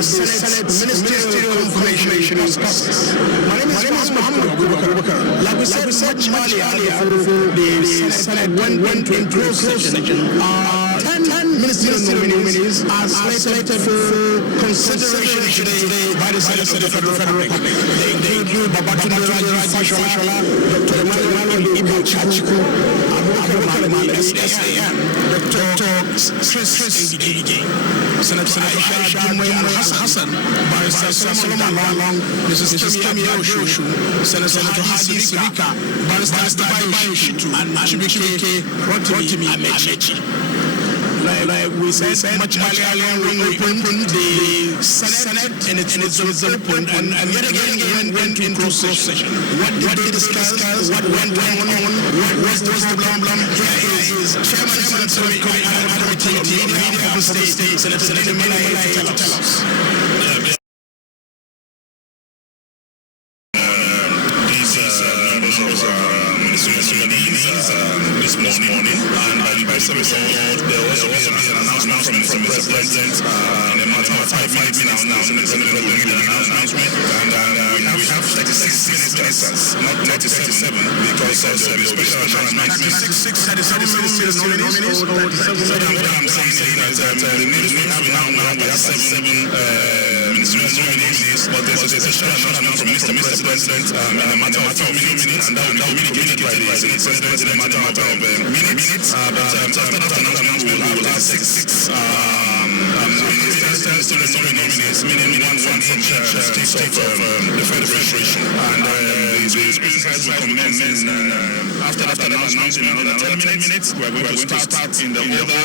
Senate Ministerial confirmation is process. My name is Abubakar. Like we said much earlier, the Senate went to a closed session. 10 ministerial nominees are slated for consideration today by the Senate of the Federal Republic. They include Abubakar, Raji, Fashola, Dr. Emmanuel Ibe, Abubakar, Malami, Dr. Ngige, Senator Aisha, Alhassan, Barrister Dalung, Mrs. Kemi, Adeosun, Senator Hadi, Sirika, Barrister Aisha, and Raji, Aisha. Like we said much earlier when we opened the Senate and it was open and yet again went into closed session. What did they discuss? What went on? What was the problem? Here is Chairman of the Senate Committee on Media of the State, Senator Malami, to tell us. This morning, and by some report, there was an announcement from Mr. President in a matter of 5 minutes now, the President will give an announcement, and we have 36 ministers, not 37, because of the special announcement. 36 nominees. I'm saying that the news we have now, we have 7 ministerial nominees, but there's a special announcement from Mr. President in a matter of 4 minutes, and that will be communicated by the Senate President in a matter of minutes. But after that announcement, we will have 6 nominees, meaning one from each state of the Federation. And the exercise will commence after that announcement in another 10 minutes. We are going to start in the order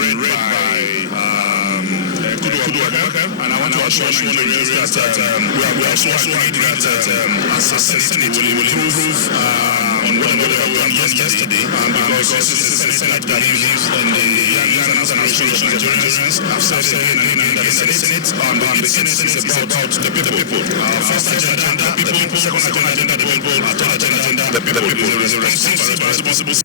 read by Abubakar, and I want to assure Nigerians that we are also agreed that as a Senate we will improve on what we have done yesterday, because this is a Senate that believes in the young and aspirations of Nigerians. I've said again that the Senate is about the people. First agenda, the people. Second agenda, the people. Third agenda, the people. Is a responsible.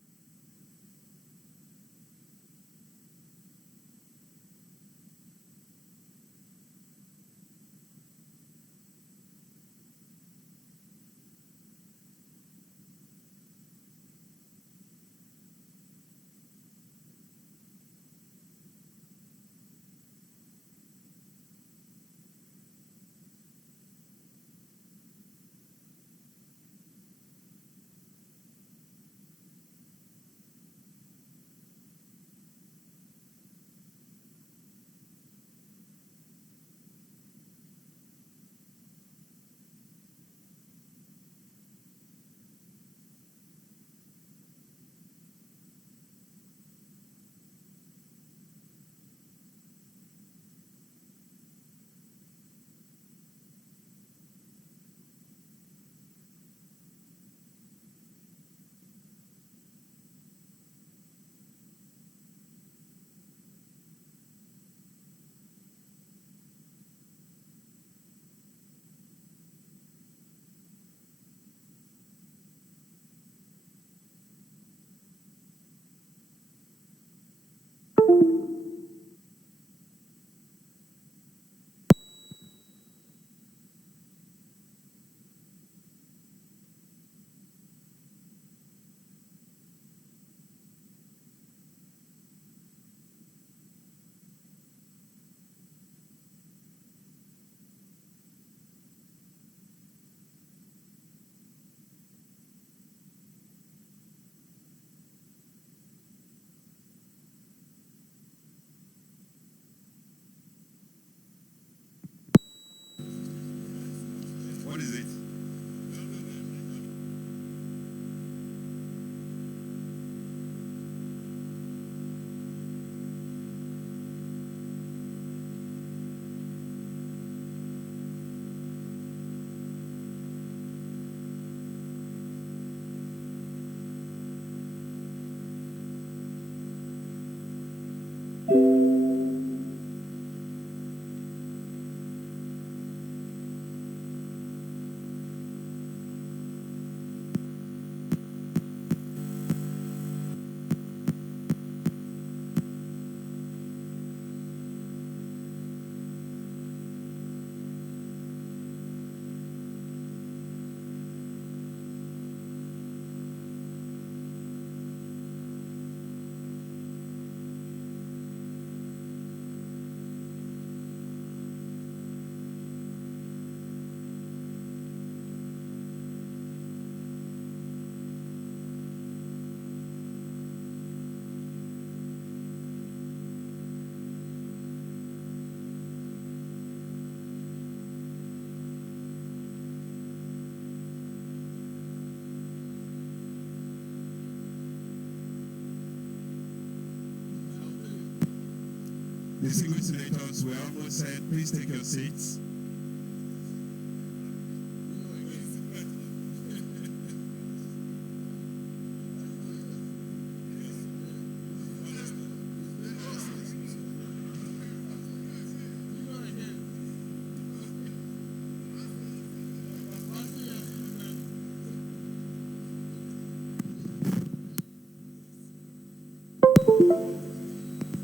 Distinguished senators, we're almost set. Please take your seats.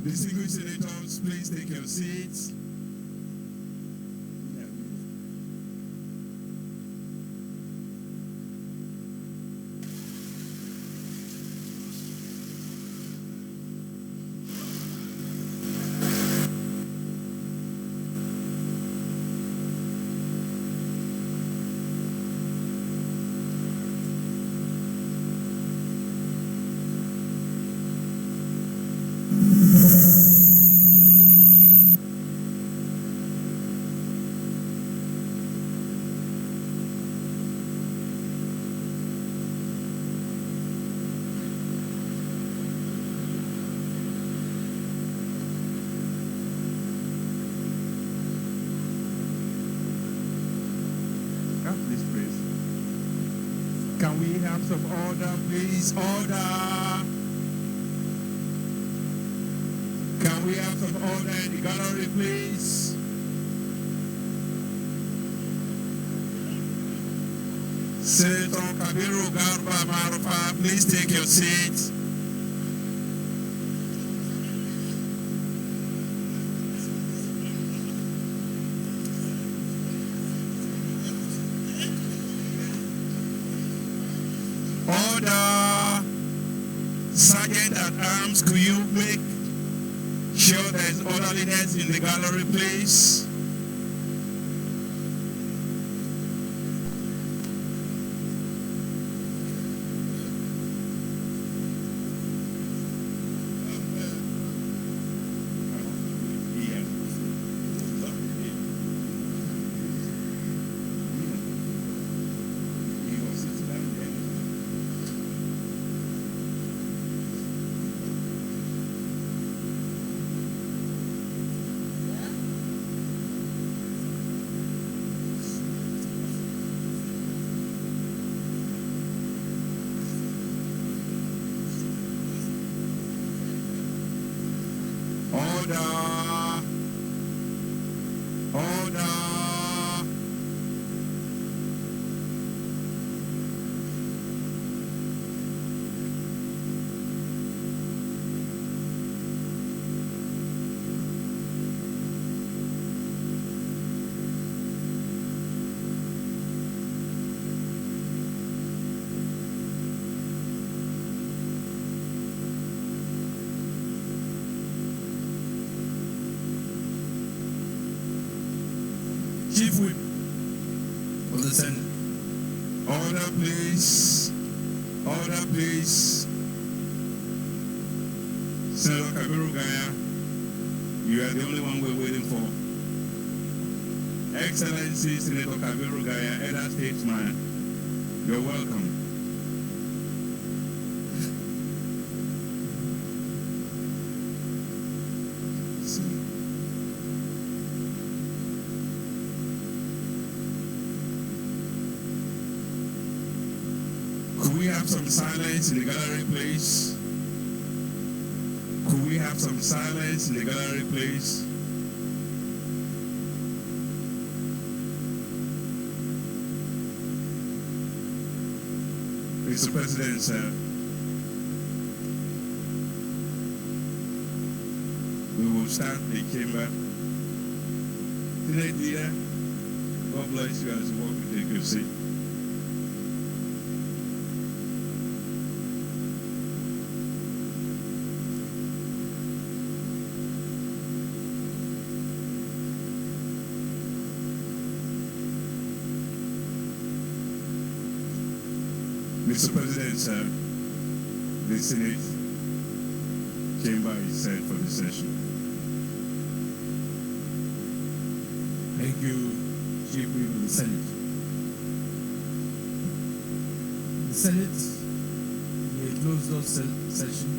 Distinguished senators, please take your seats. Can we have some order, please? Order! Can we have some order in the gallery, please? Senator Kabiru Garba Marufa, please take your seat. Order! Sergeant at Arms, could you make sure there's orderliness in the gallery, please? Chief Whip of the Senate. Order, please. Order, please. Senator Kabiru Gaya, you are the only one we're waiting for. Excellency Senator Kabiru Gaya, elder statesman, you're welcome. Could we have some silence in the gallery, please? Could we have some silence in the gallery, please? Mr. President, sir, we will start the chamber. Today, dear, God bless you as you walk and take your seat. Mr. President, sir, the Senate chamber is set for the session. Thank you, Chief Whip of the Senate. The Senate, in a closed-door session,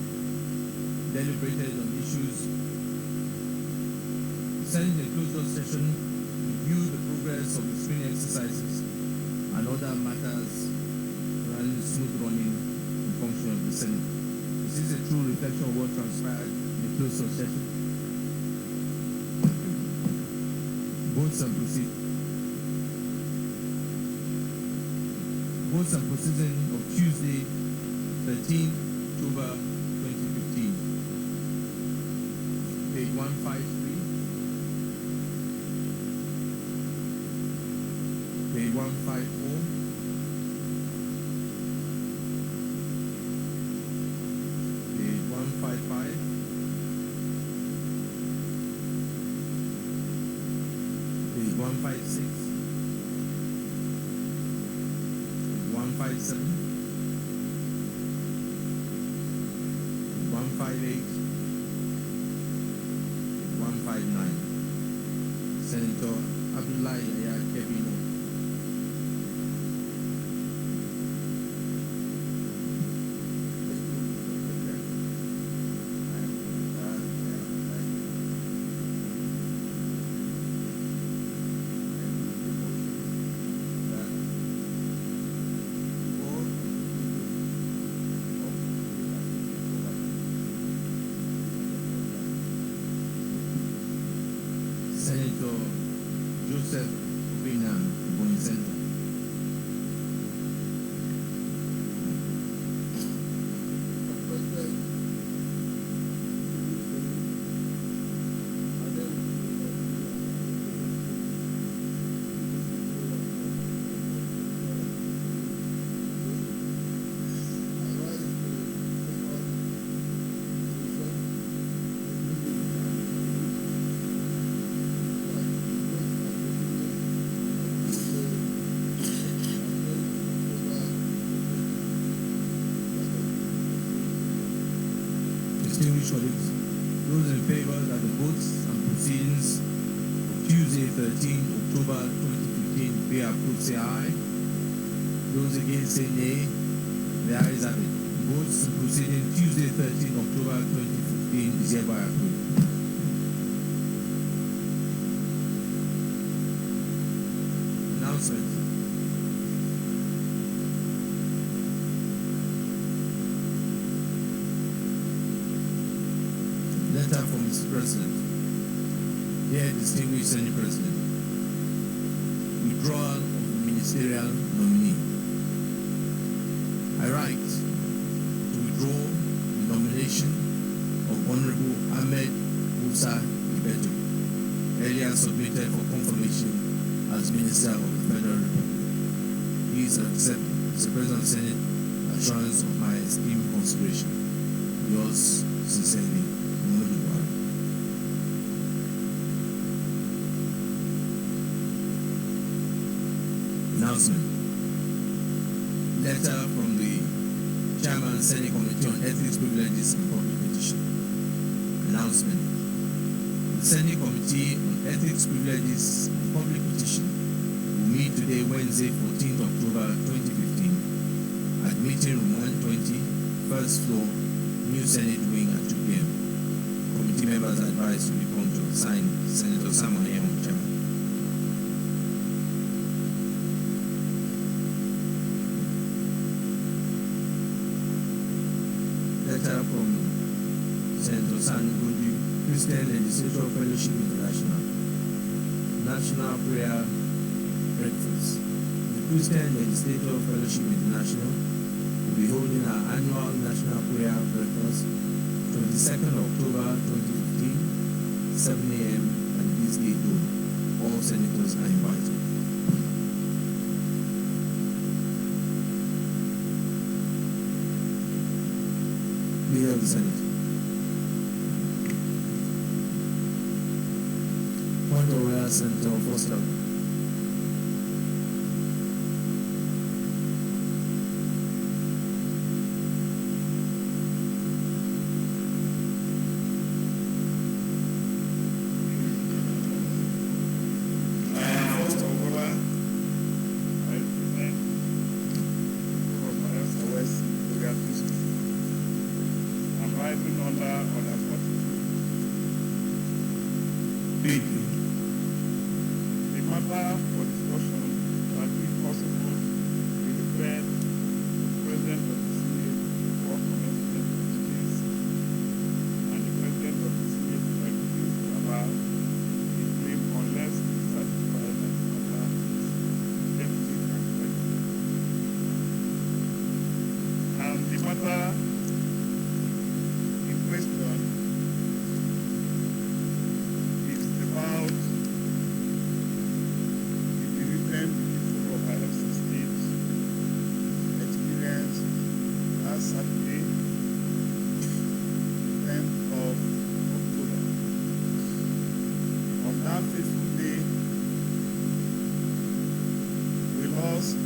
deliberated on issues Senate in closed-door session review the progress of the screening exercises and other matters regarding the smooth running and function of the Senate. This is a true reflection of what transpired in the closed-door session. Votes and proceed. Votes and proceeding of Tuesday, 13 October 2015. Page 153. Page 154. Page 155. Page 156. Page 157. 158. 159. Senator Abdullahi Kemi. Senator Joseph Obina Bonicenta. Distinguished colleagues, those in favor that the votes and proceedings of Tuesday, 13 October 2015 be approved, say aye. Those against, say nay. The ayes have it. Votes and proceedings Tuesday, 13 October 2015 is hereby approved. Announcement. Letter from Mr. President. Dear distinguished Senate President, withdrawal of the ministerial nominee. I write to withdraw the nomination of Honorable Ahmed Musa Ibeto, earlier submitted for confirmation as Minister of the Federal Republic. Please accept, Mr. President of the Senate, assurance of my esteemed consideration. Yours sincerely, announcement. Letter from the Chairman Senate Committee on Ethics, Privileges and Public Petition. Announcement. The Senate Committee on Ethics, Privileges and Public Petition will meet today, Wednesday, 14th October 2015 at meeting room 120, first floor, New Senate Wing at 2 p.m. Committee members are advised to be punctual. Signed, Senator Samuel Chairman. Letter from Senator Sanugundi, Christian Legislative Fellowship International. National Prayer Breakfast. The Christian Legislative Fellowship International will be holding our annual National Prayer Breakfast 22nd October 2015, 7 a.m. at this gate door. All senators are invited. Leader of the Senate. Point of order, Senator Foster. bid. The matter for discussion shall be possible to refer to the President of the Senate before commencement of the case, and the President of the Senate shall refuse to allow the claim unless it is certified that the matter is definite and credible. And the matter in question is about the bereavement of Aisha State experience last Saturday, 10th of October. On that fateful day, we lost a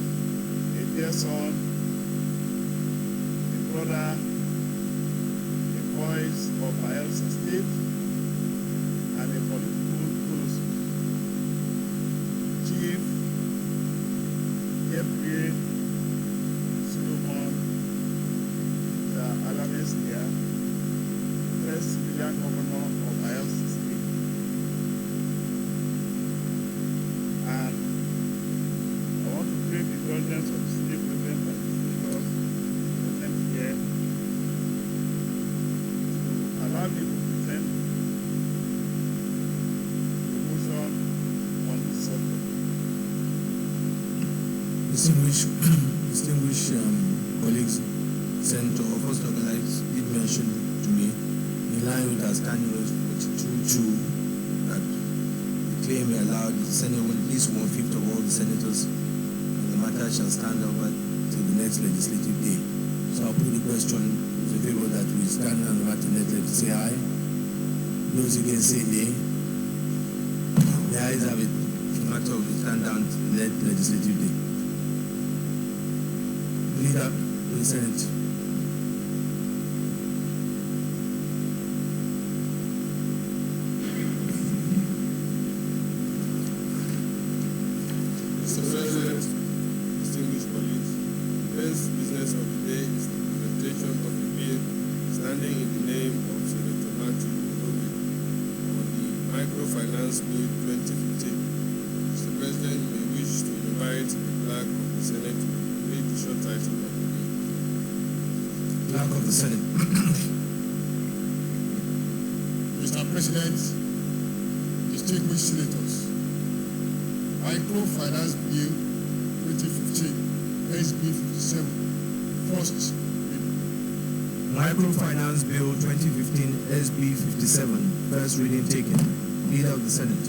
dear son, a brother, the boys of Aisha State, and a political close Chief Gabriel Solomon Alamestia, first civilian governor of Aisha State. And I want to claim the indulgence of the state president and the present here to allow me to present the motion on this subject. Distinguished colleagues, Senator First Organized did mention to me, in line with our standing rules 42.2, that the claim may allow the Senate at least 1/5 of all the senators, and the matter shall stand over till the next legislative day. So I'll put the question to the people that we stand on the matter next legislative, say aye. Those against say nay. The ayes have it. The matter will stand down to the next legislative day. Leader of the Senate. Mr. President, distinguished colleagues, the first business of the day is the presentation of a bill standing in the name of Senator Matthew Malami on the Microfinance Bill 2015. Mr. President, you may wish to invite the clerk of the Senate to read the short title of the bill. Clerk of the Senate. Mr. President, distinguished senators, Microfinance Bill 2015, SB 57, first reading. Microfinance Bill 2015 SB 57, first reading taken. Leader of the Senate.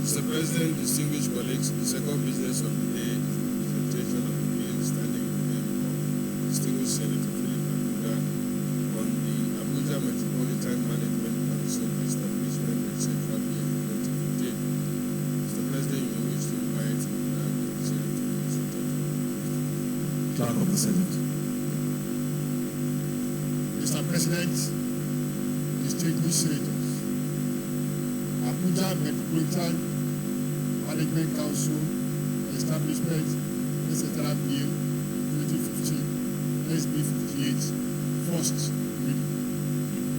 Mr. President, distinguished colleagues, the second business of the day is the presentation of the bill standing in the name of distinguished Senator Abuja on the Abuja Metropolitan Management Council Establishment, etc. Bill 2015. Mr. President, you may wish to invite the clerk of the Senate to present it. Clerk of the Senate. Mr. President, distinguished senators, Abuja Metropolitan Management Council Establishment, etc. Bill 2015, SB 58, first reading.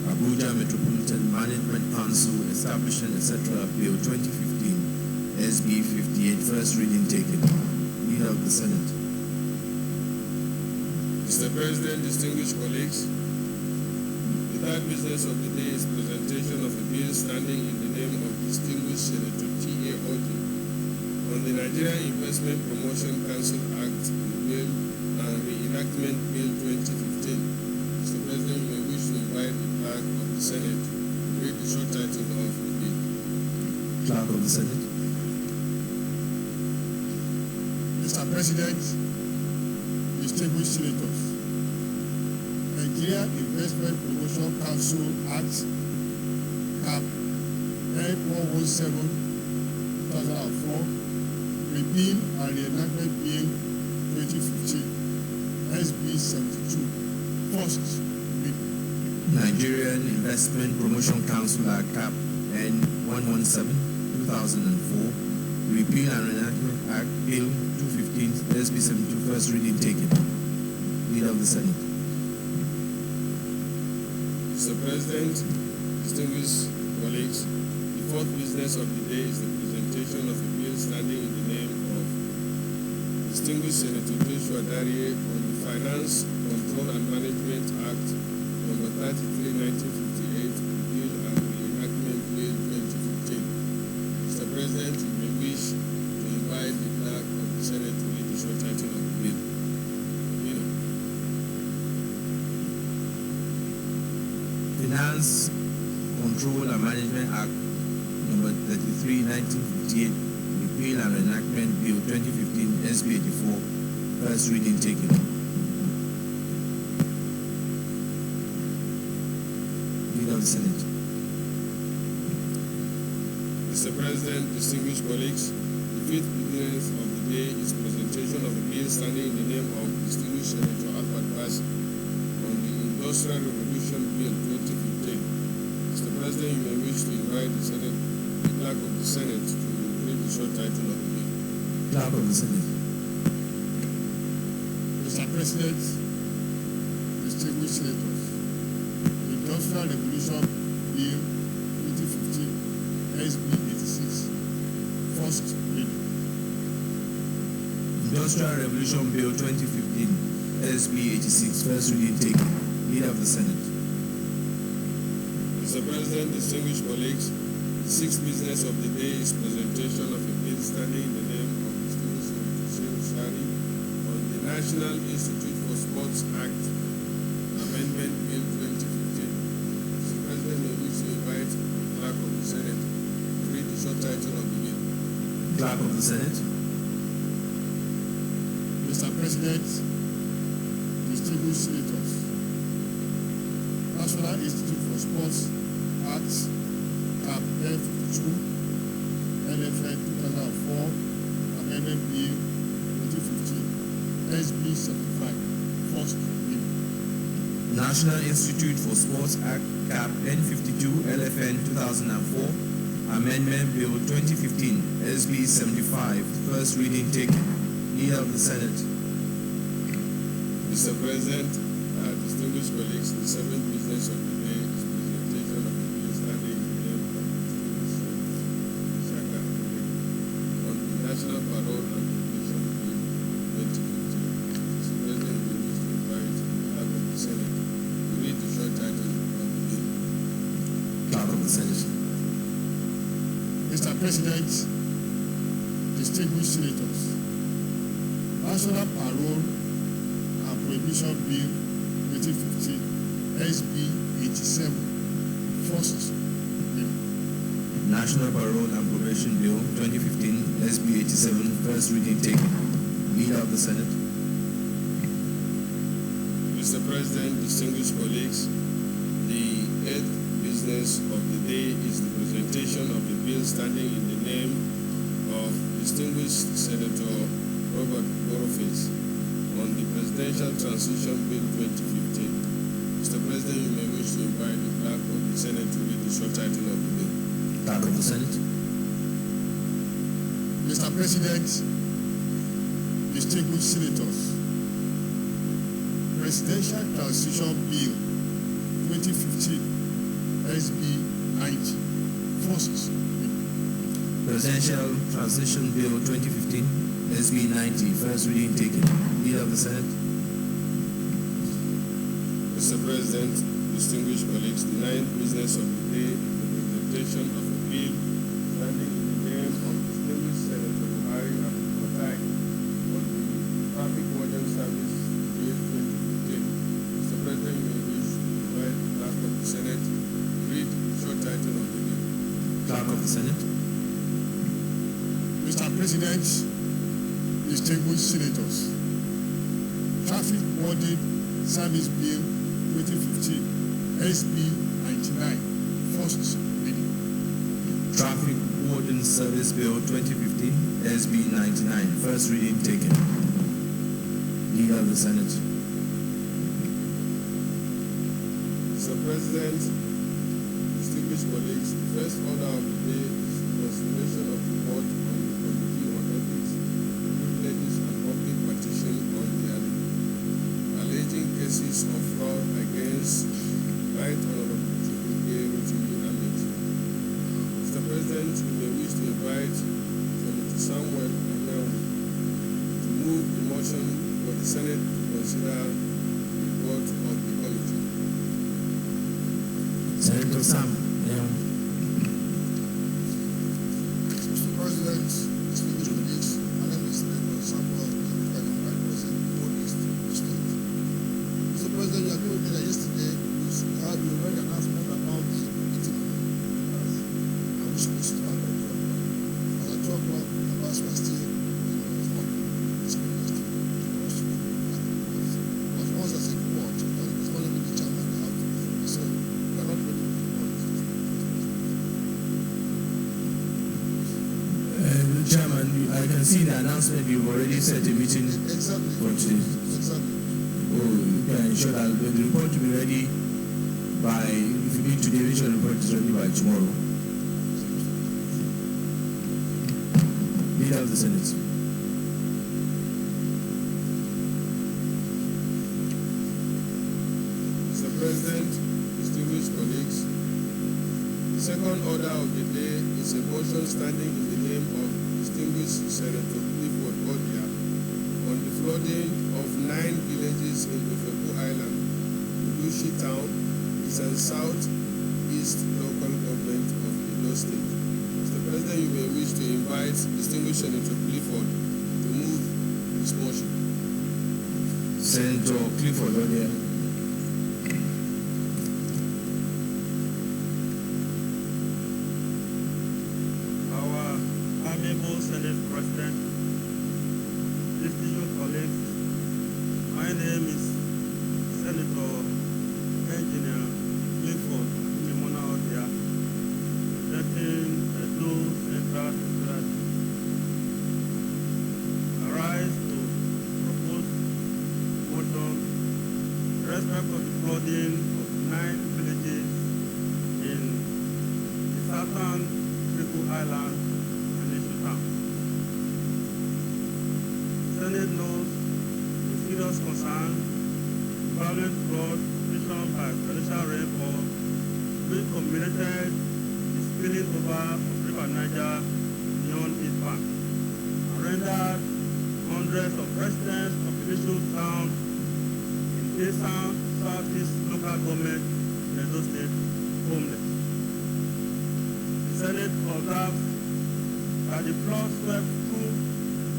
Abuja Metropolitan Management Council Establishment, etc. Bill 2015 SB 58, first reading taken. Leader of the Senate. Mr. President, distinguished colleagues, the third business of the day is presentation of a bill standing in the name of distinguished Senator T.A. Odi on the Nigerian Investment Promotion Council Act Bill and Reenactment Bill 2015. Mr. President, you may wish to invite the clerk of the Senate to read the short title of the bill. Clerk of the Senate. Mr. President, distinguished senators, Nigeria Investment Promotion Council Act Cap 9117/2004, Repeal and Reenactment Bill 2015, SB 72, first reading. Nigerian Investment Promotion Council Act Cap N117/2004, Repeal and Reenactment Act Bill 215 SB 72, first reading taken. Leader of the Senate. Mr. President, distinguished colleagues, the fourth business of the day is the presentation of a bill standing in the name of Distinguished Senator Joshua Darie on the Finance, Control and Management Act number 33, 1958, Bill and Reenactment Bill 2015. Mr. President, you may wish to invite the clerk of the Senate to read the short title of the bill. Finance, Control and Management Act number 33, 1958, Repeal and Reenactment Bill 2015, SB 84, first reading taken. Leader of the Senate. Mr. President, distinguished colleagues, the fifth business of the day is presentation of a bill standing in the name of Distinguished Senator Alhassan on the Industrial Revolution Bill 2015. Mr. President, you may wish to invite the clerk of the Senate to read the short title of the bill. Clerk of the Senate. Mr. President, distinguished senators, the Industrial Revolution Bill 2015, SB 86, first reading. Industrial Revolution Bill 2015, SB 86, first reading taken. Leader of the Senate. Mr. President, distinguished colleagues, the sixth business of the day is presentation of a bill standing in the name of Distinguished Senator Shari on the National Institute for Sports Act Amendment Bill 2015. Mr. President, may wish to invite the clerk of the Senate to read the short title of the bill. Clerk of the Senate. Mr. President, distinguished senators, National Institute for Sports Act Cap N52 LFN 2004 Amendment Bill 2015 SB 75 first reading. National Institute for Sports Act Cap N52 LFN 2004 Amendment Bill 2015 SB 75 first reading taken. Leader of the Senate. Mr. President, distinguished colleagues, the seventh business of the day is presentation of the bill standing in the name of Distinguished Senator on the National Parole and Probation Bill 2015. Mr. President, we wish to invite the clerk of the Senate to read the short title of the bill. Clerk of the Senate. Mr. President, distinguished senators, National Parole and Prohibition Bill 2015 SB 87 first reading. National Parole and Probation Bill 2015 SB 87 first reading taken. Leader of the Senate. Mr. President, distinguished colleagues, the eighth business of the day is the presentation of the bill standing in the name of Distinguished Senator Robert Boroface on the Presidential Transition Bill 2015. Mr. President, you may wish to invite the clerk of the Senate to read the short title of the bill. Clerk of the Senate. Mr. President, distinguished senators, Presidential Transition Bill 2015 SB 90 first reading. Presidential Transition Bill 2015 SB 90 first reading taken. Leader of the Senate. Mr. President, distinguished colleagues, the ninth business of the day is the presentation of a bill standing in the name of Distinguished Senator Abubakar on the Traffic Warden Service Bill 2015. Mr. President, you may wish to invite the clerk of the Senate to read the short title of the bill. Clerk of the Senate. Mr. President, distinguished senators, Traffic Warden Service Bill 2015 SB 99 first reading. Traffic Warden Service Bill 2015 SB 99 first reading taken. Leader of the Senate. Mr. President, distinguished colleagues, the first order of the day is the consideration of the report on the Committee on Ethics, Privileges and Public Partition on the alleging cases of fraud against Right Honorable Ngige Mr. President, Samuel Anyanwu to move the motion for the Senate to consider the report of the committee. Senator Sam. Mr. President, distinguished colleagues, my name is Senator Samuel Anyanwu, Vice President, Northeast State. Mr. President, you agreed with me that yesterday you read an announcement about meeting members. I wish we should start at 12 o'clock. As at 12 o'clock, members were still responding. But once I said report, it's only with the chairman that have to be. So we are not ready with the report. Chairman, I can see the announcement you've already set a meeting Exactly. for today. Exactly. Oh, you can ensure that the report will be ready by, if you meet today, make sure the report is ready by tomorrow. Leader of the Senate. Mr. President, distinguished colleagues, the second order of the day is a motion standing in the name of distinguished Senator Clifford Odia on the flooding of 9 villages in Ofeku Island, Ilushi Town, East and South East Local Government of Edo State. Mr. President, you may wish to invite distinguished Senator Clifford to move this motion. Senator Clifford Odia. Senate President, distinguished colleagues, my name is Senator Engineer Clifford Odia, representing Edo Central Federal. I rise to propose motion in respect of the flooding of 9 villages in the southern Sirika Island. The Senate knows with serious concern the violent flood occasioned by torrential rainfall which culminated the spilling over of River Niger beyond its bank and rendered hundreds of residents of Initial Town in Adeosun Southeast Local Government in Edo State homeless. The Senate observes that the flood swept through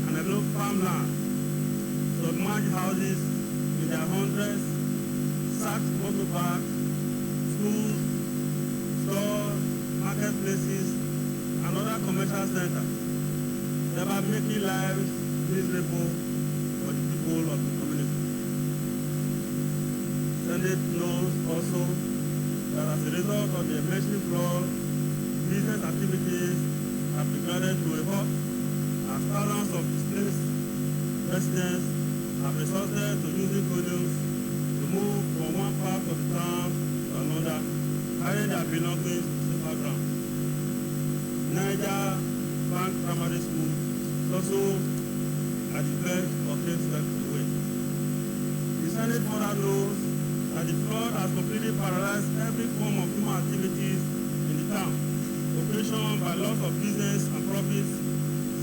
and enveloped farmland, submerged houses in their hundreds, sacked motorbikes, schools, stores, marketplaces, and other commercial centers, thereby making lives miserable for the people of the community. Senate knows also that as a result of the emerging flood, business activities have been grounded to a halt, as thousands of displaced residents have resorted to using canoes to move from one part of the town to another, carrying their belongings to safer ground. Niger Bank Primary School is also at the verge of being swept away. The Senate further knows that the flood has completely paralyzed every form of human activities in the town, occasioned by loss of business and profits,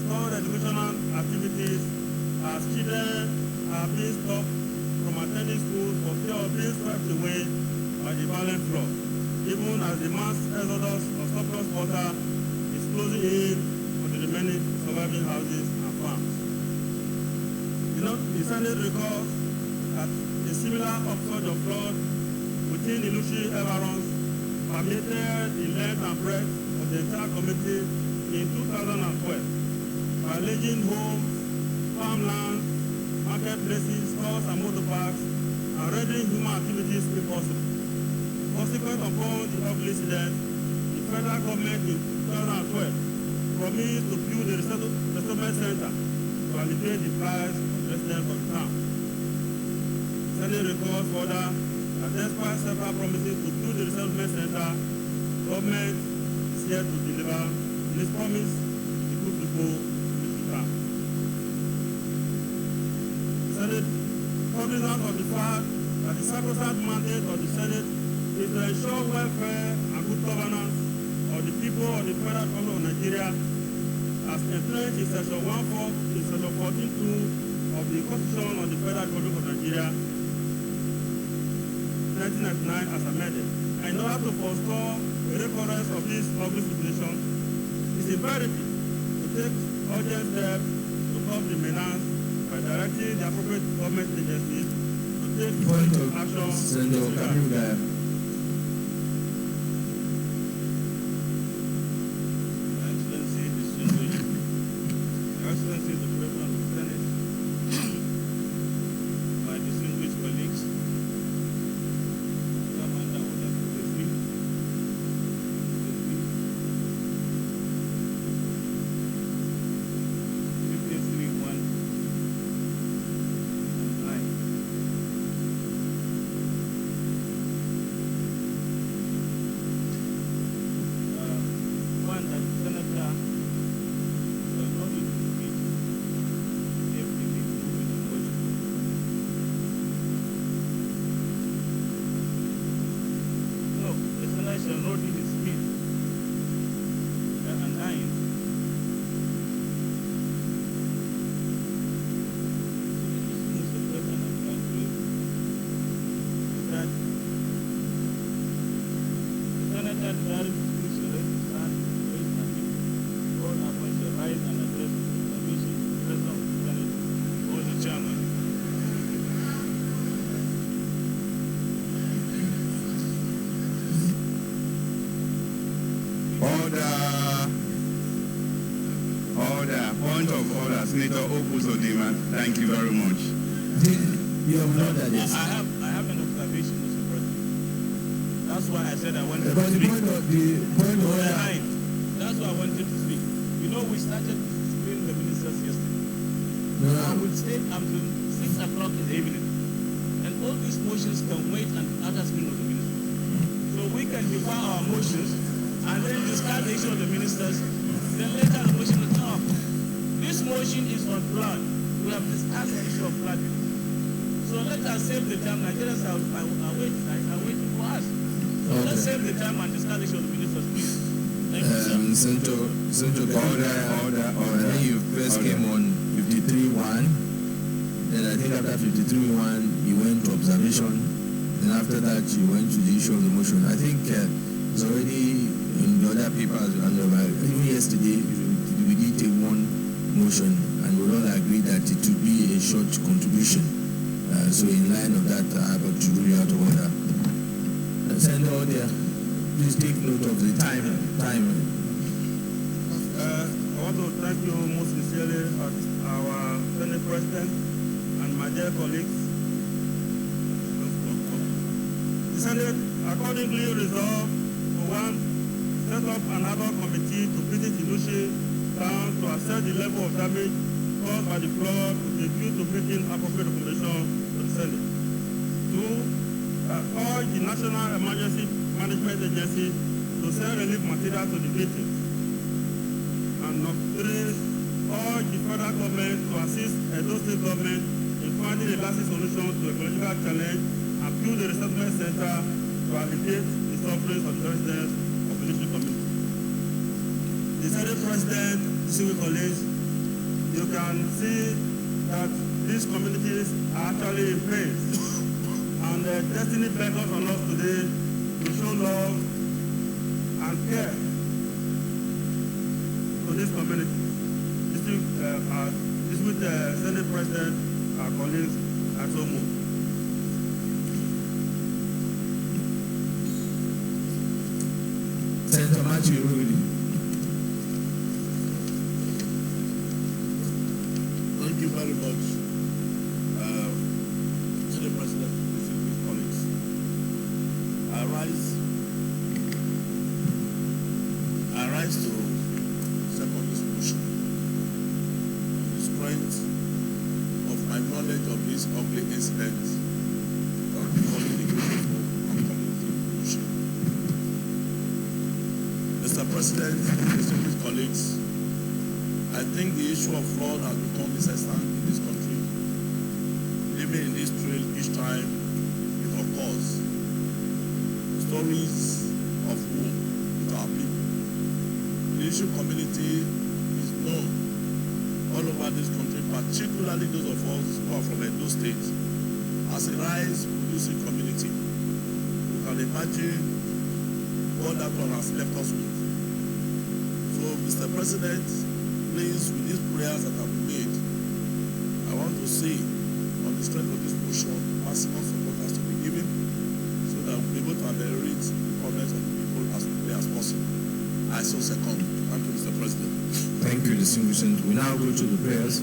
stored educational activities, as children are being stopped from attending schools for fear of being swept away by the violent flood, even as the mass exodus of surplus water is closing in on the remaining surviving houses and farms. The Senate recalls that a similar upsurge of flood within the Ilushi environs permeated the length and breadth of the entire community in 2012, by raging homes, farmland, marketplaces, stores and motorparks, and rendering human activities impossible. Consequent upon the ugly incident, the federal government in 2012 promised to build a resettlement center to alleviate the plight of the residents of the town. Senate recalls further that despite several promises to build the resettlement center, government is yet to deliver on its promise to put people in the town. Senate, cognizant of the fact that the sacrosanct mandate of the Senate is to ensure welfare and good governance of the people of the Federal Republic of Nigeria, as entrenched in section 14.2 of the Constitution of the Federal Republic of Nigeria, 1999 as amended. And in order to forestall a recurrence of this ugly situation, it is imperative to take urgent steps to curb the menace by directing the appropriate government agencies to take action. Excellency, the President of the Senate, my distinguished colleagues, Commander of the Ministry, 53.1 and 9. One that Senator does not need to speak. No, the Senator shall not need to speak. And 9. Mr. President, I'm trying to that the Senator desires to speak shall raise his hand, raise and call upon shall rise and address the President of the Senate or the Chairman. Order. Point of order. Senator Opus-Odima, thank you very much. You have not done this. I have an observation, Mr. President. That's why I said I wanted But to the speak. point of order. That's why I wanted to speak. You know, we started screening the ministers yesterday. No, I would stay until 6 o'clock in the evening. And all these motions can wait until after screening of the ministers. So we can defer our motions and then discard the issue of the ministers. Then later the motion will come up. This motion is on flood. We have discussed the issue of flood. So let us save the time. Nigerians are waiting for us. So let's save the time and discuss the issue of the ministers, please. Thank you, sir. Order. When you first came on 53.1, then I think after 53.1 you went to observation, and after that you went to the issue of the motion. I think it's already in the other papers, and even yesterday we did take one motion, and we all agreed that it would be a short contribution. So in line of that, I have to rule you out of order. Send order. Please take note of the time. I want to thank you most sincerely as our Senate President and my dear colleagues. The Senate accordingly resolved to one, set up another committee to visit Inushi town to assess the level of damage caused by the flood with a view to making appropriate recommendation to the Senate. 2, urge the National Emergency Management Agency to send relief material to the victims. And number 3, urge the federal government to assist Edo State government in finding a lasting solution to the ecological challenge and build a resettlement center to alleviate the suffering of the residents of the Inushi community. The Senate President, distinguished colleagues, you can see that these communities are actually in pain. And destiny beckons on us today to show love and care to this community. This with the Senate President, our colleagues, at so move. Senator Matthew Rudy. Thank you very much, Senate President, distinguished colleagues. I rise to second this motion on the strength of my knowledge of this ugly incident of the community pollution. Mr. President, distinguished colleagues, I think the issue of fraud has become incessant in this country. Even in this trail, each time it occurs, stories of woe with our people. The issue community is known all over this country, particularly those of us who are from Edo State, as a rice-producing community. You can imagine what that one has left us with. So, Mr. President, please, with these prayers that have been made, I want to say, on the strength of this motion, maximum support has to be given so that we'll be able to ameliorate the comments of the people as quickly as possible. I so second. Thank you, Mr. President. Thank you, distinguished senator. We now go to the prayers.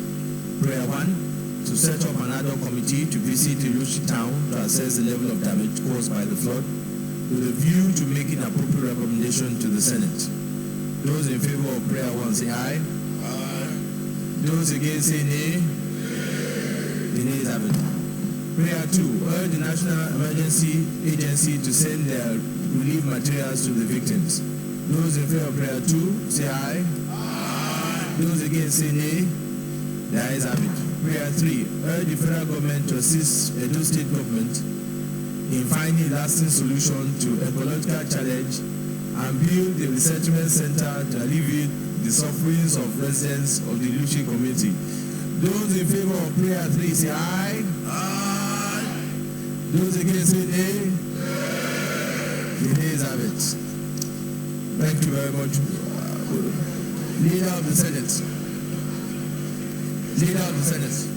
Prayer 1, to set up an ad hoc committee to visit Ilushi town to assess the level of damage caused by the flood, with a view to making appropriate recommendation to the Senate. Those in favor of prayer 1 say aye. Aye. Those against say nay. The nays have it. Prayer 2, urge the National Emergency Agency to send their relief materials to the victims. Those in favor of prayer 2 say aye. Aye. Those against say nay. The ayes have it. Prayer 3, urge the federal government to assist Edo State government in finding lasting solution to ecological challenge and build a resettlement center to alleviate the sufferings of residents of the Ilushi community. Those in favor of prayer 3 say aye. Aye. Those against say nay. The nays have it. Thank you very much. Leader of the Senate. Leader of the Senate.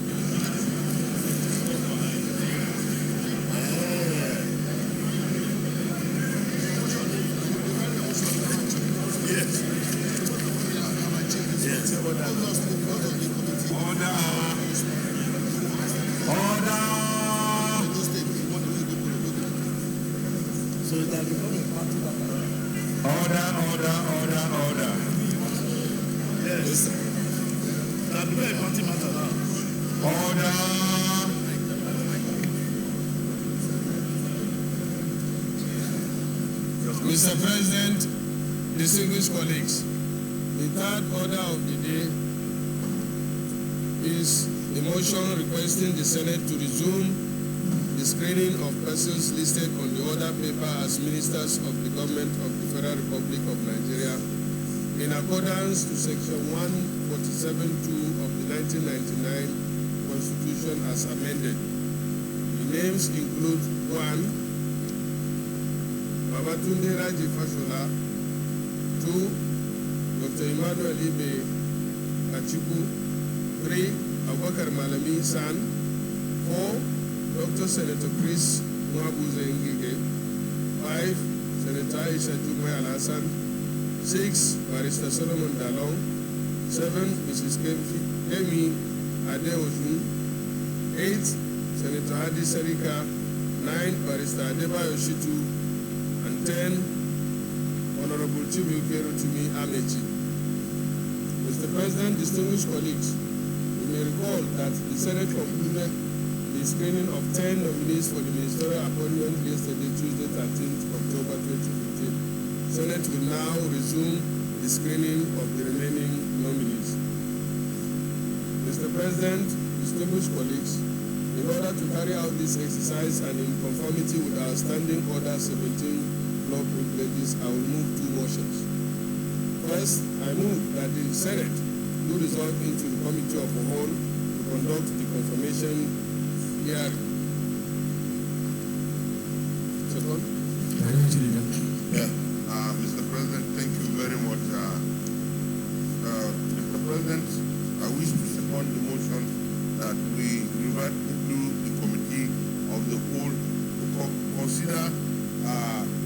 Mr. President, distinguished colleagues, the third order of the day is a motion requesting the Senate to resume the screening of persons listed on the order paper as ministers of the government of the Federal Republic of Nigeria in accordance to Section 147(2) of the 1999 Constitution as amended. The names include 1. Raji Fashola, 2. Dr. Emmanuel Ibe, 3. Abubakar Malami San, 4. Dr. Senator Chris Ngige, 5. Senator Aisha Alhassan, 6. Barrister Solomon Dalung, 7. Mrs. Kemi Adeosun, 8. Senator Hadi Sirika, 9. Barrister Adeosun, and 10, Honorable Chibuke Rotimi Amechi. Mr. President, distinguished colleagues, you may recall that the Senate concluded the screening of 10 nominees for the ministerial appointment yesterday, Tuesday, 13th October 2015. Senate will now resume the screening of the remaining nominees. Mr. President, distinguished colleagues, in order to carry out this exercise and in conformity with our Standing Order 17 law privileges, I will move 2 motions. First, I move that the Senate do resolve into the Committee of the Whole to conduct the confirmation hearing. Second? Mr. President, thank you very much. Mr. President, I wish to second the motion that we revert into the Committee of the Whole to consider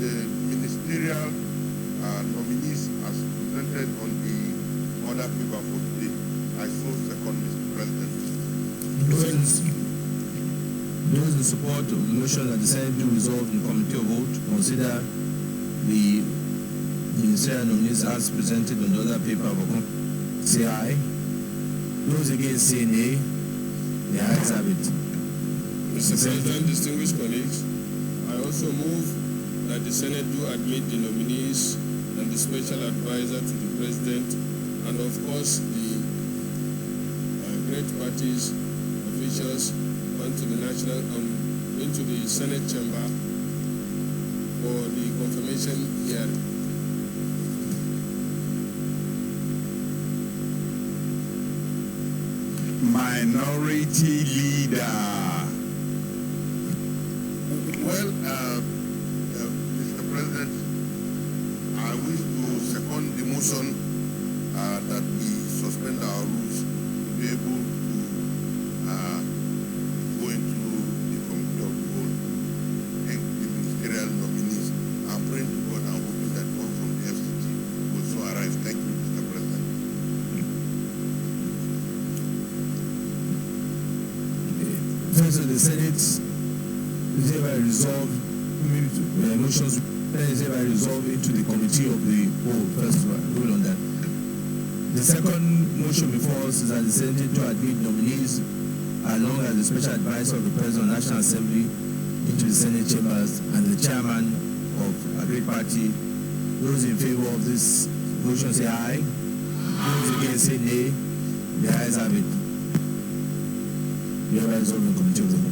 the ministerial nominees as presented on the order paper for today. I so second, Mr. President. Those in support of the motion that the Senate do resolve in Committee of Vote to consider the ministerial nominees as presented on the order paper say aye. Those against say nay. The ayes have it. Mr. President, distinguished colleagues, I also move that the Senate do admit the nominees and the special advisor to the President and of course the great parties, officials onto the Senate chamber for the confirmation hearing. Minority Leader. Well, Mr. President, I wish to second the motion that we suspend our rules to be able to go into the committee of the whole and the ministerial nominees. I'm praying to God and hoping that one from the FCT will so arrive. Thank you, Mr. President. First of the Senate is hereby resolved, motions is hereby resolved into the committee of the whole. First rule on that. The second motion before us is that the Senate to admit nominees along as the special advisor of the President of the National Assembly into the Senate chambers and the chairman of a great party. Those in favor of this motion say aye. Those against say nay. The ayes have it. You have resolved in committee of the whole.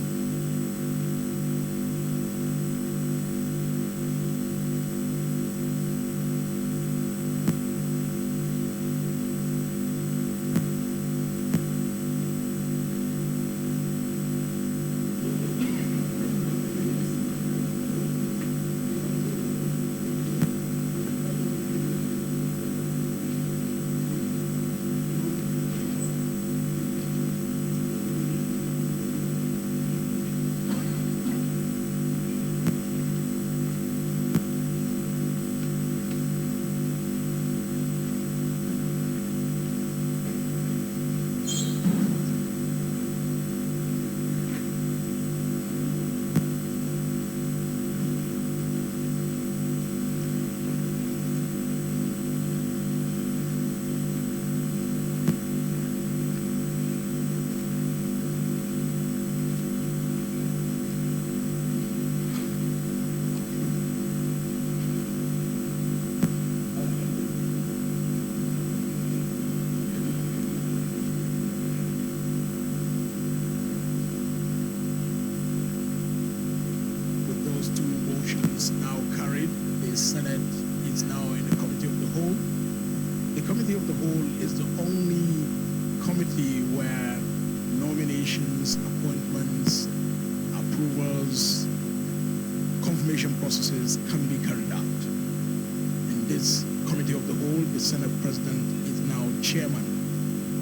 Processes can be carried out. In this committee of the whole, the Senate President is now chairman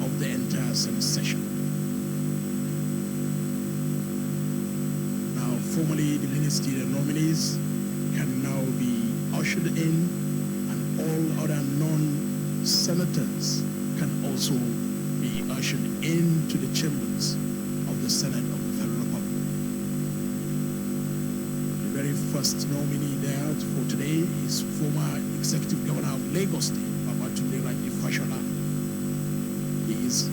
of the entire Senate session. Now, formally, the ministerial nominees can now be ushered in, and all other non-senators can also be ushered into the chambers of the Senate of the Federal Republic. Very first nominee there for today is former Executive Governor of Lagos State, Raji Fashola. He is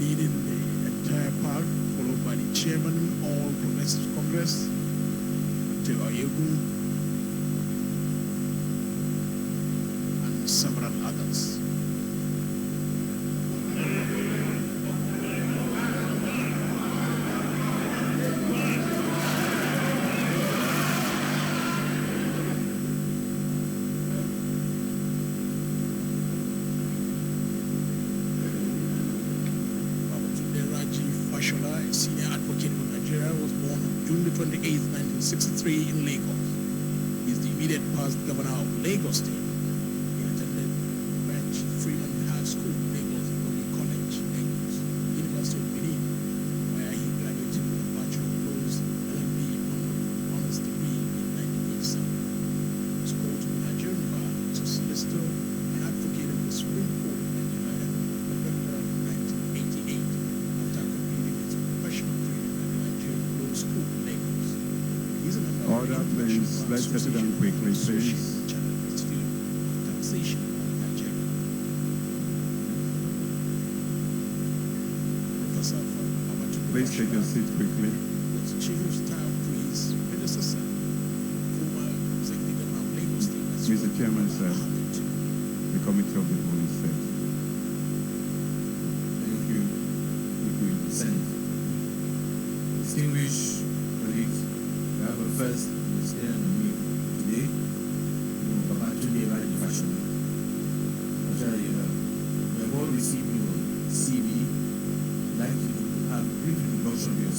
leading the entire park, followed by the chairman of All Progressive Congress, Adeosun, and several others. Fashola, a senior advocate from Nigeria, was born on June 28, 1963 in Lagos. He is the immediate past governor of Lagos State. He attended Branch Freeman High School, Lagos Economic College, Lagos, University of Benin, where he graduated with a Bachelor of Laws, LLB, honors degree in 1987. He was called to the Nigerian bar as a solicitor and advocate of the Supreme Court of Nigeria in November 1988. Order, please. Let's settle down quickly, please. Please take your seat quickly. Chief of Staff to his predecessor, former Executive Governor of Lagos State. Mr. Chairman, sir, the committee of the whole is set. Thank you. Senate. Distinguished colleagues, we have a first ministerial nominee today, Raji Fashola. We have all received your CV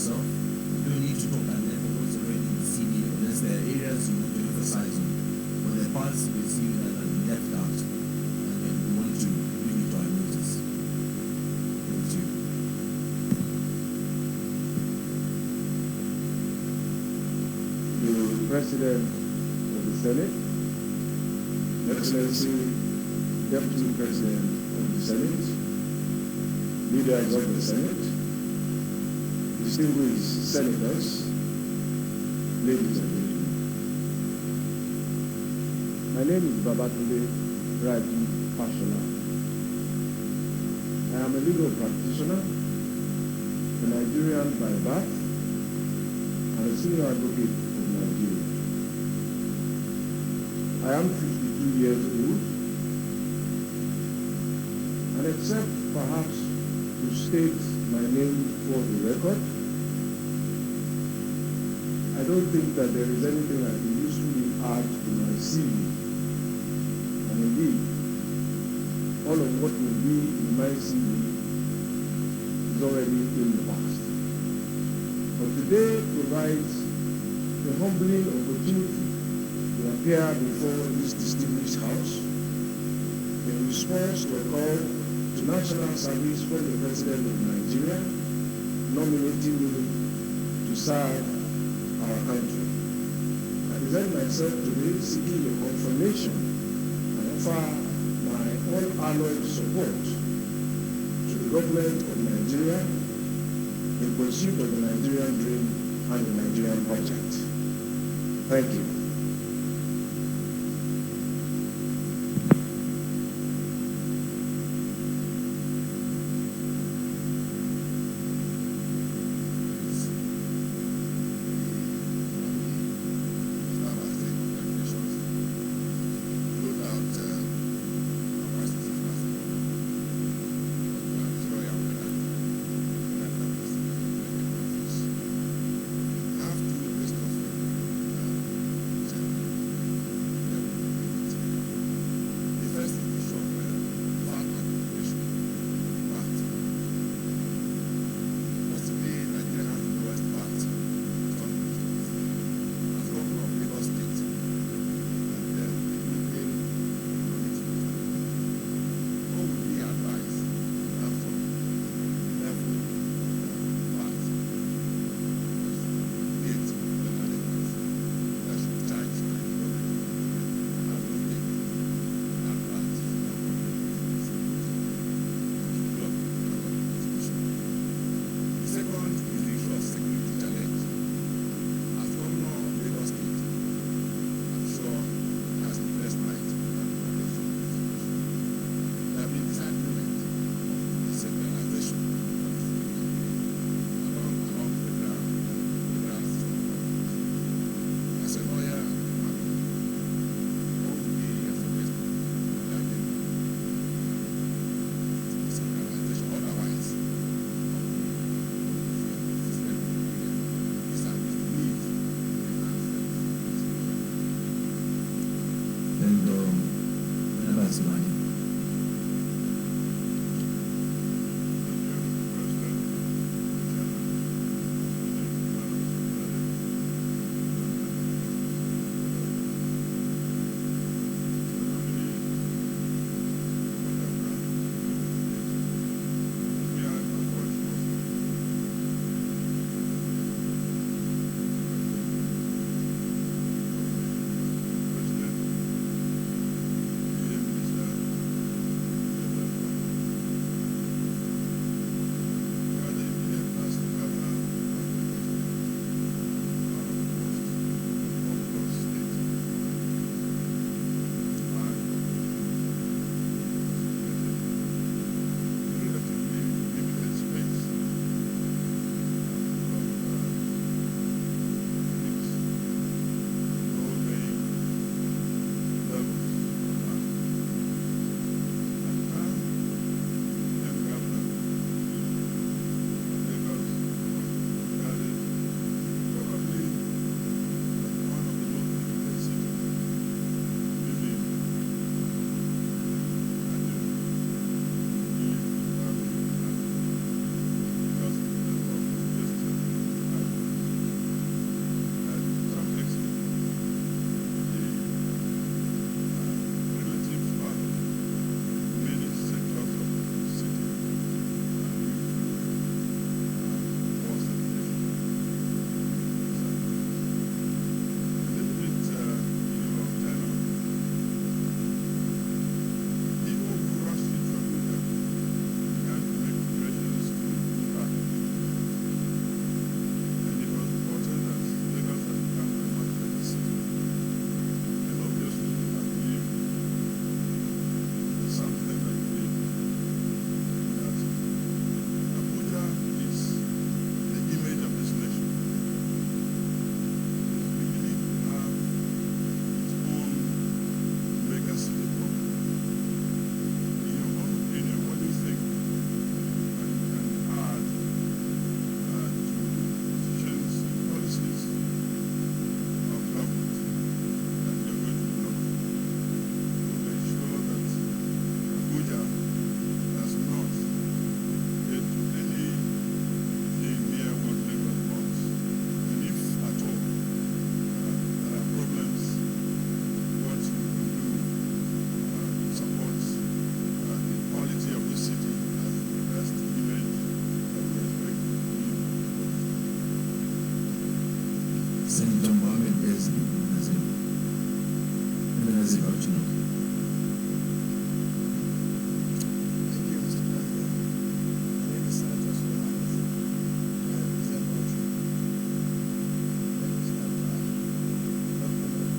yourself. You don't need to talk at length of what's already in the CD unless there are areas you want to emphasize on, but there are parts with you that have been left out, and then we want to bring it to our notice. Thank you. The President of the Senate, Excellency Deputy President of the Senate, leaders of the Senate, distinguished senators, ladies and gentlemen. My name is Raji Fashola. I am a legal practitioner, a Nigerian by birth, and a senior advocate of Nigeria. I am 52 years old, and except perhaps to state my name for the record, I don't think that there is anything I can usefully add to my CV. And indeed, all of what will be in my CV is already in the past. But today provides a humbling opportunity to appear before this distinguished House in response to a call to national service from the President of Nigeria, nominating me to serve our country. I present myself today seeking your confirmation and offer my unalloyed support to the government of Nigeria in pursuit of the Nigerian dream and the Nigerian project. Thank you. Senator Mohammed S. Nazir Bauchino. Thank you, Mr. President. My name is Senator Sulaiman. I represent Raji. Let me start by welcoming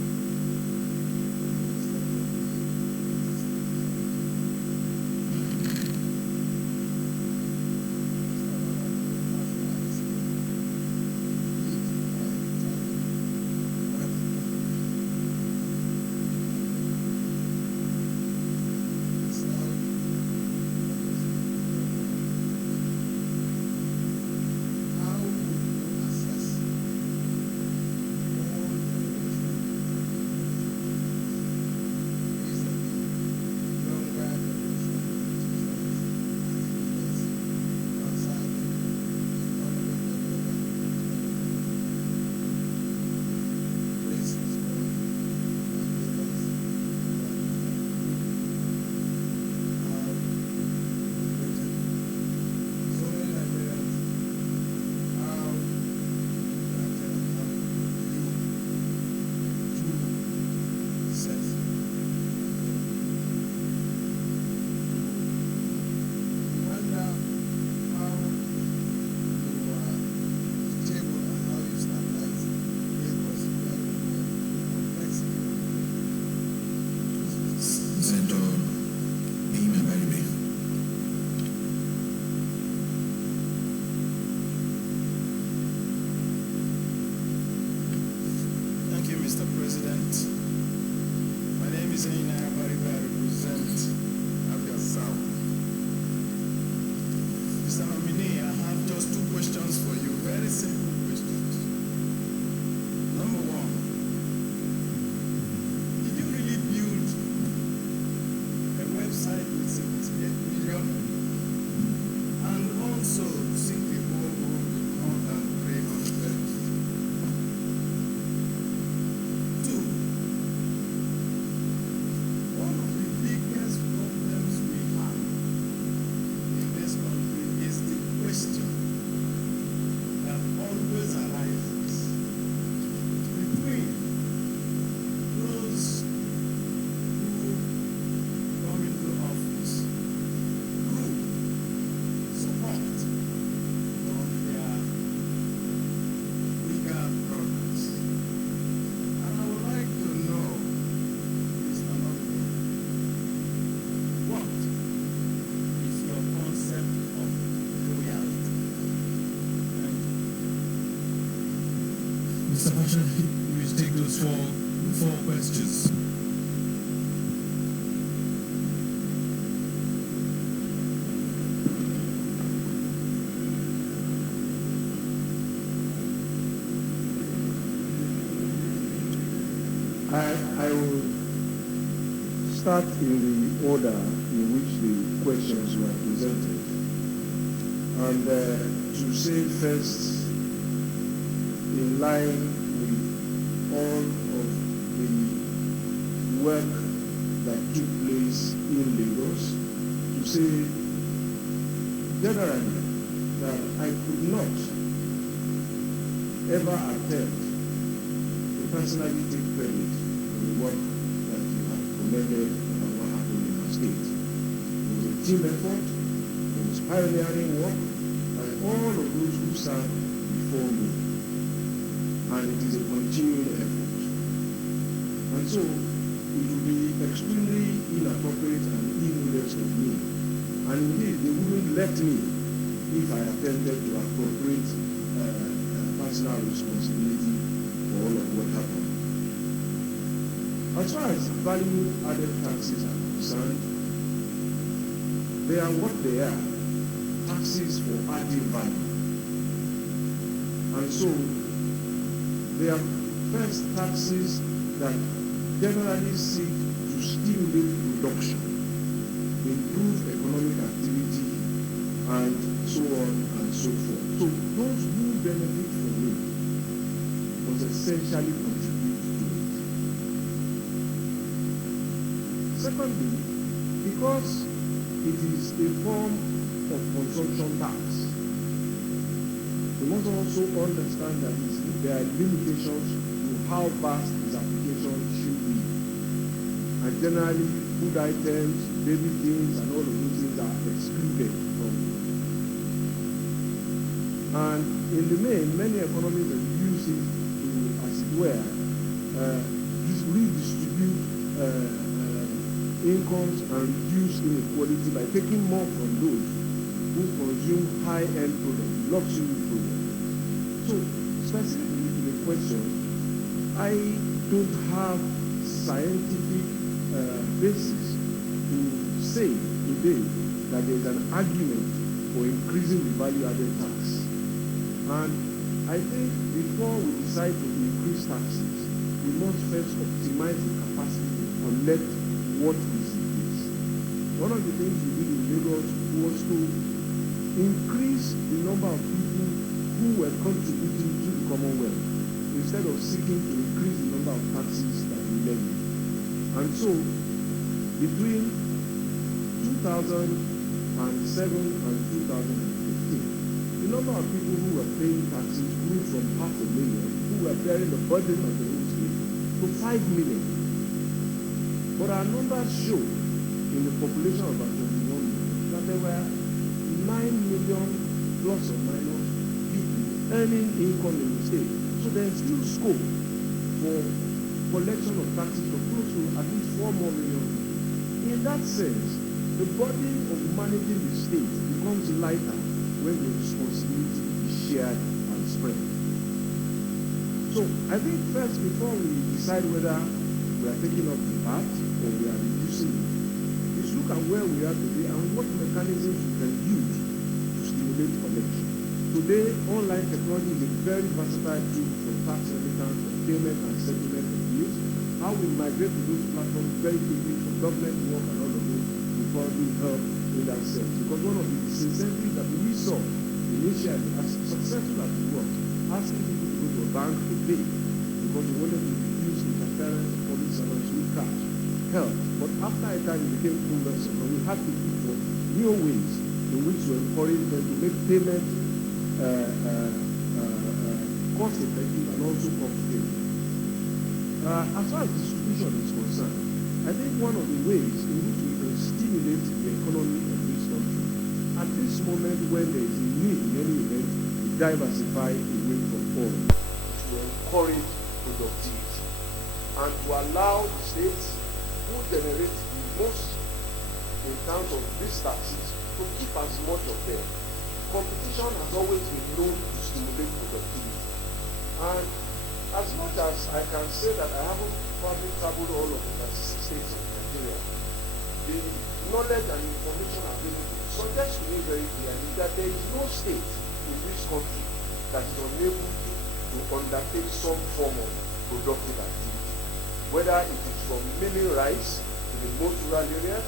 Mr. President. My name is Emmanuel Ibe. I represent Abia South. Mr. Nominee, I have just two questions for you, very simple questions. Number one, did you really build a website with 78 million and also sink the whole book more than 300? Mr. Fashola, you take those four questions. I will start in the order in which the questions were presented. And to say first, in line with all of the work that took place in Lagos, to say generally that I could not ever attempt to personally take credit for the work that you have commended on what happened in our state. It was a team effort, it was pioneering work by all of those who sat before me. And it is a continuing effort. And so, it would be extremely inappropriate and immodest of me. And indeed, they wouldn't let me if I attempted to appropriate personal responsibility for all of what happened. As far as value-added taxes are concerned, they are what they are, taxes for adding value. And so, they are first taxes that generally seek to stimulate production, improve economic activity, and so on and so forth. So those who benefit from it must essentially contribute to it. Secondly, because it is a form of consumption tax, we must also understand that it's there are limitations to how vast this application should be. And generally, food items, baby things, and all of those things are excluded from it. And in the main, many economies have used it to, as it were, redistribute incomes and reduce inequality by taking more from those who consume high-end products, luxury products. So, specifically to the question, I don't have scientific basis to say today that there is an argument for increasing the value-added tax. And I think before we decide to increase taxes, we must first optimize the capacity to collect what is in place. One of the things we did in Lagos was to increase the number of people who were contributing to the Commonwealth instead of seeking to increase the number of taxes that we levy. And so, between 2007 and 2015, the number of people who were paying taxes grew from 500,000, who were bearing the burden of the whole state, to 5 million. But our numbers show, in the population of about 21 million, that there were 9 million plus or minus people earning income in the state. So there is still scope for collection of taxes for close to at least 4 more million people. In that sense, the burden of managing the state becomes lighter when the responsibility is shared and spread. So I think first, before we decide whether we are taking up the VAT or we are reducing it, is look at where we are today and what mechanisms we can use to stimulate collection. Today, online technology is a very versatile tool for tax remittance, for payment and settlement of bills. How we migrate to those platforms very quickly for government work and all of it will probably help in that sense. Because one of the disincentives that we saw initially, as successful as it was, asking people to go to a bank to pay because we wanted to reduce interference of public servants with cash helped. But after a time it became cumbersome and we had to look for new ways in which to encourage them to make payment cost effective and also comfortable. As far as distribution is concerned, I think one of the ways in which we can stimulate the economy of this country at this moment when there is a need in any event to diversify away from oil, is to encourage productivity and to allow the states who generate the most in terms of these taxes to keep as much of them. Competition has always been known to stimulate productivity. And as much as I can say that I haven't probably traveled all of the 36 states of Nigeria, the knowledge and information available suggests to me very clearly that there is no state in this country that is unable to undertake some form of productive activity. Whether it is from milling rice in the most rural areas,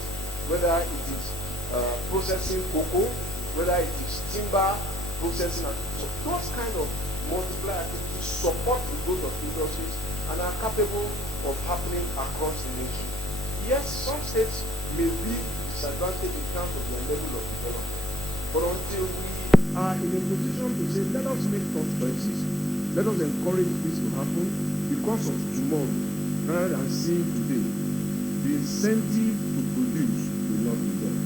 whether it is processing cocoa, whether it is timber processing, so those kind of multiple activities support the growth of industries and are capable of happening across the nation. Yes, some states may be disadvantaged in terms of their level of development, but until we are in a position to say, let us make tough choices, let us encourage this to happen because of tomorrow, rather than seeing today, the incentive to produce will not be there.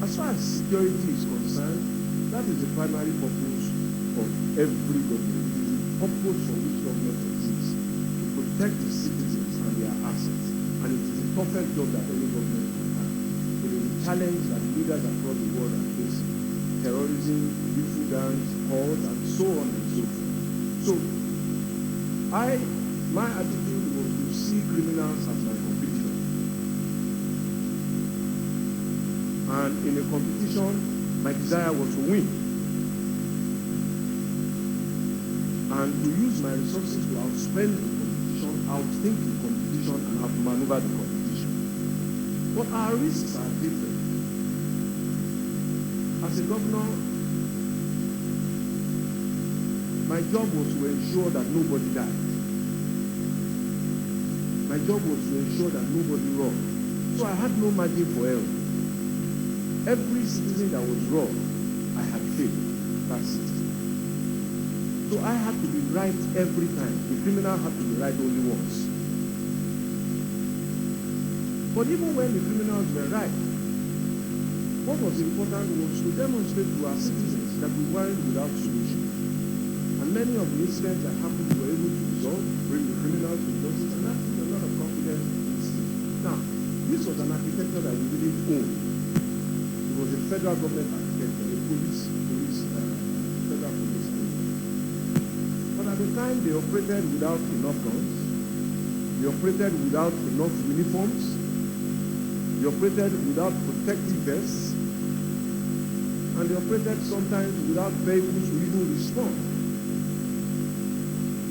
As far as security is concerned, that is the primary purpose of every government. It is the purpose for which government exists, to protect the citizens and their assets. And it is the perfect job that any government can have. It is a challenge that leaders across the world are facing. Terrorism, youthful gangs, cults, and so on and so forth. So, my attitude was to see criminals as my competition. And in a competition, my desire was to win. And to use my resources to outspend the competition, outthink the competition, and outmaneuver the competition. But our risks are different. As a governor, my job was to ensure that nobody died. My job was to ensure that nobody robbed. So I had no margin for error. Every citizen that was wrong, I had failed that citizen. So I had to be right every time. The criminal had to be right only once. But even when the criminals were right, what was important was to demonstrate to our citizens that we weren't without solution. And many of the incidents that happened we were able to resolve, bring the criminals to justice, and that put a lot of confidence in the system. Now, this was an architecture that we didn't own. It was a federal government architecture, a federal police. But at the time, they operated without enough guns. They operated without enough uniforms. They operated without protective vests. And they operated sometimes without vehicles to even respond.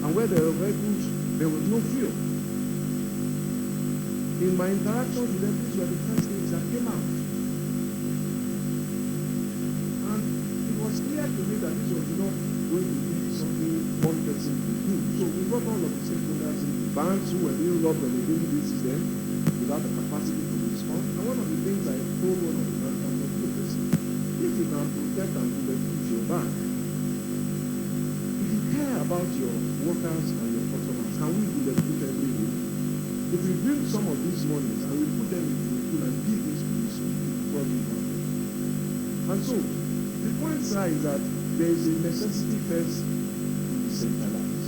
And where there were vehicles, there was no fuel. In my interactions with them, these were the first things that came out. And it was clear to me that this was not going to be something one person could do. So we brought all of the stakeholders in, banks who were being robbed on a daily basis then, without the capacity to respond. And one of the things I told one of the banks was, look, listen, if you can protect and bulletproof your bank, if you care about your workers and your customers, can we bulletproof every day? If we bring some of these monies and we put them into a pool and give this to this one, it will probably happen. And so, the point, sir, is that there is a necessity first to decentralize.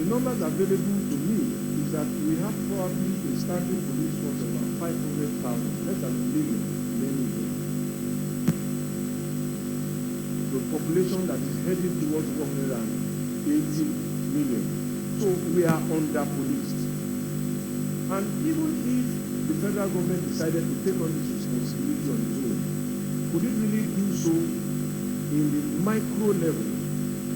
The numbers available to me is that we have probably a standing police force of about 500,000, less than 1 million in any year. The population that is heading towards 180 million. So we are under-policed. And even if the federal government decided to take on this responsibility on its own, could it really do so in the micro level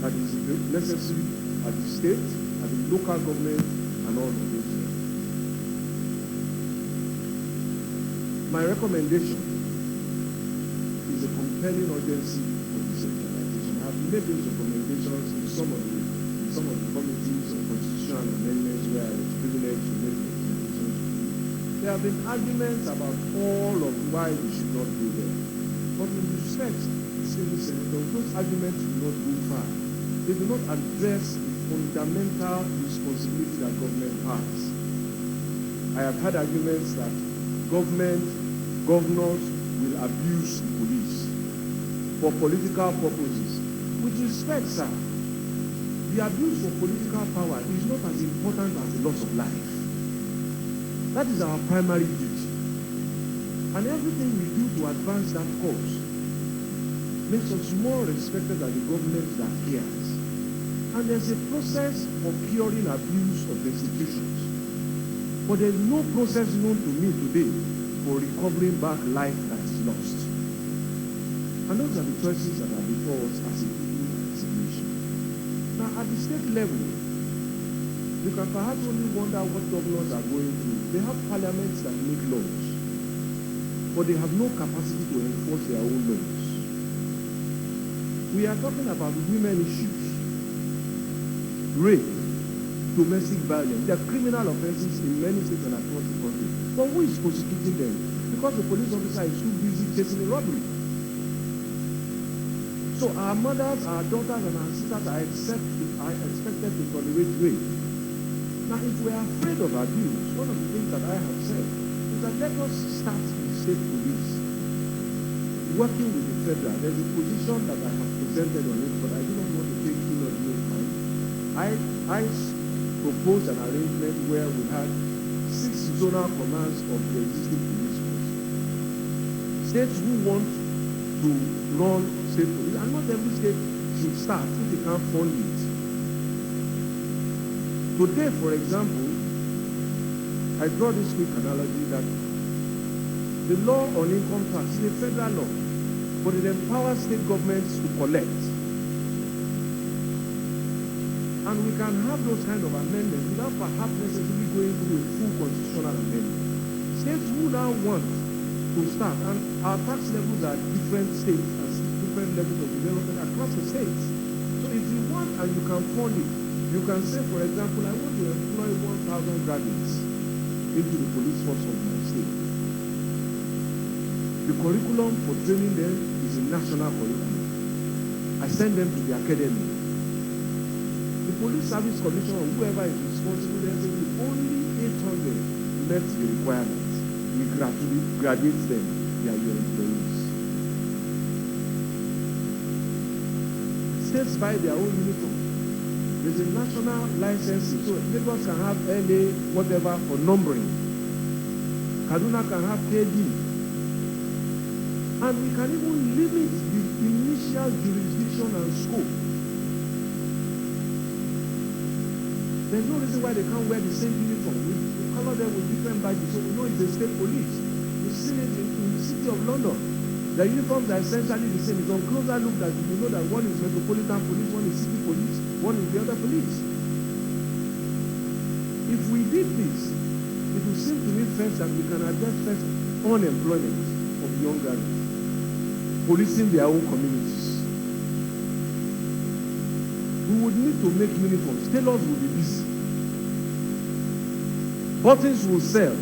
that is necessary at the state, at the local government, and all of those things? My recommendation is a compelling urgency for decentralization. I have made those recommendations in some of the committees of constitutional amendments where I was privileged to make recommendations. There have been arguments about all of why we should not go there. But with respect, civil senators, those arguments do not go far. They do not address the fundamental responsibility that government has. I have had arguments that governors will abuse the police for political purposes. With respect, sir, the abuse for political power is not as important as the loss of life. That is our primary duty. And everything we do to advance that cause makes us more respected by the government that cares. And there's a process for curing abuse of institutions. But there's no process known to me today for recovering back life that is lost. And those are the choices that are before us as a people and as a nation. Now, at the state level, you can perhaps only wonder what governors are going through. They have parliaments that make laws, but they have no capacity to enforce their own laws. We are talking about women issues, rape, domestic violence. They are criminal offenses in many states and across the country. But who is prosecuting them? Because the police officer is too busy chasing a robbery. So our mothers, our daughters, and our sisters are expected to tolerate rape. Now, if we are afraid of abuse, one of the things that I have said is that let us start the state police working with the federal. There's a position that I have presented on it, but I do not want to take too much time. I proposed an arrangement where we had 6 zonal commands of the existing police force. States who want to run state police, and not every state should start if they can't fund it. Today, for example, I draw this quick analogy that the law on income tax is a federal law, but it empowers state governments to collect. And we can have those kind of amendments without perhaps necessarily going through a full constitutional amendment. States who now want to start, and our tax levels are different states, as different levels of development across the states. So if you want and you can fund it, you can say, for example, I want to employ 1,000 graduates into the police force of my state. The curriculum for training them is a national curriculum. I I send them to the academy. The police service commissioner or whoever is responsible there says if only 800 met the requirements, we graduate them, they are your employees. States buy their own uniform. There's a national licensing, so Lagos can have LA, whatever, for numbering. Kaduna can have KD. And we can even limit the initial jurisdiction and scope. There's no reason why they can't wear the same uniform. We color them with different badges, so we know it's a state police. We've seen it in the city of London. The uniforms are essentially the same. It's on closer look that you know that one is Metropolitan Police, one is City Police, one is the other police. If we did this, it would seem to me first that we can address first unemployment of young graduates, policing their own communities. We would need to make uniforms. Tailors will be busy. Buttons will sell,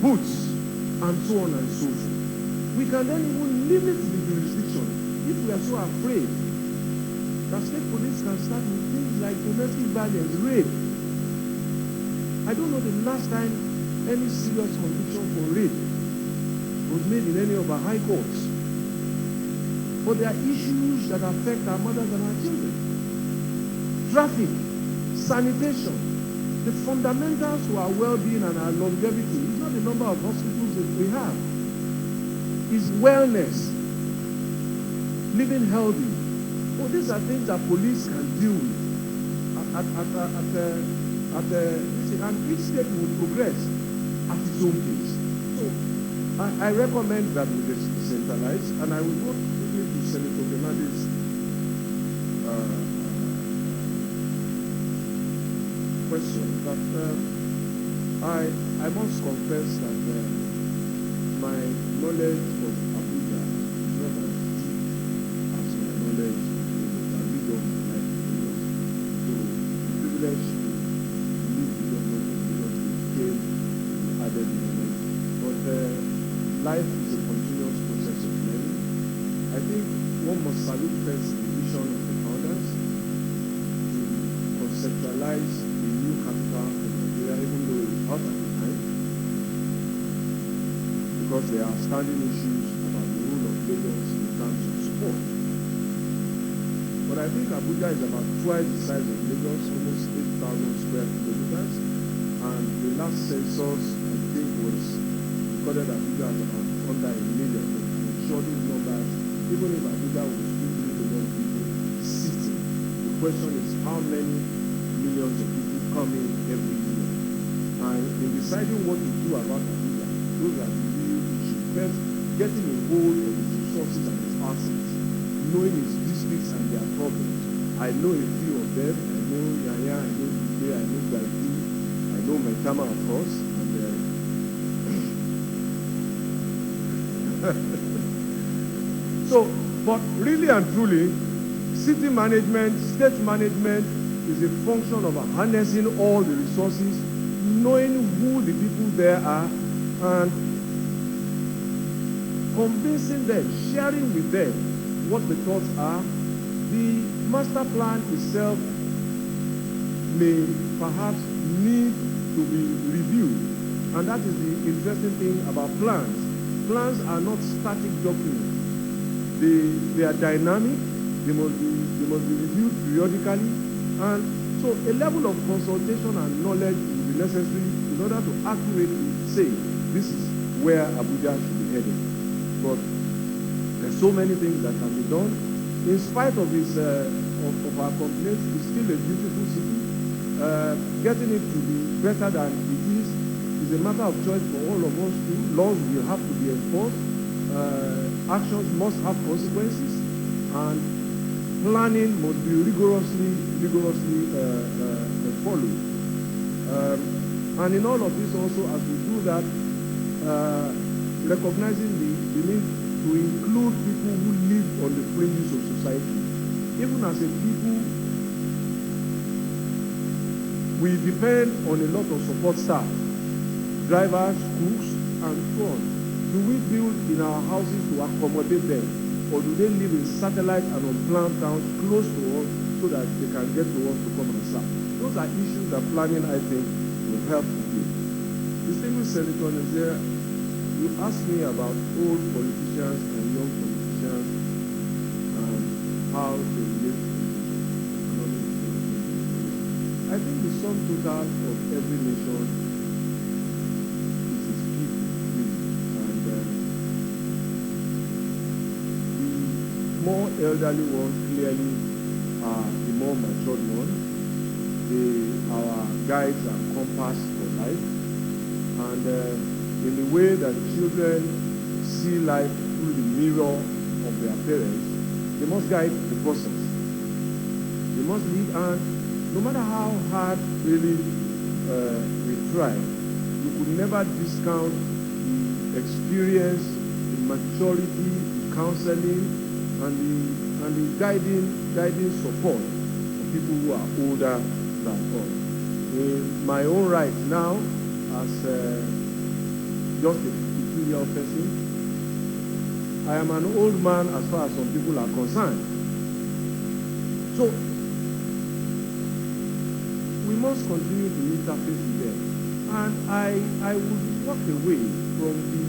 boots, and so on and so forth. We can then even limit the jurisdiction if we are so afraid that state police can start with things like domestic violence, rape. I don't know the last time any serious conviction for rape was made in any of our high courts. But there are issues that affect our mothers and our children. Traffic, sanitation, the fundamentals to our well-being and our longevity is not the number of hospitals that we have. It's wellness, living healthy. Oh, these are things that police can deal with and each state will progress at its own pace. So I recommend that we decentralize, and I will go quickly to Senator Bernardi's question. That I must confess that my knowledge of Abuja is not as deep as my knowledge of Lagos. I really don't like Lagos. So the privilege to leave the government of Lagos came added knowledge. But life is a continuous process of learning. I think one must salute first the vision of the founders to conceptualize the new capital for Nigeria, even though it was hard at the time, because there are standing issues about the role of Lagos in terms of sport. But I think Abuja is about twice the size of Lagos, almost 8,000 square kilometers. And the last census, I think, was recorded Abuja as about under 1 million. I'm sure these numbers, even if Abuja was 2 million people sitting, the question is how many millions of people come in every year. And in deciding what to do about Abuja, those are the real issues. First, getting a hold of its resources and its assets, knowing its districts and their problems. I know a few of them. I know Yaya, I know Ngige, I know Raji, I know Maitama, of course. And so, but really and truly, city management, state management is a function of harnessing all the resources, knowing who the people there are, and convincing them, sharing with them what the thoughts are. The master plan itself may perhaps need to be reviewed, and that is the interesting thing about plans. Plans are not static documents. They are dynamic. They must be reviewed periodically, and so a level of consultation and knowledge will be necessary in order to accurately say this is where Abuja should be headed. But there's so many things that can be done. In spite of its of our complaints, it's still a beautiful city. Getting it to be better than it is a matter of choice for all of us too. Laws will have to be enforced. Actions must have consequences, and planning must be rigorously followed. And in all of this also, as we do that, recognizing the need to include people who live on the fringes of society. Even as a people, we depend on a lot of support staff, drivers, cooks, and so on. Do we build in our houses to accommodate them? or do they live in satellite and unplanned towns close to us so that they can get to us to come and serve? Those are issues that planning, I think, will help to do. Distinguished Senator Nigeria, you asked me about old politicians and young politicians and how they live in economic development. I think the sum total of every nation is its people, really. And the more elderly ones clearly are the more matured ones. Our guides and compass for life. And in the way that children see life through the mirror of their parents, they must guide the process. They must lead, and no matter how hard really we try, you could never discount the experience, the maturity, the counseling, and the guiding support of people who are older than us. In my own right now, as just a peculiar person, I am an old man as far as some people are concerned. So, we must continue to interface with them. And I would walk away from the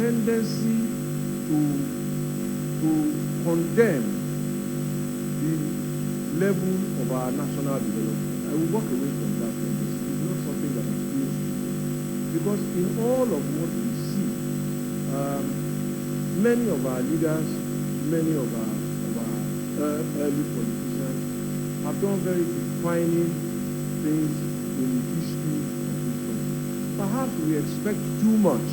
tendency to condemn the level of our national development. I will walk away from that tendency. It's not something that appeals to me. Because in all of what we see, many of our leaders, many of our early politicians have done very defining things in the history of this country. Perhaps we expect too much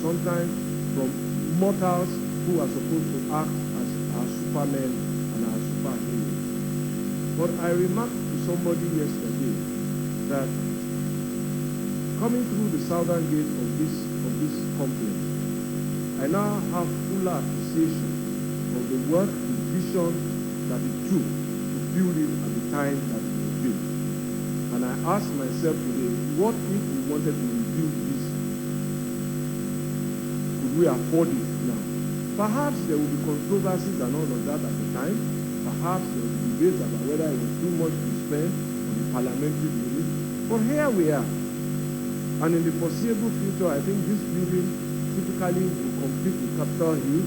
sometimes from mortals who are supposed to act as our supermen and our superheroes. But I remarked to somebody yesterday that coming through the southern gate of this complex, I now have fuller appreciation of the work and vision that it took to build it at the time that it was built. And I asked myself today, what if we wanted to rebuild this? Could we afford it now? Perhaps there will be controversies and all of that at the time. Perhaps there will be debates about whether it was too much to spend on the parliamentary building. But here we are. And in the foreseeable future, I think this building typically will compete with Capitol Hill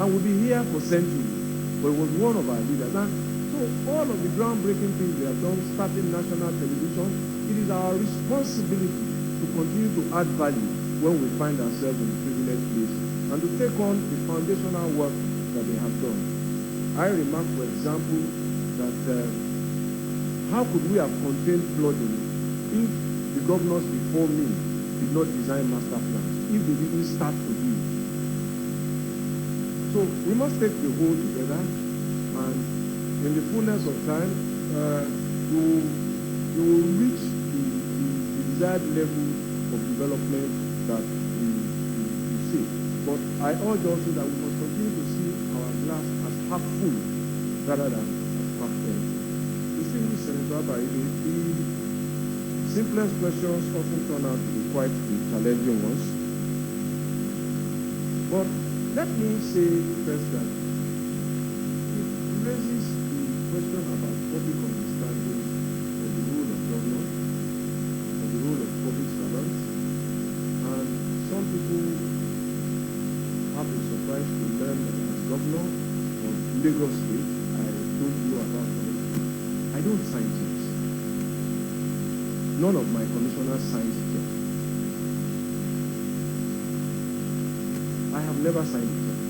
and will be here for centuries. But it was one of our leaders. And so all of the groundbreaking things we have done, starting national television, it is our responsibility to continue to add value when we find ourselves in a privileged place and to take on the foundational work that they have done. I remark, for example, that how could we have contained flooding if the governors before me did not design master plans, if they didn't start to do it? So we must take the whole together, and in the fullness of time, you will reach the desired level of development that we see. But I urge also that we must continue to see our glass as half full rather than as half empty. Distinguished Senator Ibe, the simplest questions often turn out to be quite the challenging ones. But let me say first that it raises the question about public understanding of the role of government, of the role of public servants, and some people have been surprised to learn that as governor of Lagos State, I told you about it. I don't sign checks. None of my commissioners signs checks. I have never signed a check.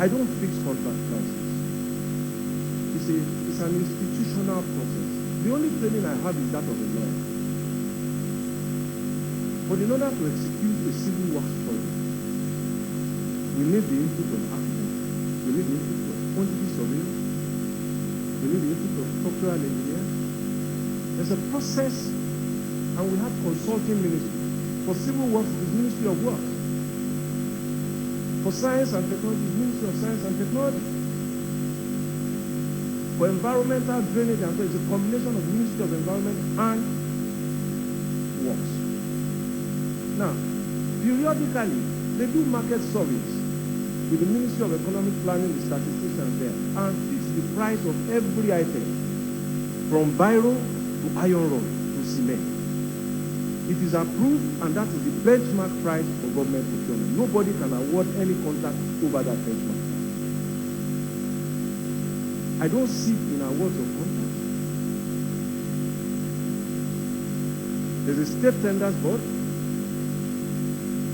I don't fix contract prices. It's an institutional process. The only training I have is that of a lawyer. But in order to execute a civil works project, we need the input of architects, we need the input of quantity surveyors, we need the input of structural engineers. There's a process, and we have consulting ministry. For civil works, it is Ministry of Works. For science and technology, it is Ministry of Science and Technology. For environmental drainage, and it's a combination of Ministry of Environment and Works. Now, periodically, they do market surveys with the Ministry of Economic Planning, the statisticians there, and fix the price of every item, from biro to iron rod to cement. It is approved, and that is the benchmark price for government procurement. Nobody can award any contract over that benchmark price. I don't sit in awards of contracts. There's a state tenders board,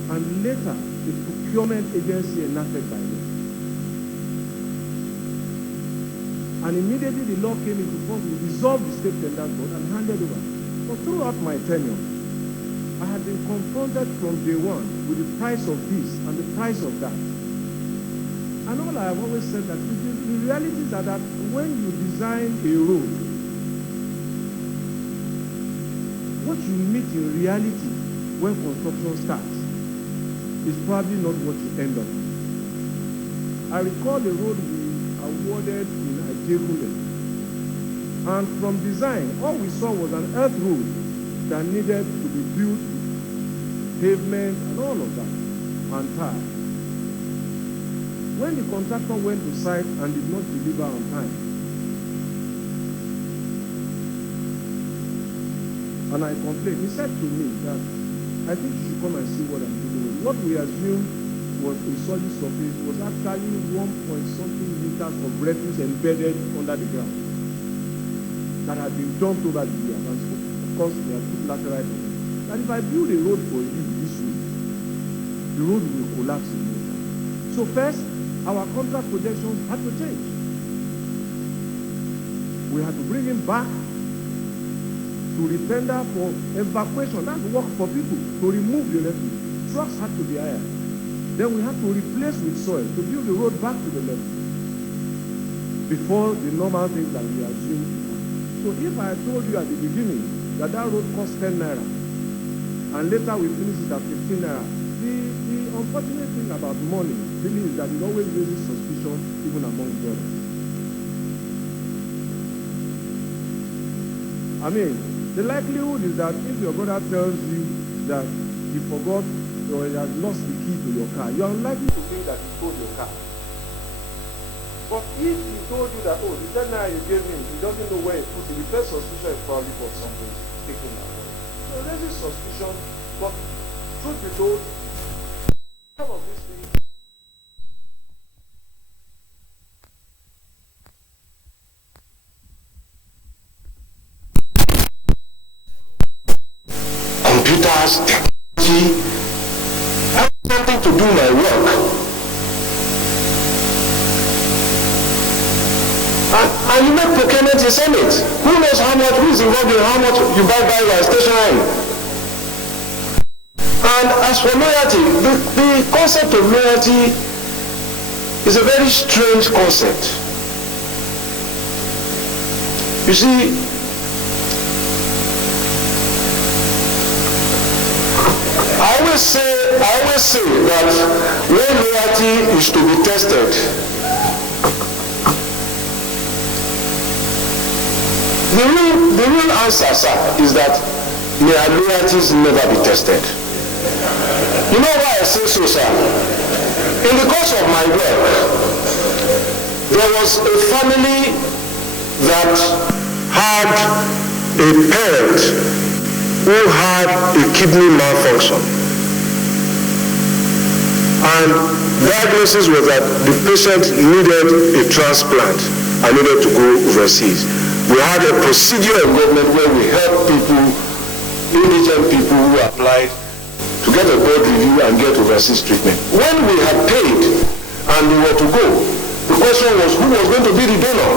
and later a procurement agency enacted by law. And immediately the law came into force, we dissolved the state tenders board and handed over. But throughout my tenure, I had been confronted from day one with the price of this and the price of that. And all I have always said that the realities are that when you design a road, what you meet in reality when construction starts is probably not what you end up. I recall the road we awarded in Adeosun, and from design, all we saw was an earth road that needed to be built with pavement and all of that, and tar. When the contractor went to site and did not deliver on time, and I complained, he said to me that I think you should come and see what I'm doing. What we assumed was a solid surface was actually 1-point-something meters of refuse embedded under the ground that had been dumped over the years. And so, of course, we have put laterite on it. That if I build a road for you this way, the road will collapse in no time. So first, our contract projections had to change. We had to bring him back to retender for evacuation. That's work for people to remove the refuse. Trucks had to be hired. Then we had to replace with soil to build the road back to the level before the normal things that we assumed. So if I told you at the beginning that that road cost 10 naira and later we finish it at 15 naira, the unfortunate thing about money really is that it always raises suspicion even among brothers. I mean, the likelihood is that if your brother tells you that he forgot or he has lost the key to your car, you are unlikely to think that he stole your car. But if he told you that, oh, the 10 naira you gave him, he doesn't know where he put it, the first suspicion is probably for something taken away. So it raises suspicion, but truth be told, some of these things. Computers, technology, I have something to do my work. And you make procurement, you send it. Who knows how much, who is involved in how much you buy by stationery? And as for loyalty, the concept of loyalty is a very strange concept. You see, I always say that when loyalty is to be tested, the real answer, sir, is that may our loyalties never be tested. You know why I say so, sir? In the course of my work, there was a family that had a parent who had a kidney malfunction. And diagnosis was that the patient needed a transplant and needed to go overseas. We had a procedure in government where we helped people, indigent people who applied to get a board review and get overseas treatment. When we had paid and we were to go, the question was who was going to be the donor?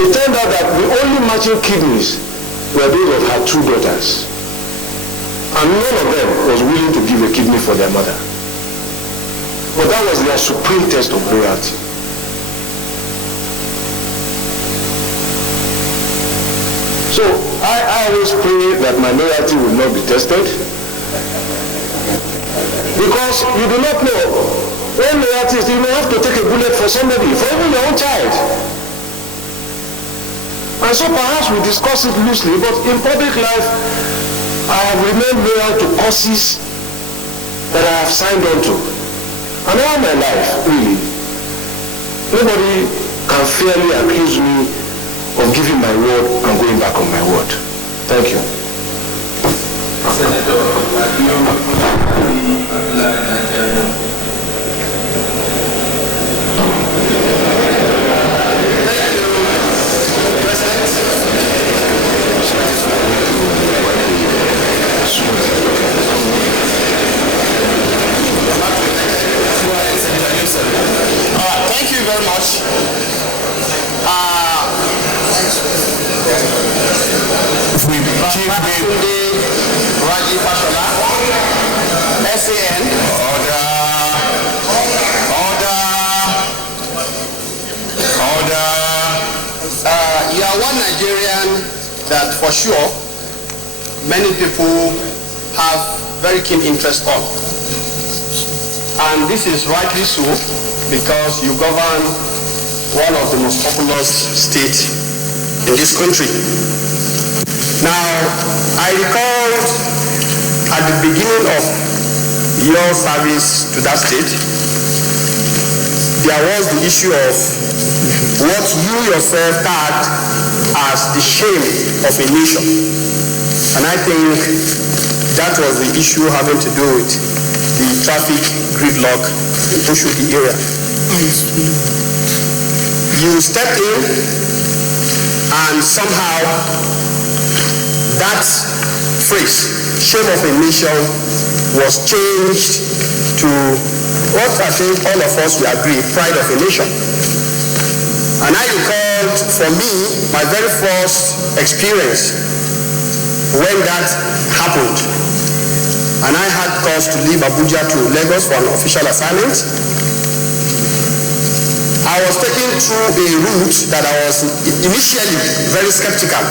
It turned out that the only matching kidneys were those of her two daughters. And none of them was willing to give a kidney for their mother. But that was their supreme test of loyalty. So I always pray that my loyalty will not be tested. Because you do not know when loyalty is, you may have to take a bullet for somebody, for even your own child. And so perhaps we discuss it loosely, but in public life, I have remained loyal to causes that I have signed on to. And all my life, really, nobody can fairly accuse me of giving my word and going back on my word. Thank you. Senator Thank you very much. Raji Fashola, SAN. Order. You are one Nigerian that for sure many people have very keen interest on. And this is rightly so because you govern one of the most populous states in this country. Now, I recalled at the beginning of your service to that state, there was the issue of what you yourself tagged as the shame of a nation. And I think that was the issue having to do with the traffic gridlock in Oshodi area. You stepped in and somehow that phrase, shame of a nation, was changed to what I think all of us will agree, pride of a nation. And I recalled, for me, my very first experience when that happened. And I had cause to leave Abuja to Lagos for an official assignment. I was taken through a route that I was initially very skeptical.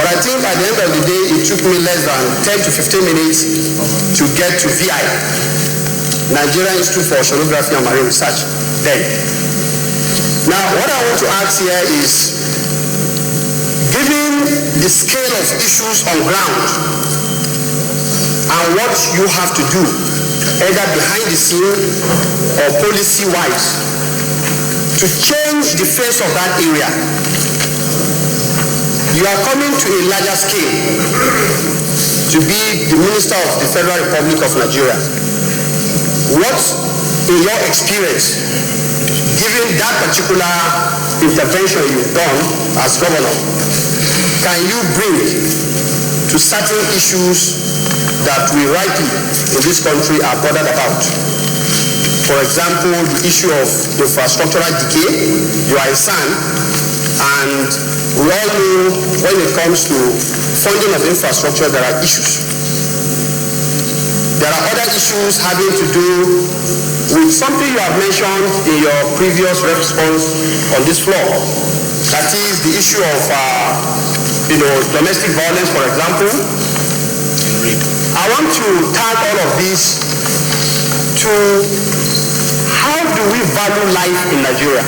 But I think at the end of the day, it took me less than 10 to 15 minutes to get to VI, Nigeria Institute for Oceanography and Marine Research, then. Now, what I want to ask here is, given the scale of issues on ground and what you have to do, either behind the scene or policy-wise, to change the face of that area, you are coming to a larger scale to be the Minister of the Federal Republic of Nigeria. What, in your experience, given that particular intervention you've done as governor, can you bring to certain issues that we rightly in this country are bothered about? For example, the issue of infrastructural decay. You are a son, and we all know when it comes to funding of infrastructure, there are issues. There are other issues having to do with something you have mentioned in your previous response on this floor. That is the issue of domestic violence, for example. I want to tag all of this to how do we value life in Nigeria?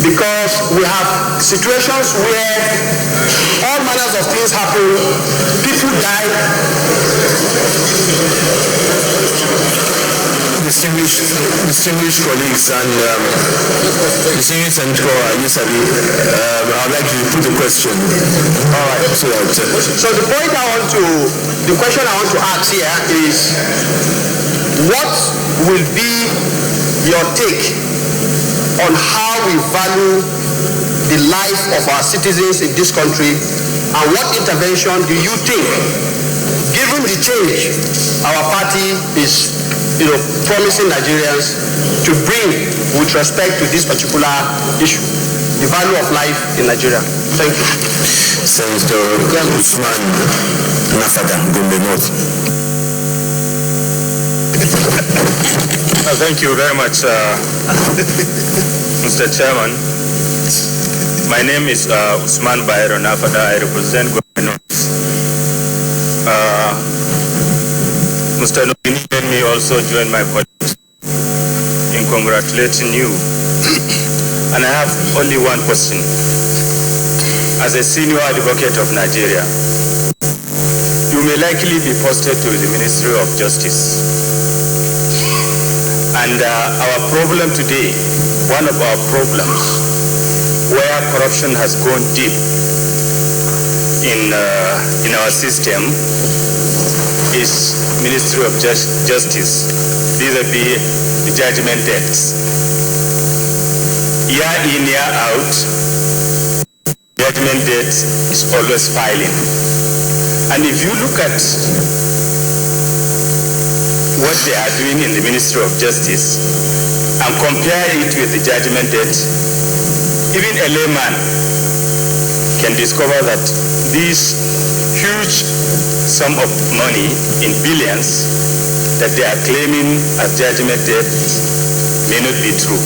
Because we have situations where all manners of things happen, people die. Distinguished colleagues and distinguished Senator Aisha, I would like to put a question. All right. So the question I want to ask here is, what will be your take on how we value the life of our citizens in this country, and what intervention do you think, given the change our party is promising Nigerians to bring with respect to this particular issue, the value of life in Nigeria? Thank you. Senator Usman Nafada, Gombe North. Thank you very much, Mr. Chairman. My name is Usman Bayero Nafada. I represent Gombe North. Mr. Nobini let me also join my colleagues in congratulating you. And I have only one question. As a senior advocate of Nigeria, you may likely be posted to the Ministry of Justice. And our problem today, one of our problems, where corruption has gone deep in our system, is Ministry of Justice, vis-a-vis the judgment dates. Year in, year out, judgment date is always filing. And if you look at what they are doing in the Ministry of Justice and compare it with the judgment date, even a layman can discover that this huge sum of money in billions that they are claiming as judgment date may not be true.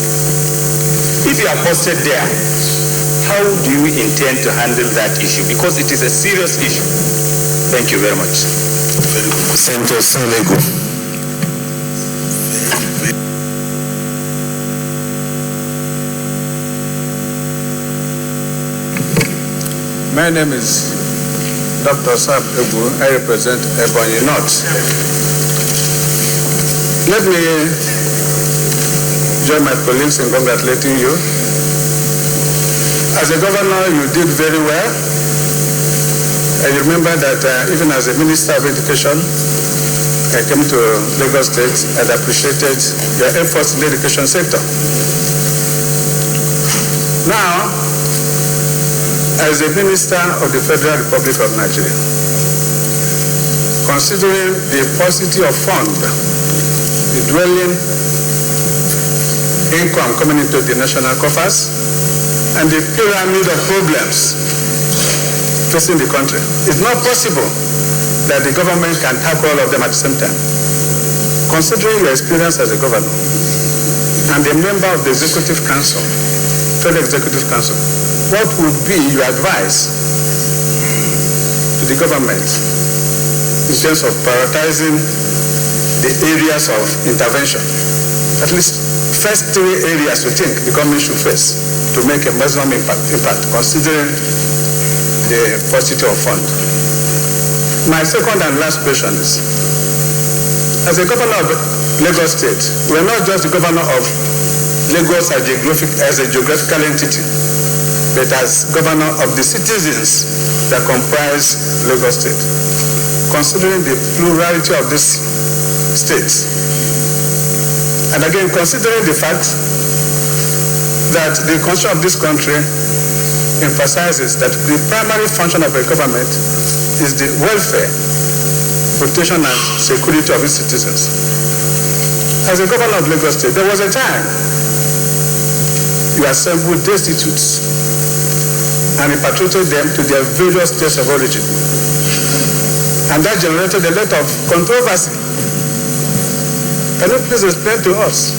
If you are posted there, how do you intend to handle that issue? Because it is a serious issue. Thank you very much. Senator Sanego. My name is Dr. Sab Egu. I represent Ebonyi North. Let me join my colleagues in congratulating you. As a governor, you did very well. I remember that even as a Minister of Education, I came to Lagos State and appreciated your efforts in the education sector. Now, as a Minister of the Federal Republic of Nigeria, considering the paucity of fund, the dwelling income coming into the national coffers, and the pyramid of problems facing the country, it's not possible that the government can tackle all of them at the same time. Considering your experience as a governor and a member of the Executive Council, Federal Executive Council, what would be your advice to the government in terms of prioritizing the areas of intervention? At least first 3 areas you think the government should face to make a maximum impact considering the paucity of fund. My second and last question is, as a governor of Lagos State, we are not just the governor of Lagos as a geographical entity, but as governor of the citizens that comprise Lagos State. Considering the plurality of this state, and again considering the fact that the constitution of this country emphasizes that the primary function of a government is the welfare, protection and security of its citizens. As a governor of Lagos State, there was a time you assembled destitutes and repatriated them to their various states of origin. And that generated a lot of controversy. Can you please explain to us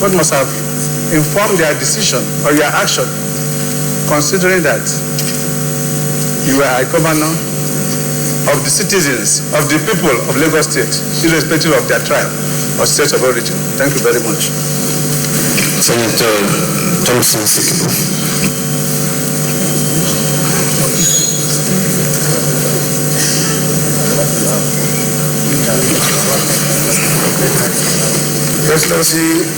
what must have informed their decision or your action, considering that you are a governor of the citizens, of the people of Lagos State, irrespective of their tribe or state of origin? Thank you very much. Senator Thompson Sikibu. Excellency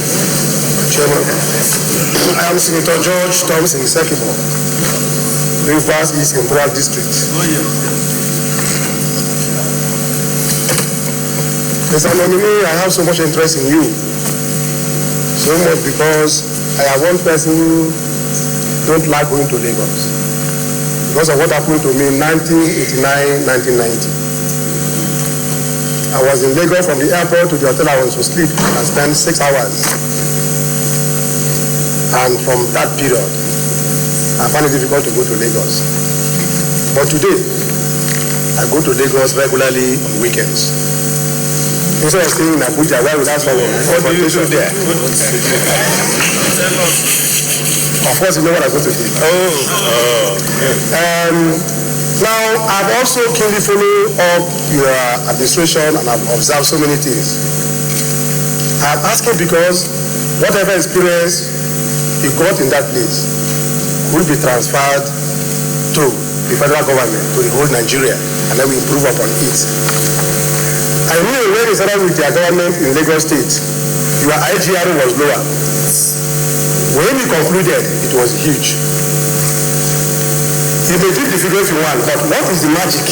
Chairman, I am Senator George Thompson Sikibu, Rivers East Imperial District. Mr. Nominee, I have so much interest in you. So much because I am one person who don't like going to Lagos because of what happened to me in 1989, 1990. I was in Lagos from the airport to the hotel I was to sleep and spent 6 hours. And from that period, I found it difficult to go to Lagos. But today, I go to Lagos regularly on weekends. Instead of staying in Abuja, where we have someone. What do you do there? Of course, you know what I'm going to do. Now, I've also keenly followed up your administration and I've observed so many things. I'm asking because whatever experience you got in that place could be transferred to the federal government to the whole Nigeria, and then we improve upon it. I knew when we started with their government in Lagos State, your IGR was lower. When we concluded, it was huge. You may give the figure if you want, but what is the magic?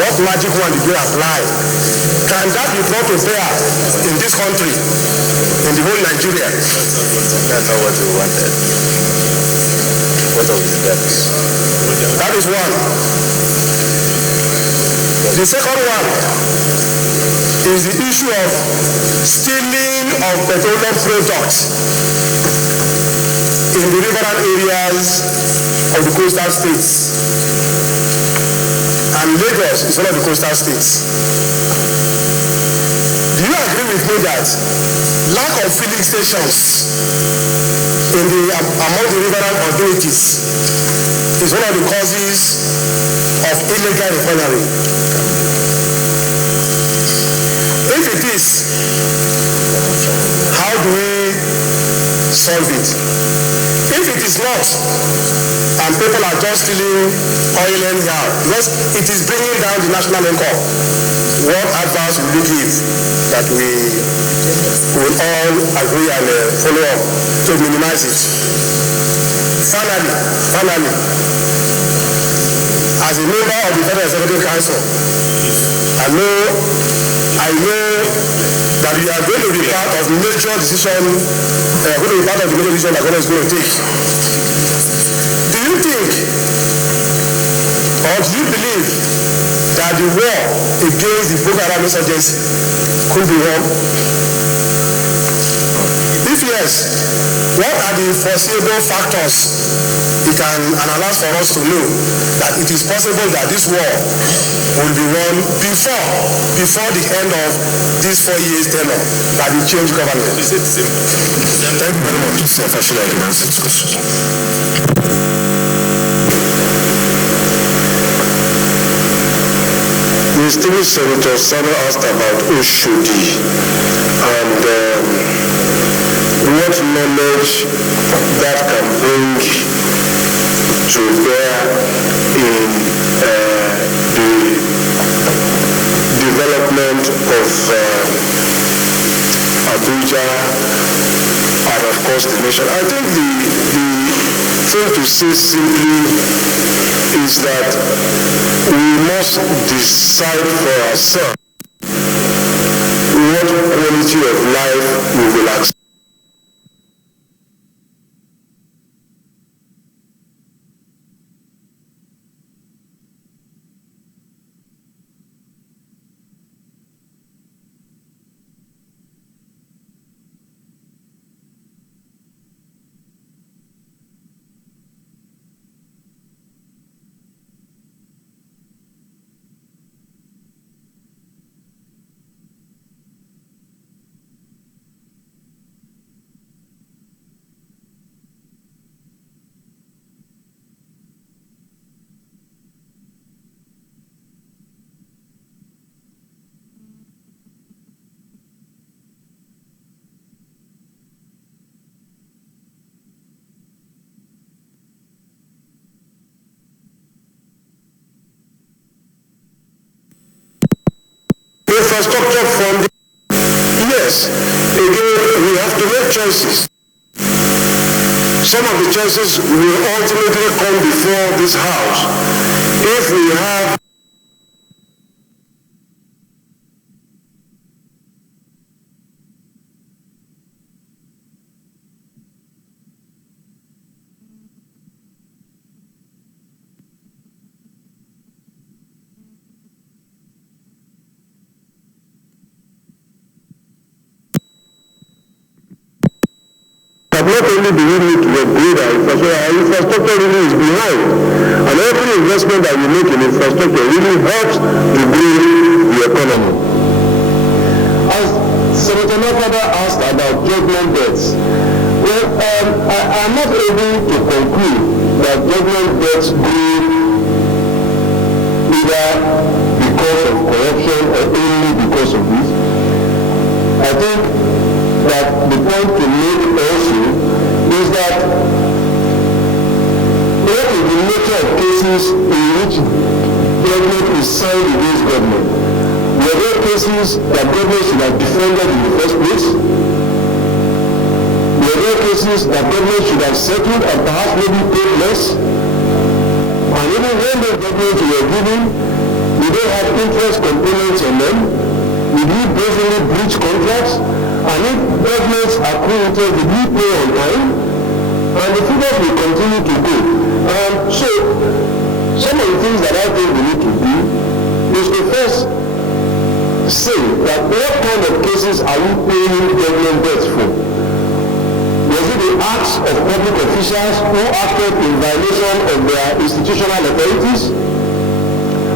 What magic one did you apply? Can that be brought to bear in this country, in the whole Nigeria? That's not what we wanted. What of the debts? That is one. The second one is the issue of stealing of petroleum products in the riverine areas of the coastal states. And Lagos is one of the coastal states. Do you agree with me that lack of filling stations in the among the riverine authorities is one of the causes of illegal refinery? If it is, how do we solve it? If it is not, and people are just stealing oil anyhow, because it is bringing down the national income, what advice will you give that we will all agree and follow up to minimize it? Finally, as a member of the Federal Executive Council, I know that we are going to be part of the major decision, that government is going to take. Do you think, or do you believe that the war against the Boko Haram insurgency could be won? If yes, what are the foreseeable factors it can analyze for us to know that it is possible that this war will be won before the end of this 4 years tenure by the change government? Is it simple? Thank you very much. Mr. Fashola, I can answer this question. The distinguished Senator Sano asked about Oshodi and what knowledge that can bring to bear in the development of Abuja and of course the nation. I think the thing to say simply is that we must decide for ourselves what quality of life we will accept. Infrastructure funding, yes, again, we have to make choices. Some of the choices will ultimately come before this house if we have not only do we need to upgrade our infrastructure really is behind. And every investment that we make in infrastructure really helps to grow the economy. As Senator Nakada asked about judgment debts, well, I'm not able to conclude that judgment debts grew either because of corruption or only because of this. I think that the point to make also is that what is the nature of cases in which government is signed against government? Were there cases that government should have defended in the first place? Were there cases that government should have settled and perhaps maybe paid less? And even when the government were given, we don't have interest components on them. We do basically breach contracts, and if governments accrue interest, we do pay on time, and the figures will continue to go. So, some of the things that I think we need to do is to first say that what kind of cases are we paying government debts for? Was it the acts of public officials who acted in violation of their institutional authorities?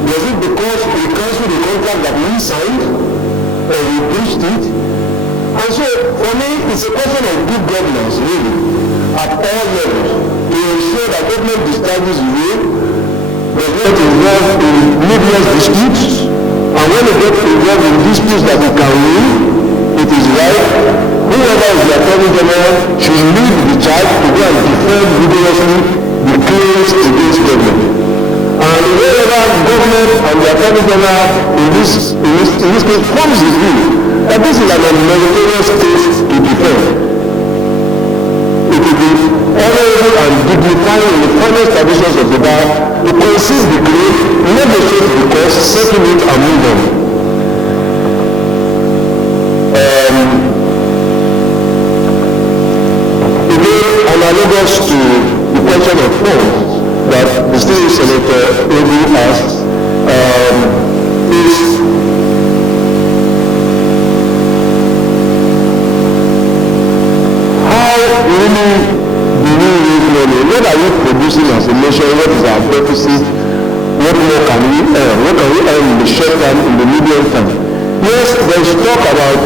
Was it because we cancelled the contract that we signed, or we breached it? And so, for me, it's a question of good governance, really, at all levels, to ensure that government discharges the role, does not involve in needless disputes, and when it gets involved in disputes that it can win, it is right. Whoever is the Attorney General should lead the charge to go and defend vigorously the claims against government. And wherever government and the Attorney General in this case forms the view that this is an unmeritorious case to defend, it will be honorable and dignifying in the finest traditions of the bar to concede the claim, negotiate the cost, settle it, and move on. Analogous to the question of funds that the state senator Ebu asked, is how really do we raise money? What are we producing as a nation? What is our deficit? What more can we earn? What can we earn in the short term, in the medium term? Yes, there is talk about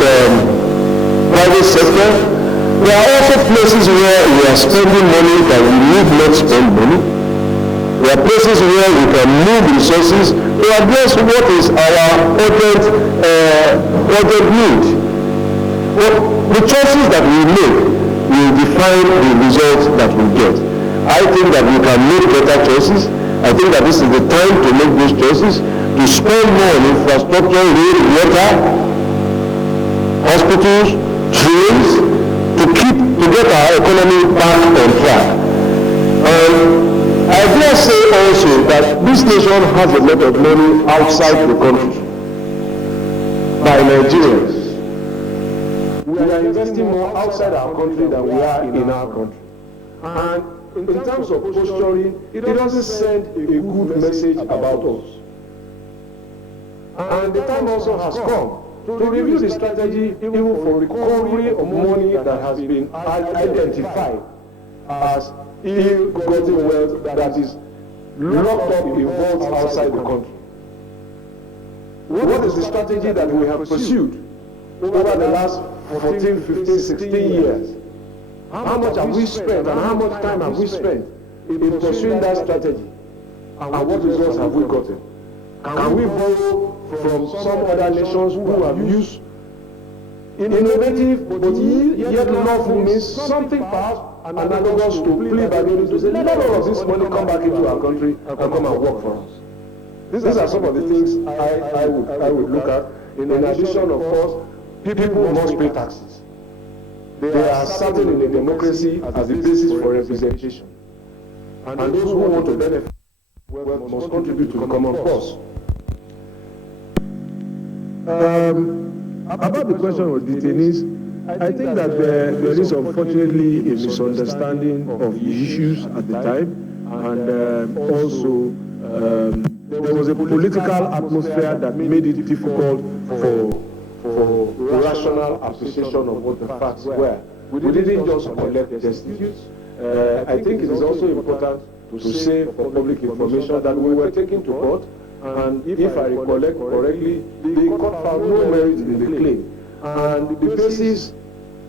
private sector. There are also places where we are spending money that we need not spend money. There are places where we can move resources to address what is our urgent need. Well, the choices that we make will define the results that we get. I think that we can make better choices. I think that this is the time to make those choices, to spend more on infrastructure, rail, water, hospitals, trains, to get our economy back on track. And I dare say also that this nation has a lot of money outside the country by Nigerians. We are investing more outside our country than we are in our country. And in terms of posturing, it doesn't send a good message about us. And the time also has come to review the strategy even for recovery of money that has been identified as ill-gotten wealth that is locked up in vaults outside the country. What is the strategy that we have pursued over the last 14, 15, 16 years? How much have we spent and how much time have we spent in pursuing that strategy? And what results have we gotten? Can we borrow from some other nations who have used innovative but yet lawful means, something perhaps analogous to plea bargaining, to say, let all of this money come back into our country and come and work for us? These are some of the things I would look at. In addition, of course, people must pay taxes. They are certain in a democracy as the basis for representation. And those who want to benefit must contribute to the common cause. About the question of detainees, I think that there is unfortunately a misunderstanding of the issues at the time, and also there was a political atmosphere that made it difficult for rational appreciation of what the facts were. We didn't just collect testimonies. I think it is also important to say for public information that we were taken to court, and if I recollect correctly, the court found no merit in the claim. And the basis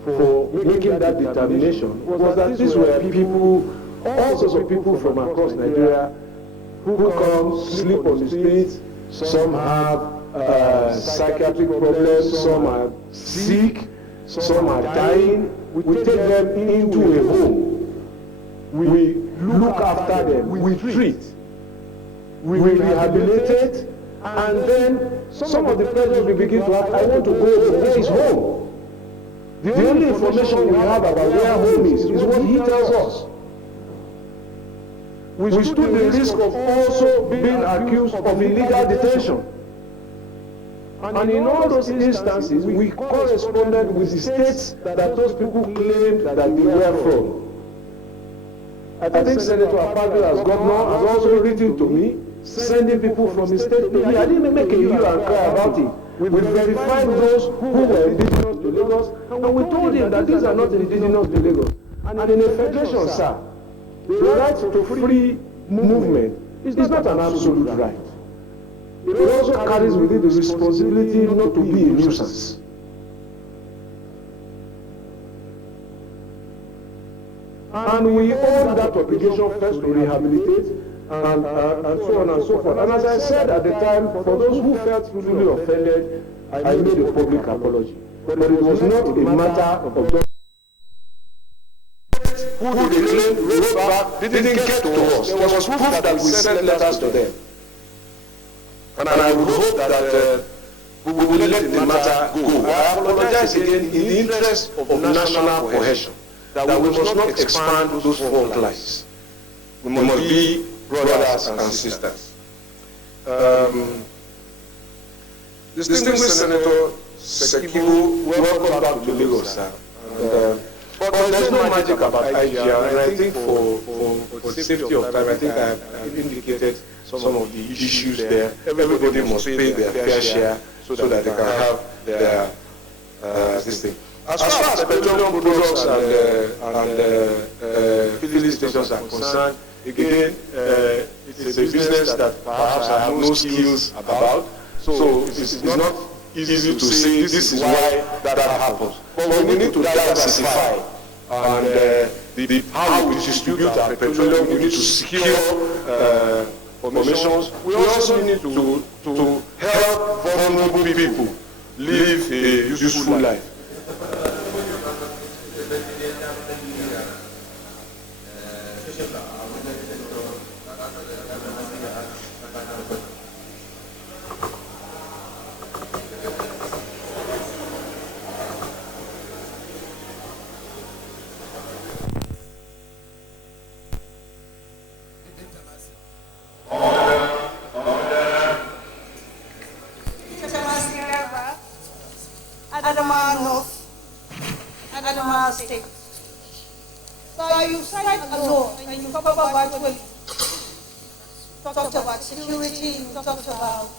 for making that determination was that these were people, all sorts of people from across Nigeria, who come, sleep on the streets. Some have psychiatric problems, some are sick, some are dying. We take them into a home. We look after them, we treat. will rehabilitate, and then some of the presidents will begin to ask, I want to go, where is home? The only information we have about where home is what he tells us. We stood the risk of also being accused of illegal detention. And in all those instances, we corresponded with the states that those people claimed that they were from. I think Senator Abubakar as governor has also written to me, sending people from the state. I didn't make a hue and cry about it. We verified those who were indigenous to Lagos, and we told him that these are not indigenous to Lagos. And in a federation, sir, the right to free movement is not an absolute right. It also carries with it the responsibility not to be a nuisance. And we owe that obligation first to rehabilitate and so on and so forth. And as I said at the time, for those who felt truly offended, I made a public apology. But it was not a matter of just who they claimed wrote back didn't get to us. There was proof that we sent letters to them. And I would hope that we will let the matter go. I apologize again in the interest of national cohesion, that we must not expand those fault lines. We must be brothers and sisters. Distinguished Senator Sekibu, welcome back to Lagos, sir. But there's no magic about IGR, and I think for safety of time, I think I've indicated some of the issues there. Everybody must pay their fair share so that they can have their this thing. As far as petroleum products and filling stations are concerned, again, it's a business that perhaps I have no skills about. So it's not easy to say this is why that happens. But we need to diversify, and how we distribute our petroleum, we need to secure formations. We also need to help vulnerable people live a useful life. State. So you cite a law and you talk about virtually. You talked about security, you talked about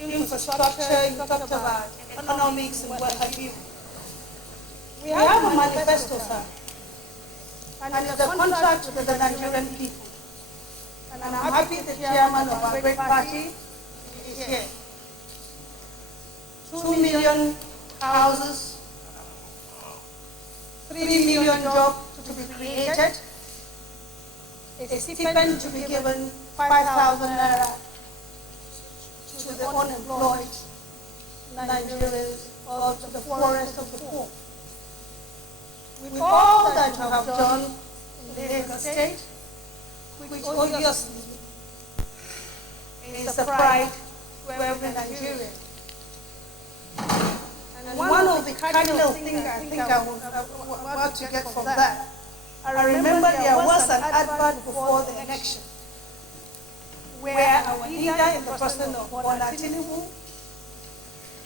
infrastructure, you talked about economics and what have you. We have a manifesto, sir, and it's a contract with the Nigerian people. And I'm happy the chairman of our great party is here. 2 million houses, 3 million jobs to be created, a stipend to be given 5,000 naira to the unemployed Nigerians of the poorest of the poor. With all that you have done in Lagos State, which obviously is a pride to every Nigerian. And one of the cardinal things I think I want to get from that, I remember there was an advert before the election where our leader in the person of Bola Tinubu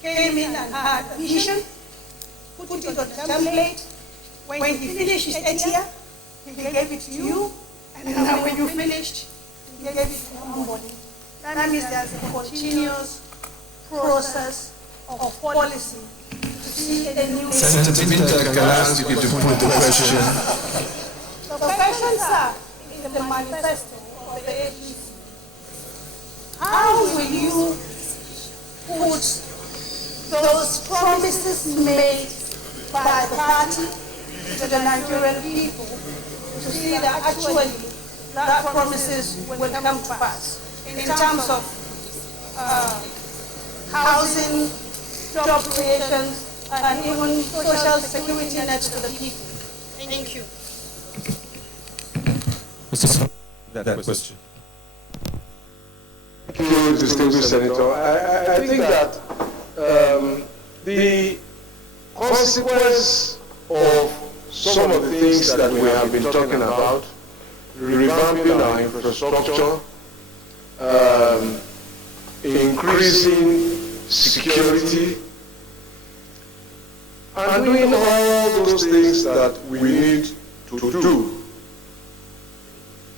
came in and had a vision, put it on the template. When he finished his 8 year, he gave it to you, and then when you finished, he gave it to somebody. That means there's a continuous process of policy. Senator Binta, can I ask you to put the question? The question, sir, is the manifesto of the APC. How will you put those promises made by the party to the Nigerian people to see that actually that promises will come to pass in terms of housing, job creations, and even social security nets to the people? Thank you. That question. Thank you, distinguished Senator. I think that the consequence of some of the things that we have been talking about, revamping our infrastructure, increasing security, and doing all those things that we need to do,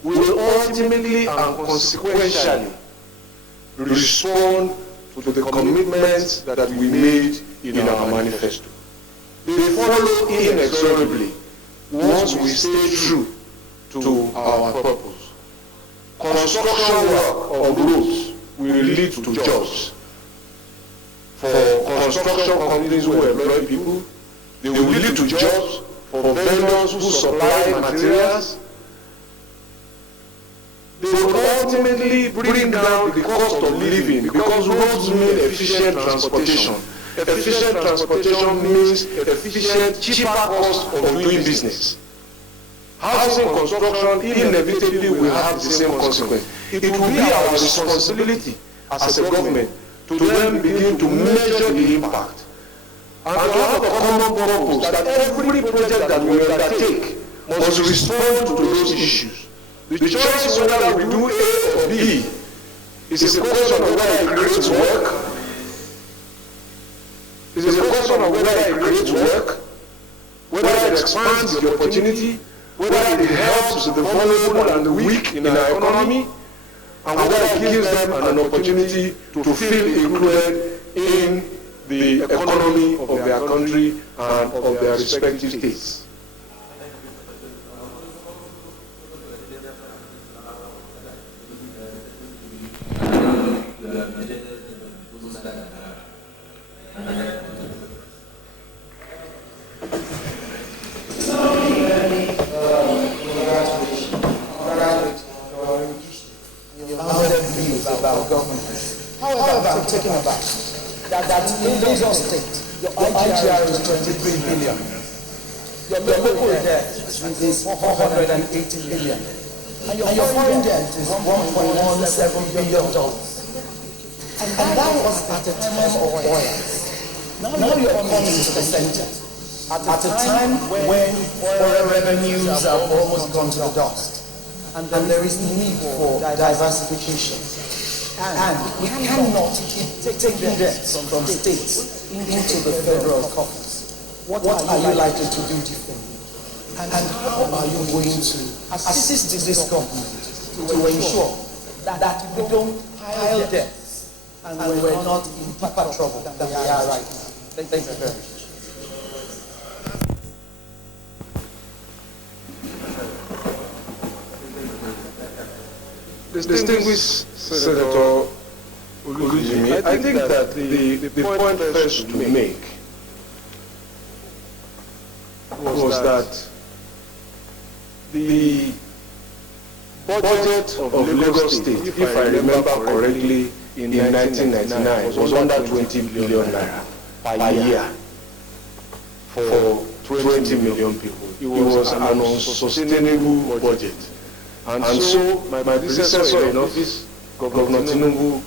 will ultimately and consequentially respond to the commitments that we made in our manifesto. They follow inexorably once we stay true to our purpose. Construction work of roads will lead to jobs. For construction companies who employ people, they will lead to jobs. For vendors who supply materials, they will ultimately bring down the cost of living because roads mean efficient transportation. Efficient transportation means efficient, cheaper cost of doing business. Housing construction inevitably will have the same consequence. It will be our responsibility as a government to then begin to measure the impact and to have a common purpose that every project that we undertake must respond to those issues. The choice whether we do A or B is a question of whether it creates work. It is a question of whether it creates work, whether it expands the opportunity, whether it helps the vulnerable and the weak in our economy, and whether it gives them an opportunity to feel included in the economy of their country and of their respective states. However, I'm taking aback that in Lagos State, your IGR is 23 billion. Your local debt is 480 billion. And your foreign debt is $1.17 billion. And that was at a time of oil. Now you're coming to the center. At a time when foreign revenues have almost gone to the dust. And there is need for diversification. And we cannot keep taking debts from states into the federal coffers. What are you likely to do differently? And how are you going to assist this government to ensure that we don't pile debts and we're not in deeper trouble than we are right now? Thank you very much. Distinguished Senator Olujimi, I think that the point first to make was that the budget of Lagos State, if I remember correctly, in 1999 was under 20 billion naira per year for 20 million people. It was an unsustainable budget. And so my predecessor in office, Governor Tinubu,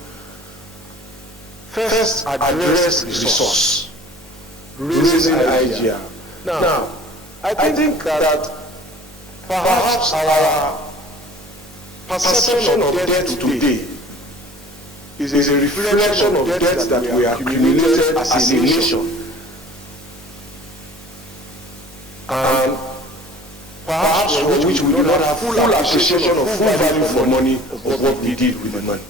first addressed the source, raising the IGR. Now, I think that perhaps our perception of debt today is a reflection of debt that we accumulated as a nation. And perhaps for which we do not have full appreciation of full value for money of what we did with the money.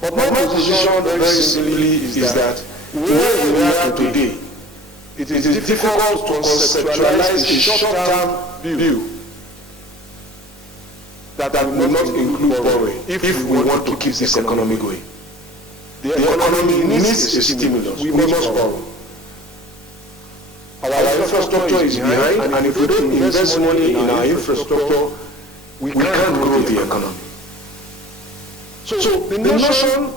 But my position very simply is that where we are today, it is difficult to conceptualize a short-term view that will not include borrowing if we want to keep this economy going. The economy needs a stimulus. We must borrow. Our infrastructure is behind, and if we don't invest money in our infrastructure, we can't grow the economy. So the notion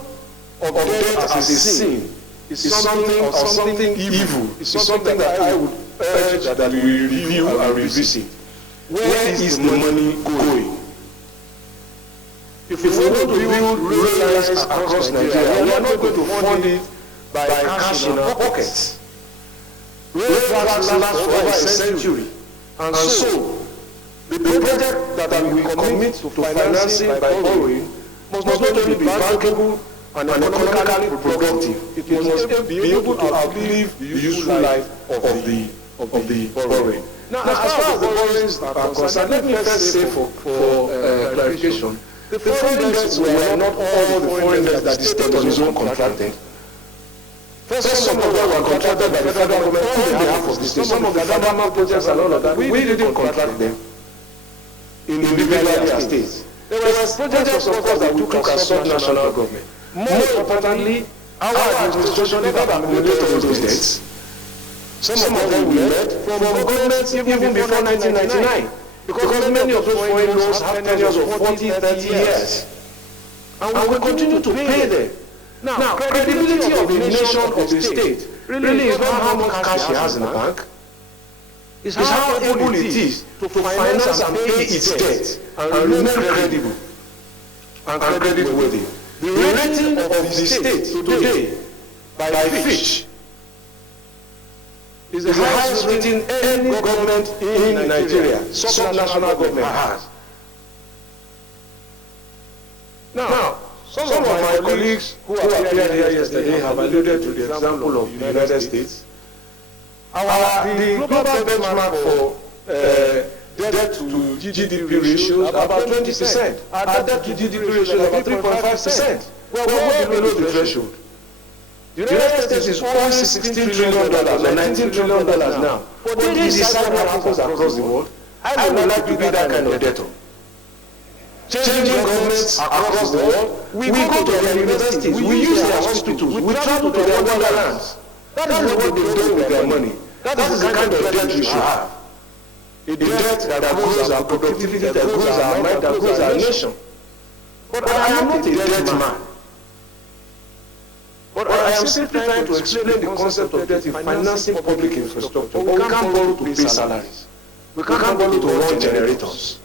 of debt as a sin is something evil. It's something that I would urge that we review and revisit. Where is the money going? If if we want to build rail lines across Nigeria, we are not going to fund it by cash in our pockets. Rail tracks last for over a century, and so the project that we commit to financing by borrowing must not only be bankable and economically productive, it must be able to outlive the useful life of the borrowing. Now, as far as the borrowings are concerned, let me first say for clarification, the foreign debts were not all the foreign debts that the state on its own contracted. First, some of them were contracted by the federal government on behalf of the state. Some of the federal projects and all of that, we didn't contract them individually as states. There were projects, of course, that we took as sub-national government. More importantly, our administration never accommodated those debts. Some of them we led from governments even before 1999, because many of those foreign loans have tenures of 40, 30 years. And we continue to pay them. Now, credibility of the nation, of the state, really is not how much cash it has in the bank. It's how able it is to finance and pay its debt and remain credible and creditworthy. The rating of the state today by Fitch is the highest rating any government in Nigeria, sub-national government, has. Now, some of my colleagues who appeared here yesterday have alluded to the example of the United States. The global benchmark for debt to GDP ratio is about 20%. Our debt to GDP ratio is about 3.5%. We're well below the threshold. The United States is over $16 trillion or $19 trillion now. But they decide what happens across the world. I would like to be that kind of debtor. Changing governments across the world, we go to their universities, we use their hospitals, we travel to their wonderlands. That is what they do with their money. That is the kind of debt we should have. A debt that grows our productivity, that grows our mind, that grows our nation. But I am not a debt man. But I am simply trying to explain the concept of debt in financing public infrastructure. We can't borrow to pay salaries. We can't borrow to run generators.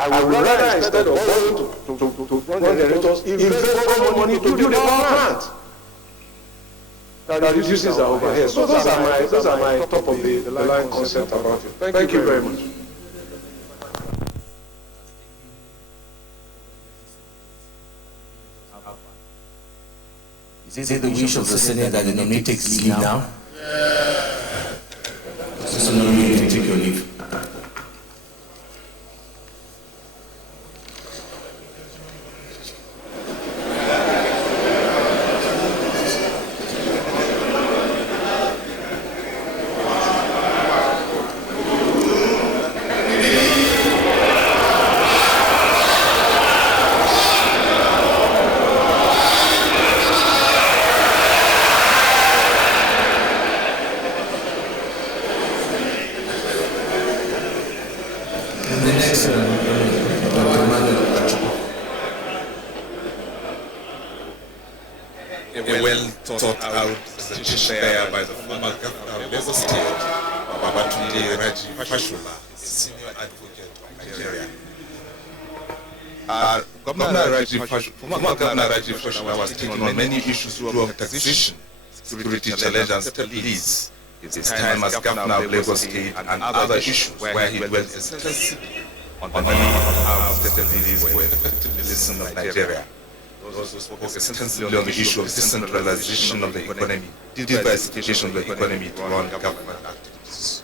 I would rather, instead of borrowing to run generators, invest more money to build a power plant that reduces our overhead. So those are my top of the line concept about it. Thank you very much. Is it the wish of the Senate that the nominee takes leave now? So nominee, you take your leave. Fashola, senior advocate of Nigeria. Former Governor Raji Fashola was taking on many issues through taxation, security challenge and state leads. His time as governor of Lagos State and other issues where he dwelt extensively on the need to have state leads for effectiveness of Nigeria. Also spoke extensively on the issue of decentralization of the economy, diversification of the economy to run government activities.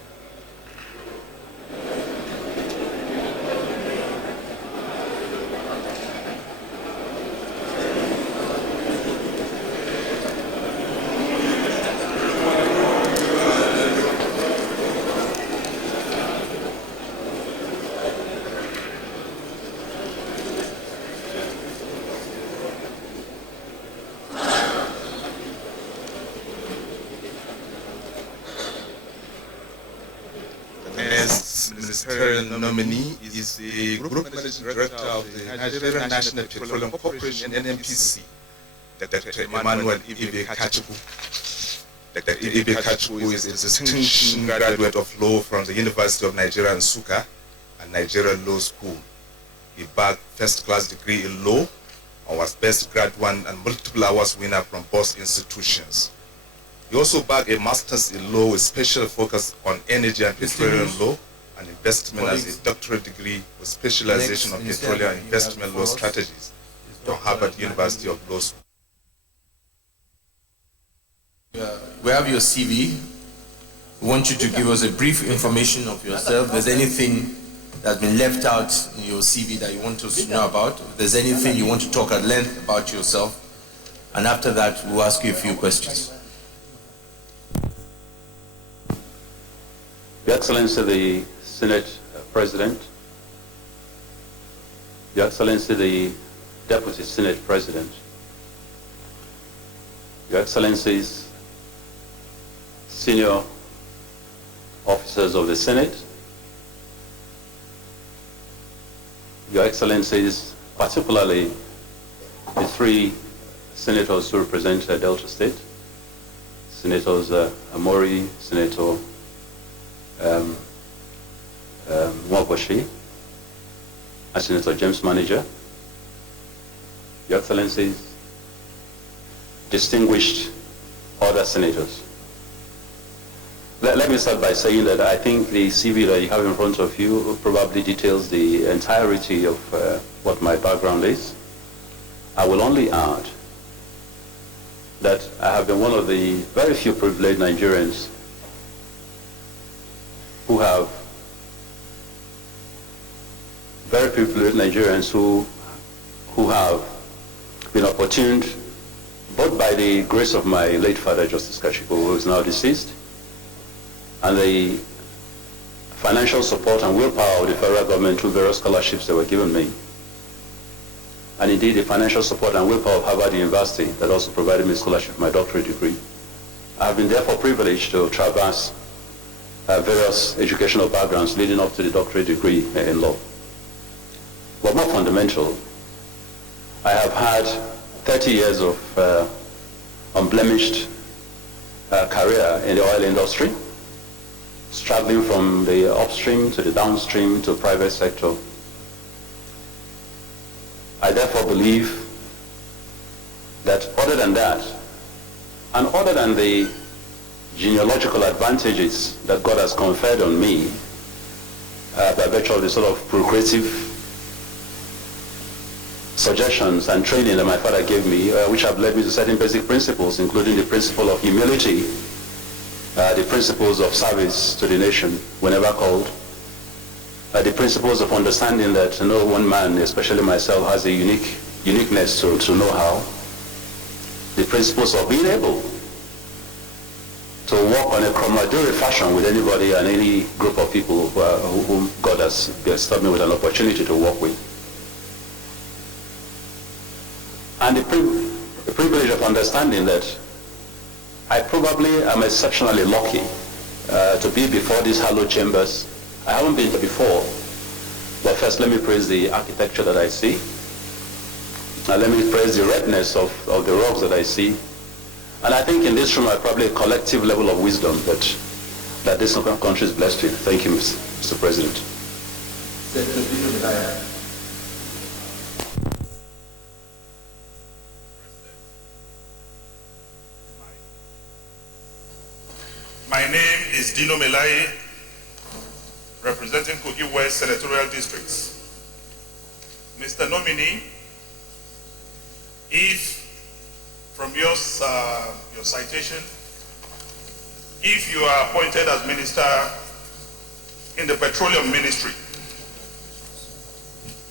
Ministerial nominee is the Group Managing Director of the Nigerian National Petroleum Corporation, NNPC, Dr. Emmanuel Ibe. Dr. Ibe is a distinguished graduate of law from the University of Nigeria, Nsukka, and Nigerian Law School. He bagged first-class degree in law and was best grad 1 and multiple awards winner from both institutions. He also bagged a master's in law with special focus on energy and petroleum law and investment as a doctorate degree with specialization on petroleum and investment law strategies from Harvard University of Law School. We have your CV. We want you to give us a brief information of yourself. If there's anything that's been left out in your CV that you want us to know about, if there's anything you want to talk at length about yourself, and after that, we'll ask you a few questions. Your Excellency the Senate President, Your Excellency the Deputy Senate President, Your Excellencies, senior officers of the Senate, Your Excellencies, particularly the 3 senators who represent Delta State, Senators Amori, Senator Mwaboshi, and Senator James Manager, Your Excellencies, distinguished other senators. Let me start by saying that I think the CV that you have in front of you probably details the entirety of what my background is. I will only add that I have been one of the very few privileged Nigerians who have have been opportuned both by the grace of my late father, Justice Kashipo, who is now deceased, and the financial support and willpower of the federal government through various scholarships that were given me, and indeed the financial support and willpower of Harvard University that also provided me a scholarship for my doctorate degree. I have been therefore privileged to traverse various educational backgrounds leading up to the doctorate degree in law. But more fundamental, I have had 30 years of unblemished career in the oil industry, straddling from the upstream to the downstream to private sector. I therefore believe that other than that, and other than the genealogical advantages that God has conferred on me by virtue of the sort of procreative suggestions and training that my father gave me, which have led me to certain basic principles, including the principle of humility, the principles of service to the nation whenever called, the principles of understanding that no one man, especially myself, has a uniqueness to know how, the principles of being able to work on a camaraderie fashion with anybody and any group of people whom God has bestowed me with an opportunity to work with. And the privilege of understanding that I probably am exceptionally lucky to be before these hallowed chambers. I haven't been here before, but first let me praise the architecture that I see. And let me praise the redness of the rocks that I see. And I think in this room I probably a collective level of wisdom that this country is blessed with. Thank you, Mr. President. My name is Dino Melai, representing Kogi West Senatorial Districts. Mr. Nominee, if from your citation, if you are appointed as minister in the Petroleum Ministry,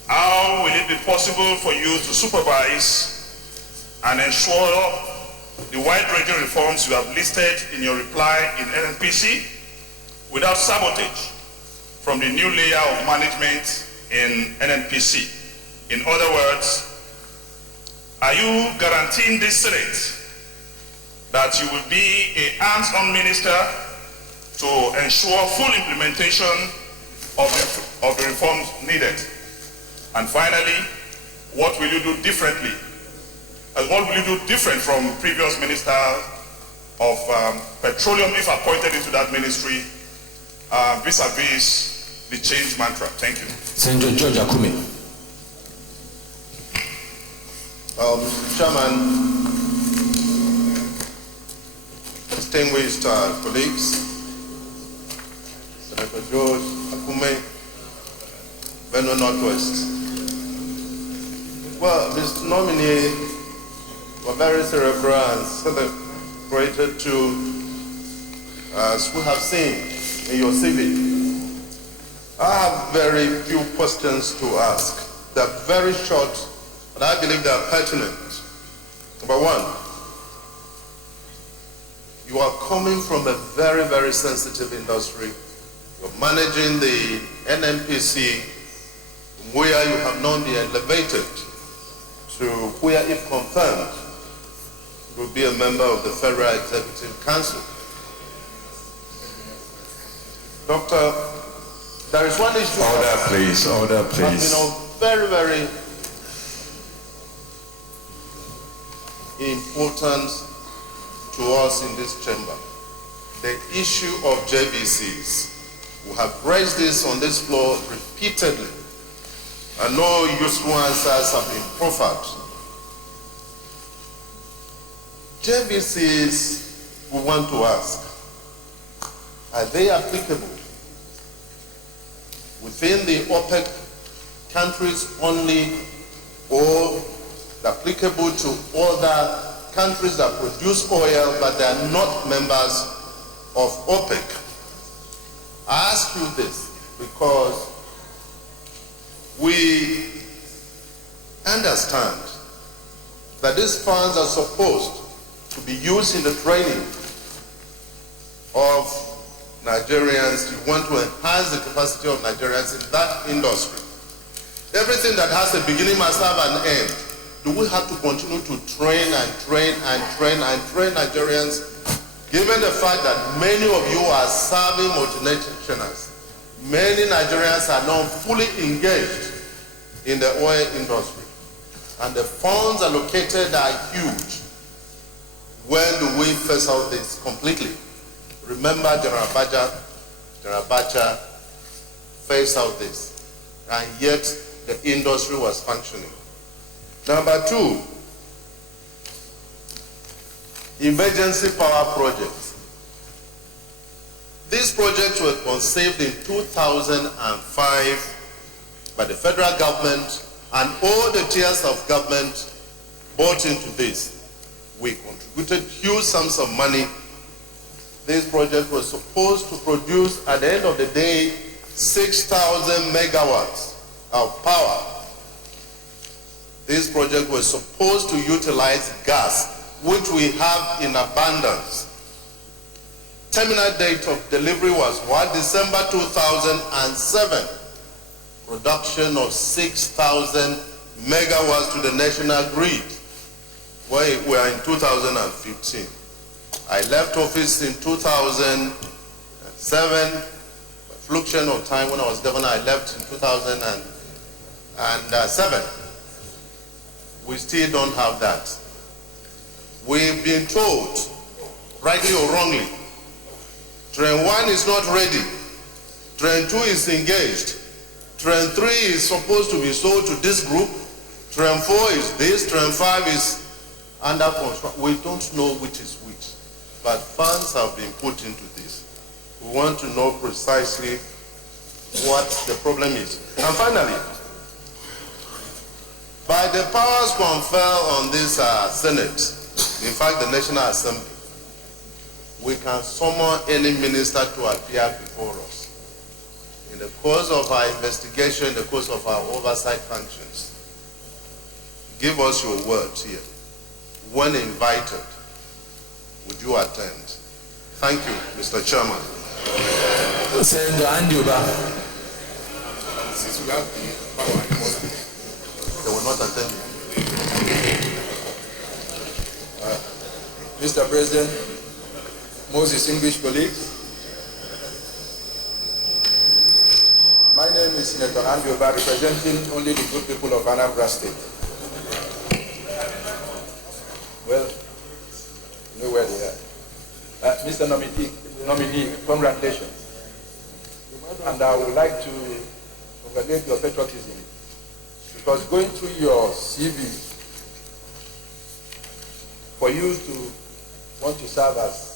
how will it be possible for you to supervise and ensure the wide-ranging reforms you have listed in your reply in NNPC without sabotage from the new layer of management in NNPC? In other words, are you guaranteeing this Senate that you will be a hands-on minister to ensure full implementation of the reforms needed? And finally, what will you do differently? And what will you do different from previous minister of petroleum if appointed into that ministry vis-a-vis the change mantra? Thank you. Senator George Akume. Mr. Chairman, distinguished colleagues, Senator George Akume, Benue Northwest. Well, Mr. Nominee, were very cerebral and celebrated to, as we have seen in your CV. I have very few questions to ask. They're very short, but I believe they're pertinent. Number one, you are coming from a very, very sensitive industry. You're managing the NNPC, where you have not been elevated to where, if confirmed, will be a member of the Federal Executive Council. Doctor, there is one issue. Order, please. Order, please. Very, very important to us in this chamber. The issue of JVCs. We have raised this on this floor repeatedly, and no useful answers have been proffered. JVCs, we want to ask, are they applicable within the OPEC countries only, or applicable to other countries that produce oil but they are not members of OPEC? I ask you this because we understand that these funds are supposed to be used in the training of Nigerians. You want to enhance the capacity of Nigerians in that industry. Everything that has a beginning must have an end. Do we have to continue to train and train and train and train Nigerians, given the fact that many of you are serving multinationals? Many Nigerians are now fully engaged in the oil industry, and the funds allocated are huge. When do we phase out this completely? Remember General Abacha phased out this, and yet the industry was functioning. Number two, emergency power projects. These projects were conceived in 2005 by the federal government, and all the tiers of government bought into this. We contributed huge sums of money. This project was supposed to produce, at the end of the day, 6,000 megawatts of power. This project was supposed to utilize gas, which we have in abundance. Terminal date of delivery was what? December 2007. Production of 6,000 megawatts to the national grid. We are in 2015. I left office in 2007. Fluctuation of time when I was governor, I left in 2007. We still don't have that. We've been told, rightly or wrongly, Train 1 is not ready. Train 2 is engaged. Train 3 is supposed to be sold to this group. Train 4 is this. Train 5 is under construction. We don't know which is which, but funds have been put into this. We want to know precisely what the problem is. And finally, by the powers conferred on this Senate, in fact the National Assembly, we can summon any minister to appear before us. In the course of our investigation, in the course of our oversight functions, give us your words here. When invited, would you attend? Thank you, Mr. Chairman. Senator Andiuba. They will not attend. Mr. President, most distinguished colleagues, my name is Senator Andiuba, representing only the good people of Anambra State. Well, you know where they are. Mr. Nominee, congratulations. And I would like to congratulate your patriotism, because going through your CV, for you to want to serve as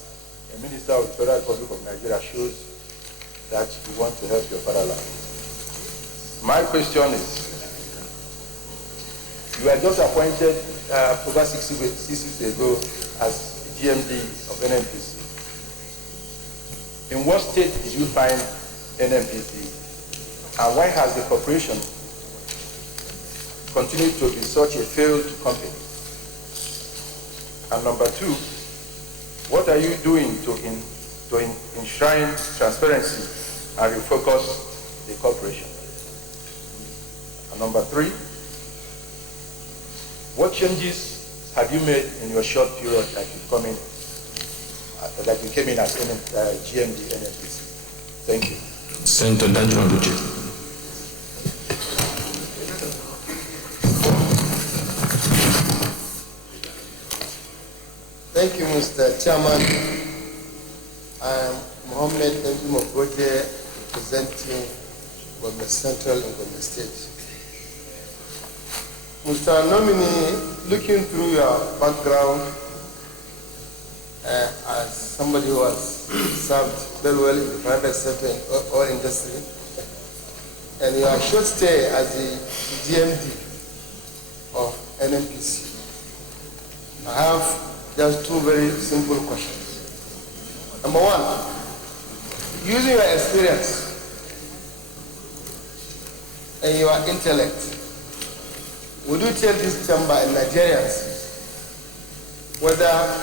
a minister of the Federal Republic of Nigeria shows that you want to help your fatherland. My question is, you were just appointed over 6 weeks ago as GMD of NNPC. In what state did you find NNPC, and why has the corporation continued to be such a failed company? And number two, what are you doing to enshrine transparency and refocus the corporation? And number three, what changes have you made in your short period that you came in as GMD NNPC? Thank you. Senator Dalung. Thank you, Mr. Chairman. I am Mohammed Mogoje, representing Government Central and Government State. Mr. Nominee, looking through your background as somebody who has served very well in the private sector and oil industry, and your short stay as the GMD of NNPC, I have just two very simple questions. Number one, using your experience and your intellect, would you tell this chamber and Nigerians whether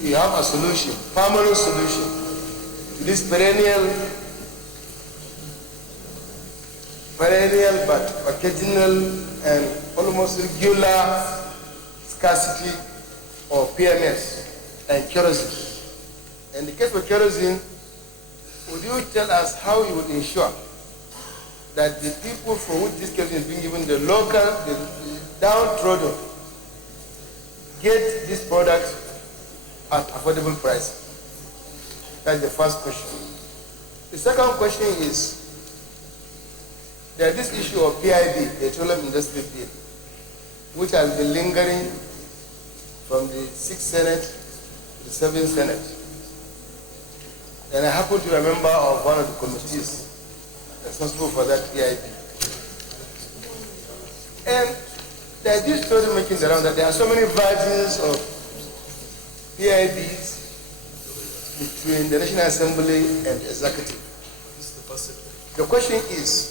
you have a solution, permanent solution, to this perennial but occasional and almost regular scarcity of PMS and kerosene? In the case of kerosene, would you tell us how you would ensure that the people for which this kerosene is being given, the local, the downtrodden, get this product at affordable price? That's the first question. The second question is, there's this issue of PIB, the Petroleum Industry Bill, which has been lingering from the 6th Senate to the 7th Senate. And I happen to be a member of one of the committees responsible for that PIB. And there's this story making the round that there are so many versions of PIBs between the National Assembly and the Executive. The question is,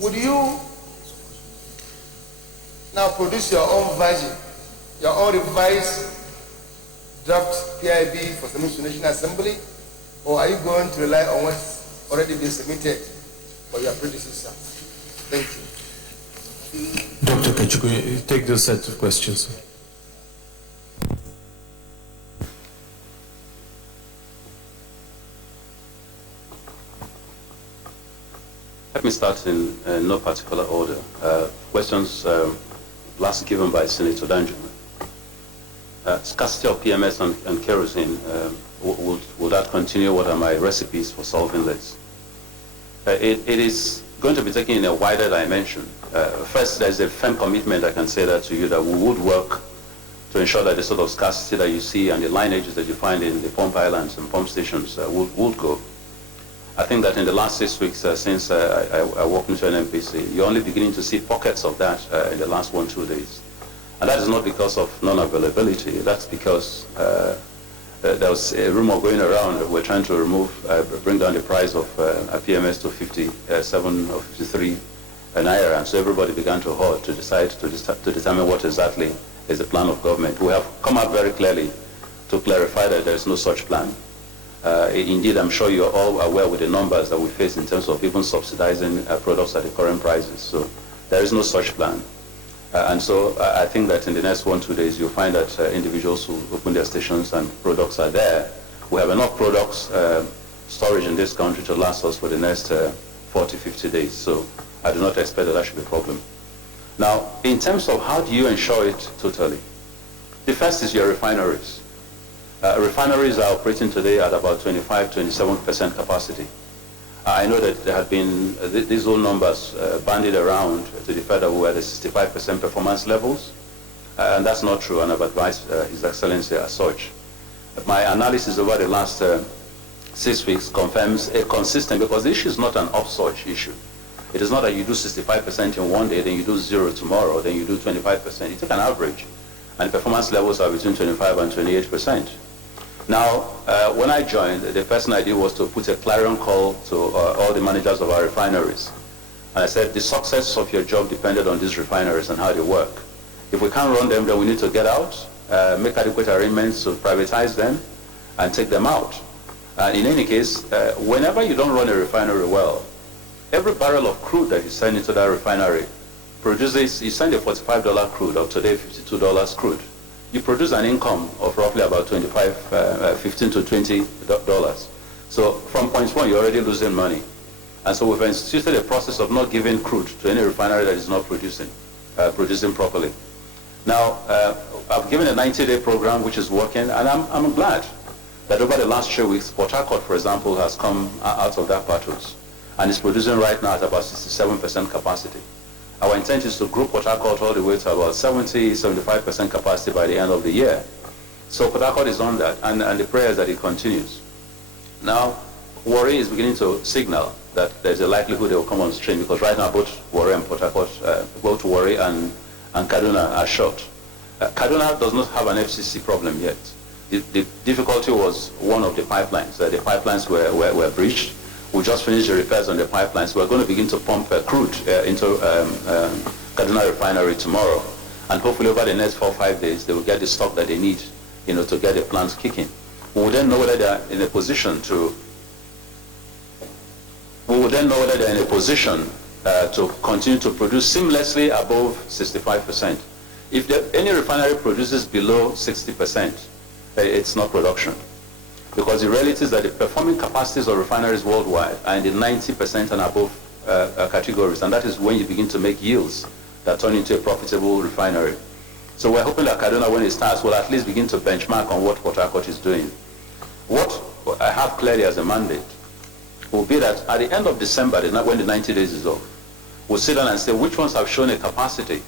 would you now produce your own version, your own revised draft PIB for submission to the National Assembly, or are you going to rely on what's already been submitted by your predecessor? Thank you. Dr. Kachuku, take those set of questions. Let me start in no particular order. Questions last given by Senator Dalung. Scarcity of PMS and kerosene, will that continue? What are my recipes for solving this? It is going to be taken in a wider dimension. First, there's a firm commitment, I can say that to you, that we would work to ensure that the sort of scarcity that you see and the lineages that you find in the pump islands and pump stations would go. I think that in the last 6 weeks since I walked into NNPC, you're only beginning to see pockets of that in the last 1-2 days. And that is not because of non-availability. That's because there was a rumor going around. We're trying to bring down the price of a PMS to 57 or 53 naira. And so everybody began to hoard to decide to determine what exactly is the plan of government. We have come out very clearly to clarify that there is no such plan. Indeed, I'm sure you're all aware with the numbers that we face in terms of even subsidizing products at the current prices. So there is no such plan. And so I think that in the next 1-2 days, you'll find that individuals who open their stations and products are there. We have enough products storage in this country to last us for the next 40-50 days. So I do not expect that should be a problem. Now, in terms of how do you ensure it totally? The first is your refineries. Refineries are operating today at about 25-27% capacity. I know that there have been these old numbers bandied around to the fact that we were at the 65% performance levels. and that's not true, and I've advised His Excellency as such. My analysis over the last 6 weeks confirms a consistent, because the issue is not an upsurge issue. It is not that you do 65% in one day, then you do 0 tomorrow, then you do 25%. You take an average, and performance levels are between 25 and 28%. Now, when I joined, the first thing I did was to put a clarion call to all the managers of our refineries. And I said, the success of your job depended on these refineries and how they work. If we can't run them, then we need to get out, make adequate arrangements to privatize them, and take them out. And in any case, whenever you don't run a refinery well, every barrel of crude that you send into that refinery produces, you send a $45 crude, or today $52 crude. You produce an income of roughly about $15 to $20. So from point one, you're already losing money. And so we've instituted a process of not giving crude to any refinery that is not producing properly. Now, I've given a 90-day program which is working, and I'm glad that over the last 3 weeks, Port Harcourt, for example, has come out of that battles, and is producing right now at about 67% capacity. Our intent is to grow Port Harcourt all the way to about 70-75% capacity by the end of the year. So Port Harcourt is on that, and the prayer is that it continues. Now, Warri is beginning to signal that there's a likelihood they will come on stream, because right now both Warri and Port Harcourt, both Warri and Kaduna are short. Kaduna does not have an FCC problem yet. The difficulty was one of the pipelines. The pipelines were breached. We just finished the repairs on the pipelines. We're going to begin to pump crude into Kaduna refinery tomorrow. And hopefully over the next 4 or 5 days, they will get the stock that they need, to get the plants kicking. We will then know whether they're in a position to continue to produce seamlessly above 65%. If any refinery produces below 60%, it's not production. Because the reality is that the performing capacities of refineries worldwide are in the 90% and above categories, and that is when you begin to make yields that turn into a profitable refinery. So we're hoping that Kaduna, when it starts, will at least begin to benchmark on what Port Harcourt is doing. What I have clearly as a mandate will be that at the end of December, when the 90 days is up, we'll sit down and say which ones have shown a capacity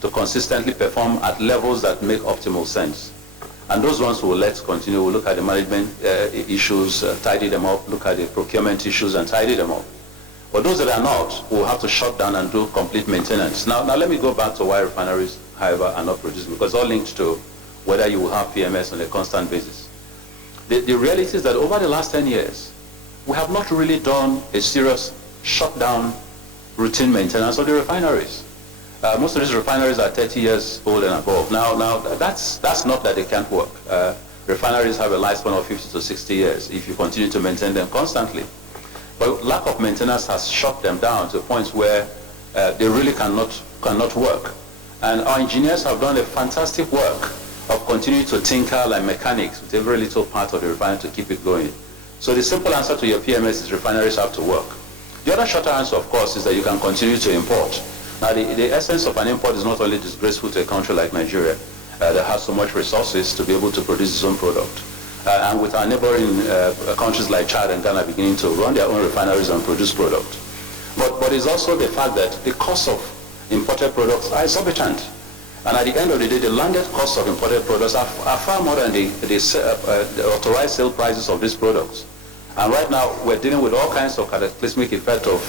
to consistently perform at levels that make optimal sense. And those ones we'll let continue. We'll look at the management issues, tidy them up, look at the procurement issues and tidy them up. But those that are not, we'll have to shut down and do complete maintenance. Now let me go back to why refineries, however, are not producing, because all linked to whether you will have PMS on a constant basis. The reality is that over the last 10 years, we have not really done a serious shutdown routine maintenance of the refineries. Most of these refineries are 30 years old and above. Now that's not that they can't work. Refineries have a lifespan of 50 to 60 years if you continue to maintain them constantly. But lack of maintenance has shut them down to points where they really cannot work. And our engineers have done a fantastic work of continuing to tinker like mechanics with every little part of the refinery to keep it going. So the simple answer to your PMS is refineries have to work. The other shorter answer, of course, is that you can continue to import. Now, the essence of an import is not only disgraceful to a country like Nigeria that has so much resources to be able to produce its own product. And with our neighboring countries like Chad and Ghana beginning to run their own refineries and produce product. But it's also the fact that the cost of imported products are exorbitant. And at the end of the day, the landed costs of imported products are far more than the authorized sale prices of these products. And right now, we're dealing with all kinds of cataclysmic effect of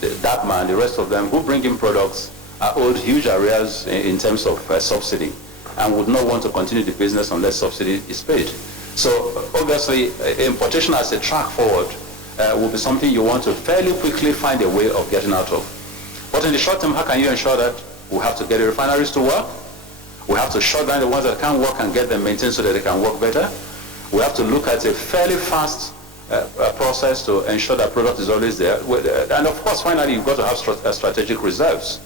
DAPMA and the rest of them who bring in products are owed huge arrears in terms of subsidy and would not want to continue the business unless subsidy is paid. So obviously, importation as a track forward will be something you want to fairly quickly find a way of getting out of. But in the short term, how can you ensure that? We have to get the refineries to work. We have to shut down the ones that can't work and get them maintained so that they can work better. We have to look at a fairly fast process to ensure that product is always there. And of course, finally, you've got to have strategic reserves.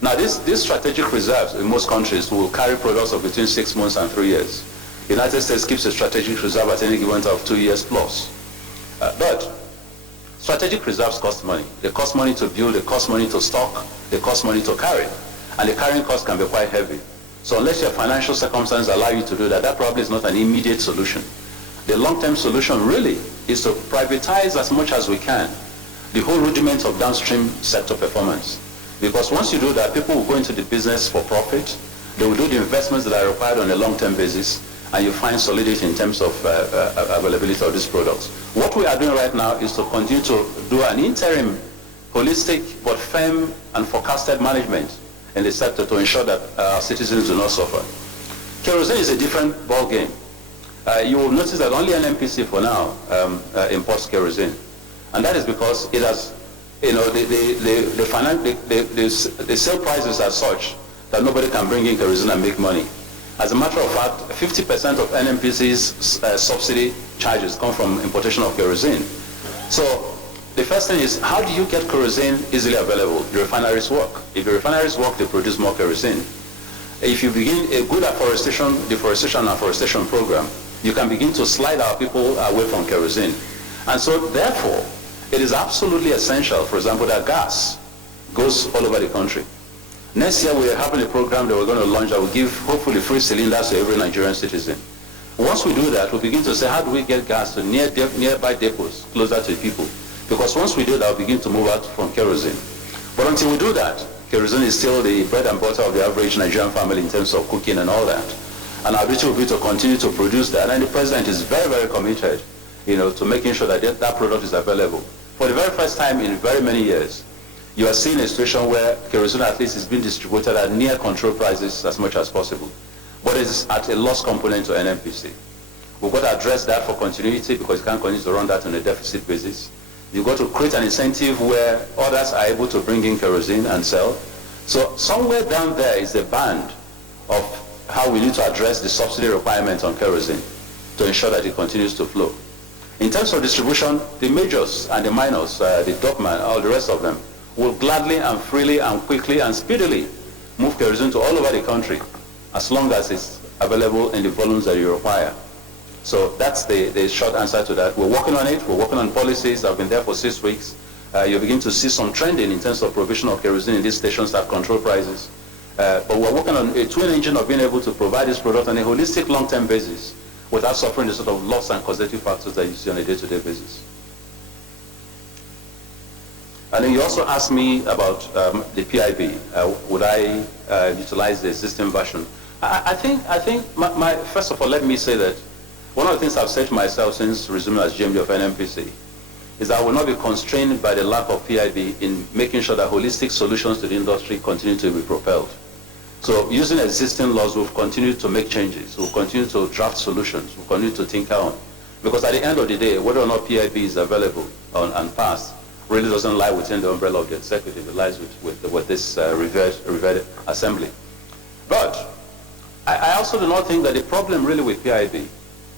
Now, these strategic reserves in most countries will carry products of between 6 months and 3 years. The United States keeps a strategic reserve at any given time of 2 years plus. But strategic reserves cost money. They cost money to build, they cost money to stock, they cost money to carry. And the carrying cost can be quite heavy. So unless your financial circumstances allow you to do that, that probably is not an immediate solution. The long-term solution really is to privatize as much as we can the whole rudiment of downstream sector performance. Because once you do that, people will go into the business for profit, They will do the investments that are required on a long-term basis, and you find solidity in terms of availability of these products. What we are doing right now is to continue to do an interim, holistic, but firm and forecasted management in the sector to ensure that our citizens do not suffer. Kerosene is a different ballgame. You will notice that only NNPC for now imports kerosene. And that is because it has, you know, the sale prices are such that nobody can bring in kerosene and make money. As a matter of fact, 50% of NNPC's subsidy charges come from importation of kerosene. So the first thing is, how do you get kerosene easily available? The refineries work. If the refineries work, they produce more kerosene. If you begin a good deforestation and afforestation program, you can begin to slide our people away from kerosene. And so therefore, it is absolutely essential, for example, that gas goes all over the country. Next year, we are having a program that we're going to launch that will give, hopefully, free cylinders to every Nigerian citizen. Once we do that, we'll begin to say, how do we get gas to nearby depots, closer to people? Because once we do that, we'll begin to move out from kerosene. But until we do that, kerosene is still the bread and butter of the average Nigerian family in terms of cooking and all that. And our duty will be to continue to produce that. And the president is very, very committed, you know, to making sure that that product is available. For the very first time in very many years, you are seeing a situation where kerosene at least is being distributed at near control prices as much as possible. But it is at a loss component to NNPC. We've got to address that for continuity because you can't continue to run that on a deficit basis. You've got to create an incentive where others are able to bring in kerosene and sell. So somewhere down there is a band of how we need to address the subsidy requirements on kerosene to ensure that it continues to flow. In terms of distribution, the majors and the minors, the Dogman, all the rest of them, will gladly and freely and quickly and speedily move kerosene to all over the country as long as it's available in the volumes that you require. So that's the short answer to that. We're working on it. We're working on policies. I've been there for 6 weeks. You begin to see some trending in terms of provision of kerosene in these stations at control prices. But we're working on a twin engine of being able to provide this product on a holistic long-term basis without suffering the sort of loss and causative factors that you see on a day-to-day basis. And then you also asked me about the PIB. Would I utilize the existing version? I think first of all, let me say that one of the things I've said to myself since resuming as GMD of NNPC is that I will not be constrained by the lack of PIB in making sure that holistic solutions to the industry continue to be propelled. So using existing laws, we'll continue to make changes. We'll continue to draft solutions. We'll continue to tinker on. Because at the end of the day, whether or not PIB is available and passed really doesn't lie within the umbrella of the executive. It lies with this revered assembly. But I also do not think that the problem really with PIB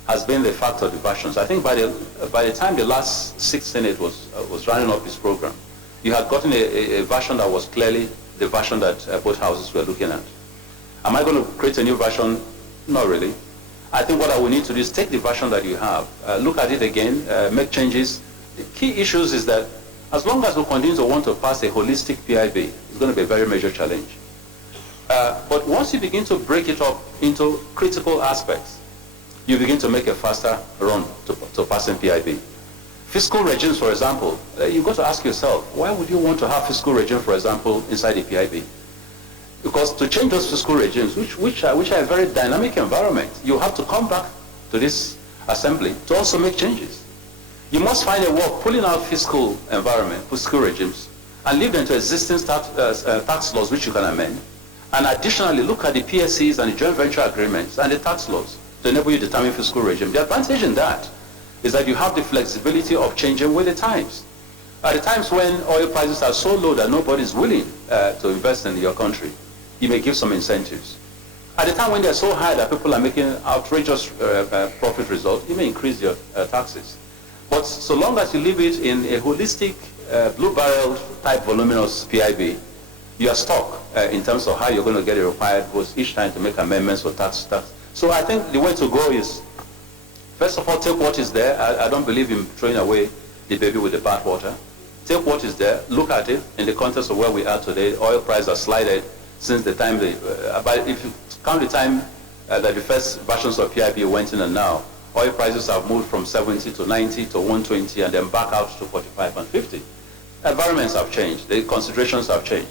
has been the fact of the versions. I think by the time the last 6th Senate was running up its program, you had gotten a version that was clearly the version that both houses were looking at. Am I going to create a new version? Not really. I think what I will need to do is take the version that you have, look at it again, make changes. The key issues is that as long as we continue to want to pass a holistic PIB, it's going to be a very major challenge. But once you begin to break it up into critical aspects, you begin to make a faster run to passing PIB. Fiscal regimes, for example, you've got to ask yourself, why would you want to have fiscal regime, for example, inside the PIB? Because to change those fiscal regimes, which are a very dynamic environment, you have to come back to this assembly to also make changes. You must find a way of pulling out fiscal environment, fiscal regimes, and leave them to existing tax laws which you can amend, and additionally look at the PSCs and the joint venture agreements and the tax laws to enable you to determine fiscal regime. The advantage in that is that you have the flexibility of changing with the times. At the times when oil prices are so low that nobody is willing to invest in your country, you may give some incentives. At the time when they're so high that people are making outrageous profit results, you may increase your taxes. But so long as you leave it in a holistic, blue-barreled type voluminous PIB, you are stuck in terms of how you're going to get a required votes each time to make amendments for tax. So I think the way to go is, first of all, take what is there. I don't believe in throwing away the baby with the bathwater. Take what is there, look at it in the context of where we are today. Oil prices are slided since the time but if you count the time that the first versions of PIB went in and now, oil prices have moved from 70 to 90 to 120 and then back out to 45 and 50. Environments have changed, the considerations have changed.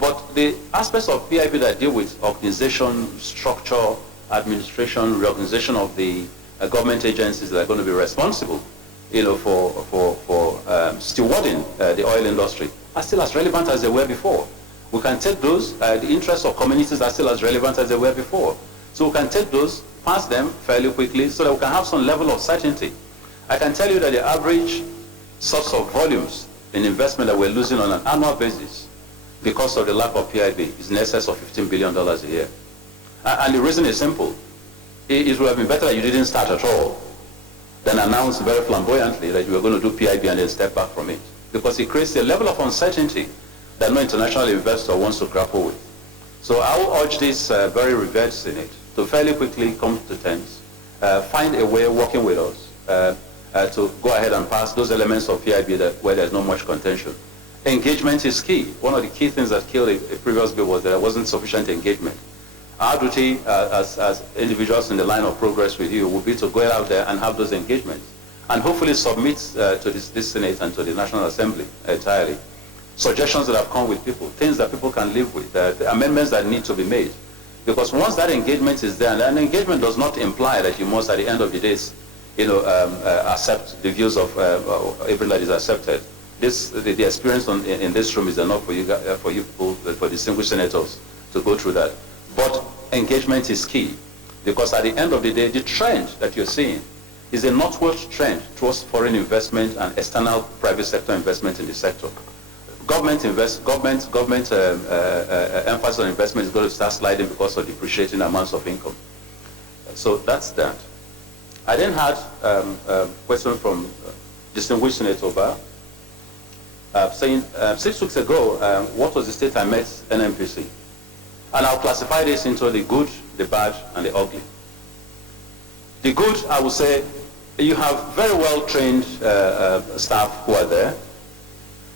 But the aspects of PIB that deal with organization, structure, administration, reorganization of the government agencies that are going to be responsible, for stewarding the oil industry are still as relevant as they were before. We can take those, the interests of communities are still as relevant as they were before. So we can take those, pass them fairly quickly so that we can have some level of certainty. I can tell you that the average source of volumes in investment that we're losing on an annual basis because of the lack of PIB is in excess of $15 billion a year. And the reason is simple. It would have been better that you didn't start at all than announce very flamboyantly that you were going to do PIB and then step back from it. Because it creates a level of uncertainty that no international investor wants to grapple with. So I will urge this very revered Senate to fairly quickly come to terms, find a way working with us to go ahead and pass those elements of PIB where there's not much contention. Engagement is key. One of the key things that killed a previous bill was that there wasn't sufficient engagement. Our duty as individuals in the line of progress with you will be to go out there and have those engagements and hopefully submit to this Senate and to the National Assembly entirely suggestions that have come with people, things that people can live with, the amendments that need to be made. Because once that engagement is there, and an engagement does not imply that you must at the end of the days accept the views of everyone that is accepted. The experience in this room is enough for you people, for distinguished senators to go through that. But engagement is key, because at the end of the day, the trend that you're seeing is a northward trend towards foreign investment and external private sector investment in the sector. Government emphasis on investment is going to start sliding because of depreciating amounts of income. So that's that. I then had a question from distinguished Senator Ba saying 6 weeks ago, what was the state I met NNPC? And I'll classify this into the good, the bad, and the ugly. The good, I would say, you have very well-trained staff who are there.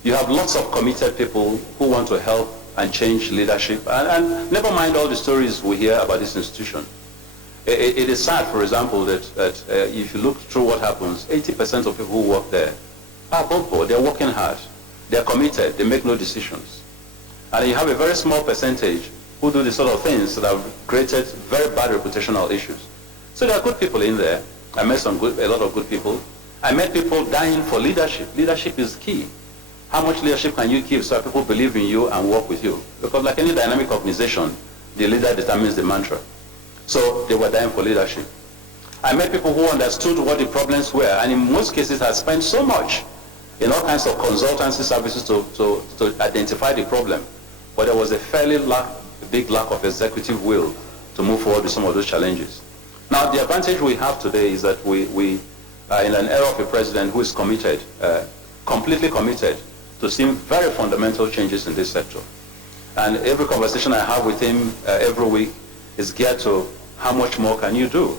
You have lots of committed people who want to help and change leadership. And never mind all the stories we hear about this institution. It is sad, for example, that if you look through what happens, 80% of people who work there are above board. They're working hard. They're committed. They make no decisions. And you have a very small percentage who do the sort of things that have created very bad reputational issues. So there are good people in there. I met a lot of good people. I met people dying for leadership. Leadership is key. How much leadership can you give so that people believe in you and work with you? Because like any dynamic organization, the leader determines the mantra. So they were dying for leadership. I met people who understood what the problems were, and in most cases had spent so much in all kinds of consultancy services to identify the problem. But there was a fairly big lack of executive will to move forward with some of those challenges. Now, the advantage we have today is that we are in an era of a president who is committed, completely committed, to seeing very fundamental changes in this sector. And every conversation I have with him every week is geared to how much more can you do?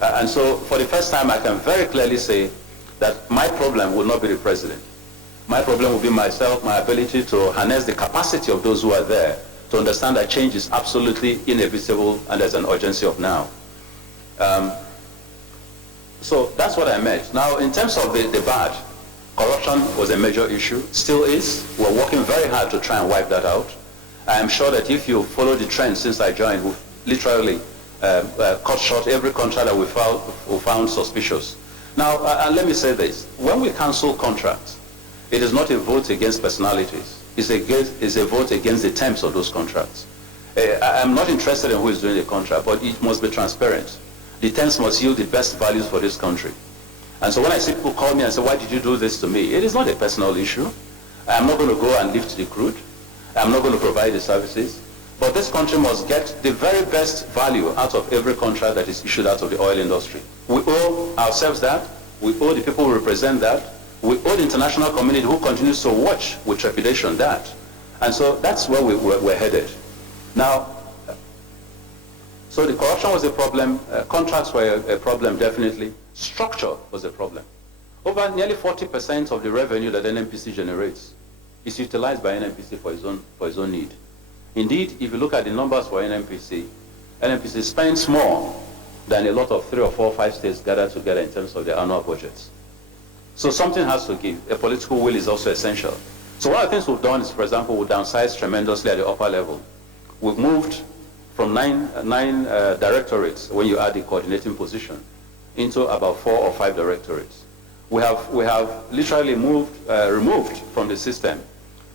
And so for the first time, I can very clearly say that my problem will not be the president. My problem will be myself, my ability to harness the capacity of those who are there to understand that change is absolutely inevitable and there's an urgency of now. So that's what I meant. Now, in terms of the bad, corruption was a major issue, still is. We're working very hard to try and wipe that out. I am sure that if you follow the trend since I joined, we've literally cut short every contract that we found suspicious. Now, and let me say this. When we cancel contracts, it is not a vote against personalities. It's a vote against the terms of those contracts. I'm not interested in who is doing the contract, but it must be transparent. The terms must yield the best values for this country. And so when I see people call me and say, why did you do this to me? It is not a personal issue. I'm not going to go and lift the crude. I'm not going to provide the services. But this country must get the very best value out of every contract that is issued out of the oil industry. We owe ourselves that. We owe the people who represent that. We owe the international community who continues to watch with trepidation that. And so that's where we're headed. Now, so the corruption was a problem. Contracts were a problem, definitely. Structure was a problem. Over nearly 40% of the revenue that NNPC generates is utilized by NNPC for its own need. Indeed, if you look at the numbers for NNPC spends more than a lot of 3 or 4 or 5 states gathered together in terms of their annual budgets. So something has to give. A political will is also essential. So one of the things we've done is, for example, we downsized tremendously at the upper level. We've moved from nine directorates, when you add the coordinating position, into about 4 or 5 directorates. We have literally removed from the system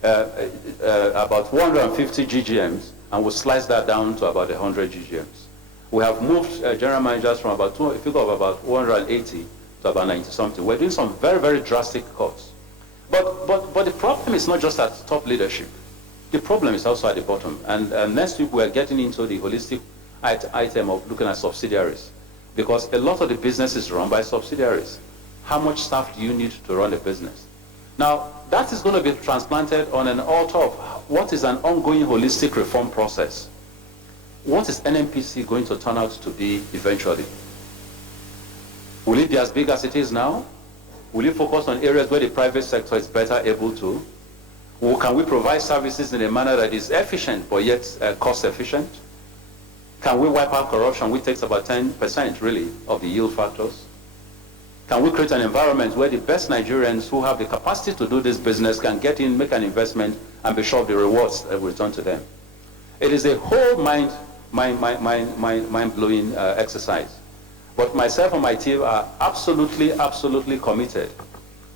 about 150 GGMs, and we sliced that down to about 100 GGMs. We have moved general managers from about a figure of about 180 to about 90-something. We're doing some very, very drastic cuts. But the problem is not just at top leadership. The problem is also at the bottom. And next week we're getting into the holistic item of looking at subsidiaries, because a lot of the business is run by subsidiaries. How much staff do you need to run a business? Now, that is going to be transplanted on an altar of what is an ongoing holistic reform process. What is NNPC going to turn out to be eventually? Will it be as big as it is now? Will it focus on areas where the private sector is better able to? Or can we provide services in a manner that is efficient but yet cost efficient? Can we wipe out corruption, which takes about 10% really of the yield factors? Can we create an environment where the best Nigerians who have the capacity to do this business can get in, make an investment, and be sure of the rewards that will return to them? It is a whole mind-blowing exercise. But myself and my team are absolutely, absolutely committed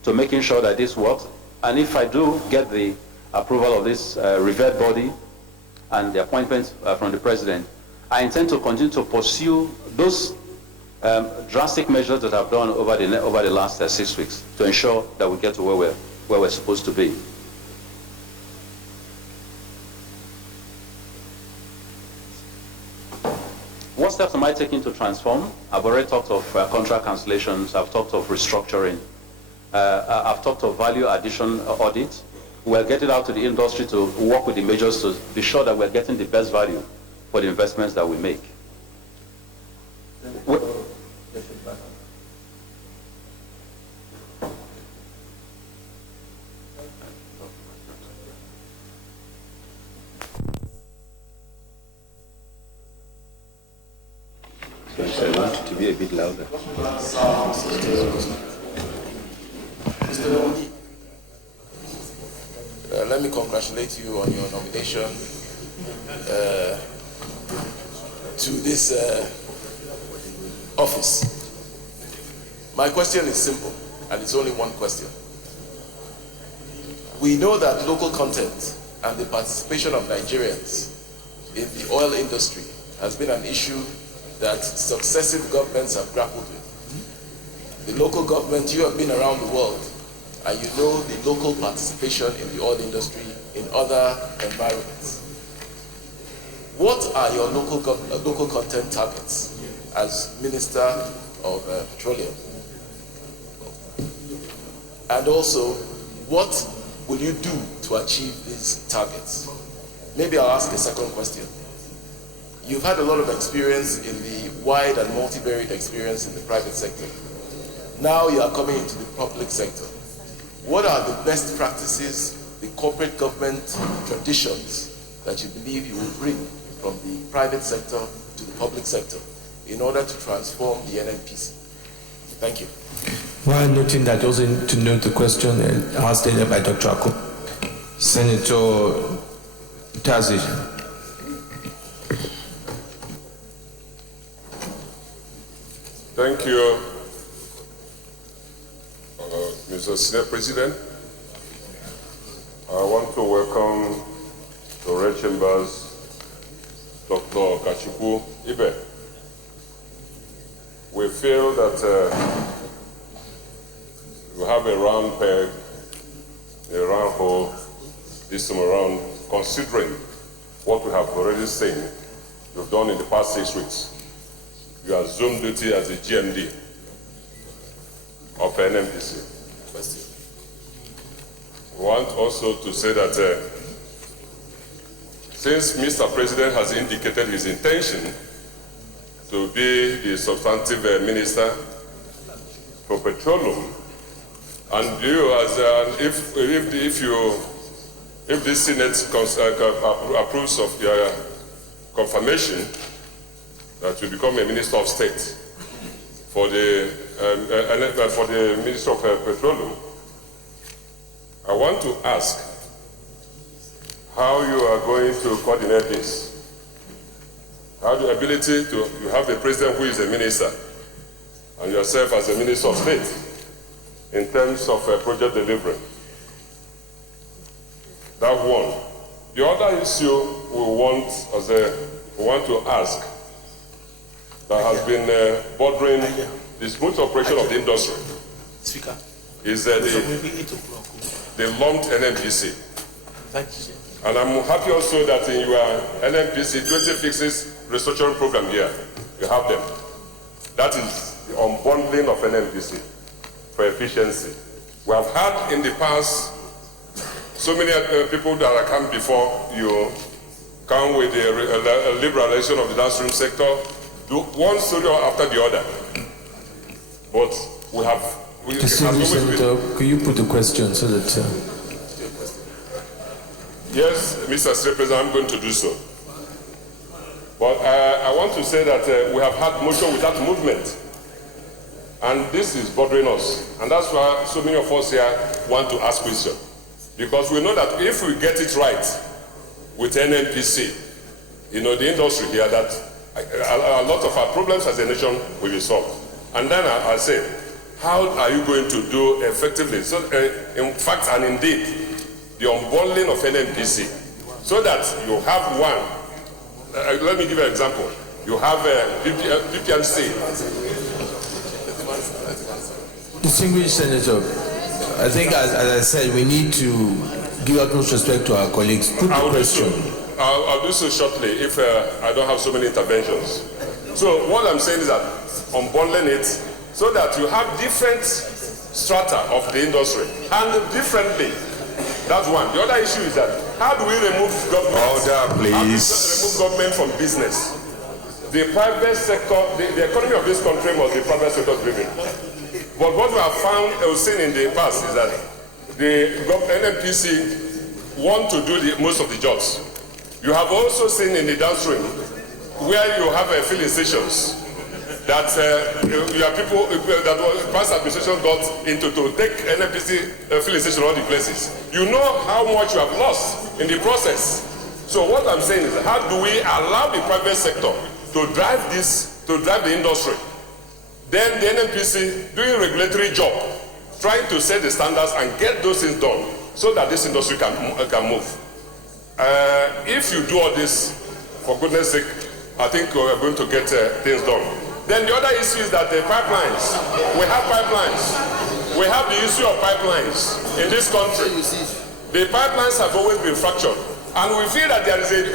to making sure that this works. And if I do get the approval of this revered body and the appointment from the president, I intend to continue to pursue those drastic measures that I've done over the last 6 weeks to ensure that we get to where we're supposed to be. What steps am I taking to transform? I've already talked of contract cancellations. I've talked of restructuring. I've talked of value addition audit. We're getting out to the industry to work with the majors to be sure that we're getting the best value for the investments that we make. I want it to be a bit louder. Let me congratulate you on your nomination to this office. My question is simple, and it's only one question. We know that local content and the participation of Nigerians in the oil industry has been an issue that successive governments have grappled with. The local government, you have been around the world, and you know the local participation in the oil industry in other environments. What are your local content targets as Minister of Petroleum? And also, what will you do to achieve these targets? Maybe I'll ask a second question. You've had a lot of experience in the wide and multivariate experience in the private sector. Now you are coming into the public sector. What are the best practices, the corporate government traditions that you believe you will bring from the private sector to the public sector in order to transform the NNPC? Thank you. While noting that also to note the question asked earlier by Dr. Akko, Senator Tazi. Thank you, Mr. Senate President. I want to welcome the Red Chambers, Dr. Ibe. We feel that we have a round peg, a round hole this time around, considering what we have already seen you've done in the past 6 weeks. You assume duty as the GMD of NNPC. We want also to say that since Mr. President has indicated his intention to be the substantive minister for petroleum, and you, as if the Senate approves of your confirmation that you become a Minister of State for the Minister of Petroleum, I want to ask how you are going to coordinate this. How the ability to, you have the president who is a minister, and yourself as a minister of state, in terms of project delivery. That one. The other issue we want to ask that has been bothering the smooth operation of the industry is the lumped NMPC. And I'm happy also that in your NMPC 20 fixes restructuring program here, you have them. That is the unbundling of NMPC for efficiency. We have had in the past so many people that have come before you come with a liberalization of the downstream sector, do one story after the other. But we have... Senator, could you put the question so that... Yes, Mr. State President, I'm going to do so. But I want to say that we have had motion without movement. And this is bothering us. And that's why so many of us here want to ask questions. Because we know that if we get it right with NMPC, the industry here, that a lot of our problems as a nation will be solved. And then I say, how are you going to do effectively? So, in fact and indeed, the unbundling of NMPC, so that you have one. Let me give you an example. You have BPMC. Distinguished Senator, I think, as I said, we need to give utmost respect to our colleagues. Put the question. I'll do so shortly if I don't have so many interventions. So what I'm saying is that unbundling it so that you have different strata of the industry handled differently. That's one. The other issue is that how do we remove government? Order, please. How do we remove government from business? The private sector, the economy of this country must be private sector driven. But what we have found or seen in the past is that the NMPC want to do most of the jobs. You have also seen in the downstream where you have filling stations that you have people that past administration got into to take NMPC filling station all the places. You know how much you have lost in the process. So what I'm saying is, how do we allow the private sector to drive the industry? Then the NMPC doing regulatory job, trying to set the standards and get those things done so that this industry can move. If you do all this, for goodness sake, I think we're going to get things done. Then the other issue is that the pipelines, we have pipelines. We have the issue of pipelines in this country. The pipelines have always been fractured. And we feel that there is a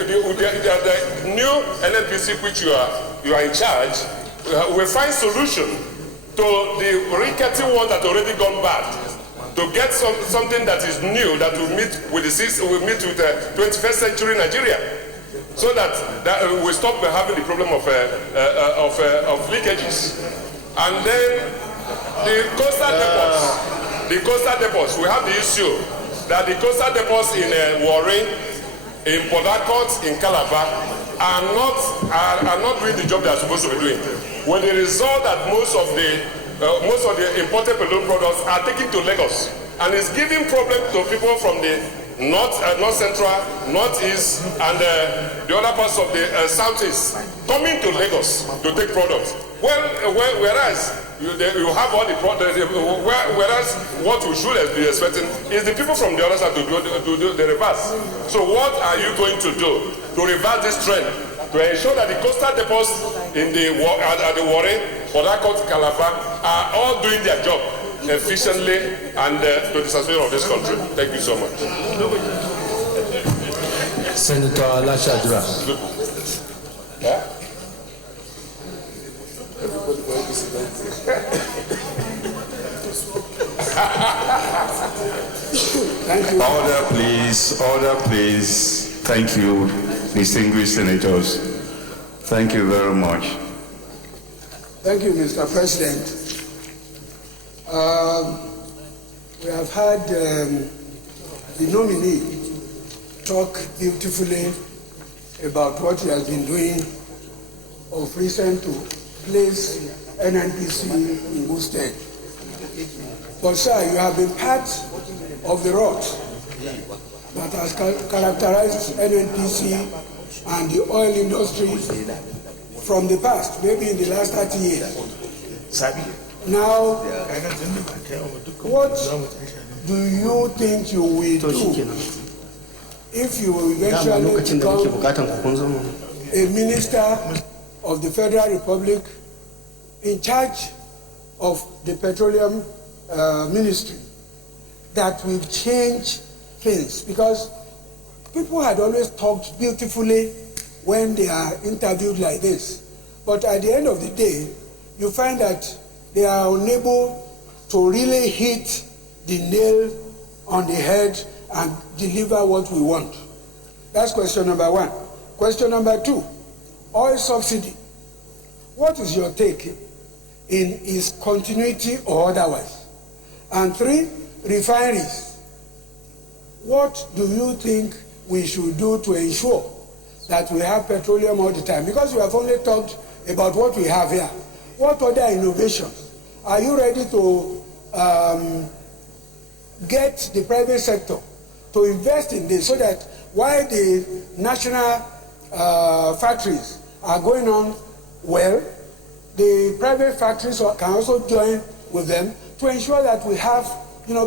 new NNPC which you are in charge. We find solution to the rickety one that already gone bad. To get something that is new that will meet with the 21st century Nigeria. So that we stop having the problem of leakages. And then the coastal depots, we have the issue that the coastal depots in Warri, in Port Harcourt, in Calabar are not doing the job they are supposed to be doing. With the result that most of the imported petroleum products are taken to Lagos, and it's giving problem to people from the north central, northeast, and the other parts of the southeast coming to Lagos to take products. Whereas you have all the products, whereas what we should be expecting is the people from the other side to do the reverse. So what are you going to do to reverse this trend, to ensure that the coastal depots at the Warri, Port Harcourt, Calabar are all doing their job efficiently and to the satisfaction of this country? Thank you so much. Senator Alhassan. Yeah? Order, please. Order, please. Thank you, distinguished senators. Thank you very much. Thank you, Mr. President. We have had the nominee talk beautifully about what he has been doing of recent to place NNPC in good stead. But sir, you have been part of the rot that has characterized NNPC and the oil industry from the past, maybe in the last 30 years. Now, what do you think you will do if you will eventually become a minister of the Federal Republic in charge of the petroleum ministry that will change things? Because people had always talked beautifully when they are interviewed like this, but at the end of the day, you find that they are unable to really hit the nail on the head and deliver what we want. That's question number one. Question number two, oil subsidy. What is your take in its continuity or otherwise? And three, refineries. What do you think we should do to ensure that we have petroleum all the time? Because you have only talked about what we have here. What other innovations? Are you ready to get the private sector to invest in this so that while the national factories are going on well, the private factories can also join with them to ensure that we have,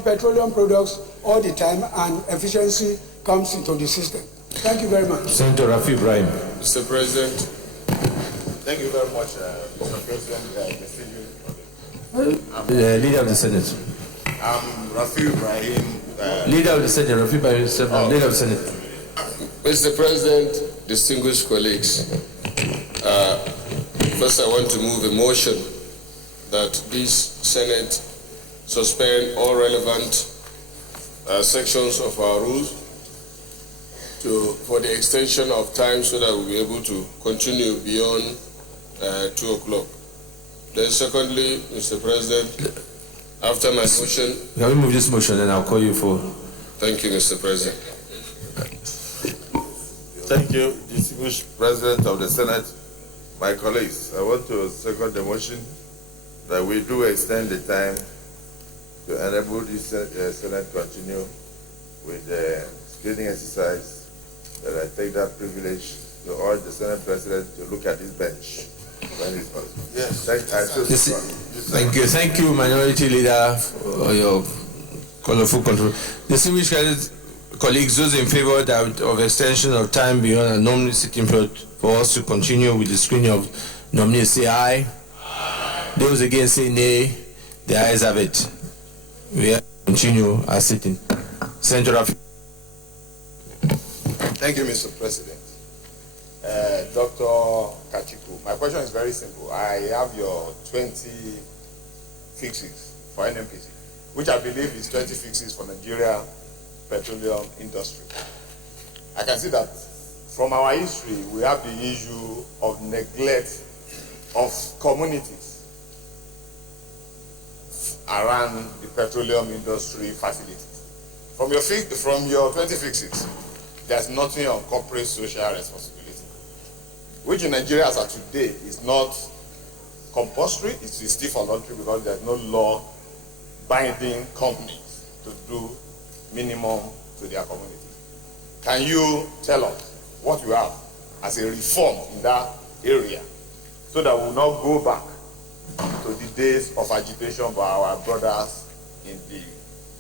petroleum products all the time and efficiency comes into the system? Thank you very much. Senator Rafi Ibrahim. Mr. President, thank you very much, Mr. President. Leader of the Senate. I'm Rafi Ibrahim. Leader of the Senate, Rafi Ibrahim, Leader of the Senate. Mr. President, distinguished colleagues, first I want to move a motion that this Senate suspend all relevant sections of our rules for the extension of time so that we'll be able to continue beyond 2 o'clock. Then secondly, Mr. President, after my motion... Can we move this motion and I'll call you for... Thank you, Mr. President. Thank you, distinguished President of the Senate. My colleagues, I want to second the motion that we do extend the time to enable this Senate continue with the screening exercise, that I take that privilege to urge the Senate President to look at this bench when it's possible. Yes. Thank you, Minority Leader, for your colorful control. Distinguished colleagues, those in favor of extension of time beyond a nominee sitting period for us to continue with the screening of nominees, say aye. Those against say nay. The ayes have it. We continue our sitting. Senator Rafi. Thank you, Mr. President. Dr. Kachiku, my question is very simple. I have your 20 fixes for NNPC, which I believe is 20 fixes for Nigeria petroleum industry. I can see that from our history, we have the issue of neglect of communities around the petroleum industry facilities. From your 20 fixes, there's nothing on corporate social responsibility, which in Nigeria as of today is not compulsory, it is still voluntary because there's no law binding companies to do minimum to their community. Can you tell us what you have as a reform in that area so that we will not go back to the days of agitation by our brothers in the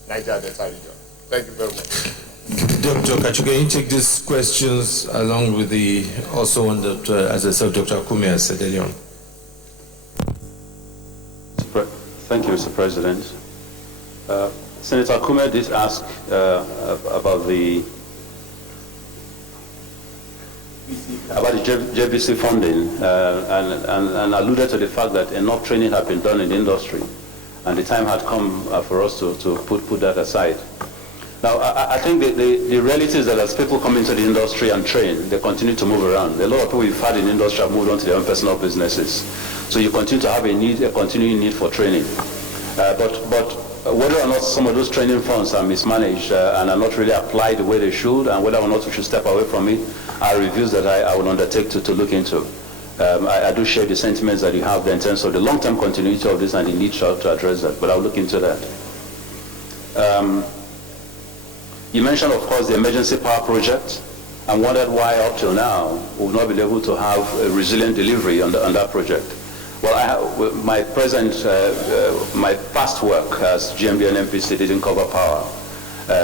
Niger Delta region? Thank you very much. Dr. Kachu, can you take these questions along with the also one that, as I said, Dr. Kemi has said earlier on? Thank you, Mr. President. Senator Kume did ask about the JBC funding and alluded to the fact that enough training had been done in the industry and the time had come for us to put that aside. Now, I think the reality is that as people come into the industry and train, they continue to move around. A lot of people you've had in the industry have moved on to their own personal businesses. So you continue to have a continuing need for training. But whether or not some of those training funds are mismanaged and are not really applied the way they should, and whether or not we should step away from it, are reviews that I will undertake to look into. I do share the sentiments that you have there in terms of the long-term continuity of this and the need to address that, but I'll look into that. You mentioned, of course, the emergency power project, and wondered why up till now we've not been able to have a resilient delivery on that project. Well, my past work as GMB and MPC didn't cover power.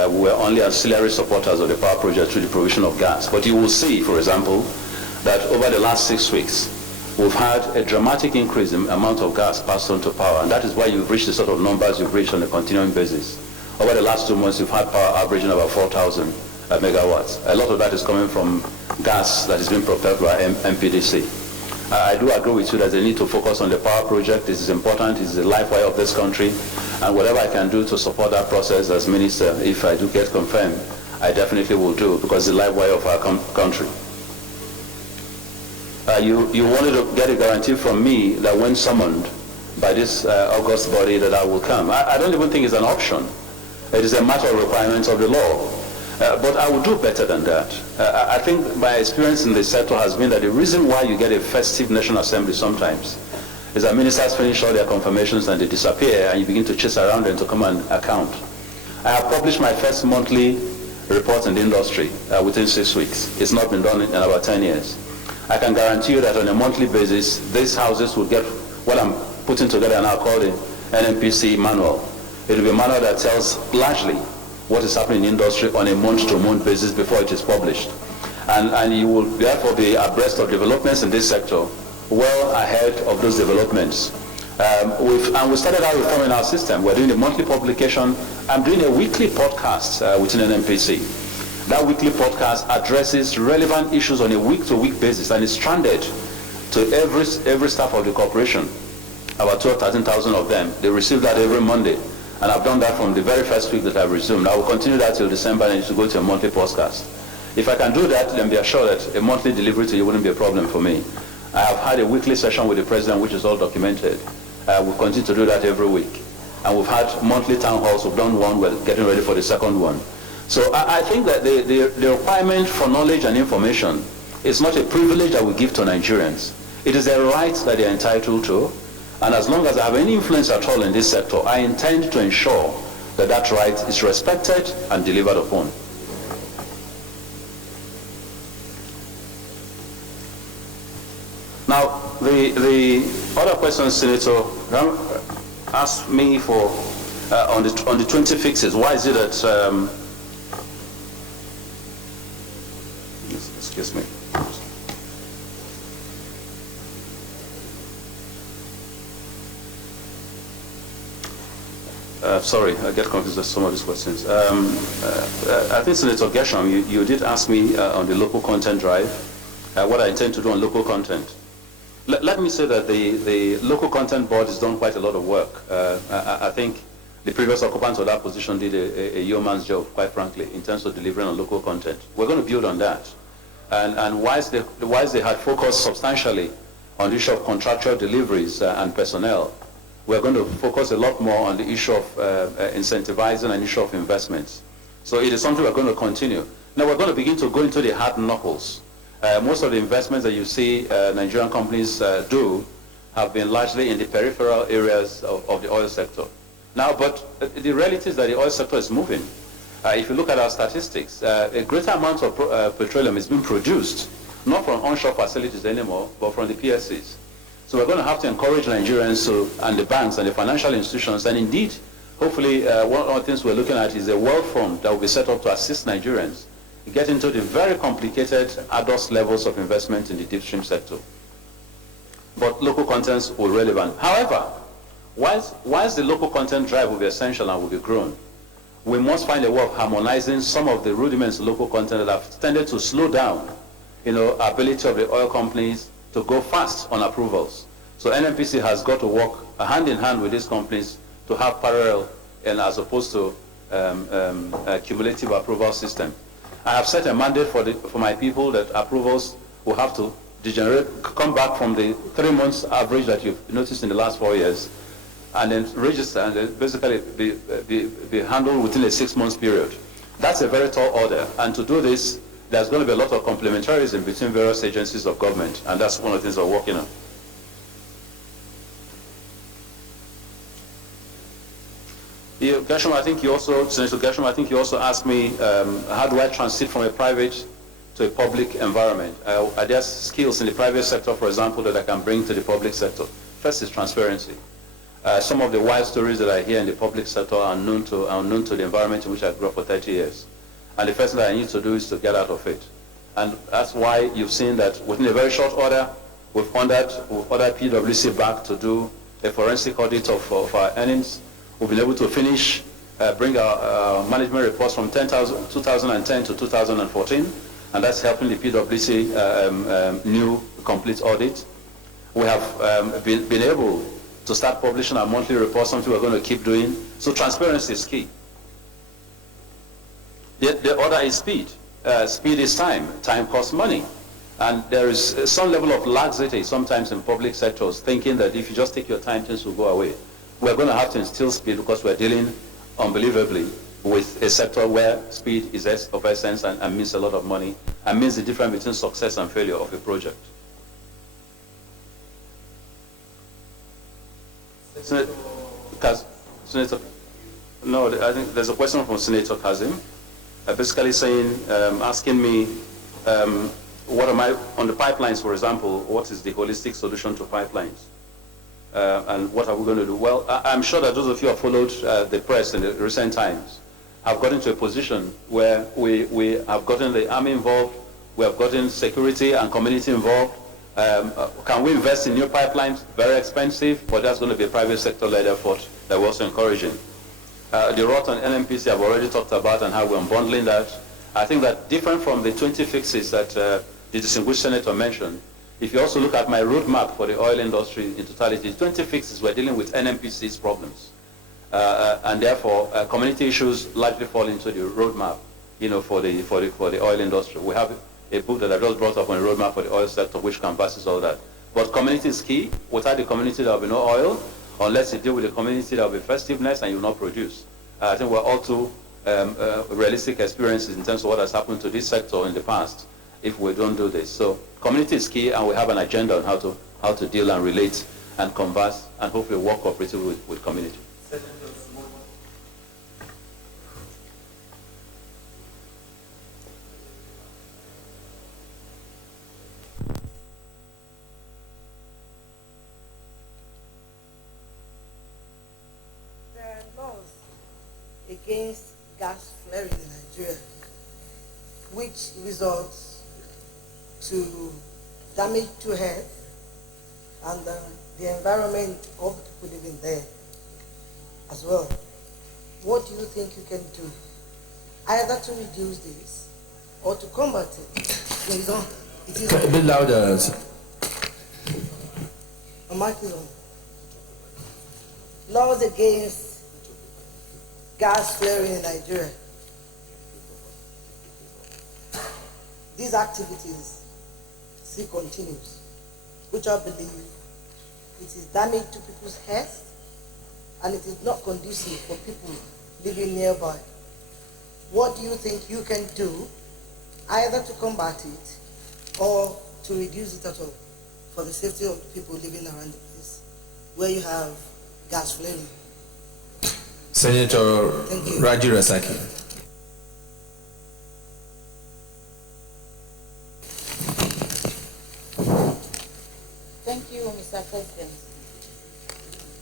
We were only ancillary supporters of the power project through the provision of gas. But you will see, for example, that over the last 6 weeks, we've had a dramatic increase in the amount of gas passed on to power, and that is why you've reached the sort of numbers you've reached on a continuing basis. Over the last 2 months, you've had power averaging about 4,000 megawatts. A lot of that is coming from gas that is being propelled by MPDC. I do agree with you that they need to focus on the power project. This is important. It's the lifewire of this country. And whatever I can do to support that process as minister, if I do get confirmed, I definitely will do, because it's the lifewire of our country. You wanted to get a guarantee from me that when summoned by this august body that I will come. I don't even think it's an option. It is a matter of requirements of the law. But I will do better than that. I think my experience in the sector has been that the reason why you get a festive National Assembly sometimes is that ministers finish all their confirmations and they disappear, and you begin to chase around them to come and account. I have published my first monthly report in the industry within 6 weeks. It's not been done in about 10 years. I can guarantee you that on a monthly basis, these houses will get what I'm putting together now called the NNPC manual. It will be a manual that tells largely what is happening in the industry on a month-to-month basis before it is published. And you will therefore be abreast of developments in this sector well ahead of those developments. We started out reforming our system. We're doing a monthly publication. I'm doing a weekly podcast within NNPC. That weekly podcast addresses relevant issues on a week-to-week basis, and is stranded to every staff of the corporation, about 12,000 of them. They receive that every Monday. And I've done that from the very first week that I resumed. I will continue that till December, and to go to a monthly podcast. If I can do that, then be assured that a monthly delivery to you wouldn't be a problem for me. I have had a weekly session with the president, which is all documented. We'll continue to do that every week. And we've had monthly town halls. We've done one. We're getting ready for the second one. So I think that the requirement for knowledge and information is not a privilege that we give to Nigerians. It is a right that they're entitled to. And as long as I have any influence at all in this sector, I intend to ensure that that right is respected and delivered upon. Now, the other question, Senator asked me for on the 20 fixes. Why is it that excuse me. Sorry, I get confused with some of these questions. I think, Senator Gershom, you did ask me on the local content drive what I intend to do on local content. Let me say that the local content board has done quite a lot of work. I think the previous occupants of that position did a yeoman's job, quite frankly, in terms of delivering on local content. We're going to build on that. And whilst they had focused substantially on the issue of contractual deliveries and personnel, we're going to focus a lot more on the issue of incentivizing and issue of investments. So it is something we're going to continue. Now we're going to begin to go into the hard knuckles. Most of the investments that you see Nigerian companies do have been largely in the peripheral areas of the oil sector. Now, but the reality is that the oil sector is moving. If you look at our statistics, a greater amount of petroleum is being produced, not from onshore facilities anymore, but from the PSCs. So we're going to have to encourage Nigerians and the banks and the financial institutions, and indeed, hopefully, one of the things we're looking at is a world fund that will be set up to assist Nigerians get into the very complicated adult levels of investment in the deep stream sector. But local contents will be relevant. However, whilst the local content drive will be essential and will be grown, we must find a way of harmonizing some of the rudiments of local content that have tended to slow down, ability of the oil companies to go fast on approvals. So NNPC has got to work hand in hand with these companies to have parallel and as opposed to a cumulative approval system. I have set a mandate for my people that approvals will have to come back from the 3 months average that you've noticed in the last 4 years, and then register and then basically be handled within a 6 months period. That's a very tall order, and to do this, there's going to be a lot of complementarism between various agencies of government, and that's one of the things we're working on. Gershom, I think you also, Senator Gershom, I think you also asked me, how do I transit from a private to a public environment? Are there skills in the private sector, for example, that I can bring to the public sector? First is transparency. Some of the wild stories that I hear in the public sector are known to the environment in which I grew up for 30 years. And the first thing that I need to do is to get out of it. And that's why you've seen that within a very short order, we've ordered PwC back to do a forensic audit of our earnings. We've been able to finish, bring our management reports from 2010 to 2014, and that's helping the PwC new complete audit. We have been able to start publishing our monthly reports, something we're going to keep doing. So transparency is key. The other is speed. Speed is time. Time costs money. And there is some level of laxity sometimes in public sectors, thinking that if you just take your time, things will go away. We're going to have to instill speed because we're dealing unbelievably with a sector where speed is of essence and means a lot of money and means the difference between success and failure of a project. Senator, no, I think there's a question from Senator Kazim, basically saying, asking me, what am I, on the pipelines, for example, what is the holistic solution to pipelines? And what are we going to do? Well, I'm sure that those of you who have followed the press in the recent times have gotten to a position where we have gotten the army involved, we have gotten security and community involved. Can we invest in new pipelines? Very expensive, but that's going to be a private sector-led effort that we're also encouraging. The ROT and NNPC I've already talked about and how we're unbundling that. I think that different from the 20 fixes that the distinguished senator mentioned, if you also look at my roadmap for the oil industry in totality, 20 fixes we're dealing with NNPC's problems. And therefore, community issues largely fall into the roadmap, for the oil industry. We have a book that I just brought up on the roadmap for the oil sector, which canvasses all that. But community is key. Without the community, there will be no oil. Unless you deal with the community, there will be festiveness and you will not produce. I think we're all too realistic experiences in terms of what has happened to this sector in the past if we don't do this. So community is key, and we have an agenda on how to deal and relate and converse and hopefully work cooperatively with community. Against gas flaring in Nigeria, which results to damage to health and the environment of the people living there as well. What do you think you can do, either to reduce this or to combat it? A bit louder. A mic is on. Laws against gas flaring in Nigeria. These activities still continues, which I believe it is damage to people's health and it is not conducive for people living nearby. What do you think you can do, either to combat it or to reduce it at all, for the safety of the people living around the place where you have gas flaring? Senator Raji Rasaki. Thank you, Mr. President.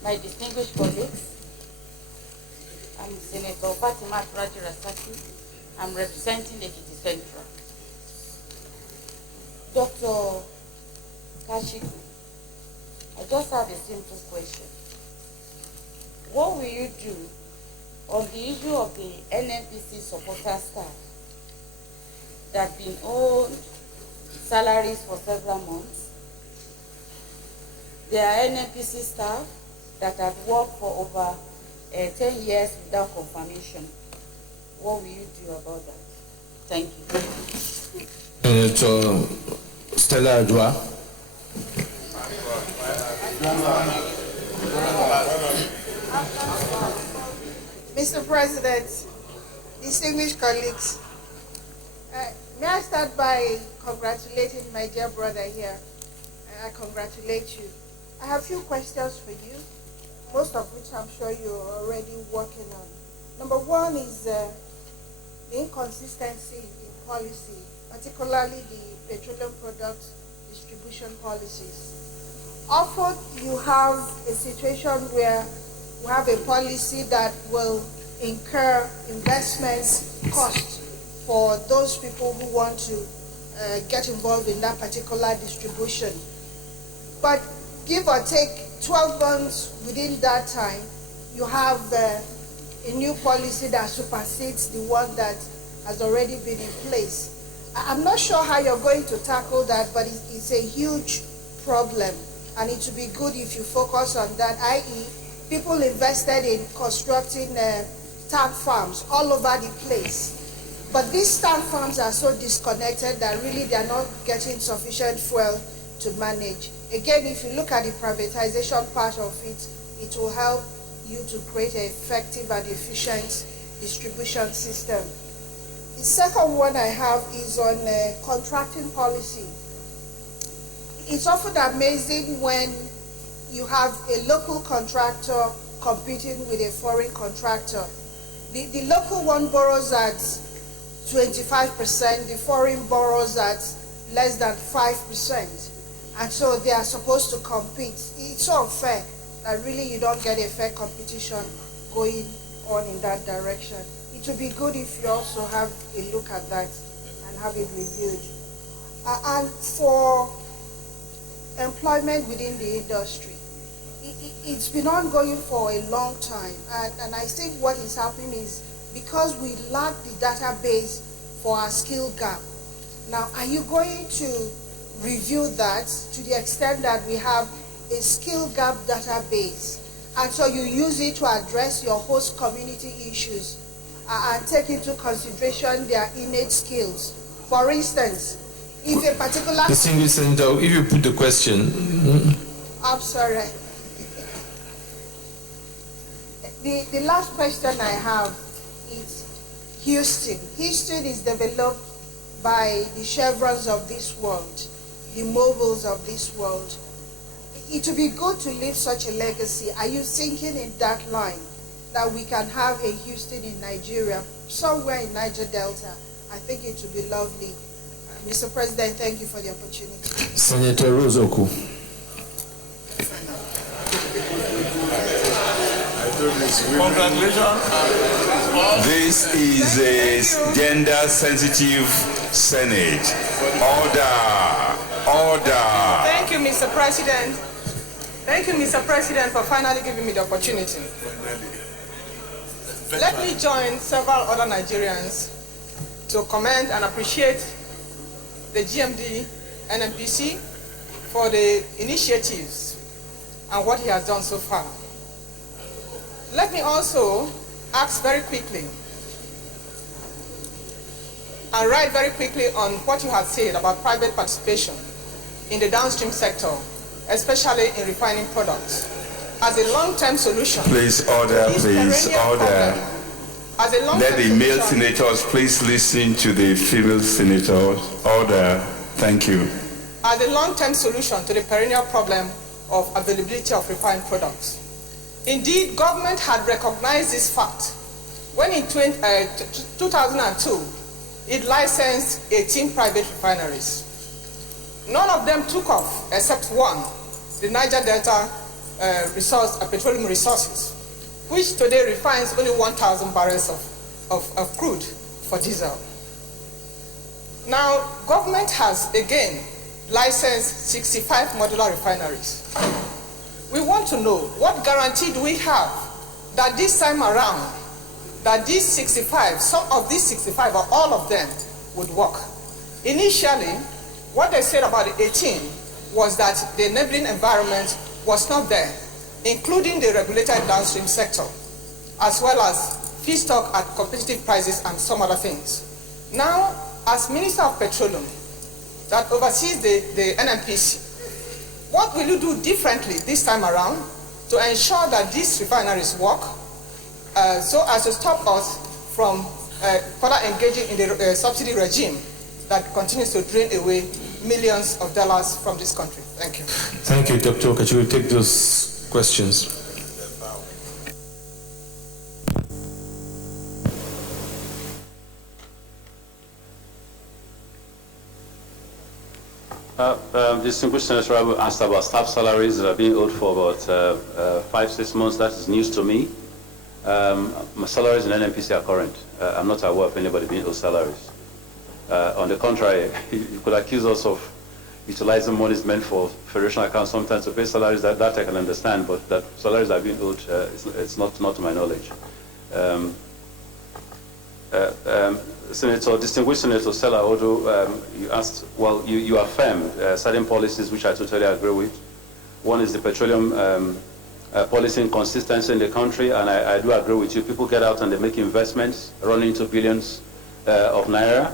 My distinguished colleagues, I'm Senator Fatima Raji Rasaki. I'm representing Ekiti Central. Dr. Kashiku, I just have a simple question. What will you do on the issue of the NNPC supporter staff that have been owed salaries for several months? There are NNPC staff that have worked for over 10 years without confirmation. What will you do about that? Thank you. Senator Stella Adwa. Mr. President, distinguished colleagues, may I start by congratulating my dear brother here. I congratulate you. I have a few questions for you. most of which I'm sure you're already working on. Number one is the inconsistency in policy, particularly the petroleum product distribution policies. Often you have a situation where we have a policy that will incur investments cost for those people who want to get involved in that particular distribution. But give or take 12 months within that time, you have a new policy that supersedes the one that has already been in place. I'm not sure how you're going to tackle that, but it's a huge problem, and it would be good if you focus on that, i.e. people invested in constructing tank farms all over the place. But these tank farms are so disconnected that really they're not getting sufficient fuel to manage. Again, if you look at the privatization part of it, it will help you to create an effective and efficient distribution system. The second one I have is on contracting policy. It's often amazing when you have a local contractor competing with a foreign contractor. The local one borrows at 25%, the foreign borrows at less than 5%. And so they are supposed to compete. It's so unfair that really you don't get a fair competition going on in that direction. It would be good if you also have a look at that and have it reviewed. And for employment within the industry, it's been ongoing for a long time. And I think what is happening is because we lack the database for our skill gap. Now, are you going to review that to the extent that we have a skill gap database, and so you use it to address your host community issues and take into consideration their innate skills? For instance, if a particular... Distinguished Senator, if you put the question... I'm sorry. The last question I have is Houston. Houston is developed by the Chevrons of this world, the mobiles of this world. It would be good to leave such a legacy. Are you thinking in that line that we can have a Houston in Nigeria, somewhere in Niger Delta? I think it would be lovely. Mr. President, thank you for the opportunity. Senator Rozoku. Congratulations. This is a gender-sensitive Senate. Order. Thank you, Mr. President. Thank you, Mr. President, for finally giving me the opportunity. Let me join several other Nigerians to commend and appreciate the GMD NNPC for the initiatives and what he has done so far. Let me also ask very quickly and write very quickly on what you have said about private participation in the downstream sector, especially in refining products, as a long-term solution. Please order, please order. As a long-term Let the male solution, senators please listen to the female senators. Order. Thank you. as a long-term solution to the perennial problem of availability of refined products. Indeed, government had recognized this fact when in 2002, it licensed 18 private refineries. None of them took off except one, the Niger Delta Petroleum Resources, which today refines only 1,000 barrels of crude for diesel. Now, government has again licensed 65 modular refineries. We want to know, what guarantee do we have that this time around, that these 65, some of these 65 or all of them would work? Initially, what they said about the 18 was that the enabling environment was not there, including the regulated downstream sector, as well as feedstock at competitive prices and some other things. Now, as Minister of Petroleum that oversees the NNPC, what will you do differently this time around to ensure that these refineries work so as to stop us from further engaging in the subsidy regime that continues to drain away millions of dollars from this country? Thank you. Thank you, Dr. Okachi. We'll take those questions. Distinguished Senator asked about staff salaries that are being owed for about 5-6 months. That is news to me. My salaries in NNPC are current. I'm not aware of anybody being owed salaries. On the contrary, you could accuse us of utilizing monies meant for federation accounts sometimes to pay salaries. That I can understand, but that salaries are being owed, it's not to my knowledge. Senator, distinguished Senator Stella Odo, you asked, well, you affirmed certain policies which I totally agree with. One is the petroleum policy inconsistency in the country, and I do agree with you. People get out and they make investments, run into billions of naira,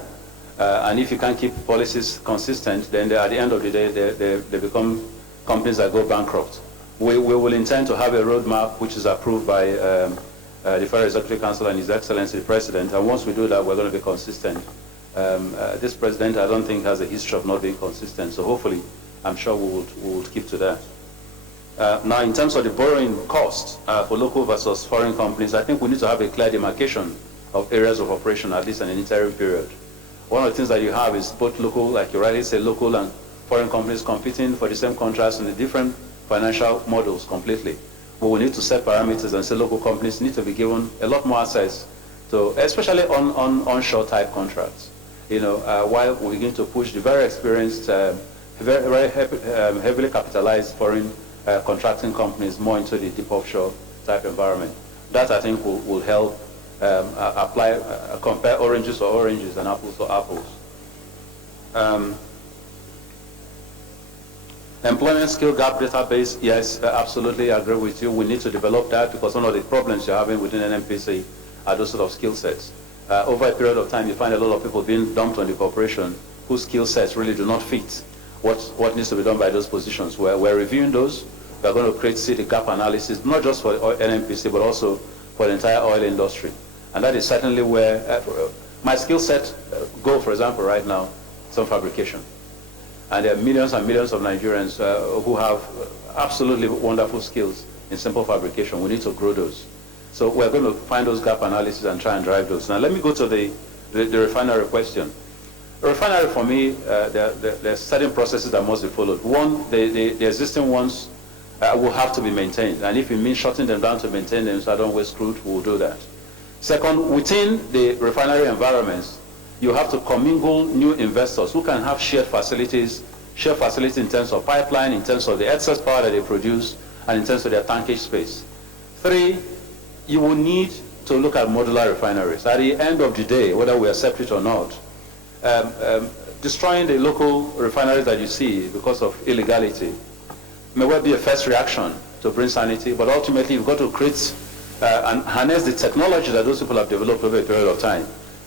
and if you can't keep policies consistent, then at the end of the day, they become companies that go bankrupt. We will intend to have a roadmap which is approved by the Federal Executive Council and His Excellency the President, and once we do that, we're going to be consistent. This President, I don't think, has a history of not being consistent, so hopefully, I'm sure we will keep to that. Now, in terms of the borrowing cost for local versus foreign companies, I think we need to have a clear demarcation of areas of operation, at least in an interim period. One of the things that you have is both local, like you rightly say, local and foreign companies competing for the same contracts in the different financial models completely. But we need to set parameters and say local companies need to be given a lot more access to, especially on onshore type contracts. You know, while we begin to push the very experienced, very heavily capitalized foreign contracting companies more into the deep offshore type environment. That I think will help compare oranges to oranges and apples to apples. Employment skill gap database, yes, absolutely, I agree with you. We need to develop that because one of the problems you're having within NNPC are those sort of skill sets. Over a period of time, you find a lot of people being dumped on the corporation whose skill sets really do not fit what needs to be done by those positions. We're reviewing those. We're going to create the gap analysis, not just for NNPC, but also for the entire oil industry. And that is certainly where my skill set go, for example, right now, some fabrication. And there are millions and millions of Nigerians who have absolutely wonderful skills in simple fabrication. We need to grow those. So we're going to find those gap analysis and try and drive those. Now let me go to the refinery question. The refinery, for me, there are certain processes that must be followed. One, the existing ones will have to be maintained. And if it means shutting them down to maintain them so I don't waste crude, we'll do that. Second, within the refinery environments, you have to commingle new investors who can have shared facilities in terms of pipeline, in terms of the excess power that they produce, and in terms of their tankage space. Three, you will need to look at modular refineries. At the end of the day, whether we accept it or not, destroying the local refineries that you see because of illegality may well be a first reaction to bring sanity, but ultimately you've got to create and harness the technology that those people have developed over a period of time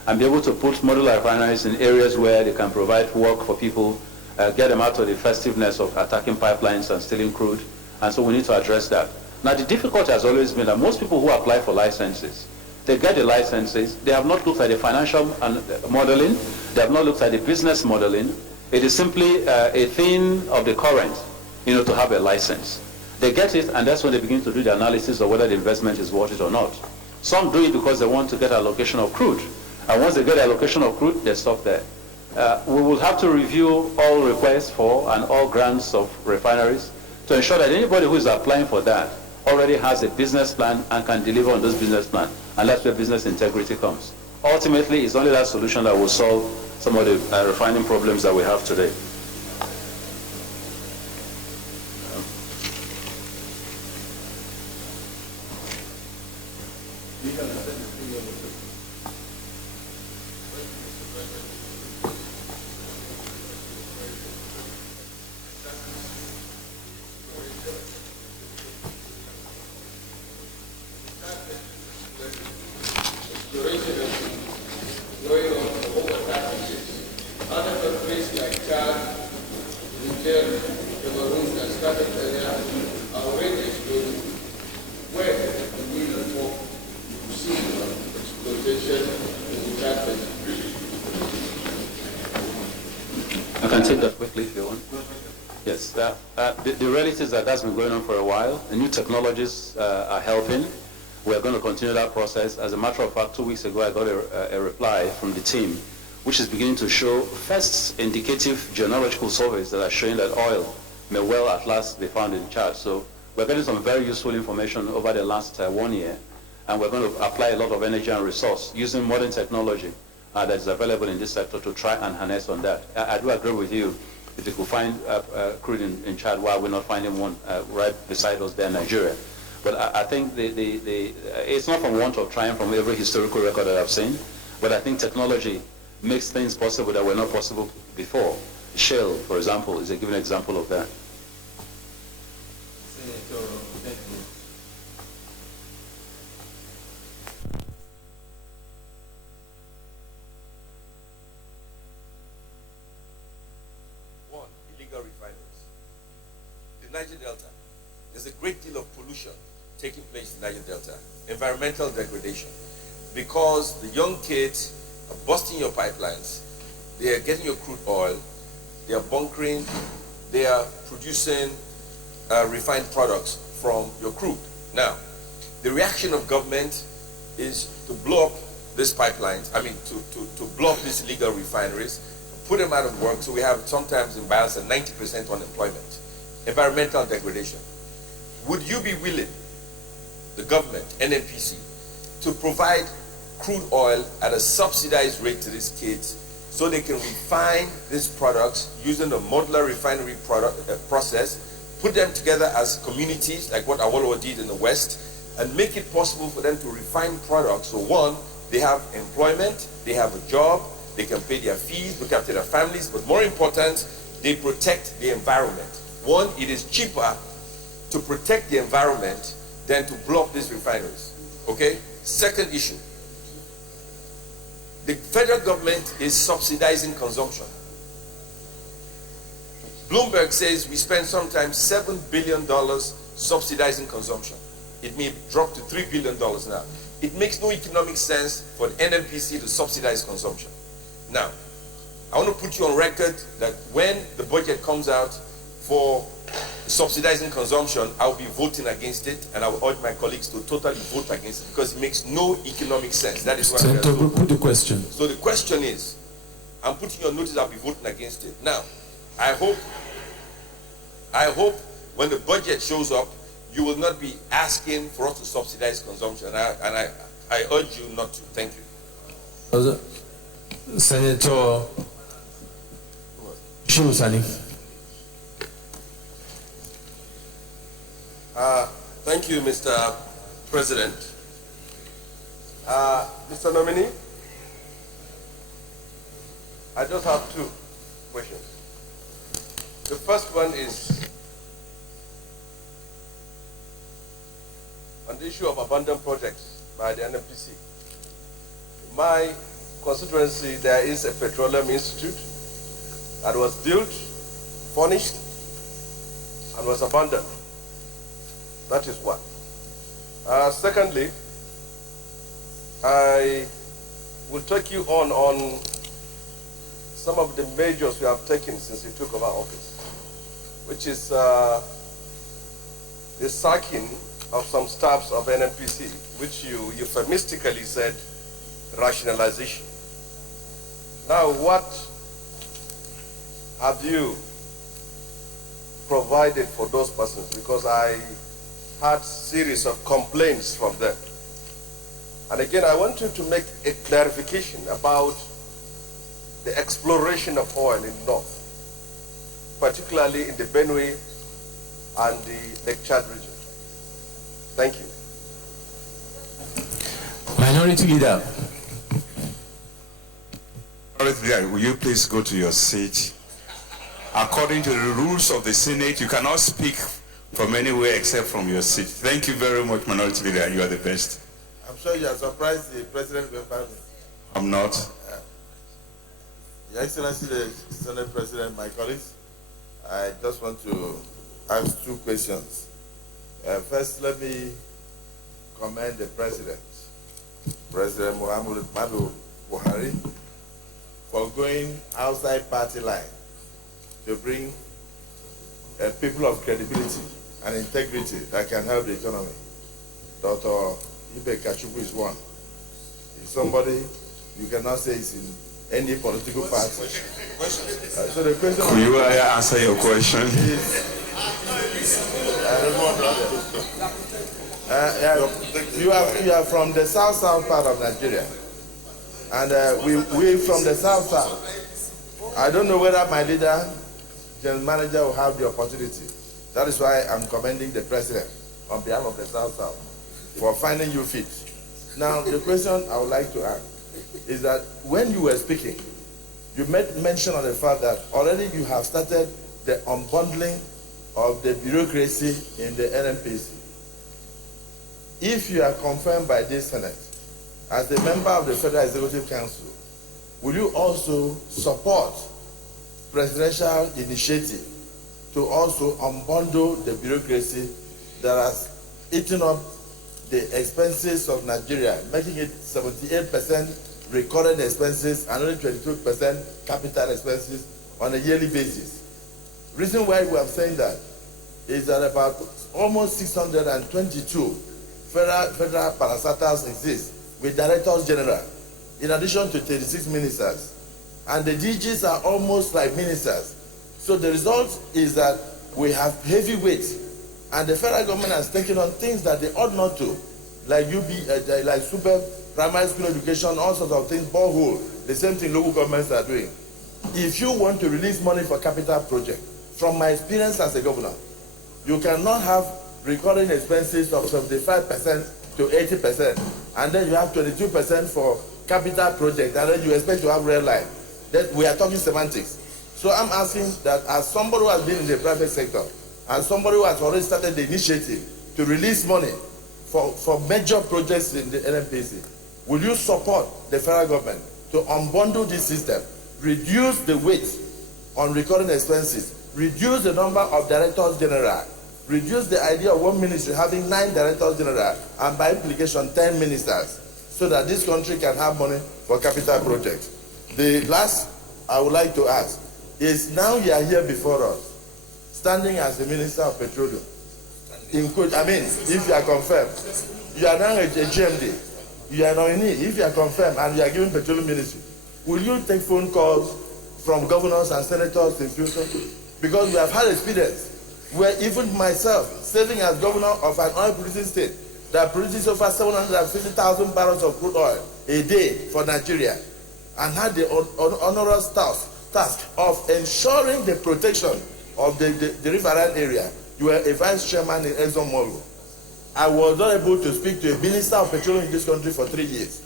and be able to put modular refineries in areas where they can provide work for people, get them out of the festiveness of attacking pipelines and stealing crude, and so we need to address that. Now the difficulty has always been that most people who apply for licenses, they get the licenses, they have not looked at the financial modeling, they have not looked at the business modeling. It is simply a thing of the current, to have a license. They get it, and that's when they begin to do the analysis of whether the investment is worth it or not. Some do it because they want to get allocation of crude. And once they get allocation of crude, they stop there. We will have to review all requests for and all grants of refineries to ensure that anybody who is applying for that already has a business plan and can deliver on those business plans. And that's where business integrity comes. Ultimately, it's only that solution that will solve some of the refining problems that we have today. I can take that quickly if you want. Yes, the reality is that that's been going on for a while. The new technologies are helping. We're going to continue that process. As a matter of fact, 2 weeks ago, I got a reply from the team which is beginning to show first indicative geological surveys that are showing that oil may well at last be found in Chad. So we're getting some very useful information over the last 1 year, and we're going to apply a lot of energy and resource using modern technology that is available in this sector to try and harness on that. I do agree with you. If we could find crude in Chad, why we're not finding one right beside us there in Nigeria? But I think it's not from want of trying from every historical record that I've seen, but I think technology makes things possible that were not possible before. Shell, for example, is a given example of that. One, illegal refineries. The Niger Delta. There's a great deal of pollution taking place in the Niger Delta. Environmental degradation. Because the young kids are busting your pipelines, they are getting your crude oil, they are bunkering, they are producing refined products from your crude. Now, the reaction of government is to blow up these pipelines, to blow up these illegal refineries, put them out of work, so we have sometimes in Bayelsa 90% unemployment. Environmental degradation. Would you be willing, the government, NNPC, to provide crude oil at a subsidized rate to these kids so they can refine these products using the modular refinery process, put them together as communities like what Awolowo did in the West, and make it possible for them to refine products. So one, they have employment, they have a job, they can pay their fees, look after their families, but more important, they protect the environment. One, it is cheaper to protect the environment than to blow up these refineries. Okay? Second issue. The federal government is subsidizing consumption. Bloomberg says we spend sometimes $7 billion subsidizing consumption. It may drop to $3 billion now. It makes no economic sense for the NNPC to subsidize consumption. Now, I want to put you on record that when the budget comes out for subsidizing consumption, I'll be voting against it, and I will urge my colleagues to totally vote against it because it makes no economic sense. That is why Senator, put the question. So the question is, I'm putting your notice, I'll be voting against it. Now, I hope when the budget shows up, you will not be asking for us to subsidize consumption, and I urge you not to. Thank you. Senator Shimusani. Thank you, Mr. President. Mr. Nominee, I just have two questions. The first one is on the issue of abandoned projects by the NNPC. In my constituency, there is a petroleum institute that was built, furnished, and was abandoned. That is one. Secondly, I will take you on some of the measures we have taken since we took over office, which is the sacking of some staffs of NNPC, which you euphemistically said rationalization. Now, what have you provided for those persons? Because I had series of complaints from them. And again, I want you to make a clarification about the exploration of oil in the north, particularly in the Benue and the Lake Chad region. Thank you. Minority Leader. Minority Leader, will you please go to your seat? According to the rules of the Senate, you cannot speak from anywhere except from your seat. Thank you very much, Minority Leader. You are the best. I'm sure you are surprised the President will find me. I'm not. Your Excellency, the Senate President, my colleagues, I just want to ask two questions. First, let me commend the President, President Muhammadu Buhari, for going outside party line to bring people of credibility and integrity that can help the economy. Dr. Ibe Kachubu is one. He's somebody you cannot say is in any political party. So the question. Could you answer your question? You are from the south part of Nigeria, and we from the south. I don't know whether my leader, general manager, will have the opportunity. That is why I'm commending the president on behalf of the south for finding you fit. Now, the question I would like to ask is that when you were speaking, you made mention of the fact that already you have started the unbundling of the bureaucracy in the NNPC. If you are confirmed by this Senate as a member of the Federal Executive Council, will you also support presidential initiative to also unbundle the bureaucracy that has eaten up the expenses of Nigeria, making it 78% recorded expenses and only 22% capital expenses on a yearly basis? Reason why we are saying that is that about almost 622 federal parastatals exist with directors general, in addition to 36 ministers. And the DGs are almost like ministers. So the result is that we have heavy weight, and the federal government has taken on things that they ought not to, like like super primary school education, all sorts of things, borehole, the same thing local governments are doing. If you want to release money for capital project, from my experience as a governor, you cannot have recurring expenses of 75% to 80%, and then you have 22% for capital project, and then you expect to have real life. That we are talking semantics. So I'm asking that as somebody who has been in the private sector, and somebody who has already started the initiative to release money for major projects in the NNPC, will you support the federal government to unbundle this system, reduce the weight on recurring expenses, reduce the number of directors general, reduce the idea of one ministry having 9 directors general, and by implication 10 ministers, so that this country can have money for capital projects? The last I would like to ask is, now you are here before us, standing as the Minister of Petroleum. If you are confirmed, you are now a GMD, you are nominee, if you are confirmed and you are given Petroleum Ministry, will you take phone calls from governors and senators in future? Because we have had experience where even myself, serving as governor of an oil producing state that produces over 750,000 barrels of crude oil a day for Nigeria, and had the onerous task of ensuring the protection of the riverine area. You were a vice chairman in ExxonMobil. I was not able to speak to a minister of petroleum in this country for 3 years.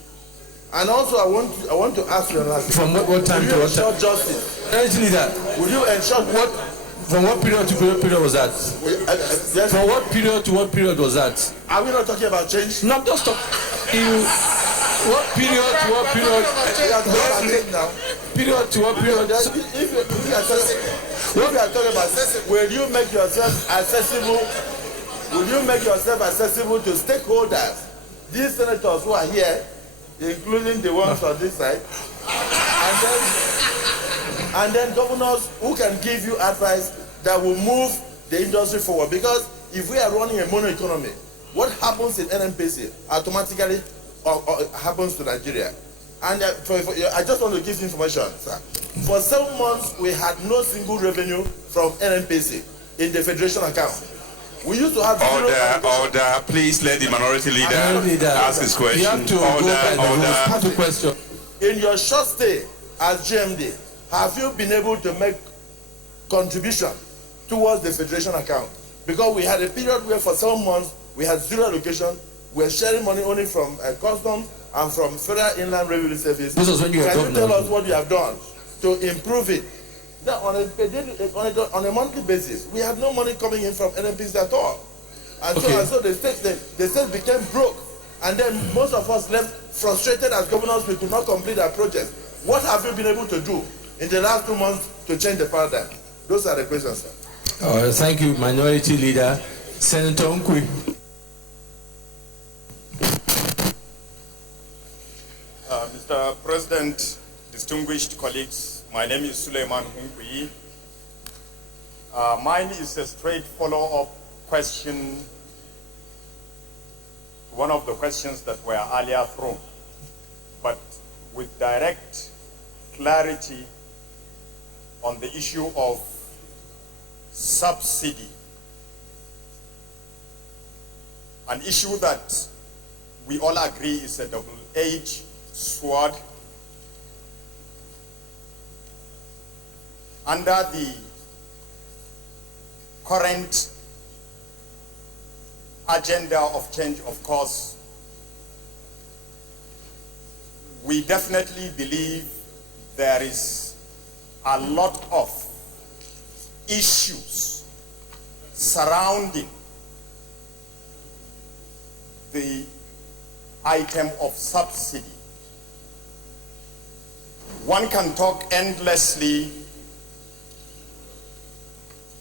And also, I want to ask you another thing. From what time to what time? Justice. Will you ensure what? From what period to period was that? Yes. From what period to what period was that? Are we not talking about change? No, I'm just talking. What period to what period? Period to what period? If you are talking about, will you make yourself accessible? Will you make yourself accessible to stakeholders? These senators who are here, including the ones on this side, and then governors who can give you advice that will move the industry forward. Because if we are running a mono economy, what happens in NNPC automatically happens to Nigeria. And I just want to give information, sir. For 7 months, we had no single revenue from NNPC in the federation account. We used to have order. Please let the minority leader ask his question. You have to order. Question. In your short stay as GMD, have you been able to make contribution towards the federation account? Because we had a period where for 7 months we had zero allocation. We were sharing money only from customs and from Federal Inland Revenue Service. This was when you Can you tell us what you have done to improve it? Now, on a monthly basis, we had no money coming in from NNPC at all. And so the state became broke. And then most of us left frustrated as governors. We could not complete our project. What have you been able to do in the last 2 months to change the paradigm? Those are the questions, sir. Thank you, Minority Leader. Senator Nkwi. Mr. President, distinguished colleagues, my name is Suleiman Nkwi. Mine is a straight follow-up question to one of the questions that were earlier thrown, but with direct clarity on the issue of subsidy, an issue that we all agree is a double-edged sword. Under the current agenda of change, of course, we definitely believe there is a lot of issues surrounding the item of subsidy. One can talk endlessly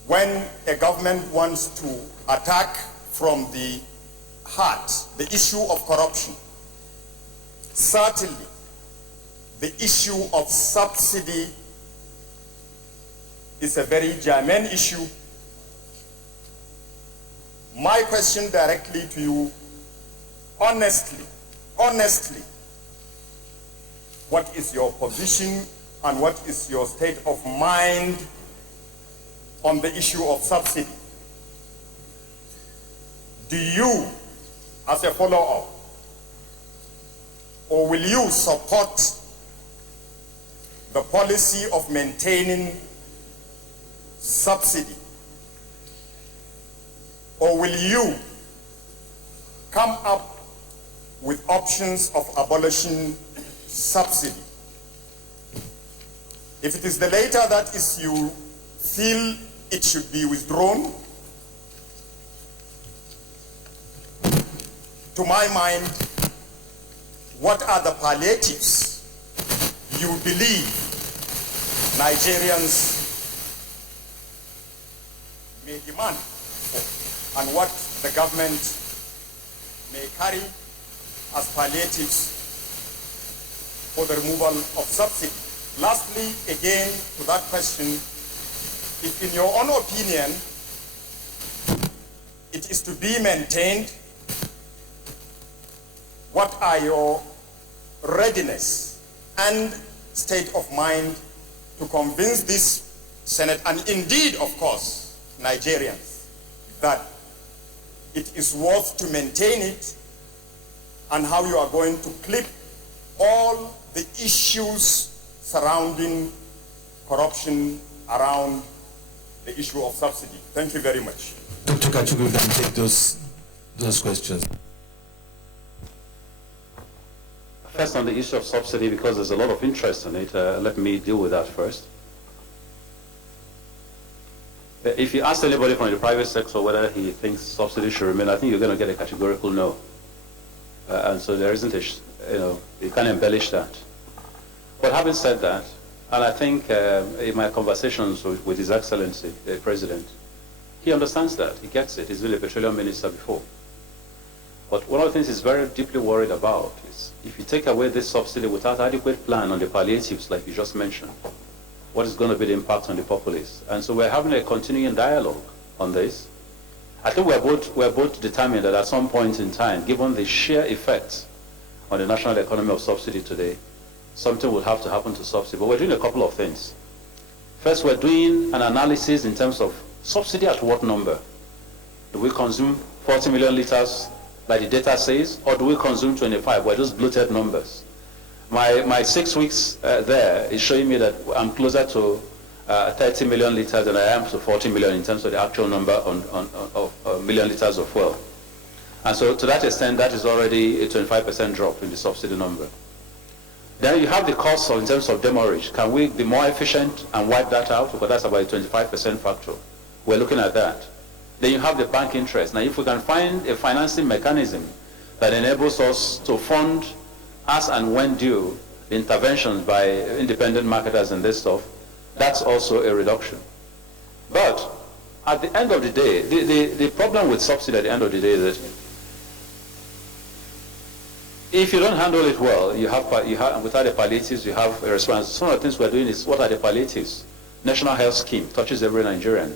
when a government wants to attack from the heart the issue of corruption. Certainly, the issue of subsidy is a very germane issue. My question directly to you, honestly, what is your position and what is your state of mind on the issue of subsidy? Do you, as a follow-up, or will you support the policy of maintaining subsidy? Or will you come up with options of abolishing subsidy? If it is the latter, that is, you feel it should be withdrawn, to my mind, what are the palliatives you believe Nigerians may demand for, and what the government may carry as palliatives for the removal of subsidy? Lastly, again, to that question, if in your own opinion it is to be maintained, what are your readiness and state of mind to convince this Senate, and indeed, of course, Nigerians, that it is worth to maintain it, and how you are going to clip all the issues surrounding corruption around the issue of subsidy? Thank you very much. Dr. Kachugu can take those questions. First, on the issue of subsidy, because there's a lot of interest in it, let me deal with that first. If you ask anybody from the private sector whether he thinks subsidy should remain, I think you're going to get a categorical no. And so there isn't you can't embellish that. But having said that, and I think in my conversations with His Excellency, the President, he understands that, he gets it. He's been a petroleum minister before. But one of the things he's very deeply worried about is if you take away this subsidy without adequate plan on the palliatives, like you just mentioned, what is going to be the impact on the populace? And so we're having a continuing dialogue on this. I think we're both determined that at some point in time, given the sheer effects on the national economy of subsidy today, something will have to happen to subsidy. But we're doing a couple of things. First, we're doing an analysis in terms of subsidy at what number? Do we consume 40 million liters like the data says, or do we consume 25? Well, those bloated numbers. My 6 weeks there is showing me that I'm closer to 30 million liters than I am to 40 million in terms of the actual number of million liters of fuel. And so to that extent, that is already a 25% drop in the subsidy number. Then you have the cost in terms of demurrage. Can we be more efficient and wipe that out? Because that's about a 25% factor. We're looking at that. Then you have the bank interest. Now, if we can find a financing mechanism that enables us to fund as and when due interventions by independent marketers and this stuff, that's also a reduction. But at the end of the day, the problem with subsidy at the end of the day is that if you don't handle it well, you have without the palliatives, you have a response. Some of the things we're doing is, what are the palliatives? National health scheme touches every Nigerian.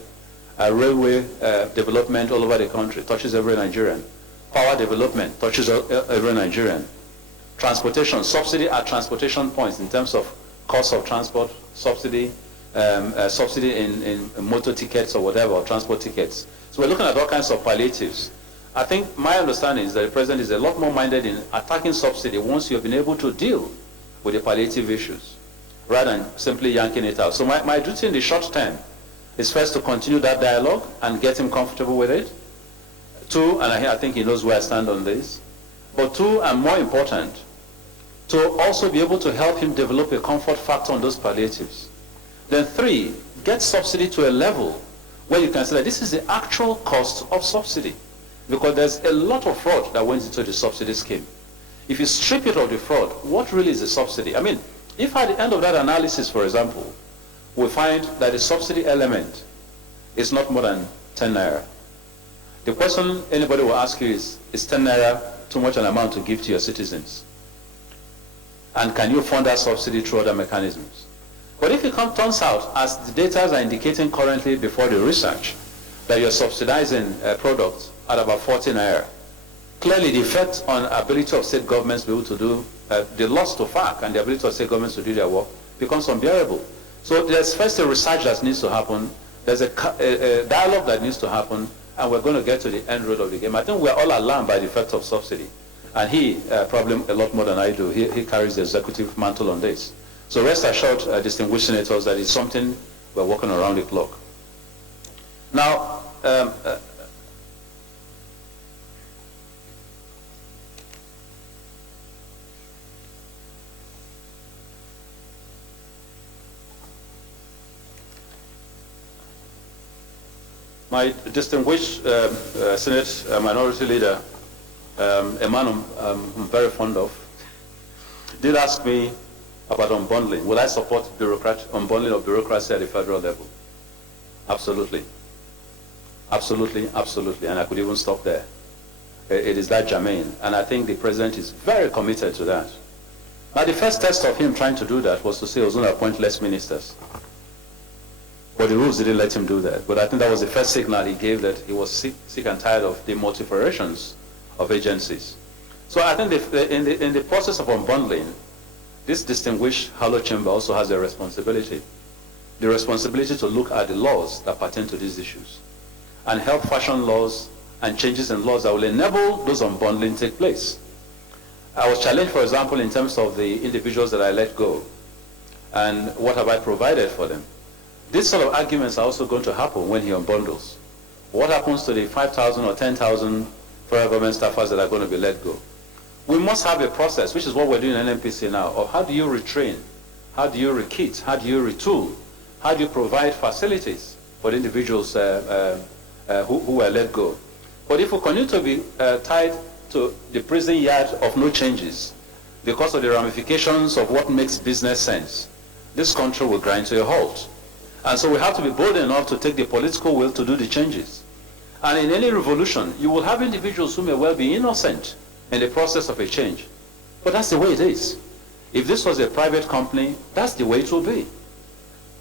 Railway development all over the country touches every Nigerian. Power development touches every Nigerian. Transportation, subsidy at transportation points in terms of cost of transport, subsidy, subsidy in motor tickets or whatever, or transport tickets. So we're looking at all kinds of palliatives. I think my understanding is that the president is a lot more minded in attacking subsidy once you've been able to deal with the palliative issues, rather than simply yanking it out. So my duty in the short term is first to continue that dialogue and get him comfortable with it. Two, and I think he knows where I stand on this, but two, and more important, to also be able to help him develop a comfort factor on those palliatives. Then three, get subsidy to a level where you can say that this is the actual cost of subsidy, because there's a lot of fraud that went into the subsidy scheme. If you strip it of the fraud, what really is the subsidy? I mean, if at the end of that analysis, for example, we find that the subsidy element is not more than 10 naira, the question anybody will ask you is 10 naira too much an amount to give to your citizens? And can you fund that subsidy through other mechanisms? But if it turns out, as the data are indicating currently before the research, that you're subsidizing products at about 40 naira, clearly the effect on ability of state governments to be able to do, the loss to FARC and the ability of state governments to do their work becomes unbearable. So there's first a research that needs to happen, there's a dialogue that needs to happen, and we're going to get to the end road of the game. I think we're all alarmed by the effect of subsidy. And he, probably a lot more than I do, he carries the executive mantle on this. So rest assured, distinguished senators, that it's something we're working around the clock. Now, my distinguished Senate Minority Leader, Emmanuel, I'm very fond of, did ask me about unbundling. Will I support unbundling of bureaucracy at the federal level? Absolutely. Absolutely, absolutely. And I could even stop there. It is that germane. And I think the president is very committed to that. Now, the first test of him trying to do that was to say he was going to appoint less ministers. But the rules didn't let him do that. But I think that was the first signal he gave that he was sick and tired of the multiferations of agencies. So I think in the process of unbundling, this distinguished hollow chamber also has a responsibility. The responsibility to look at the laws that pertain to these issues and help fashion laws and changes in laws that will enable those unbundling take place. I was challenged, for example, in terms of the individuals that I let go and what have I provided for them. These sort of arguments are also going to happen when he unbundles. What happens to the 5,000 or 10,000 federal government staffers that are going to be let go? We must have a process, which is what we're doing in NNPC now, of how do you retrain, how do you rekit, how do you retool, how do you provide facilities for the individuals who were let go. But if we continue to be tied to the prison yard of no changes because of the ramifications of what makes business sense, this country will grind to a halt. And so we have to be bold enough to take the political will to do the changes. And in any revolution, you will have individuals who may well be innocent in the process of a change. But that's the way it is. If this was a private company, that's the way it will be.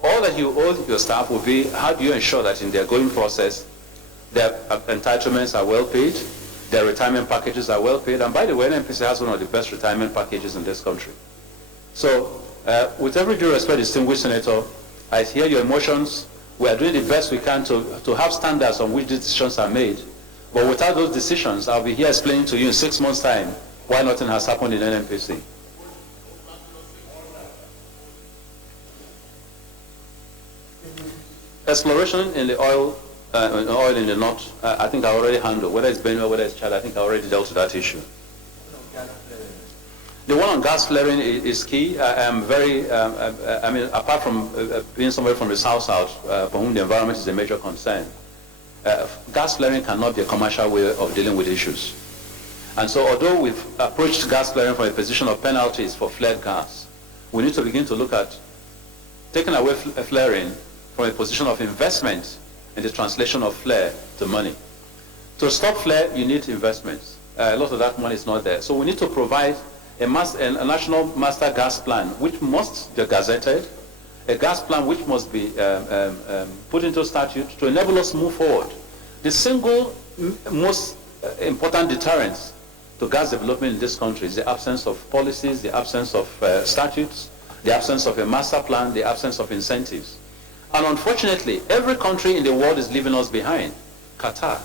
All that you owe your staff will be, how do you ensure that in their going process, their entitlements are well paid, their retirement packages are well paid. And by the way, NNPC has one of the best retirement packages in this country. So, with every due respect, distinguished Senator, I hear your emotions. We are doing the best we can to have standards on which these decisions are made. But without those decisions, I'll be here explaining to you in 6 months' time why nothing has happened in NNPC. Exploration in the oil in the north, I think I already handled. Whether it's Benue, whether it's Chad, I think I already dealt with that issue. The one on gas flaring is key. I am very, I mean, apart from being somebody from the south, for whom the environment is a major concern, gas flaring cannot be a commercial way of dealing with issues. And so although we've approached gas flaring from a position of penalties for flared gas, we need to begin to look at taking away flaring from a position of investment in the translation of flare to money. To stop flare, you need investments. A lot of that money is not there. So we need to provide a national master gas plan, which must be gazetted, a gas plan which must be put into statute to enable us to move forward. The single most important deterrence to gas development in this country is the absence of policies, the absence of statutes, the absence of a master plan, the absence of incentives. And unfortunately, every country in the world is leaving us behind. Qatar,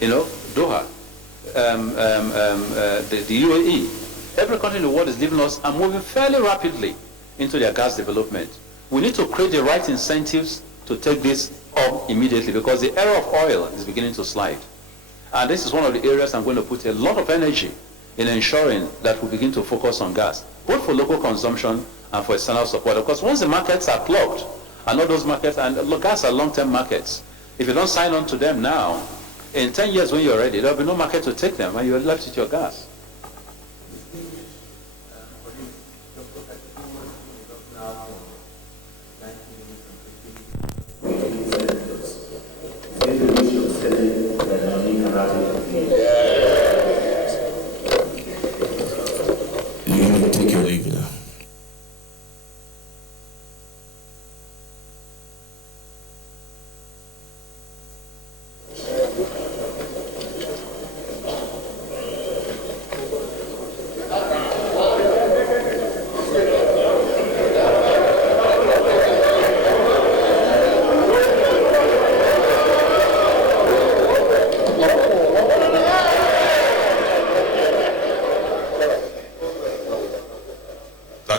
Doha, the UAE. Every country in the world is leaving us and moving fairly rapidly into their gas development. We need to create the right incentives to take this up immediately, because the era of oil is beginning to slide. And this is one of the areas I'm going to put a lot of energy in ensuring that we begin to focus on gas, both for local consumption and for external support. Because once the markets are clogged, and all those markets, and gas are long-term markets, if you don't sign on to them now, in 10 years when you're ready, there'll be no market to take them, and you're left with your gas. You take your leave now.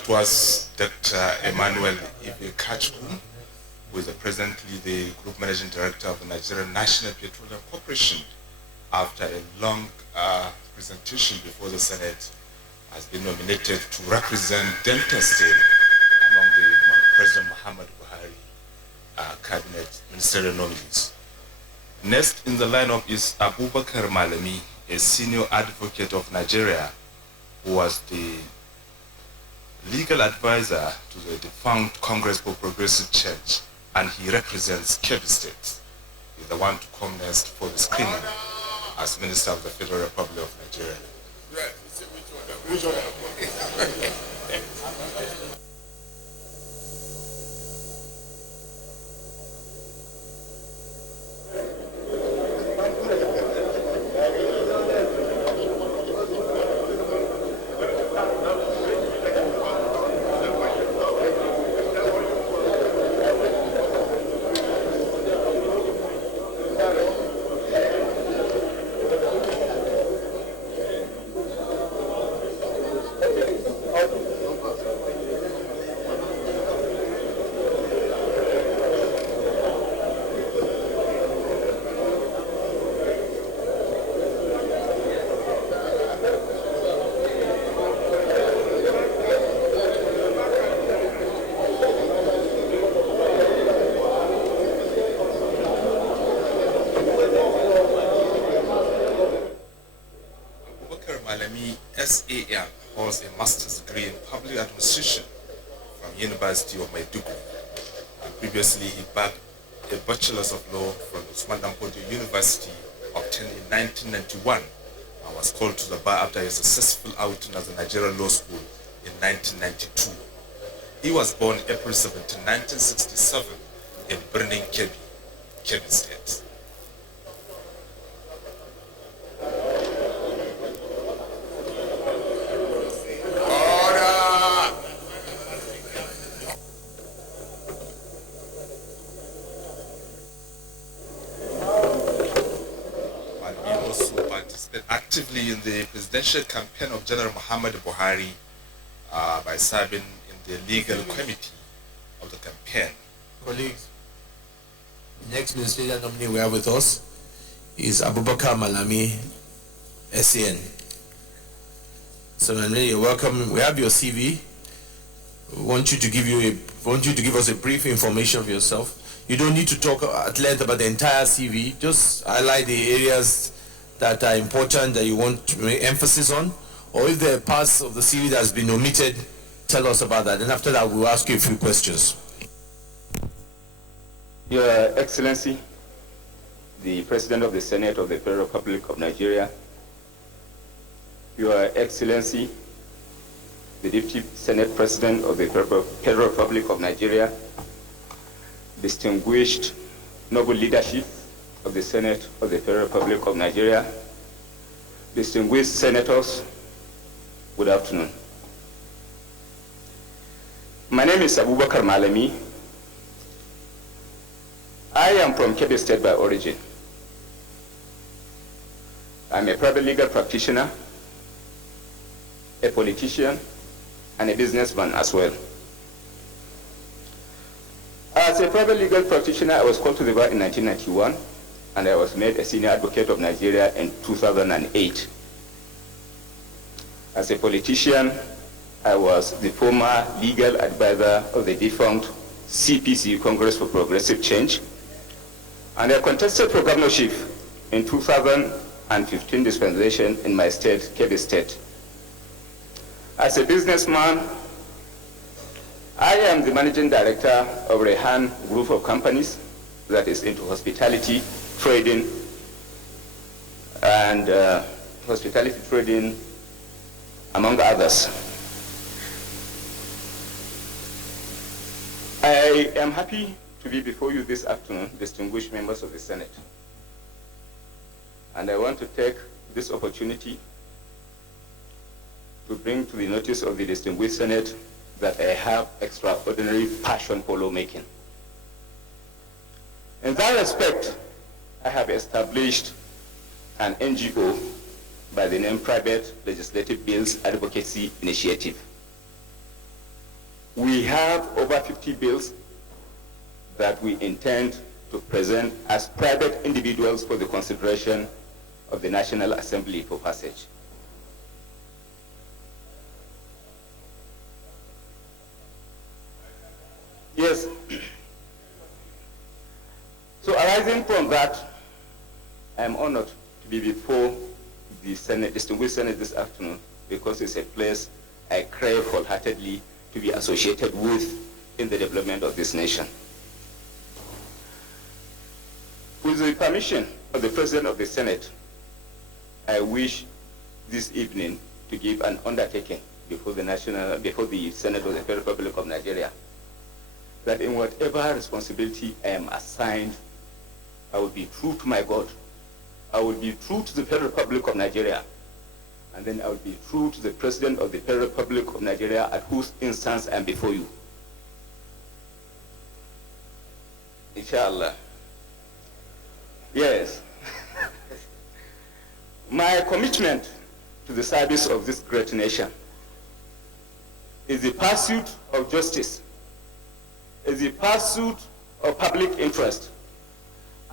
Was Dr. Emmanuel Ibe, who is presently the Group Managing Director of the Nigerian National Petroleum Corporation, after a long presentation before the Senate, has been nominated to represent Delta State among the President Muhammad Buhari cabinet ministerial nominees. Next in the lineup is Abubakar Malami, a senior advocate of Nigeria, who was the legal advisor to the defunct Congress for Progressive Change, and he represents Kemi State. He's the one to come next for the screening as Minister of the Federal Republic of Nigeria. Which one? SAM holds a master's degree in public administration from University of Maiduguri. Previously, he bagged a bachelor's of law from Usman Danfodio University, obtained in 1991, and was called to the bar after a successful outing at the Nigerian Law School in 1992. He was born April 17, 1967 in Birnin Kemi, Kemi State. Actively in the presidential campaign of General Muhammad Buhari by serving in the legal committee of the campaign. Colleagues, the next ministerial nominee we have with us is Abubakar Malami, SAN. So Malami, you're welcome. We have your CV. We want you to give us a brief information of yourself. You don't need to talk at length about the entire CV. Just highlight the areas that are important that you want to make emphasis on, or if there are parts of the CV that has been omitted, tell us about that. And after that, we'll ask you a few questions. Your Excellency, the President of the Senate of the Federal Republic of Nigeria, Your Excellency, the Deputy Senate President of the Federal Republic of Nigeria, distinguished noble leadership of the Senate of the Federal Republic of Nigeria, distinguished senators, good afternoon. My name is Abubakar Malami. I am from Kemi State by origin. I'm a private legal practitioner, a politician, and a businessman as well. As a private legal practitioner, I was called to the bar in 1991, and I was made a senior advocate of Nigeria in 2008. As a politician, I was the former legal advisor of the defunct CPC, Congress for Progressive Change, and I contested for governorship in 2015 dispensation in my state, Kemi State. As a businessman, I am the managing director of Rehan Group of companies that is into hospitality, trading, and among others. I am happy to be before you this afternoon, distinguished members of the Senate. And I want to take this opportunity to bring to the notice of the distinguished Senate that I have extraordinary passion for lawmaking. In that respect, I have established an NGO by the name Private Legislative Bills Advocacy Initiative. We have over 50 bills that we intend to present as private individuals for the consideration of the National Assembly for passage. Yes. So arising from that, I am honored to be before the Senate, distinguished Senate this afternoon, because it's a place I crave wholeheartedly to be associated with in the development of this nation. With the permission of the President of the Senate, I wish this evening to give an undertaking before the Senate of the Federal Republic of Nigeria that in whatever responsibility I am assigned, I will be true to my God. I will be true to the Federal Republic of Nigeria, and then I will be true to the President of the Federal Republic of Nigeria, at whose instance I am before you. Inshallah. Yes. My commitment to the service of this great nation is the pursuit of justice, is the pursuit of public interest,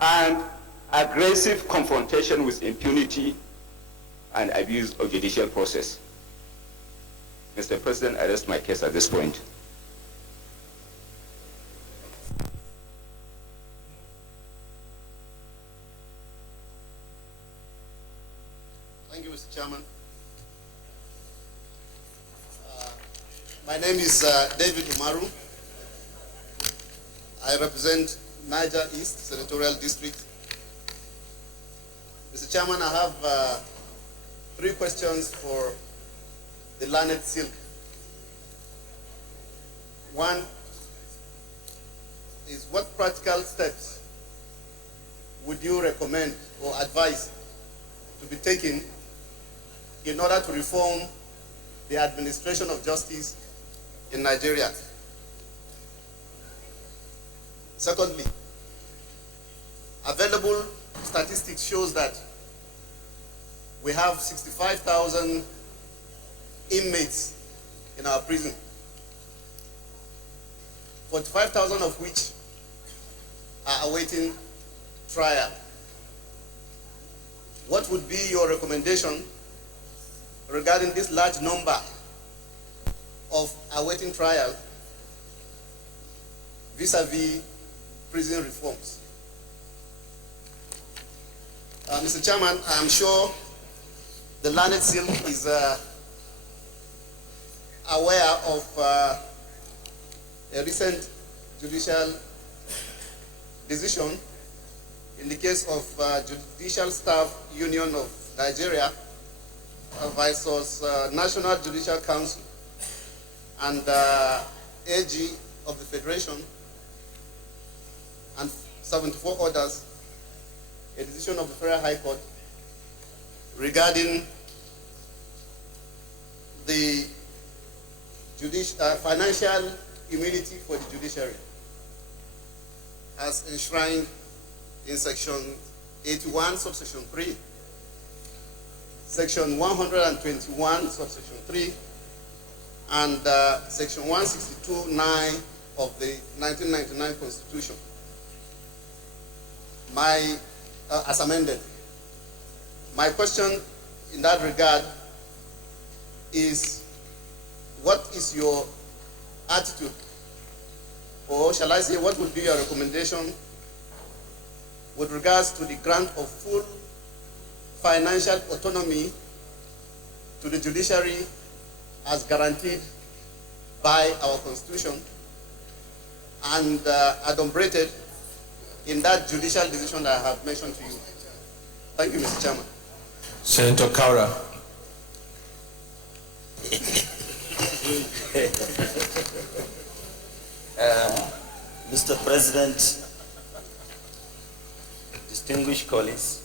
and aggressive confrontation with impunity and abuse of judicial process. Mr. President, I rest my case at this point. Thank you, Mr. Chairman. My name is David Umaru. I represent Niger East Senatorial District. Mr. Chairman, I have 3 questions for the learned silk. One is, what practical steps would you recommend or advise to be taken in order to reform the administration of justice in Nigeria? Secondly, available statistics shows that we have 65,000 inmates in our prison, 45,000 of which are awaiting trial. What would be your recommendation regarding this large number of awaiting trial vis-a-vis prison reforms? Mr. Chairman, I am sure the learned silk is aware of a recent judicial decision in the case of Judicial Staff Union of Nigeria versus National Judicial Council and AG of the Federation and 74 others, a decision of the Federal High Court regarding the financial immunity for the judiciary, as enshrined in Section 81, subsection 3, Section 121, subsection 3, and Section 162(9) of the 1999 Constitution, as amended. My question in that regard is, what is your attitude, or shall I say, what would be your recommendation with regards to the grant of full financial autonomy to the judiciary as guaranteed by our Constitution and adumbrated in that judicial decision that I have mentioned to you? Thank you, Mr. Chairman. Senator Kaura. Mr. President, distinguished colleagues,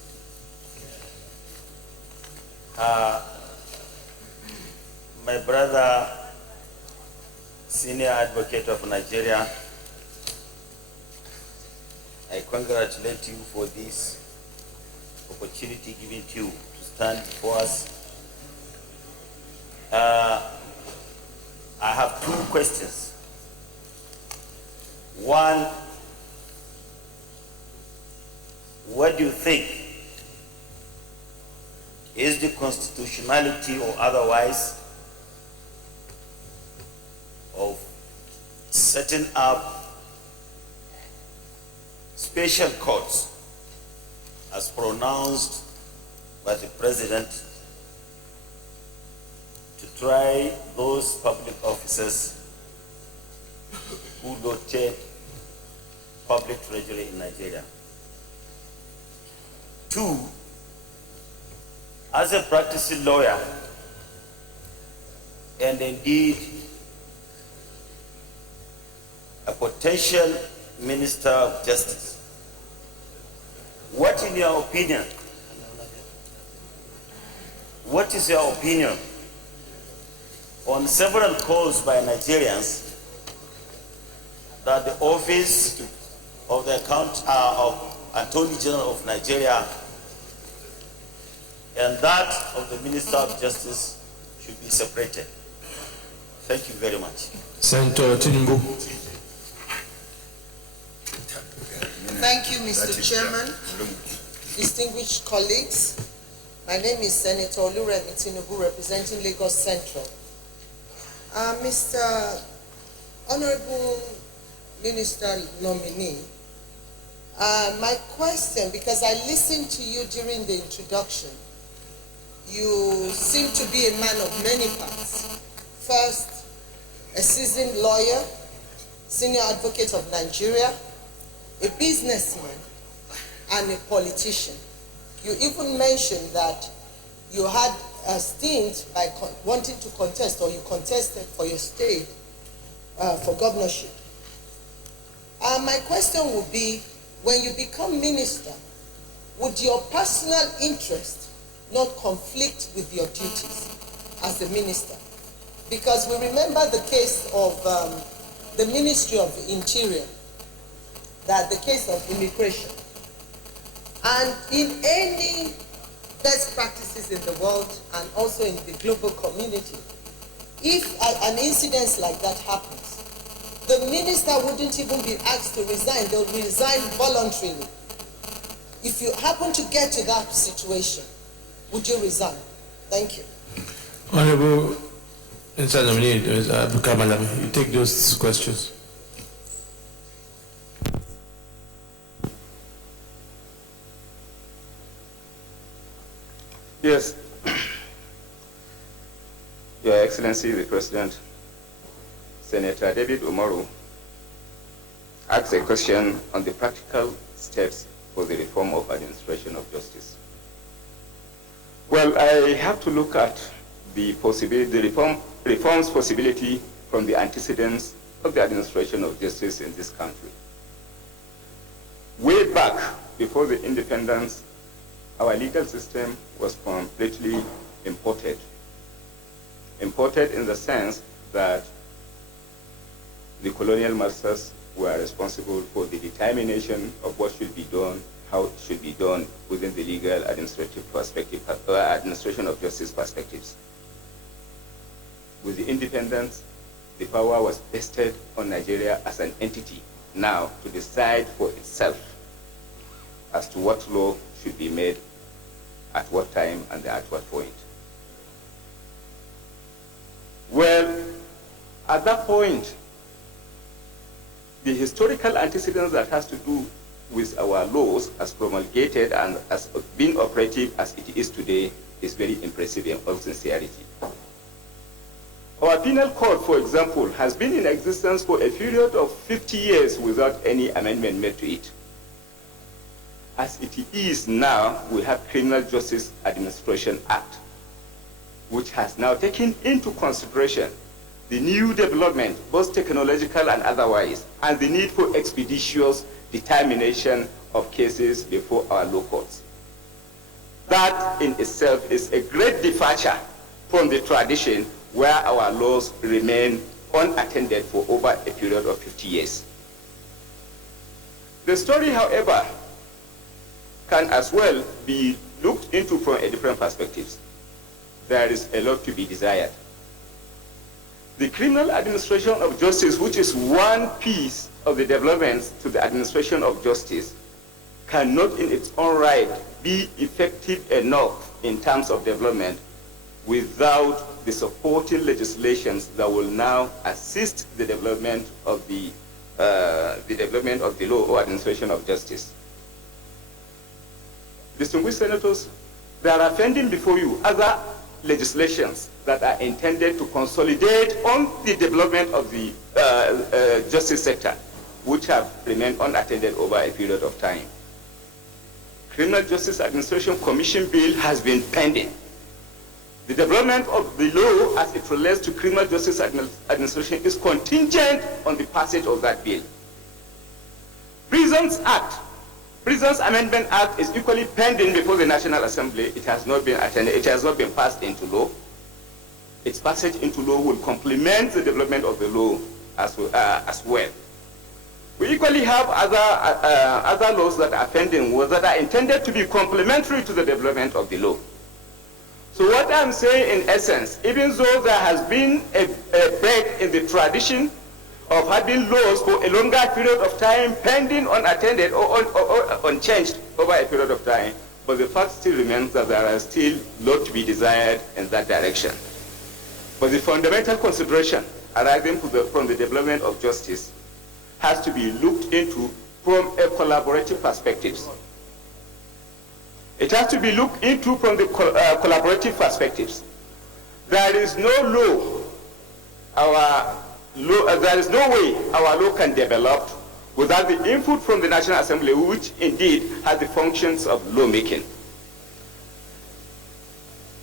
my brother, senior advocate of Nigeria, I congratulate you for this opportunity given to you to stand before us. I have two questions. One, what do you think is the constitutionality or otherwise of setting up special courts as pronounced by the President to try those public officers who looted public treasury in Nigeria? Two, as a practicing lawyer, and indeed a potential Minister of Justice, what in your opinion, what is your opinion on several calls by Nigerians that the office of the of Attorney General of Nigeria and that of the Minister of Justice should be separated? Thank you very much. Senator Tinubu. Thank you, Mr. Chairman. Distinguished colleagues, my name is Senator Oluremi Tinubu, representing Lagos Central. Mr. Honorable Minister nominee, my question, because I listened to you during the introduction, you seem to be a man of many parts. First, a seasoned lawyer, senior advocate of Nigeria, a businessman, and a politician. You even mentioned that you had a stint by wanting to contest, or you contested for your state for governorship. My question would be, when you become minister, would your personal interest not conflict with your duties as a minister? Because we remember the case of the Ministry of the Interior, that the case of immigration. And in any best practices in the world and also in the global community, if an incident like that happens, the minister wouldn't even be asked to resign. They'll resign voluntarily. If you happen to get to that situation, would you resign? Thank you. Honorable Minister nominee, Abubakar Malami, you take those questions. Yes. Your Excellency, the President, Senator David Umaru asked a question on the practical steps for the reform of administration of justice. Well, I have to look at the possibility, the reform's possibility from the antecedents of the administration of justice in this country. Way back before the independence, our legal system was completely imported. Imported in the sense that the colonial masters were responsible for the determination of what should be done, how it should be done within the legal administrative perspective, administration of justice perspectives. With the independence, the power was vested on Nigeria as an entity now to decide for itself as to what law should be made at what time and at what point. Well, at that point, the historical antecedents that has to do with our laws as promulgated and as being operative as it is today is very impressive in all sincerity. Our penal code, for example, has been in existence for a period of 50 years without any amendment made to it. As it is now, we have Criminal Justice Administration Act, which has now taken into consideration the new development, both technological and otherwise, and the need for expeditious determination of cases before our law courts. That in itself is a great departure from the tradition where our laws remain unattended for over a period of 50 years. The story, however, can as well be looked into from a different perspective. There is a lot to be desired. The criminal administration of justice, which is one piece of the developments to the administration of justice, cannot in its own right be effective enough in terms of development without the supporting legislations that will now assist the development of the law or administration of justice. Distinguished senators, there are pending before you other legislations that are intended to consolidate on the development of the justice sector, which have remained unattended over a period of time. Criminal Justice Administration Commission Bill has been pending. The development of the law as it relates to criminal justice administration is contingent on the passage of that bill. Prisons Amendment Act is equally pending before the National Assembly. It has not been attended. It has not been passed into law. Its passage into law will complement the development of the law as well. We equally have other laws that are pending, that are intended to be complementary to the development of the law. So what I'm saying in essence, even though there has been a break in the tradition of having laws for a longer period of time pending unattended or unchanged over a period of time, but the fact still remains that there are still a lot to be desired in that direction. But the fundamental consideration arising from the development of justice has to be looked into from a collaborative perspective. It has to be looked into from the collaborative perspectives. There is no there is no way our law can develop without the input from the National Assembly, which indeed has the functions of lawmaking.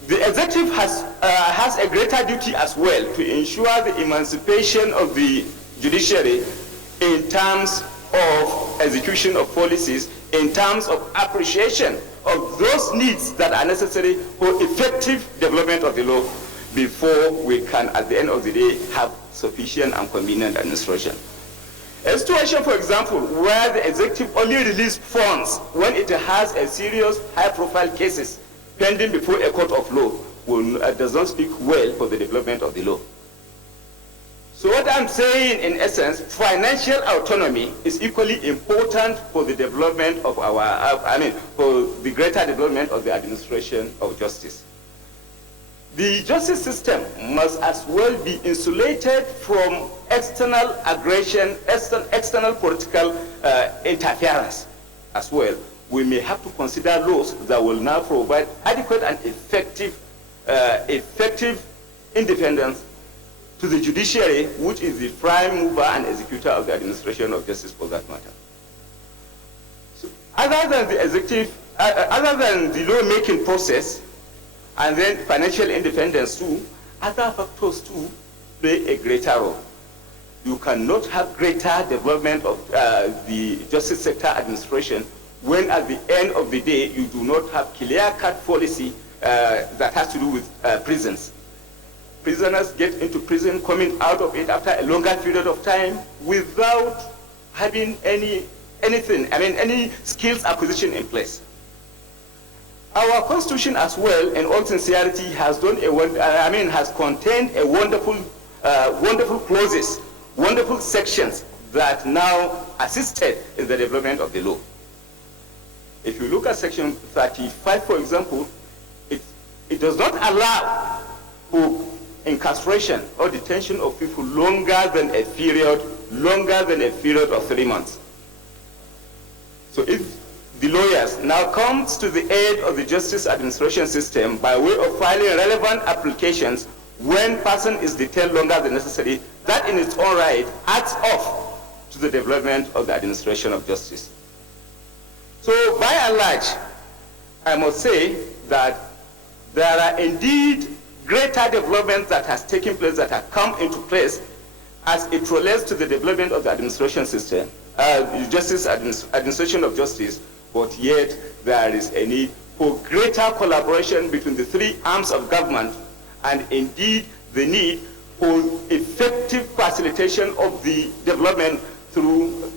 The executive has a greater duty as well to ensure the emancipation of the judiciary in terms of execution of policies, in terms of appreciation of those needs that are necessary for effective development of the law before we can, at the end of the day, have sufficient and convenient administration. A situation, for example, where the executive only releases funds when it has a serious, high-profile cases pending before a court of law does not speak well for the development of the law. So what I'm saying, in essence, financial autonomy is equally important for the development of for the greater development of the administration of justice. The justice system must as well be insulated from external aggression, external political interference as well. We may have to consider laws that will now provide adequate and effective independence to the judiciary, which is the prime mover and executor of the administration of justice for that matter. So, other than the executive, other than the law-making process, and then financial independence too, other factors too play a greater role. You cannot have greater development of the justice sector administration when at the end of the day you do not have clear-cut policy that has to do with prisons. prisoners get into prison, coming out of it after a longer period of time without having any skills acquisition in place. Our constitution as well, in all sincerity, has contained a wonderful clauses, wonderful sections that now assisted in the development of the law. If you look at section 35, for example, it does not allow for incarceration or detention of people longer than a period of 3 months. So if the lawyers now comes to the aid of the justice administration system by way of filing relevant applications when person is detained longer than necessary, that in its own right adds off to the development of the administration of justice. So by and large, I must say that there are indeed greater developments that has taken place, that have come into place as it relates to the development of the administration system, administration of justice, but yet there is a need for greater collaboration between the three arms of government, and indeed the need for effective facilitation of the development through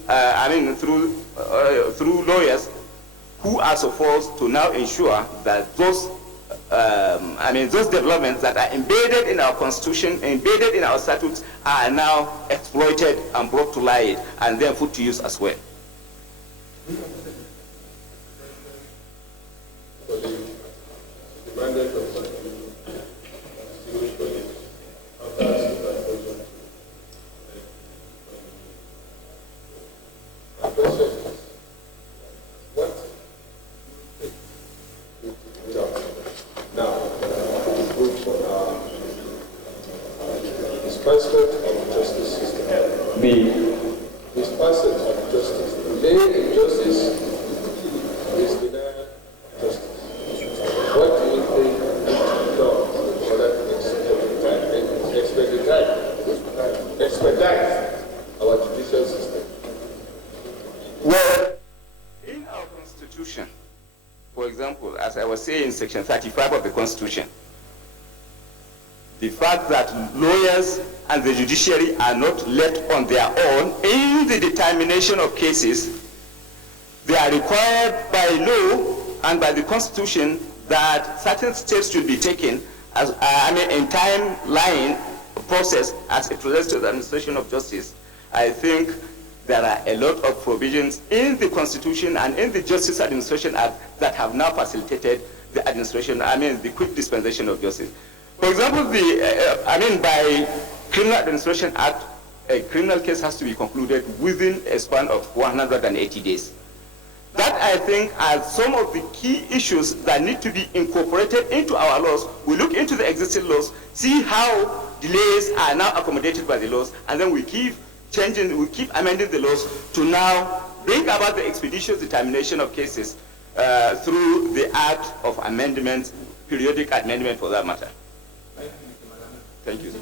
lawyers who are supposed to now ensure that those developments that are embedded in our constitution, embedded in our statutes, are now exploited and brought to light and then put to use as well. In section 35 of the Constitution, the fact that lawyers and the judiciary are not left on their own in the determination of cases, they are required by law and by the Constitution that certain steps should be taken as in timeline process as it relates to the administration of justice. I think there are a lot of provisions in the Constitution and in the Justice Administration Act that have now facilitated the administration, the quick dispensation of justice. For example, by Criminal Administration Act, a criminal case has to be concluded within a span of 180 days. That, I think, are some of the key issues that need to be incorporated into our laws. We look into the existing laws, see how delays are now accommodated by the laws, and then we keep changing, we keep amending the laws to now bring about the expeditious determination of cases through the act of amendment, periodic amendment for that matter. Thank you.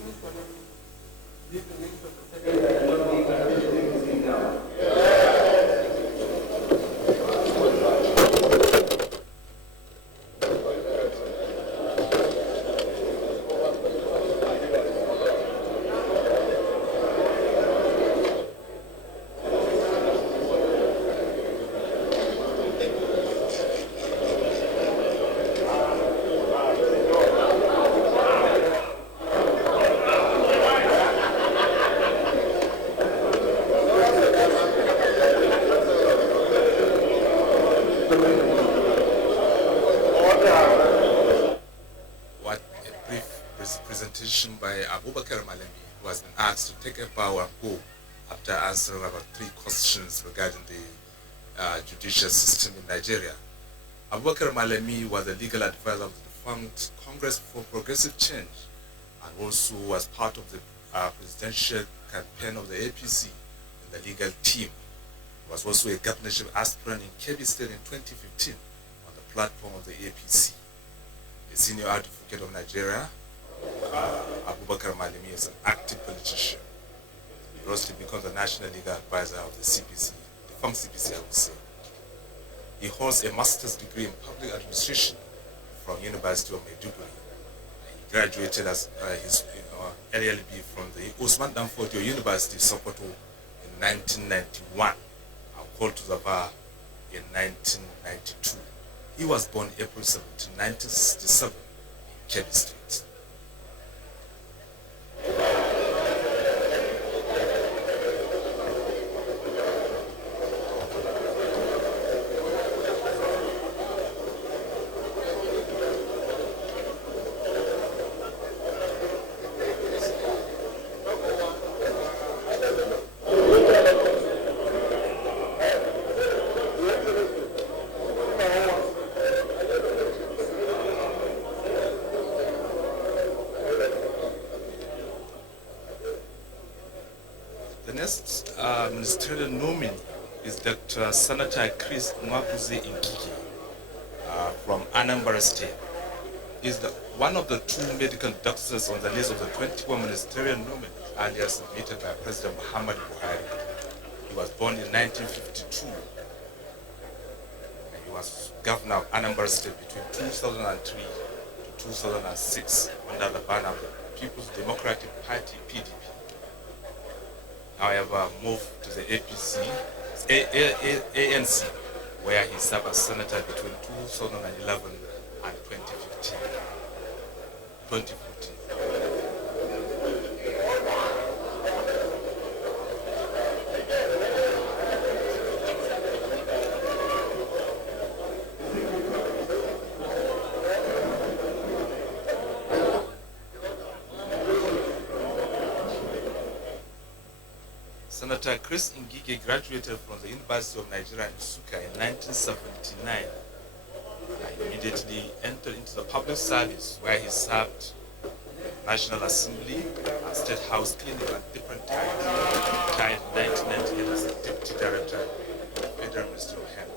By Abubakar Malami, who has been asked to take a bow and go after answering about 3 questions regarding the judicial system in Nigeria. Abubakar Malami was a legal advisor of the defunct Congress for Progressive Change and also was part of the presidential campaign of the APC in the legal team. He was also a governorship aspirant in Kemi State in 2015 on the platform of the APC. A senior advocate of Nigeria, Abubakar Malami is an active politician. He rose to become the national legal advisor of the CPC, the defunct CPC, I would say. He holds a master's degree in public administration from University of Maiduguri. He graduated as his LLB from the Usman Danfodio University, Sokoto in 1991 and called to the bar in 1992. He was born April 17, 1967 in Kemi State. Ministerial nominee is Dr. Senator Chris Ngige from Anambra State. He's one of the 2 medical doctors on the list of the 21 ministerial nominees earlier submitted by President Muhammad Buhari. He was born in 1952 and he was governor of Anambra State between 2003 to 2006 under the banner of the People's Democratic Party, PDP. However, moved to the ANC, where he served as senator between 2011 and 2014. Senator Chris Ngige graduated from the University of Nigeria in Nsukka in 1979 and immediately entered into the public service where he served National Assembly and State House cleaning at different times. He retired in 1998 as the Deputy Director of the Federal Ministry of Health.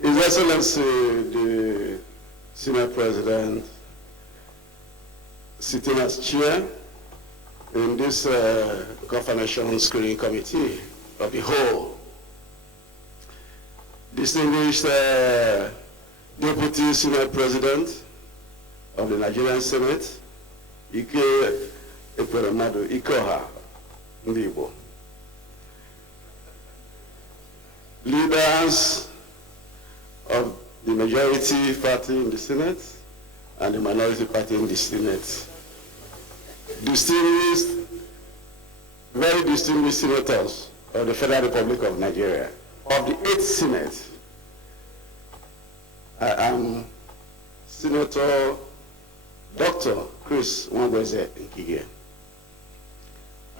His Excellency, the Senior President, sitting as chair in this confirmation screening committee of the whole, distinguished Deputy Senior President of the Nigerian Senate, Ike Ekweremadu Ikoha Ndibo, leaders of the majority party in the Senate and the minority party in the Senate, distinguished, very distinguished senators of the Federal Republic of Nigeria. Of the 8th Senate, I am Senator Dr. Chris Ngige.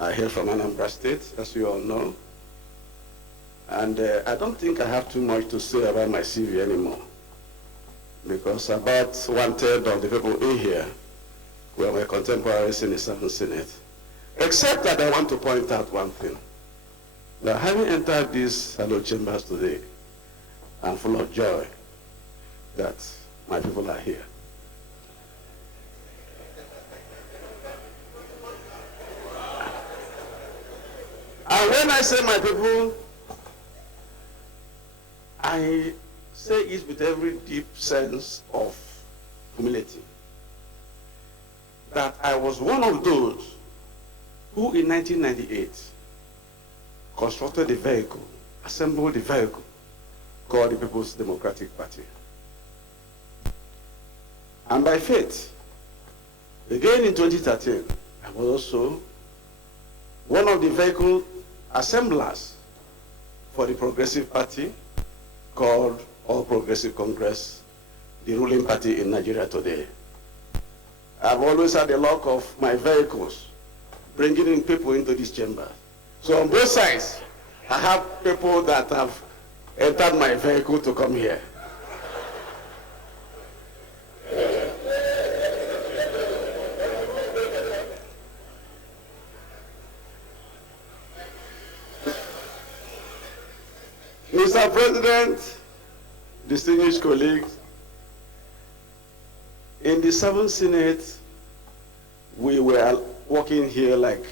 I hail from Anambra State, as you all know. And I don't think I have too much to say about my CV anymore, because about 1/3 of the people in here were my contemporaries in the 7th Senate. Except that I want to point out one thing. Now, having entered these hallowed chambers today, I'm full of joy that my people are here. And when I say my people, I say it with every deep sense of humility, that I was one of those who in 1998 constructed a vehicle, assembled a vehicle called the People's Democratic Party. And by faith, again in 2013, I was also one of the vehicle assemblers for the Progressive Party called All Progressive Congress, the ruling party in Nigeria today. I've always had the luck of my vehicles bringing in people into this chamber. So on both sides, I have people that have entered my vehicle to come here. Mr. President, distinguished colleagues, in the 7th Senate, we were working here like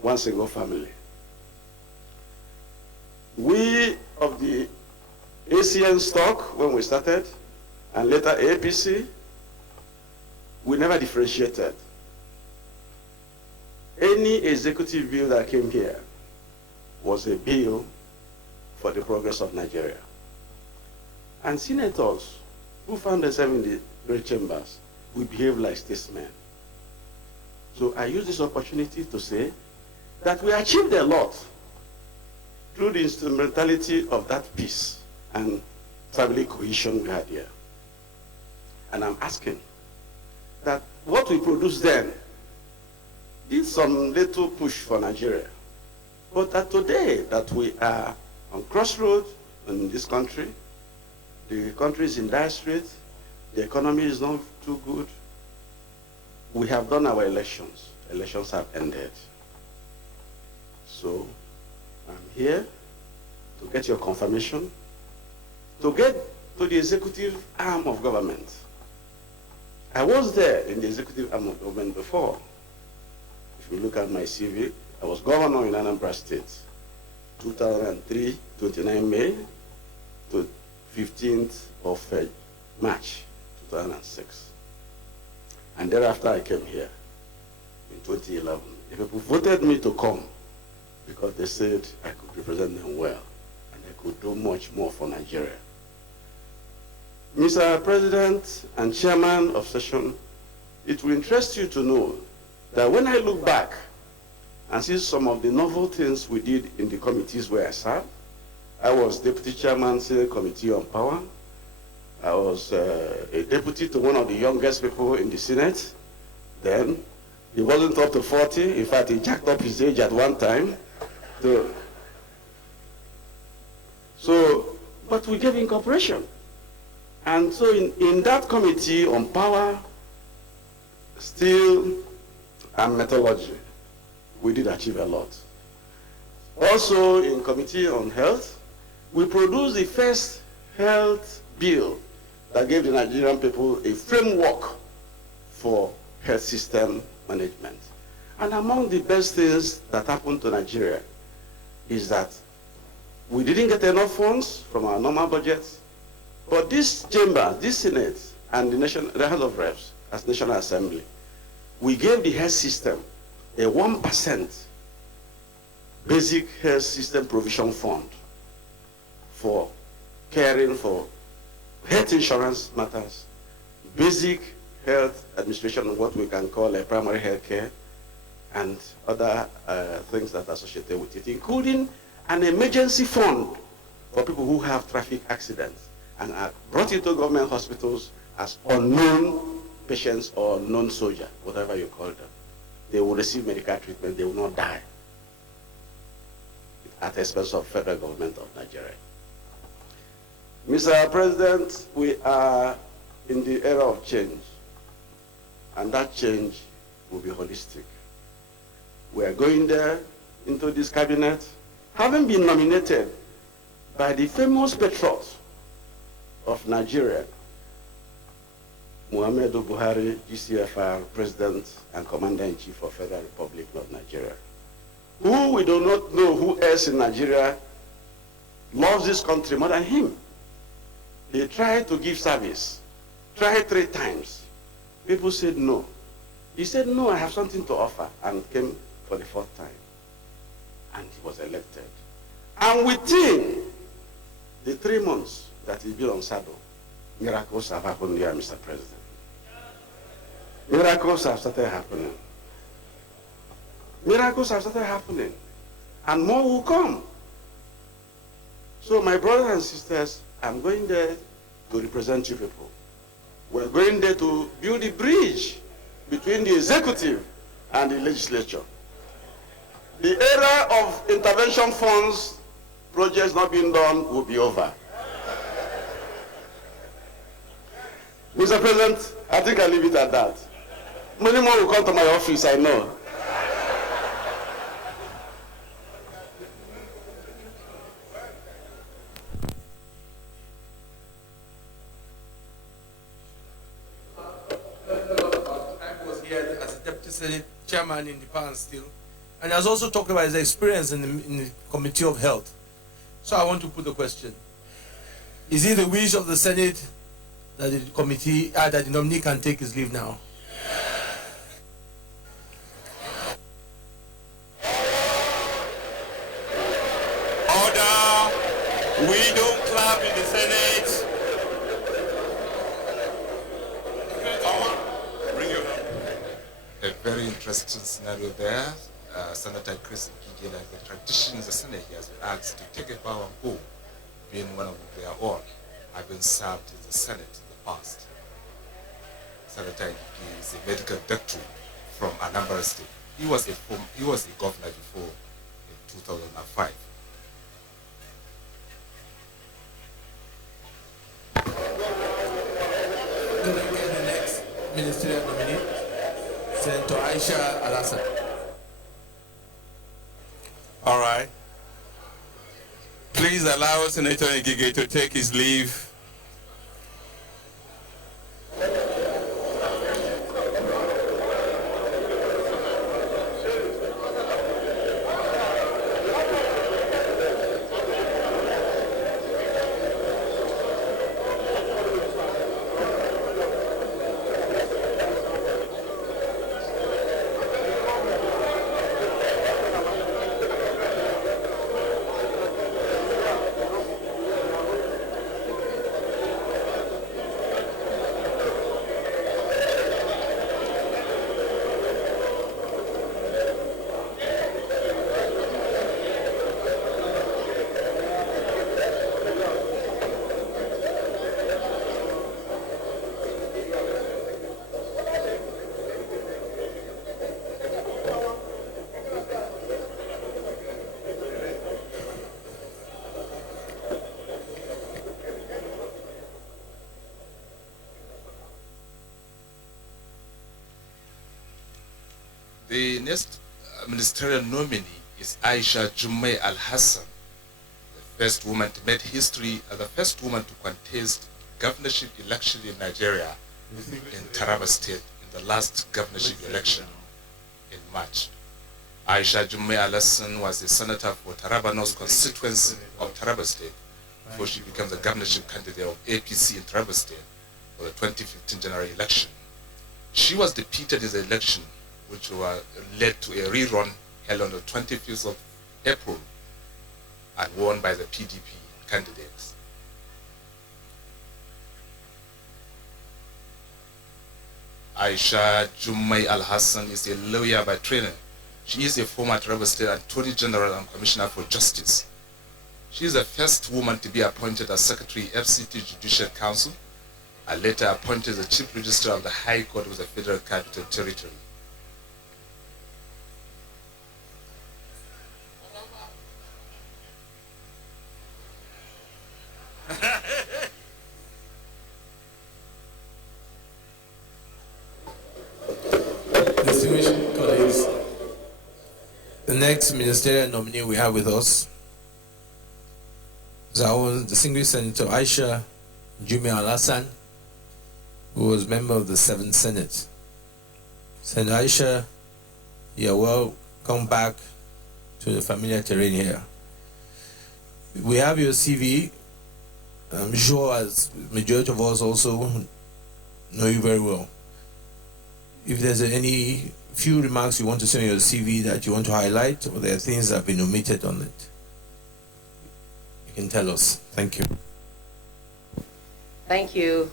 one single family. We of the ACN stock, when we started, and later APC, we never differentiated. Any executive bill that came here was a bill for the progress of Nigeria. And senators who found themselves in the great chambers, we behave like statesmen. So I use this opportunity to say that we achieved a lot through the instrumentality of that peace and family cohesion we had here. And I'm asking that what we produced then did some little push for Nigeria. But that today that we are on crossroads in this country, the country is in dire straits, the economy is not too good. We have done our elections. Elections have ended. So I'm here to get your confirmation, to get to the executive arm of government. I was there in the executive arm of government before. If you look at my CV, I was governor in Anambra State, 2003, 29 May to 15th of March, 2006. And thereafter I came here in 2011. The people voted me to come because they said I could represent them well and I could do much more for Nigeria. Mr. President and Chairman of Session, it will interest you to know that when I look back and see some of the novel things we did in the committees where I served, I was Deputy Chairman, Senate Committee on Power. I was a deputy to one of the youngest people in the Senate. Then he wasn't up to 40. In fact, he jacked up his age at one time. But we gave him cooperation. And so in that committee on power, steel, and metallurgy, we did achieve a lot. Also in committee on health, we produced the first health bill that gave the Nigerian people a framework for health system management. And among the best things that happened to Nigeria is that we didn't get enough funds from our normal budgets, but this chamber, this Senate, and the House of Reps as National Assembly, we gave the health system a 1% basic health system provision fund for caring for health insurance matters, basic health administration, what we can call a primary health care, and other things that are associated with it, including an emergency fund for people who have traffic accidents and are brought into government hospitals as unknown patients or unknown soldiers, whatever you call them. They will receive medical treatment, they will not die at the expense of federal government of Nigeria. Mr. President, we are in the era of change, and that change will be holistic. We are going there into this cabinet, having been nominated by the famous patriot of Nigeria, Muhammadu Buhari, GCFR, President and Commander-in-Chief of Federal Republic of Nigeria, who we do not know who else in Nigeria loves this country more than him. He tried to give service, tried 3 times. People said no. He said, no, I have something to offer, and came for the 4th time. And he was elected. And within the 3 months that he's been on saddle, miracles have happened here, Mr. President. Miracles have started happening. Miracles have started happening. And more will come. So my brothers and sisters, I'm going there to represent you people. We're going there to build a bridge between the executive and the legislature. The era of intervention funds, projects not being done, will be over. Mr. President, I think I'll leave it at that. Many more will come to my office, I know. I was here as a Deputy Senate Chairman in the past still, and has also talked about his experience in the Committee of Health. So I want to put the question. Is it the wish of the Senate that the committee, that the nominee can take his leave now? Order! We don't clap in the Senate. Bring your hand. A very interesting scenario there. Senator Chris Ngige, like the tradition in the Senate, he has been asked to take a bow and go, being one of their own, having served in the Senate in the past. Senator Ngige is a medical doctor from Anambra State. He was a governor before in 2005. The next ministerial nominee, Senator Aisha Alhassan. All right. Please allow Senator Ngige to take his leave. The next ministerial nominee is Aisha Jummai Alhassan, the first woman to make history as the first woman to contest governorship election in Nigeria in Taraba State in the last governorship election in March. Aisha Jummai Alhassan was a senator for Taraba North constituency of Taraba State before she became the governorship candidate of APC in Taraba State for the 2015 general election. She was defeated in the election, which led to a rerun held on the 25th of April and won by the PDP candidates. Aisha Jummai Alhassan is a lawyer by training. She is a former Taraba State Attorney General and Commissioner for Justice. She is the first woman to be appointed as Secretary FCT Judicial Council and later appointed as the Chief Registrar of the High Court of the Federal Capital Territory. Distinguished colleagues, the next ministerial nominee we have with us is our distinguished Senator Aisha Jummai Alhassan, who was member of the 7th Senate. Senator Aisha, you are welcome back to the familiar terrain here. We have your CV. I'm sure as majority of us also know you very well. If there's any few remarks you want to say on your CV that you want to highlight, or there are things that have been omitted on it, you can tell us. Thank you. Thank you,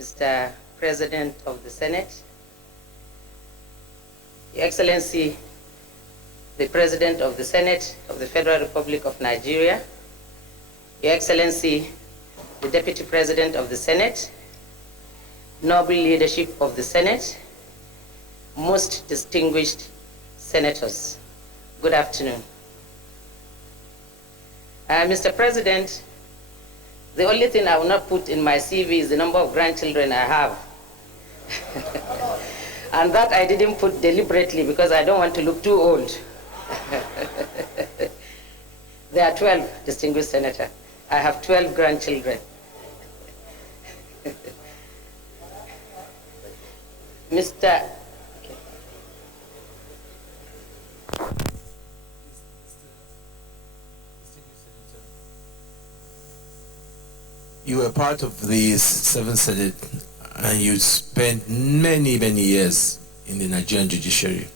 Mr. President of the Senate. Your Excellency, the President of the Senate of the Federal Republic of Nigeria, Your Excellency, the Deputy President of the Senate, noble leadership of the Senate, most distinguished senators, good afternoon. Mr. President, the only thing I will not put in my CV is the number of grandchildren I have. And that I didn't put deliberately because I don't want to look too old. There are 12, distinguished senator. I have 12 grandchildren. Mr. You were part of the 7th Senate and you spent many, many years in the Nigerian judiciary.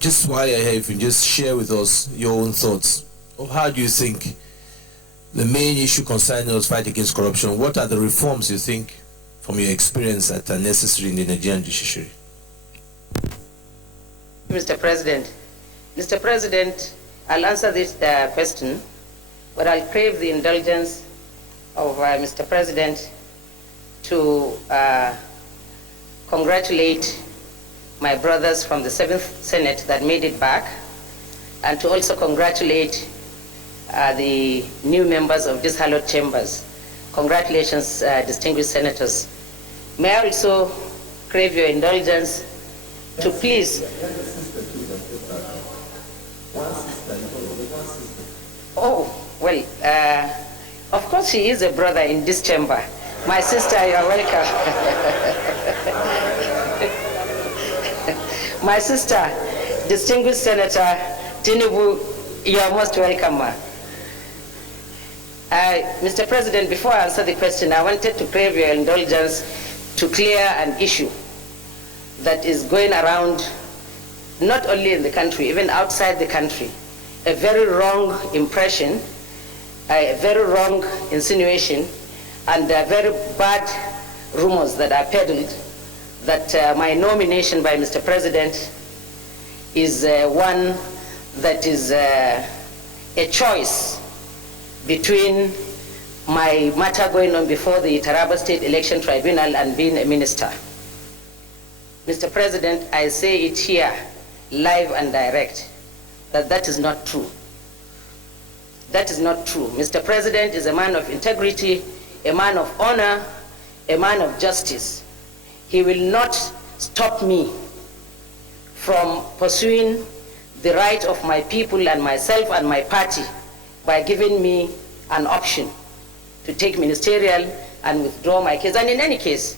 Just while you're here, if you just share with us your own thoughts of how do you think the main issue concerning us fight against corruption, what are the reforms you think from your experience that are necessary in the Nigerian judiciary? Mr. President, I'll answer this question, but I'll crave the indulgence of Mr. President to congratulate my brothers from the 7th Senate that made it back, and to also congratulate the new members of these hallowed chambers. Congratulations, distinguished senators. May I also crave your indulgence to please... Oh, well, of course she is a brother in this chamber. My sister, you are welcome. My sister, distinguished Senator Tinubu, you are most welcome, ma. Mr. President, before I answer the question, I wanted to crave your indulgence to clear an issue that is going around not only in the country, even outside the country. A very wrong impression, a very wrong insinuation, and very bad rumors that are peddled that my nomination by Mr. President is one that is a choice between my matter going on before the Taraba State Election Tribunal and being a minister. Mr. President, I say it here, live and direct, that is not true. That is not true. Mr. President is a man of integrity, a man of honor, a man of justice. He will not stop me from pursuing the right of my people and myself and my party by giving me an option to take ministerial and withdraw my case. And in any case,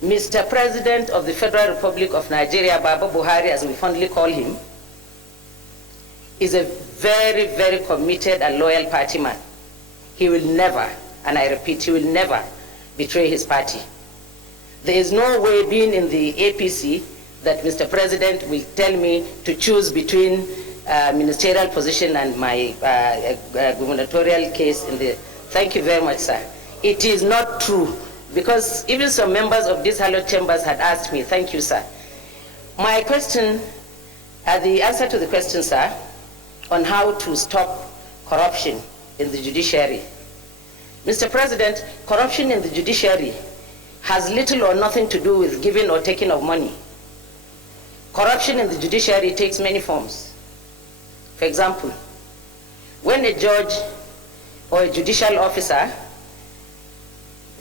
Mr. President of the Federal Republic of Nigeria, Baba Buhari, as we fondly call him, is a very, very committed and loyal party man. He will never, and I repeat, he will never betray his party. There is no way, being in the APC, that Mr. President will tell me to choose between ministerial position and my gubernatorial case in the... Thank you very much, sir. It is not true, because even some members of these hallowed chambers had asked me. Thank you, sir. My question, the answer to the question, sir, on how to stop corruption in the judiciary. Mr. President, corruption in the judiciary has little or nothing to do with giving or taking of money. Corruption in the judiciary takes many forms. For example, when a judge or a judicial officer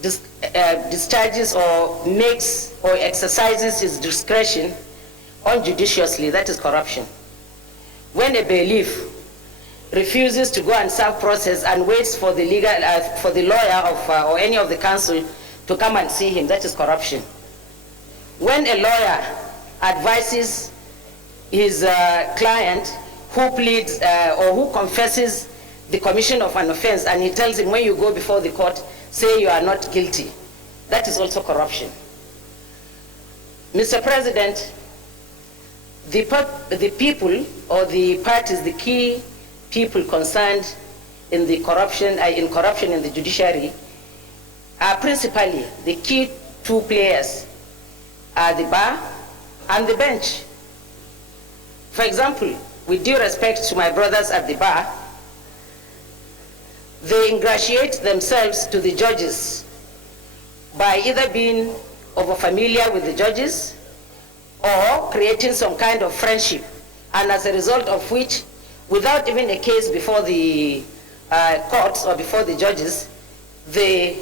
discharges or makes or exercises his discretion unjudiciously, that is corruption. When a bailiff refuses to go and serve process and waits for the legal, for the lawyer of, or any of the counsel to come and see him, that is corruption. When a lawyer advises his client who pleads or who confesses the commission of an offense, and he tells him, when you go before the court, say you are not guilty, that is also corruption. Mr. President, the people or the parties, the key people concerned in the corruption in the judiciary are principally the key two players are the bar and the bench. For example, with due respect to my brothers at the bar, they ingratiate themselves to the judges by either being over familiar with the judges or creating some kind of friendship, and as a result of which, without even a case before the courts or before the judges, they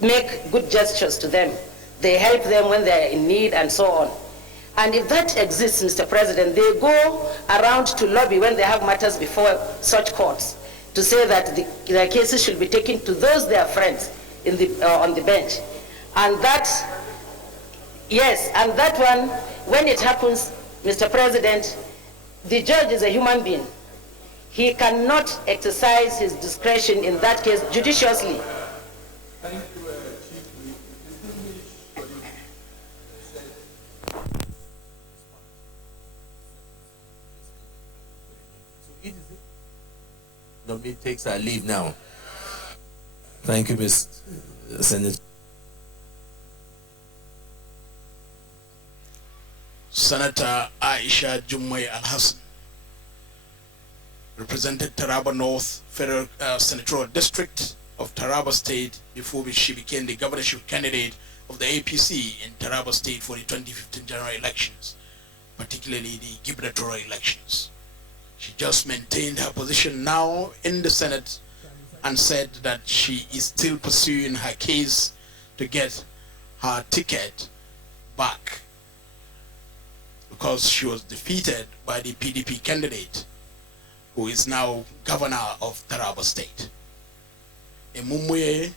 make good gestures to them. They help them when they're in need and so on. And if that exists, Mr. President, they go around to lobby when they have matters before such courts to say that their cases should be taken to those their friends in on the bench. And that, yes, and that one, when it happens, Mr. President, the judge is a human being. He cannot exercise his discretion in that case judiciously. Thank you, Chief. Nobody takes our leave now. Thank you, Mr. Senator. Senator Aisha Jummai Alhassan represented Taraba North Federal Senatorial District of Taraba State before she became the governorship candidate of the APC in Taraba State for the 2015 general elections, particularly the gubernatorial elections. She just maintained her position now in the Senate and said that she is still pursuing her case to get her ticket back because she was defeated by the PDP candidate who is now governor of Taraba State. Emmanuel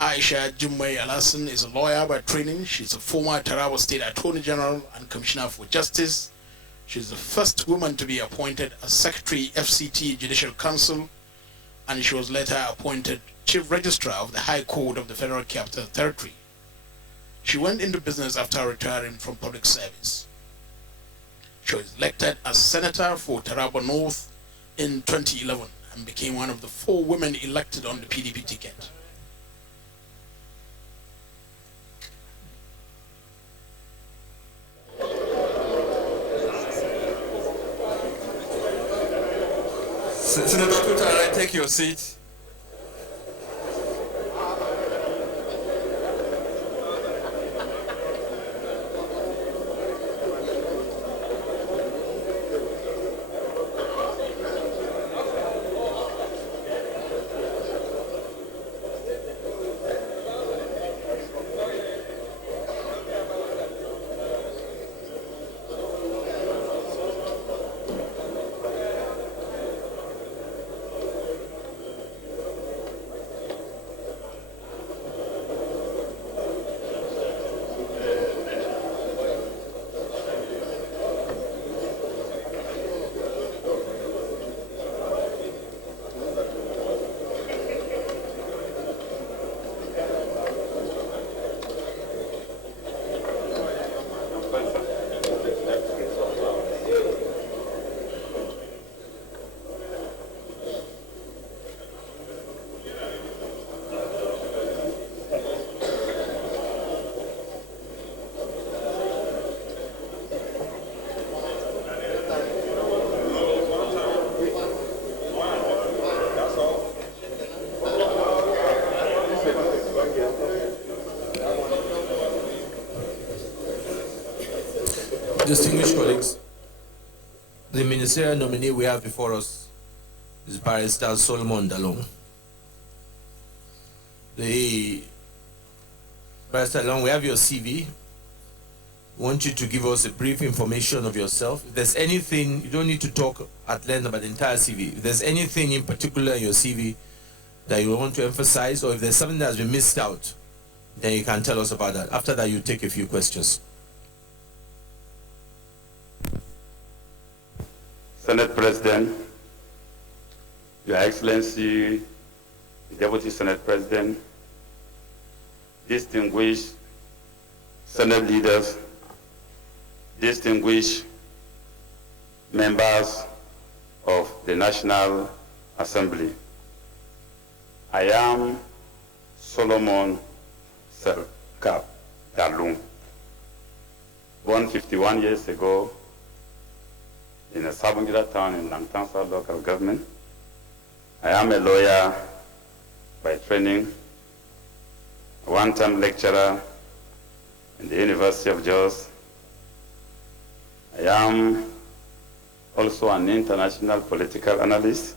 Aisha Jummai Alhassan is a lawyer by training. She's a former Taraba State Attorney General and Commissioner for Justice. She's the first woman to be appointed as Secretary FCT Judicial Council, and she was later appointed Chief Registrar of the High Court of the Federal Capital Territory. She went into business after retiring from public service. She was elected as Senator for Taraba North in 2011 and became one of the 4 women elected on the PDP ticket. Senator Tutara, take your seat. Distinguished colleagues, the ministerial nominee we have before us is Barrister Solomon Dalung. Barrister Dalung, we have your CV. We want you to give us a brief information of yourself. If there's anything, you don't need to talk at length about the entire CV. If there's anything in particular in your CV that you want to emphasize, or if there's something that has been missed out, then you can tell us about that. After that, you take a few questions. Senate President, Your Excellency, the Deputy Senate President, distinguished Senate leaders, distinguished members of the National Assembly. I am Solomon Sirika Dalung, born 51 years ago in a Sabangira town in Langtangsa local government. I am a lawyer by training, a one-time lecturer in the University of Jos. I am also an international political analyst.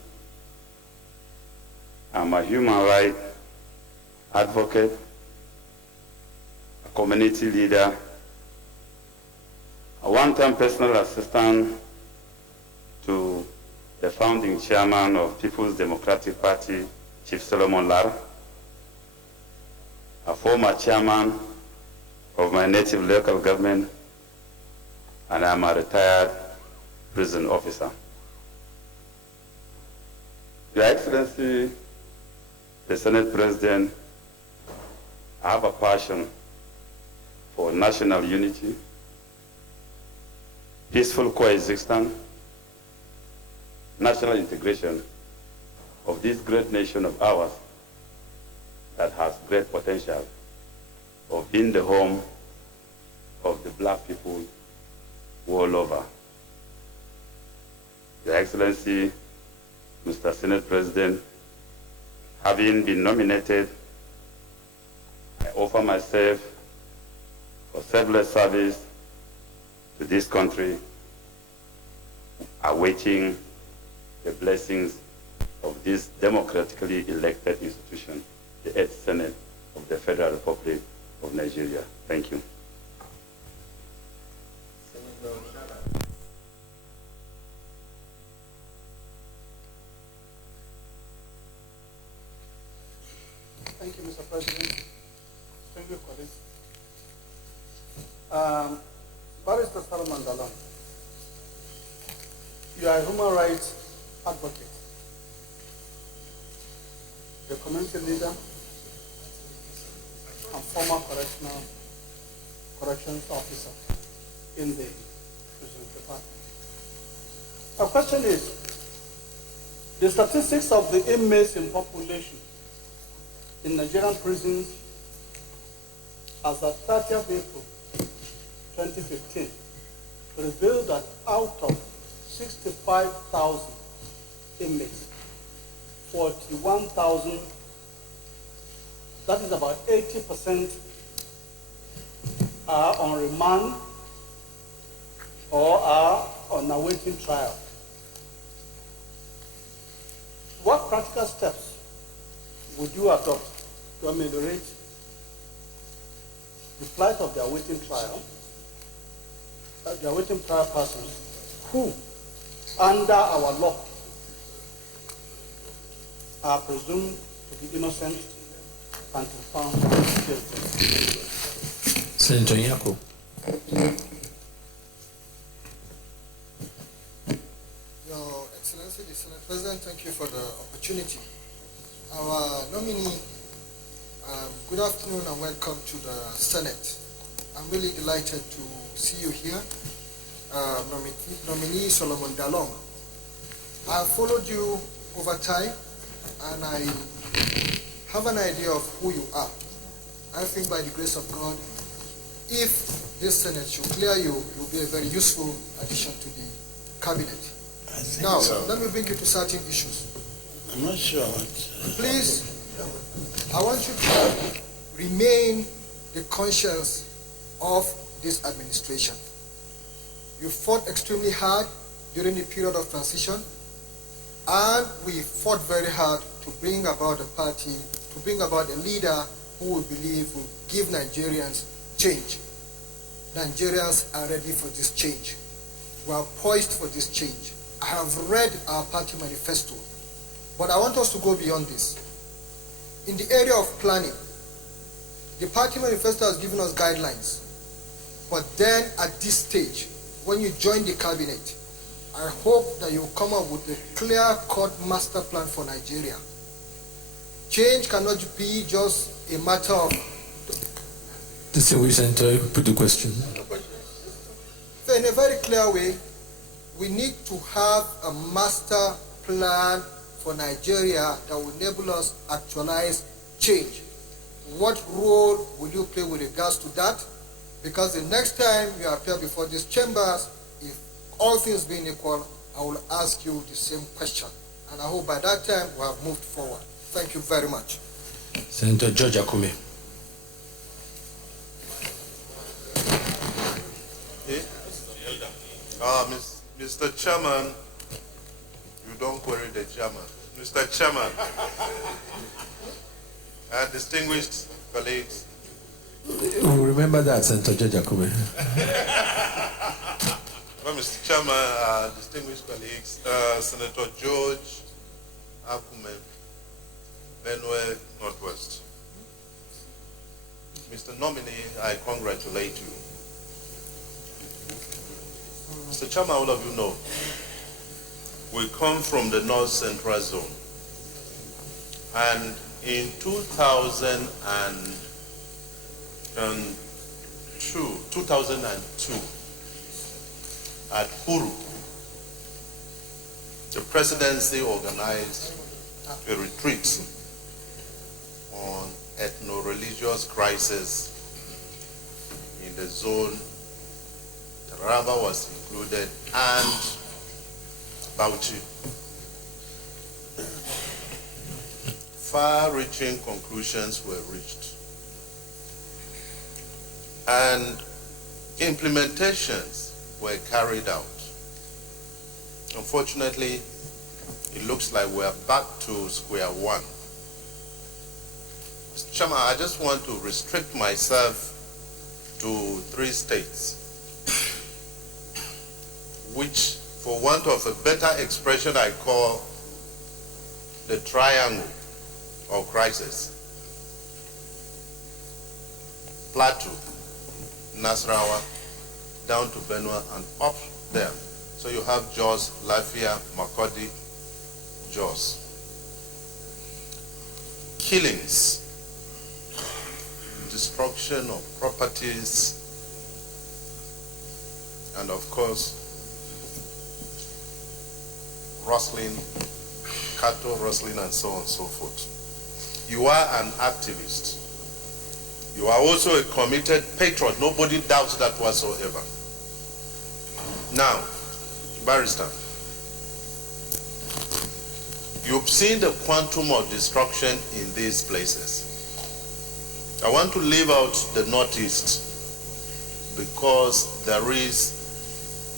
I'm a human rights advocate, a community leader, a one-time personal assistant to the founding chairman of People's Democratic Party, Chief Solomon Lar, a former chairman of my native local government, and I'm a retired prison officer. Your Excellency, the Senate President, I have a passion for national unity, peaceful coexistence, national integration of this great nation of ours that has great potential of being the home of the black people all over. Your Excellency, Mr. Senate President, having been nominated, I offer myself for selfless service to this country, awaiting the blessings of this democratically elected institution, the 8th Senate of the Federal Republic of Nigeria. Thank you. Thank you, Mr. President. Thank you, colleagues. Barrister Solomon Dalung, you are a human rights advocate, a community leader, and former corrections officer in the prison department. My question is, the statistics of the inmates in population in Nigerian prisons as of 30th April 2015 revealed that out of 65,000 inmates, 41,000, that is about 80%, are on remand or are on awaiting trial. What practical steps would you adopt to ameliorate the plight of the awaiting trial persons who, under our law, are presumed to be innocent until found guilty? Senator Nyako. Your Excellency, the Senate President, thank you for the opportunity. Our nominee, good afternoon and welcome to the Senate. I'm really delighted to see you here. Nominee Solomon Dalung. I have followed you over time and I have an idea of who you are. I think by the grace of God, if this Senate should clear you, you'll be a very useful addition to the cabinet. Now, so. Let me bring you to certain issues. I'm not sure. Please, I want you to remain the conscience of this administration. You fought extremely hard during the period of transition, and we fought very hard to bring about a party, to bring about a leader who we believe will give Nigerians change. Nigerians are ready for this change. We are poised for this change. I have read our party manifesto, but I want us to go beyond this. In the area of planning, the party manifesto has given us guidelines, but then at this stage, when you join the cabinet, I hope that you come up with a clear-cut master plan for Nigeria. Change cannot be just a matter of... Distinguished Senator, put the question. So in a very clear way, we need to have a master plan for Nigeria that will enable us to actualize change. What role will you play with regards to that? Because the next time you appear before these chambers, if all things being equal, I will ask you the same question. And I hope by that time we have moved forward. Thank you very much. Senator George Akume. Mr. Chairman, you don't query the chairman. Mr. Chairman, distinguished colleagues. Remember that, Senator George Akume. Well, Mr. Chairman, distinguished colleagues, Senator George Akume, Benue Northwest. Mr. Nominee, I congratulate you. Mr. Chairman, all of you know, we come from the North Central Zone. And in 2002, at Puru, the presidency organized a retreat on ethno-religious crisis in the zone. Taraba was included, and Bauchi. Far-reaching conclusions were reached, and implementations were carried out. Unfortunately, it looks like we're back to square one. Mr. Chairman, I just want to restrict myself to 3 states, which, for want of a better expression, I call the triangle of crisis. Plateau, Nasarawa, down to Benue, and up there. So you have Jos, Lafia, Makurdi, Jos. Killings, destruction of properties, and of course, rustling, cattle rustling, and so on and so forth. You are an activist. You are also a committed patriot. Nobody doubts that whatsoever. Now, Barrister, you've seen the quantum of destruction in these places. I want to leave out the Northeast because there is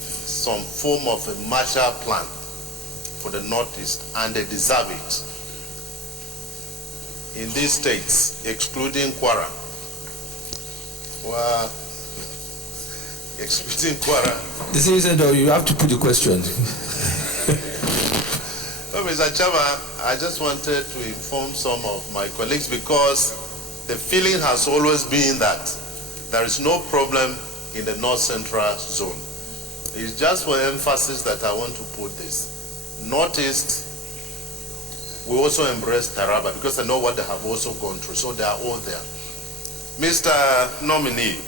some form of a Marshall Plan for the Northeast, and they deserve it. In these states, excluding Kwara, well, excluding Kwara. This is you have to put the question. Well, Mr. Chairman, I just wanted to inform some of my colleagues because the feeling has always been that there is no problem in the North Central Zone. It's just for emphasis that I want to put this. Northeast, we also embrace Taraba because I know what they have also gone through, so they are all there. Mr. Nominee,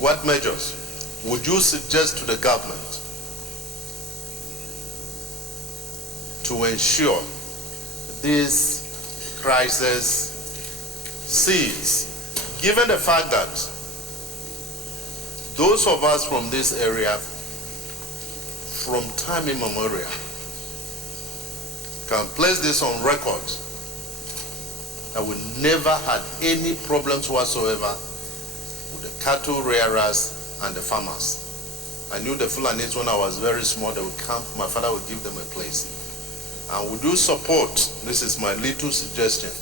what measures would you suggest to the government to ensure this crisis cease, given the fact that those of us from this area, from time immemorial, can place this on record that we never had any problems whatsoever with the cattle rearers and the farmers. I knew the Fulanis when I was very small. They would camp, my father would give them a place. And we do support, this is my little suggestion,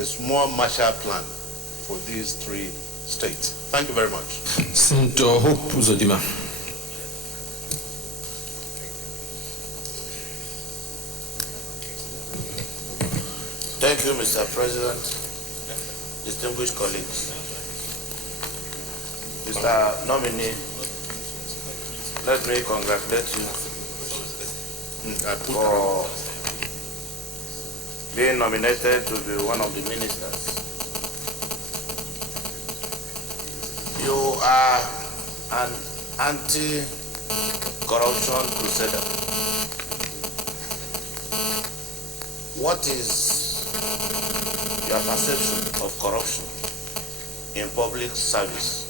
a small Marshall Plan for these 3 states. Thank you very much. Senator Hope Uzodima. Thank you, Mr. President, distinguished colleagues. Mr. Nominee, let me congratulate you for being nominated to be one of the ministers. You are an anti-corruption crusader. What is your perception of corruption in public service?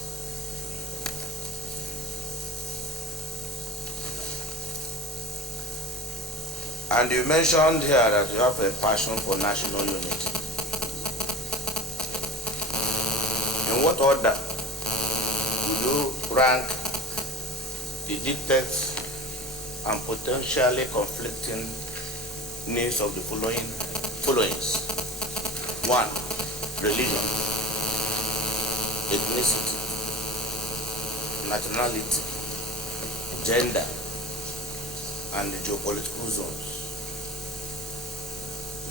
And you mentioned here that you have a passion for national unity. In what order would you rank the dictates and potentially conflicting needs of the followings? 1. Religion, ethnicity, nationality, gender, and the geopolitical zones,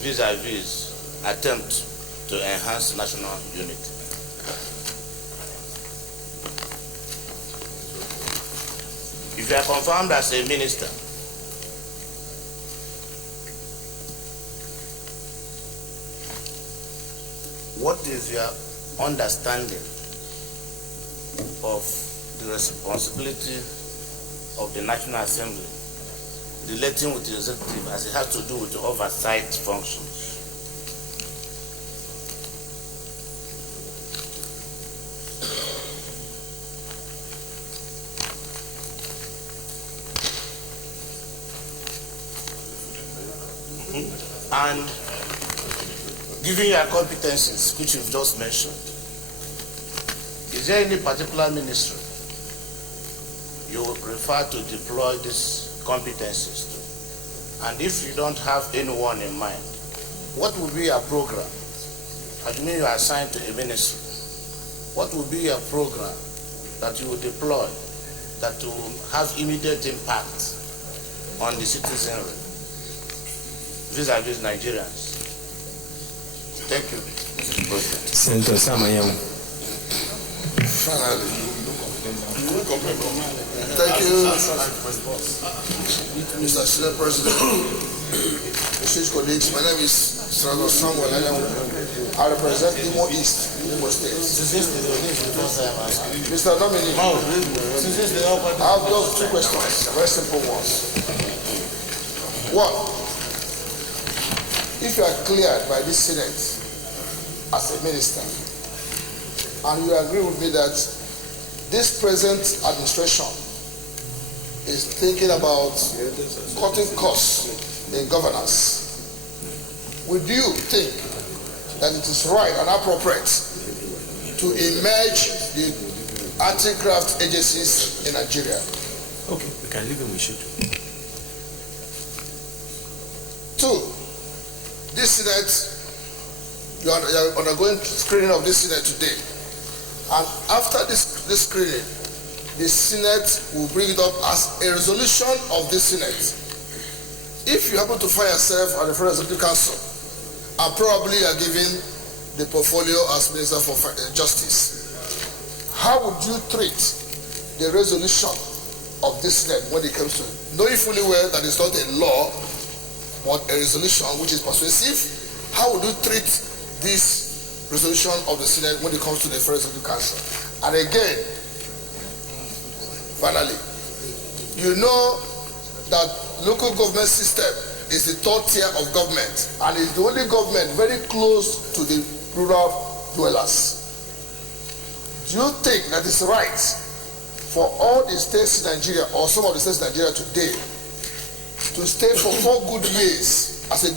vis-a-vis attempt to enhance national unity. If you are confirmed as a minister, what is your understanding of the responsibility of the National Assembly relating with the executive as it has to do with the oversight functions? And given your competencies, which you've just mentioned, is there any particular ministry you would prefer to deploy these competencies to? And if you don't have anyone in mind, what would be your program? I mean, you are assigned to a ministry. What would be your program that you would deploy that will have immediate impact on the citizenry vis-a-vis Nigerians? Thank you, Mr. President. Senator Samayam. Finally. Thank you, Mr. Senate President, distinguished colleagues. My name is Senator Samuel Alhassan. I represent Imo East, Imo State. Mr. Dominic, I have just 2 questions, very simple ones. 1. If you are cleared by this Senate as a minister, and you agree with me that this present administration is thinking about cutting costs in governance, would you think that it is right and appropriate to emerge the anti-graft agencies in Nigeria? Okay, we can leave them, we should. 2. This Senate, you are undergoing screening of this Senate today. And after this screening, the Senate will bring it up as a resolution of this Senate. If you happen to find yourself at the Federal Executive Council and probably are given the portfolio as Minister for Justice, how would you treat the resolution of this Senate when it comes to it? Knowing fully well that it's not a law, but a resolution which is persuasive, how would you treat this resolution of the Senate when it comes to the Federal Executive Council? And again, finally, you know that local government system is the 3rd tier of government and is the only government very close to the rural dwellers. Do you think that it's right for all the states in Nigeria, or some of the states in Nigeria today, to stay for 4 good years as a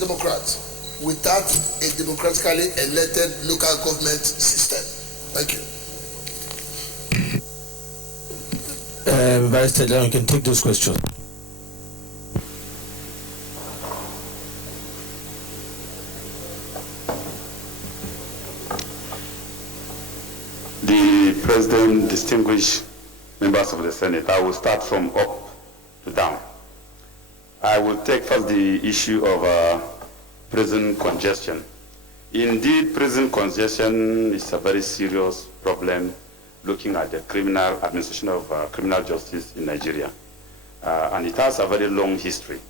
Democrat without a democratically elected local government system? Thank you. Vice Chair, you can take those questions. The President, distinguished members of the Senate, I will start from up to down. I will take first the issue of prison congestion. Indeed, prison congestion is a very serious problem looking at the criminal administration of criminal justice in Nigeria. And it has a very long history.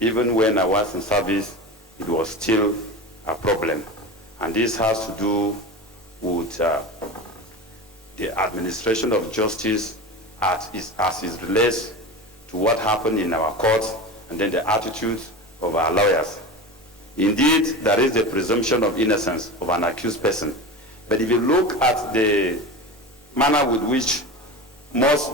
Even when I was in service, it was still a problem. And this has to do with the administration of justice as it relates to what happened in our courts and then the attitudes of our lawyers. Indeed, there is the presumption of innocence of an accused person. But if you look at the manner with which most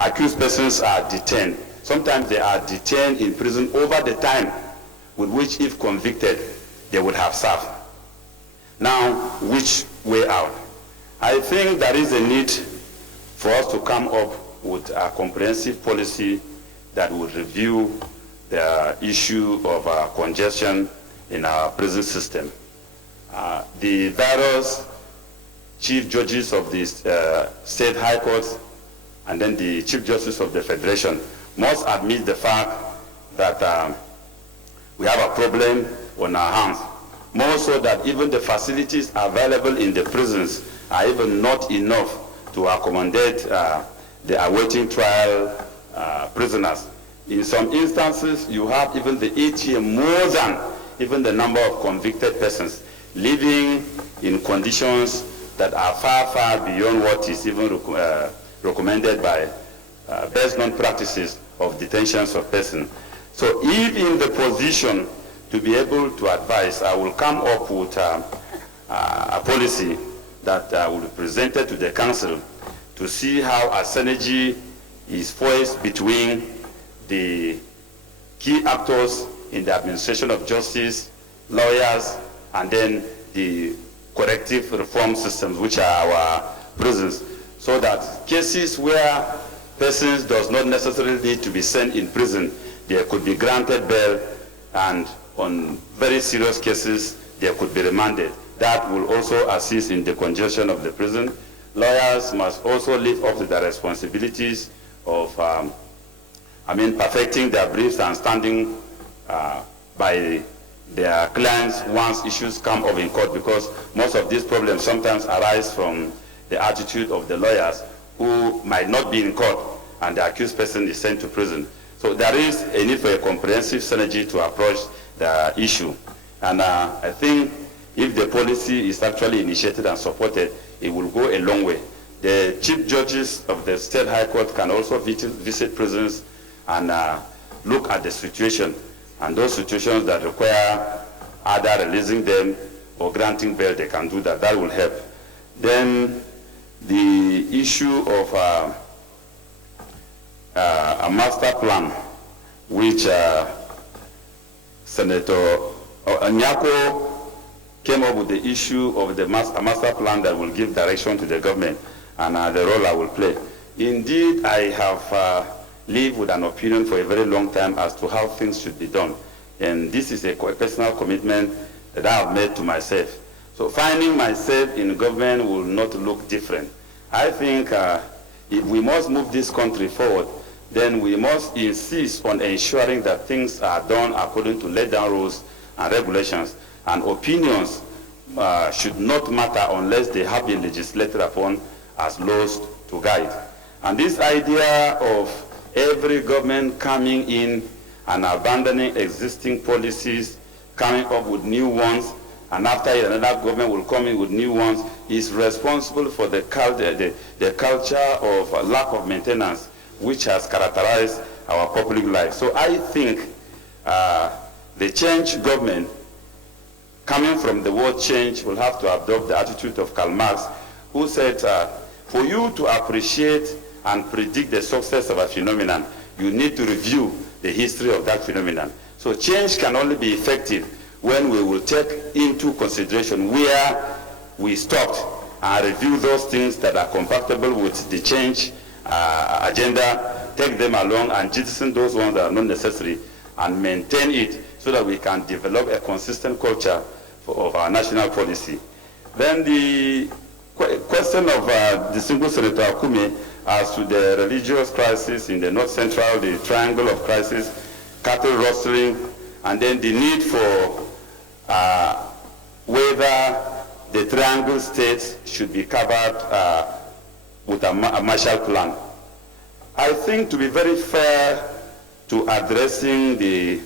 accused persons are detained, sometimes they are detained in prison over the time with which, if convicted, they would have served. Now, which way out? I think there is a need for us to come up with a comprehensive policy that would review the issue of congestion in our prison system. The various chief judges of the state high courts and then the chief justice of the federation must admit the fact that we have a problem on our hands. More so that even the facilities available in the prisons are even not enough to accommodate the awaiting trial prisoners. In some instances, you have even the ATM more than even the number of convicted persons living in conditions that are far, far beyond what is even recommended by best known practices of detentions of persons. So if in the position to be able to advise, I will come up with a policy that will be presented to the council to see how a synergy is forged between the key actors in the administration of justice, lawyers, and then the corrective reform systems, which are our prisons, so that cases where persons does not necessarily need to be sent in prison, there could be granted bail, and on very serious cases, there could be remanded. That will also assist in the congestion of the prison. Lawyers must also live up to their responsibilities of perfecting their briefs and standing by their clients once issues come up in court, because most of these problems sometimes arise from the attitude of the lawyers who might not be in court and the accused person is sent to prison. So there is a need for a comprehensive synergy to approach the issue. And I think if the policy is actually initiated and supported, it will go a long way. The chief judges of the state high court can also visit prisons and look at the situation, and those situations that require either releasing them or granting bail, they can do that. That will help. Then the issue of a master plan, which Senator Nyako came up with the issue of the master plan that will give direction to the government and the role I will play. Indeed, I have lived with an opinion for a very long time as to how things should be done. And this is a personal commitment that I have made to myself. So finding myself in government will not look different. I think if we must move this country forward, then we must insist on ensuring that things are done according to laid down rules and regulations. And opinions should not matter unless they have been legislated upon as laws to guide. And this idea of every government coming in and abandoning existing policies, coming up with new ones, and after another government will come in with new ones, is responsible for the culture of lack of maintenance, which has characterized our public life. So I think the change government, coming from the word change, will have to adopt the attitude of Karl Marx, who said, for you to appreciate and predict the success of a phenomenon, you need to review the history of that phenomenon. So change can only be effective when we will take into consideration where we stopped and review those things that are compatible with the change agenda, take them along and jettison those ones that are not necessary and maintain it so that we can develop a consistent culture of our national policy. Then the question of distinguished Senator Kemi as to the religious crisis in the North Central, the triangle of crisis, cattle rustling, and then the need for whether the triangle states should be covered with a Marshall Plan. I think, to be very fair to addressing the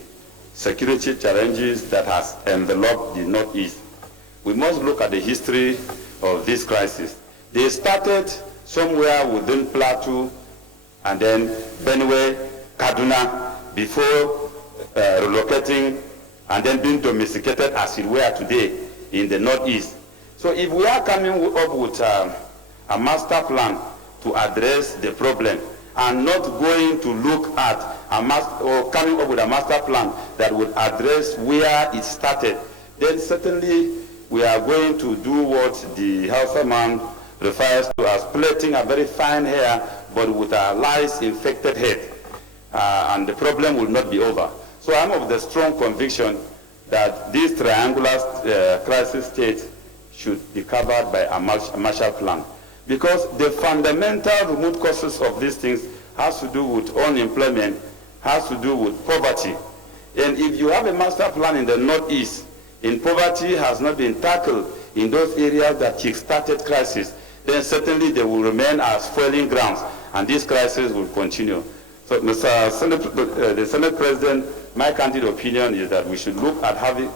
security challenges that has enveloped the Northeast, we must look at the history of this crisis. They started somewhere within Plateau and then Benue, Kaduna, before relocating and then being domesticated as it were today in the Northeast. So if we are coming up with a master plan to address the problem and not going to look at or coming up with a master plan that would address where it started, then certainly we are going to do what the Hausa man refers to as plaiting a very fine hair, but with a lice-infected head, and the problem will not be over. So I'm of the strong conviction that this triangular crisis state should be covered by a Marshall Plan, because the fundamental root causes of these things has to do with unemployment, has to do with poverty. And if you have a master plan in the Northeast, and poverty has not been tackled in those areas that kick-started crisis, then certainly they will remain as failing grounds, and this crisis will continue. So, the Senate President, my candid opinion is that we should look at having,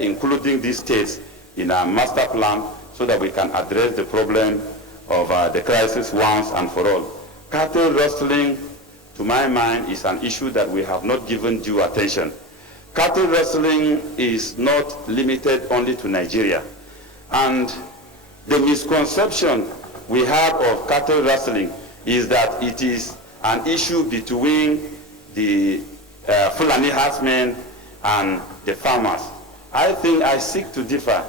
including these states in a master plan so that we can address the problem of the crisis once and for all. Cattle rustling, to my mind, is an issue that we have not given due attention. Cattle rustling is not limited only to Nigeria. And the misconception we have of cattle rustling is that it is an issue between the Fulani herdsmen and the farmers. I think I seek to differ.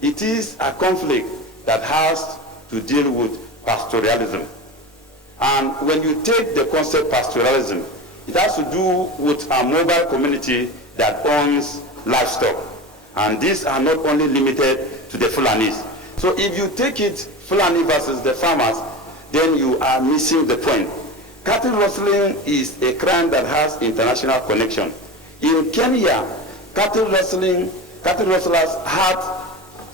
It is a conflict that has to deal with pastoralism. And when you take the concept pastoralism, it has to do with a mobile community that owns livestock. And these are not only limited to the Fulanis. So if you take it Fulani versus the farmers, then you are missing the point. Cattle rustling is a crime that has international connection. In Kenya, cattle rustlers had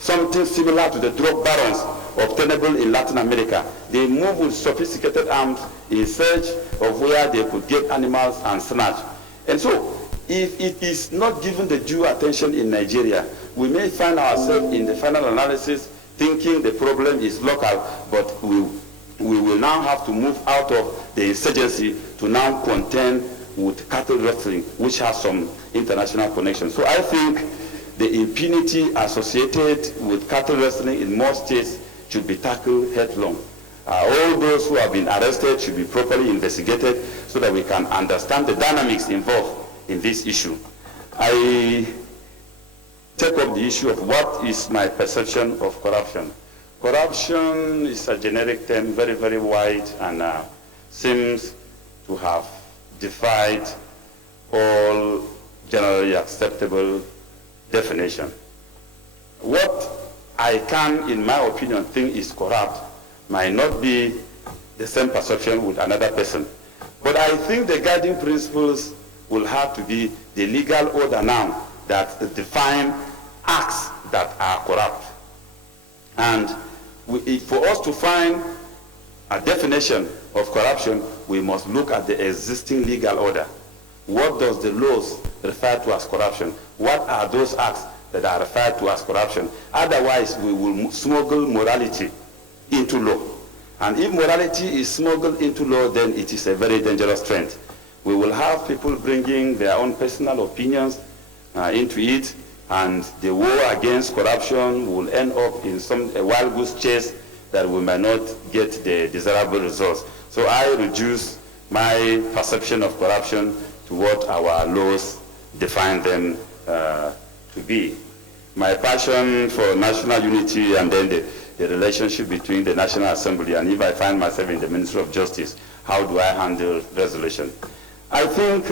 something similar to the drug barons obtainable in Latin America. They move with sophisticated arms in search of where they could get animals and snatch. And so, if it is not given the due attention in Nigeria, we may find ourselves in the final analysis thinking the problem is local, but we will now have to move out of the insurgency to now contend with cattle rustling, which has some international connection. So I think the impunity associated with cattle rustling in most states should be tackled headlong. All those who have been arrested should be properly investigated so that we can understand the dynamics involved in this issue. I take up the issue of what is my perception of corruption. Corruption is a generic term, very, very wide, and seems to have defied all generally acceptable definition. What I can, in my opinion, think is corrupt might not be the same perception with another person. But I think the guiding principles will have to be the legal order now that define acts that are corrupt. And for us to find a definition of corruption, we must look at the existing legal order. What does the laws refer to as corruption? What are those acts that are referred to as corruption? Otherwise, we will smuggle morality into law. And if morality is smuggled into law, then it is a very dangerous trend. We will have people bringing their own personal opinions into it, and the war against corruption will end up in a wild goose chase that we may not get the desirable results. So I reduce my perception of corruption to what our laws define them to be. My passion for national unity and then the relationship between the National Assembly, and if I find myself in the Ministry of Justice, how do I handle resolution? I think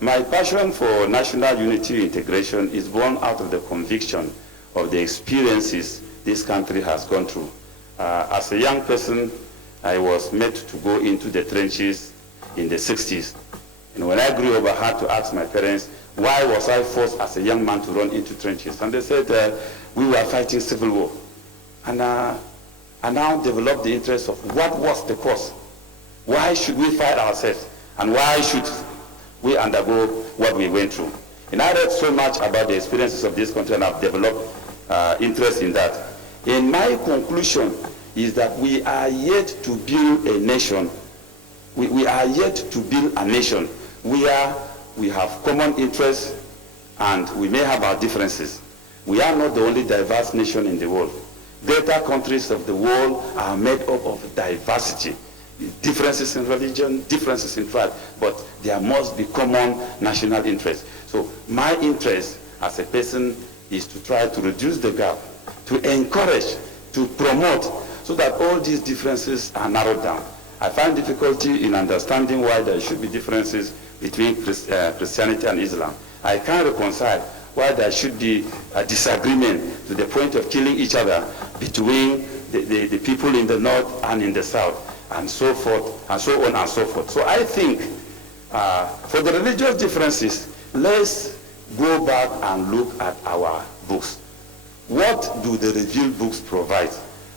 my passion for national unity integration is born out of the conviction of the experiences this country has gone through. As a young person, I was made to go into the trenches in the 60s. And when I grew up, I had to ask my parents, why was I forced as a young man to run into trenches? And they said we were fighting civil war. And I now developed the interest of what was the cause? Why should we fight ourselves? And why should we undergo what we went through? And I read so much about the experiences of this country, and I've developed interest in that. And my conclusion is that we are yet to build a nation. We are yet to build a nation where we have common interests and we may have our differences. We are not the only diverse nation in the world. Greater countries of the world are made up of diversity. differences in religion, differences in tribe, but there must be common national interests. So my interest as a person is to try to reduce the gap, to encourage, to promote, so that all these differences are narrowed down. I find difficulty in understanding why there should be differences between Christianity and Islam. I can't reconcile why there should be a disagreement to the point of killing each other between the people in the north and in the south, and so forth, and so on and so forth. So I think for the religious differences, let's go back and look at our books. What do the revealed books provide?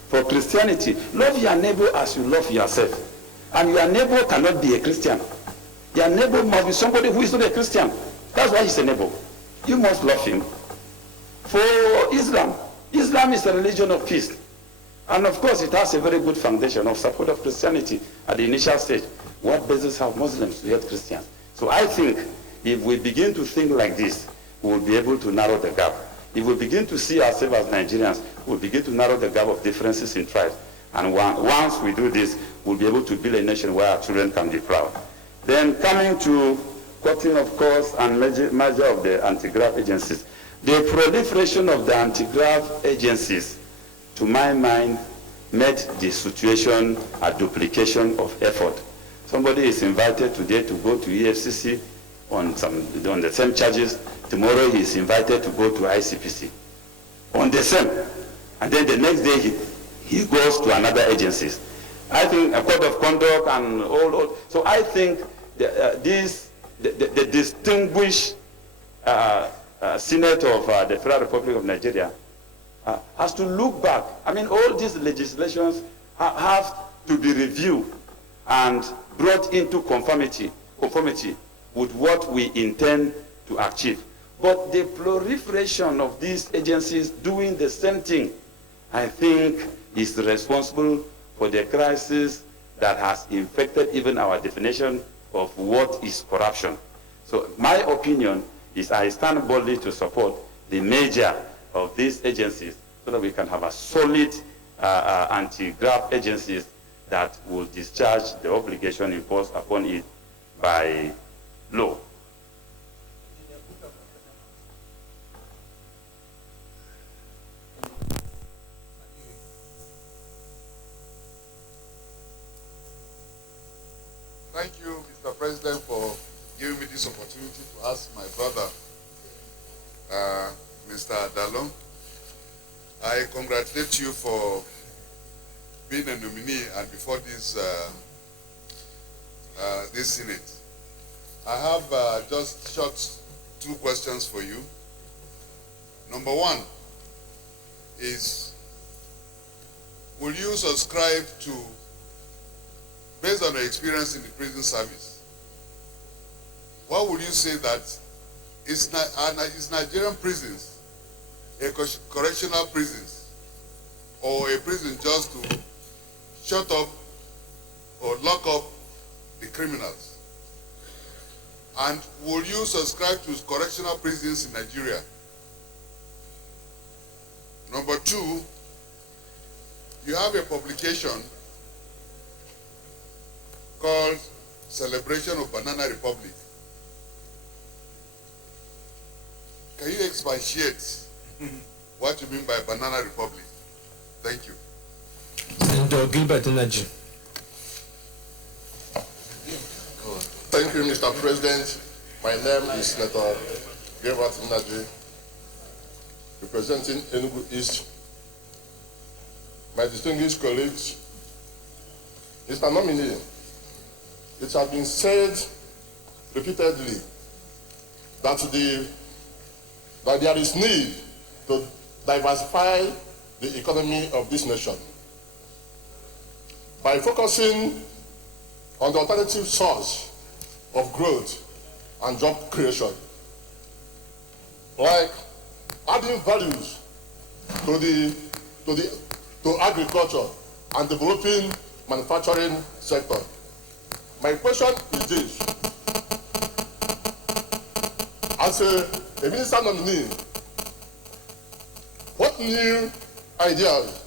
For Christianity, love your neighbor as you love yourself. And your neighbor cannot be a Christian. Your neighbor must be somebody who is not a Christian. That's why he's a neighbor. You must love him. For Islam, Islam is a religion of peace. And of course, it has a very good foundation of support of Christianity at the initial stage. What basis have Muslims to hate Christians? So I think if we begin to think like this, we will be able to narrow the gap. If we begin to see ourselves as Nigerians, we'll begin to narrow the gap of differences in tribes. And once we do this, we'll be able to build a nation where our children can be proud. Then coming to cutting of course and merger of the anti-graft agencies. The proliferation of the anti-graft agencies, to my mind, made the situation a duplication of effort. Somebody is invited today to go to EFCC on the same charges. Tomorrow he is invited to go to ICPC on the same. And then the next day he goes to another agencies. I think a code of conduct and all. So I think the distinguished Senate of the Federal Republic of Nigeria has to look back. I mean, all these legislations have to be reviewed and brought into conformity with what we intend to achieve. But the proliferation of these agencies doing the same thing, I think, is responsible for the crisis that has infected even our definition of what is corruption. So my opinion is I stand boldly to support the merger of these agencies so that we can have a solid anti-graft agencies that will discharge the obligation imposed upon it by law. Thank you, Mr. President, for giving me this opportunity to ask my brother, Mr. Dalung. I congratulate you for being a nominee and before this this Senate. I have just short 2 questions for you. Number 1 is, will you subscribe to, based on your experience in the prison service, what would you say that is Nigerian prisons a correctional prisons or a prison just to shut up or lock up the criminals? And will you subscribe to correctional prisons in Nigeria? Number 2, you have a publication called Celebration of Banana Republic. Can you expatiate what you mean by Banana Republic? Thank you. Senator Gilbert Energy. Thank you, Mr. President. My name is Senator Gilbert Energy, representing Enugu East. My distinguished colleagues, Mr. Nominee, it has been said repeatedly that there is need to diversify the economy of this nation by focusing on the alternative source of growth and job creation, like adding values to agriculture and developing manufacturing sector. My question is this: as a minister nominee, what new ideas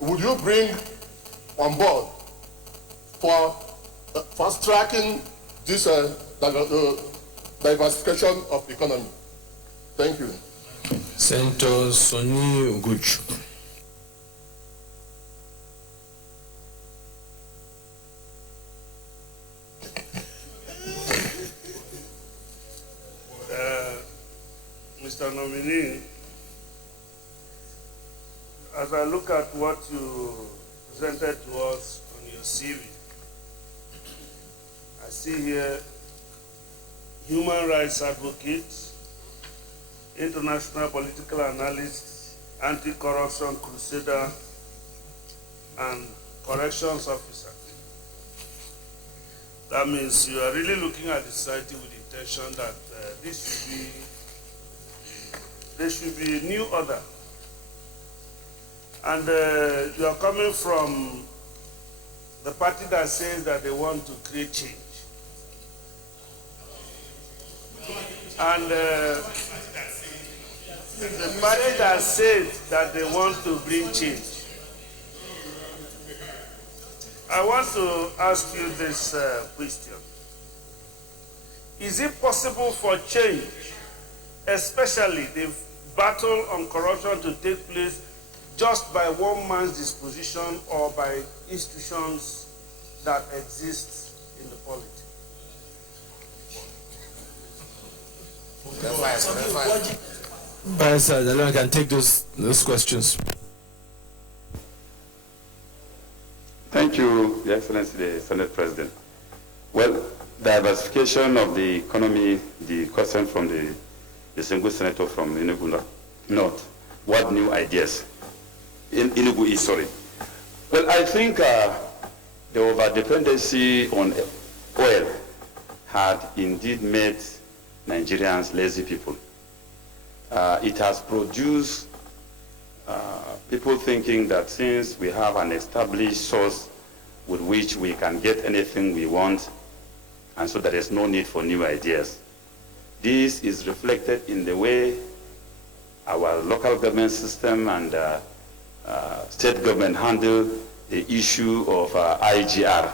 would you bring on board for fast-tracking this diversification of the economy. Thank you. Senator Sonny Uguchu. Mr. Nominee, as I look at what you presented to us on your CV, I see here human rights advocate, international political analyst, anti-corruption crusader, and corrections officer. That means you are really looking at the society with the intention that there should be a new order. And you are coming from the party that says that they want to create change. And the party that says that they want to bring change. I want to ask you this question. Is it possible for change, especially the battle on corruption, to take place just by one man's disposition or by institutions that exist in the polity? Dalung can take those questions. Thank you, Your Excellency, the Senate President. Well, diversification of the economy, the question from the single senator from Enugu North, what new ideas? In Enugu East, sorry. Well, I think the over-dependency on oil had indeed made Nigerians lazy people. It has produced people thinking that since we have an established source with which we can get anything we want, and so there is no need for new ideas. This is reflected in the way our local government system and state government handle the issue of IGR.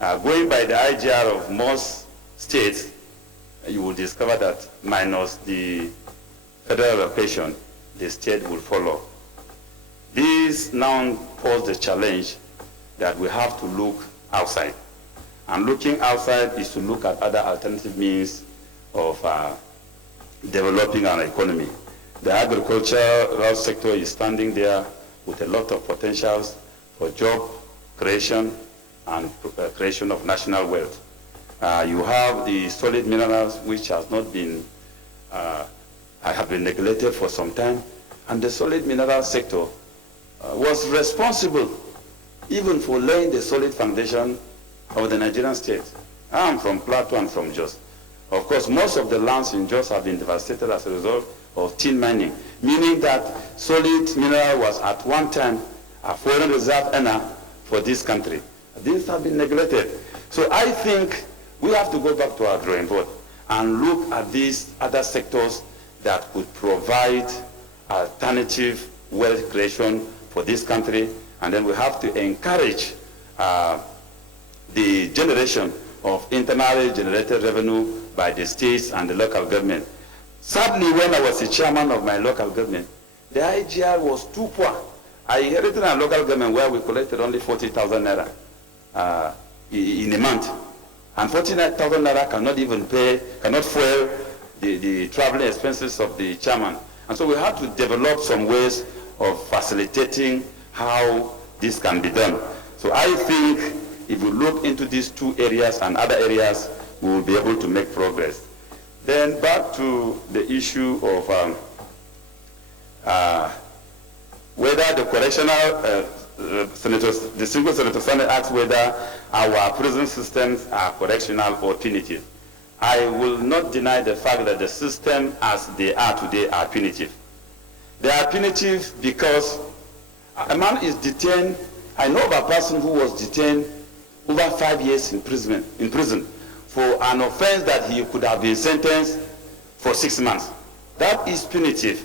Going by the IGR of most states, you will discover that minus the federal allocation, the state will follow. This now poses the challenge that we have to look outside. And looking outside is to look at other alternative means of developing our economy. The agricultural sector is standing there with a lot of potentials for job creation and creation of national wealth. You have the solid minerals, which has not been, have been neglected for some time, and the solid mineral sector was responsible even for laying the solid foundation of the Nigerian state. I am from Plateau and from Jos. Of course, most of the lands in Jos have been devastated as a result of tin mining, meaning that solid mineral was at one time a foreign reserve earner for this country. These have been neglected. So I think we have to go back to our drawing board and look at these other sectors that could provide alternative wealth creation for this country, and then we have to encourage the generation of internally generated revenue by the states and the local government. Sadly, when I was the chairman of my local government, the IGR was too poor. I inherited a local government where we collected only 40,000 naira in a month. And 49,000 naira cannot even pay, cannot fuel the traveling expenses of the chairman. And so we have to develop some ways of facilitating how this can be done. So I think if we look into these two areas and other areas, we will be able to make progress. Then back to the issue of whether the correctional senators, the single senator Senate asked whether our prison systems are correctional or punitive. I will not deny the fact that the system as they are today are punitive. They are punitive because a man is detained. I know of a person who was detained over 5 years in prison for an offense that he could have been sentenced for 6 months. That is punitive.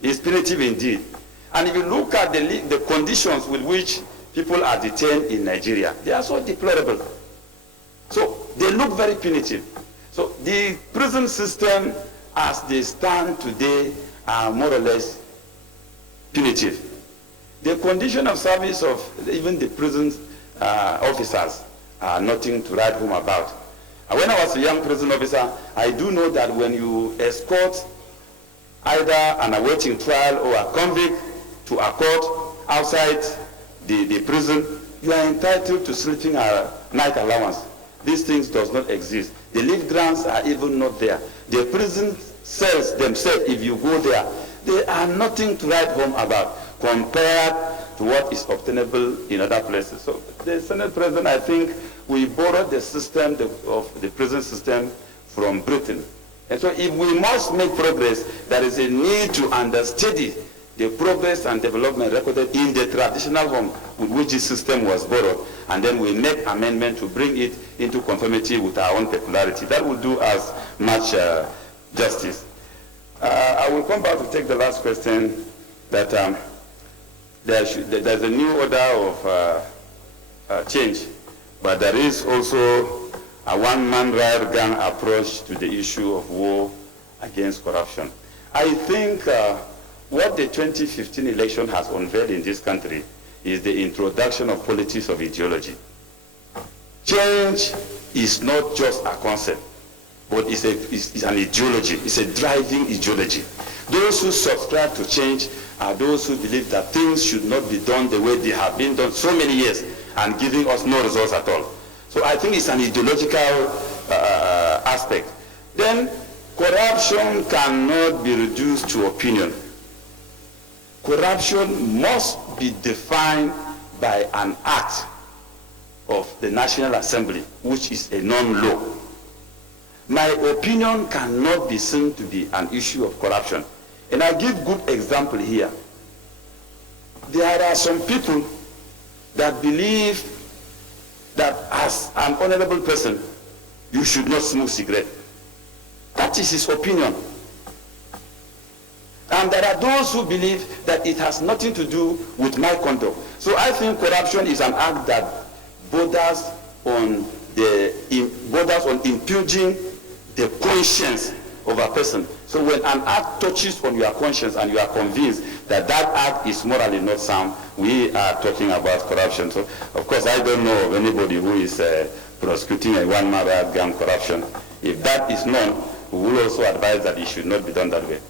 It's punitive indeed. And if you look at the conditions with which people are detained in Nigeria. They are so deplorable. So they look very punitive. So the prison system as they stand today are more or less punitive. The condition of service of even the prison officers are nothing to write home about. When I was a young prison officer, I do know that when you escort either an awaiting trial or a convict to a court outside the prison, you are entitled to sleeping night allowance. These things does not exist. The leave grants are even not there. The prison cells themselves, if you go there, they are nothing to write home about compared to what is obtainable in other places. So the Senate President, I think we borrowed the system of the prison system from Britain. And so if we must make progress, there is a need to understudy the progress and development recorded in the traditional home with which this system was borrowed, and then we make amendment to bring it into conformity with our own peculiarity. That will do us much justice. I will come back to take the last question that there's a new order of change, but there is also a one-man riot gang approach to the issue of war against corruption. I think what the 2015 election has unveiled in this country is the introduction of politics of ideology. Change is not just a concept, but it's an ideology. It's a driving ideology. Those who subscribe to change are those who believe that things should not be done the way they have been done so many years and giving us no results at all. So I think it's an ideological aspect. Then corruption cannot be reduced to opinion. Corruption must be defined by an act of the National Assembly, which is a non-law. My opinion cannot be seen to be an issue of corruption. And I give good example here. There are some people that believe that as an honorable person, you should not smoke cigarette. That is his opinion. And there are those who believe that it has nothing to do with my conduct. So I think corruption is an act that borders on impugning the conscience of a person. So when an act touches on your conscience and you are convinced that that act is morally not sound, we are talking about corruption. So of course I don't know of anybody who is prosecuting a one-man riot gang corruption. If that is known, we will also advise that it should not be done that way.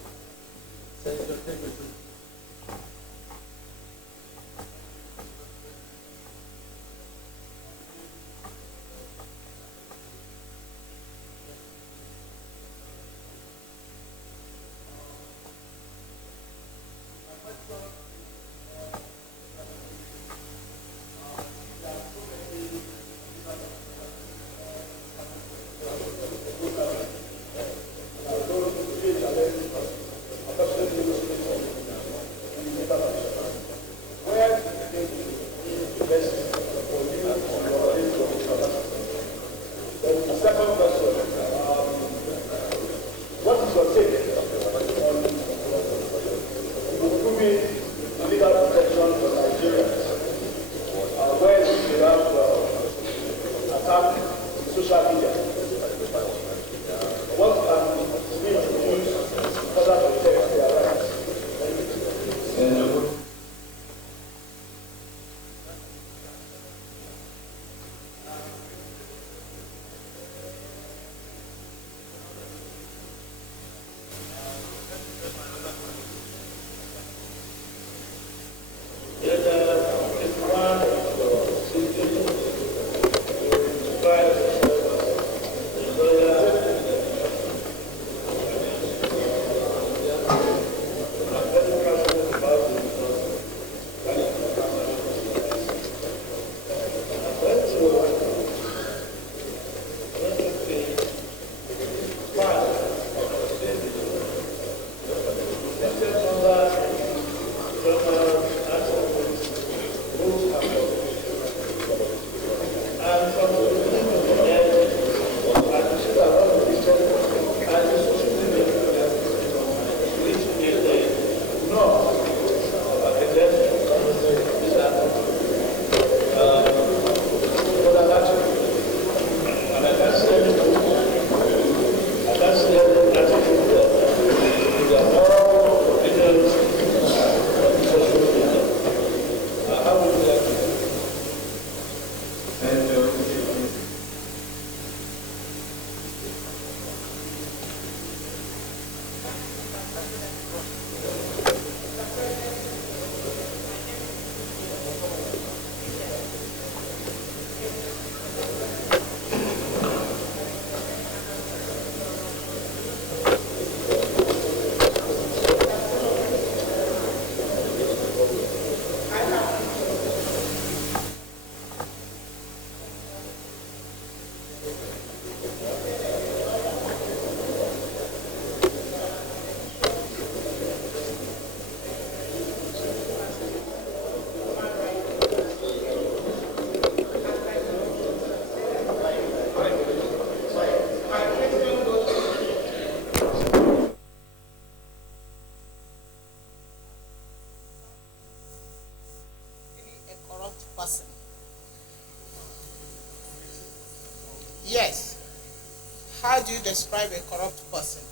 how do you describe a corrupt person?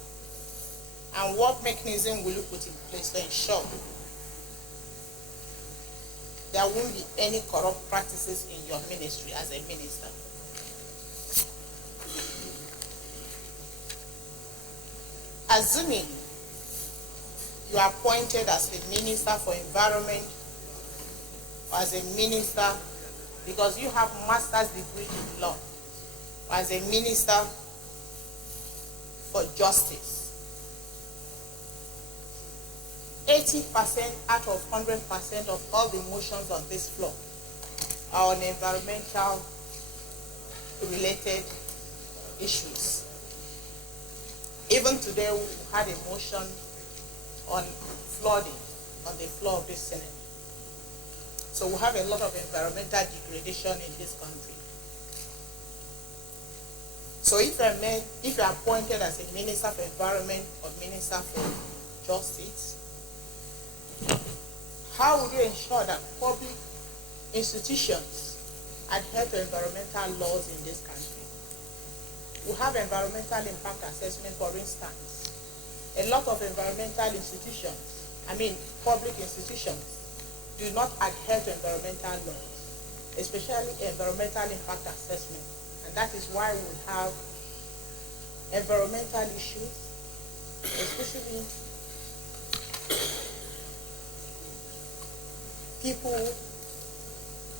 And what mechanism will you put in place to ensure there won't be any corrupt practices in your ministry as a minister? Assuming you are appointed as the Minister for Environment or as a minister because you have master's degree in law, or as a minister for justice, 80% out of 100% of all the motions on this floor are on environmental related issues. Even today we had a motion on flooding on the floor of this Senate. So we have a lot of environmental degradation in this country. So if you're appointed as a Minister for Environment or Minister for Justice, how would you ensure that public institutions adhere to environmental laws in this country? We have environmental impact assessment, for instance. A lot of environmental institutions, public institutions, do not adhere to environmental laws, especially environmental impact assessment. And that is why we have environmental issues, especially people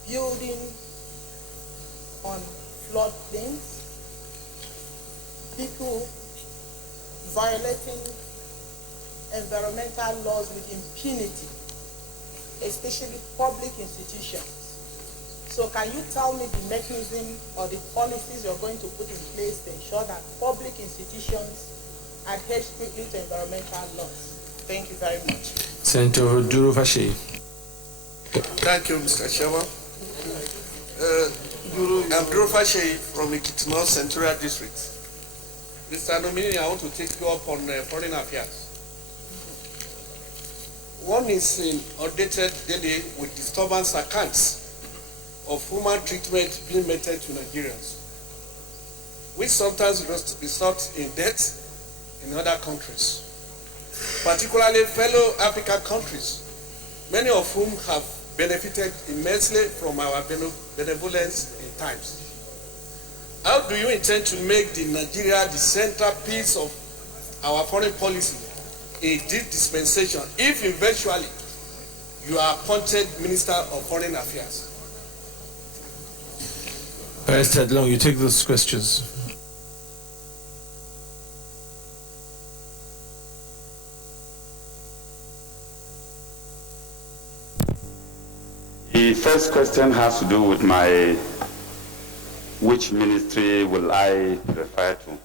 building on floodplains, people violating environmental laws with impunity, especially public institutions. So can you tell me the mechanism or the policies you're going to put in place to ensure that public institutions adhere strictly to environmental laws? Thank you very much. Senator Duru Fashe. Thank you, Mr. Chairman. I'm Duru Fashe from Ekiti North Central District. Mr. Nominee, I want to take you up on foreign affairs. One is in updated daily with disturbance accounts of human treatment being meted to Nigerians, which sometimes result in death in other countries, particularly fellow African countries, many of whom have benefited immensely from our benevolence in times. How do you intend to make Nigeria the centerpiece of our foreign policy in this dispensation if eventually you are appointed Minister of Foreign Affairs? Mr. Dalung, you take those questions. The first question has to do with which ministry will I refer to?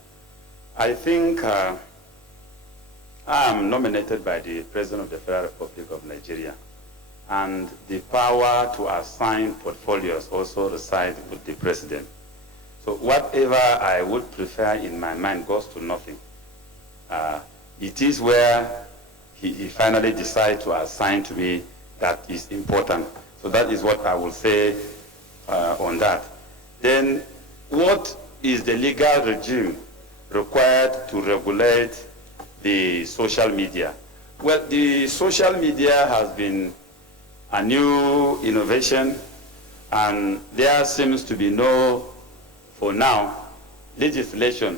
I think I am nominated by the President of the Federal Republic of Nigeria, and the power to assign portfolios also resides with the President. So whatever I would prefer in my mind goes to nothing. It is where he finally decides to assign to me that is important. So that is what I will say on that. Then what is the legal regime required to regulate the social media? Well, the social media has been a new innovation, and there seems to be no, for now, legislation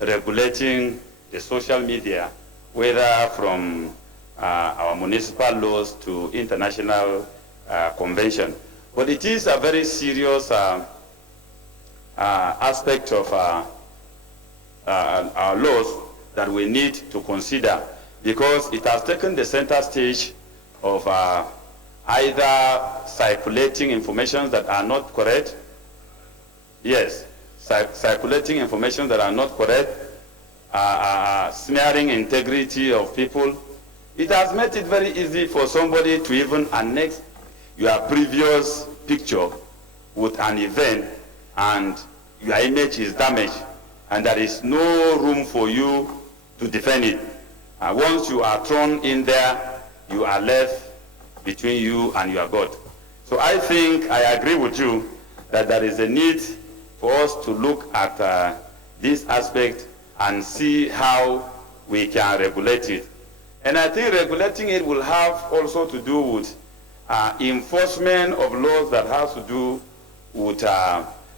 regulating the social media, whether from our municipal laws to international convention. But it is a very serious aspect of our laws that we need to consider, because it has taken the center stage of either circulating information that are not correct, yes, circulating information that are not correct, smearing integrity of people. It has made it very easy for somebody to even annex your previous picture with an event, and your image is damaged, and there is no room for you to defend it. Once you are thrown in there, you are left between you and your God. So I think I agree with you that there is a need for us to look at this aspect and see how we can regulate it. And I think regulating it will have also to do with enforcement of laws that has to do with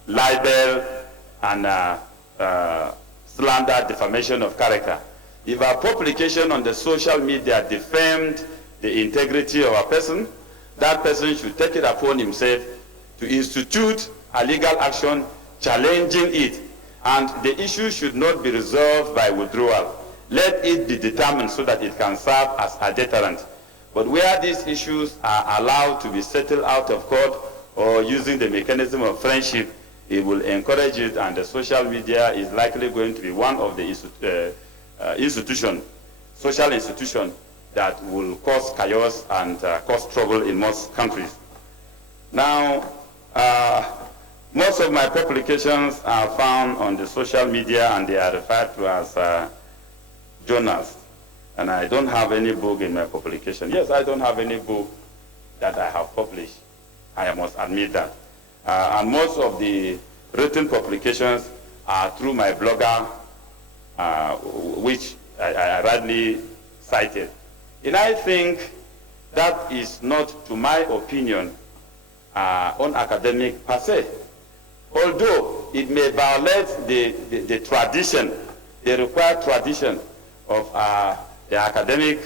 libel and slander, defamation of character. If a publication on the social media defamed the integrity of a person, that person should take it upon himself to institute a legal action challenging it. And the issue should not be resolved by withdrawal. Let it be determined so that it can serve as a deterrent. But where these issues are allowed to be settled out of court or using the mechanism of friendship, it will encourage it, and the social media is likely going to be one of the social institutions that will cause chaos and cause trouble in most countries. Now, most of my publications are found on the social media and they are referred to as journals. And I don't have any book in my publication. Yes, I don't have any book that I have published. I must admit that. And most of the written publications are through my blogger, which I rightly cited. And I think that is not, to my opinion, unacademic per se. Although it may violate the tradition, the required tradition of the academic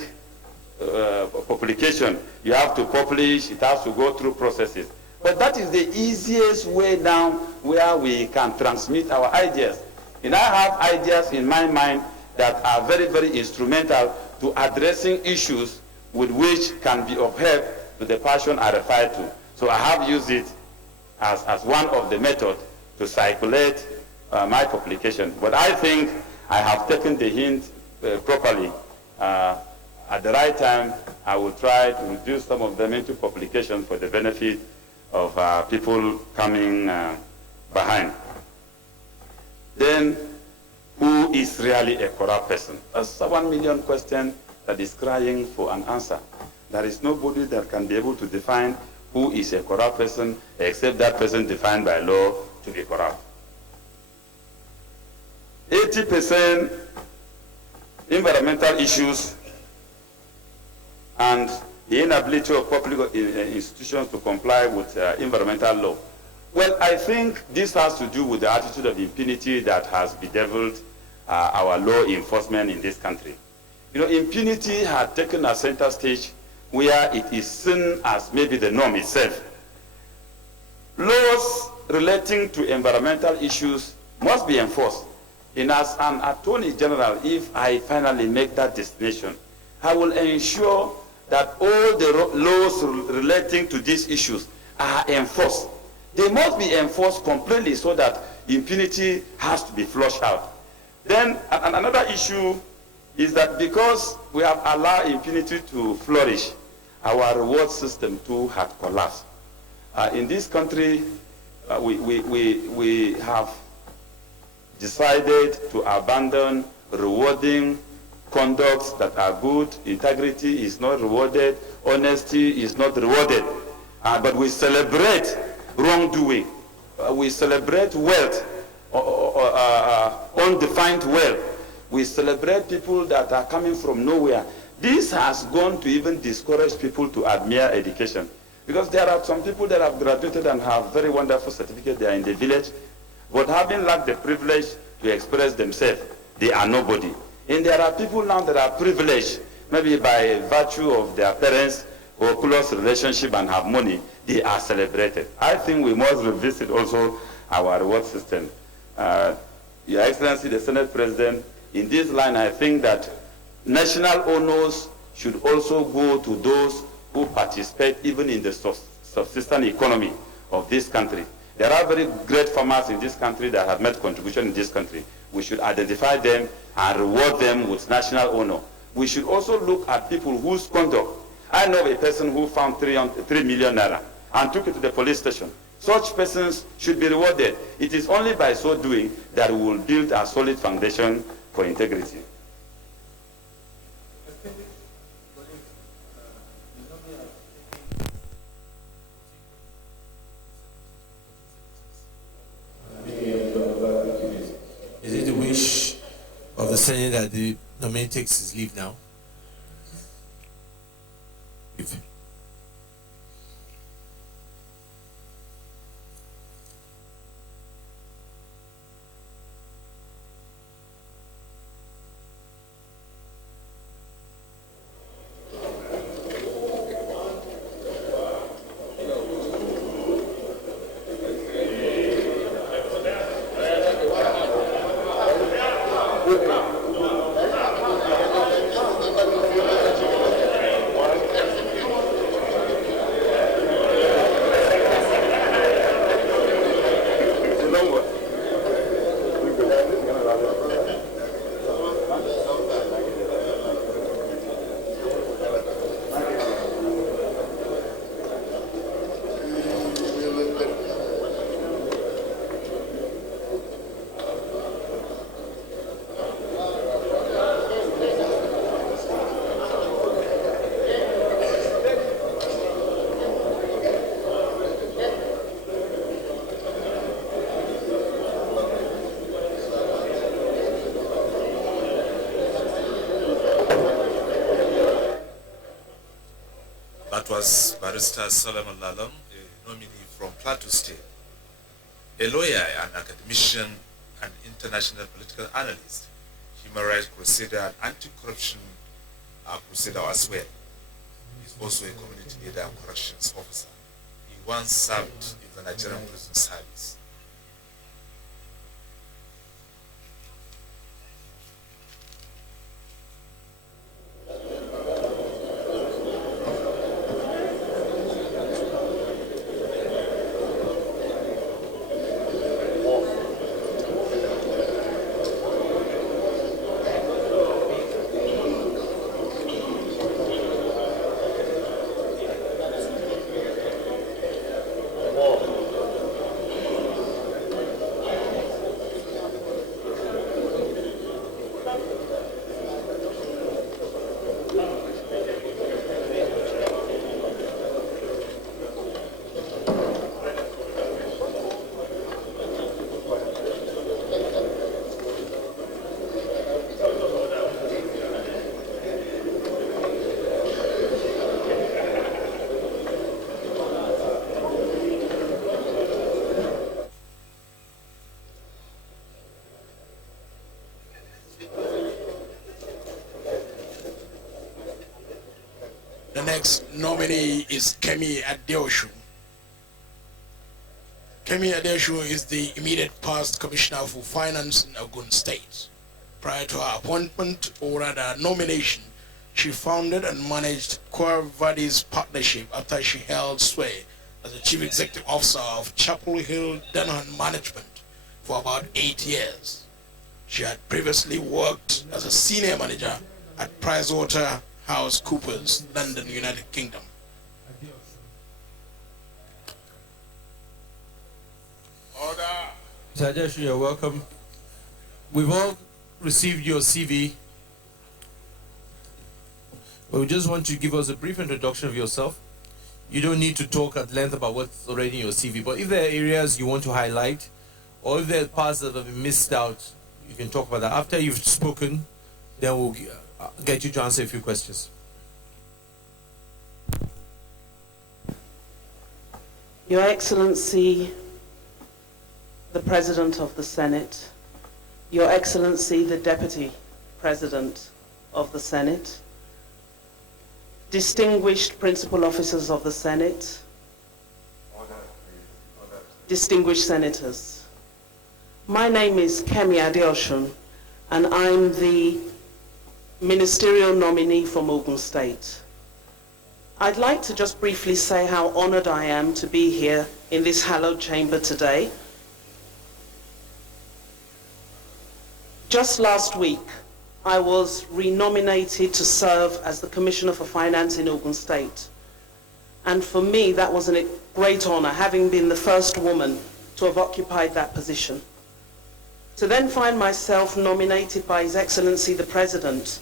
publication. You have to publish, it has to go through processes. But that is the easiest way now where we can transmit our ideas. And I have ideas in my mind that are very, very instrumental to addressing issues with which can be of help to the person I refer to. So I have used it as one of the methods to circulate my publication. But I think I have taken the hint properly. At the right time, I will try to reduce some of them into publication for the benefit of people coming behind. Then, who is really a corrupt person? That's a 1 million question that is crying for an answer. There is nobody that can be able to define who is a corrupt person except that person defined by law to be corrupt. 80% environmental issues and the inability of public institutions to comply with environmental law. Well, I think this has to do with the attitude of impunity that has bedeviled our law enforcement in this country. You know, impunity had taken a center stage where it is seen as maybe the norm itself. Laws relating to environmental issues must be enforced. And as an Attorney General, if I finally make that destination, I will ensure that all the laws relating to these issues are enforced. They must be enforced completely so that impunity has to be flushed out. Then another issue is that because we have allowed impunity to flourish, our reward system too had collapsed. In this country, we have decided to abandon rewarding conducts that are good. Integrity is not rewarded. Honesty is not rewarded. But we celebrate wrongdoing. We celebrate wealth, undefined wealth. We celebrate people that are coming from nowhere. This has gone to even discourage people to admire education. Because there are some people that have graduated and have very wonderful certificates. They are in the village. But having lacked the privilege to express themselves, they are nobody. And there are people now that are privileged, maybe by virtue of their parents or close relationship and have money, they are celebrated. I think we must revisit also our reward system. Your Excellency, the Senate President, in this line, I think that national honors should also go to those who participate even in the subsistence economy of this country. There are very great farmers in this country that have made contribution in this country. We should identify them and reward them with national honor. We should also look at people whose conduct. I know a person who found 3 million naira and took it to the police station. Such persons should be rewarded. It is only by so doing that we will build a solid foundation for integrity. Is it the Senate that the nominee takes his leave now. Was Barrister Solomon Lalong, a nominee from Plateau State, a lawyer, an academician, an international political analyst, human rights crusader, and anti-corruption crusader as well. He's also a community leader and corrections officer. He once served in the Nigerian prison service. The next nominee is Kemi Adeosun. Kemi Adeosun is the immediate past Commissioner for Finance in Ogun State. Prior to her appointment, or rather nomination, she founded and managed Vadi's Partnership after she held sway as the Chief Executive Officer of Chapel Hill Denham Management for about 8 years. She had previously worked as a senior manager at PricewaterhouseCoopers, London, United Kingdom. Order. Mr. Adeosun, you're welcome. We've all received your CV. But we just want you to give us a brief introduction of yourself. You don't need to talk at length about what's already in your CV, but if there are areas you want to highlight, or if there are parts that have been missed out, you can talk about that. After you've spoken, then we'll get you to answer a few questions. Your Excellency, the President of the Senate, Your Excellency, the Deputy President of the Senate, distinguished principal officers of the Senate, distinguished senators. My name is Kemi Adeosun, and I'm the ministerial nominee from Ogun State. I'd like to just briefly say how honored I am to be here in this hallowed chamber today. Just last week, I was renominated to serve as the Commissioner for Finance in Ogun State. And for me, that was a great honor, having been the first woman to have occupied that position. To then find myself nominated by His Excellency the President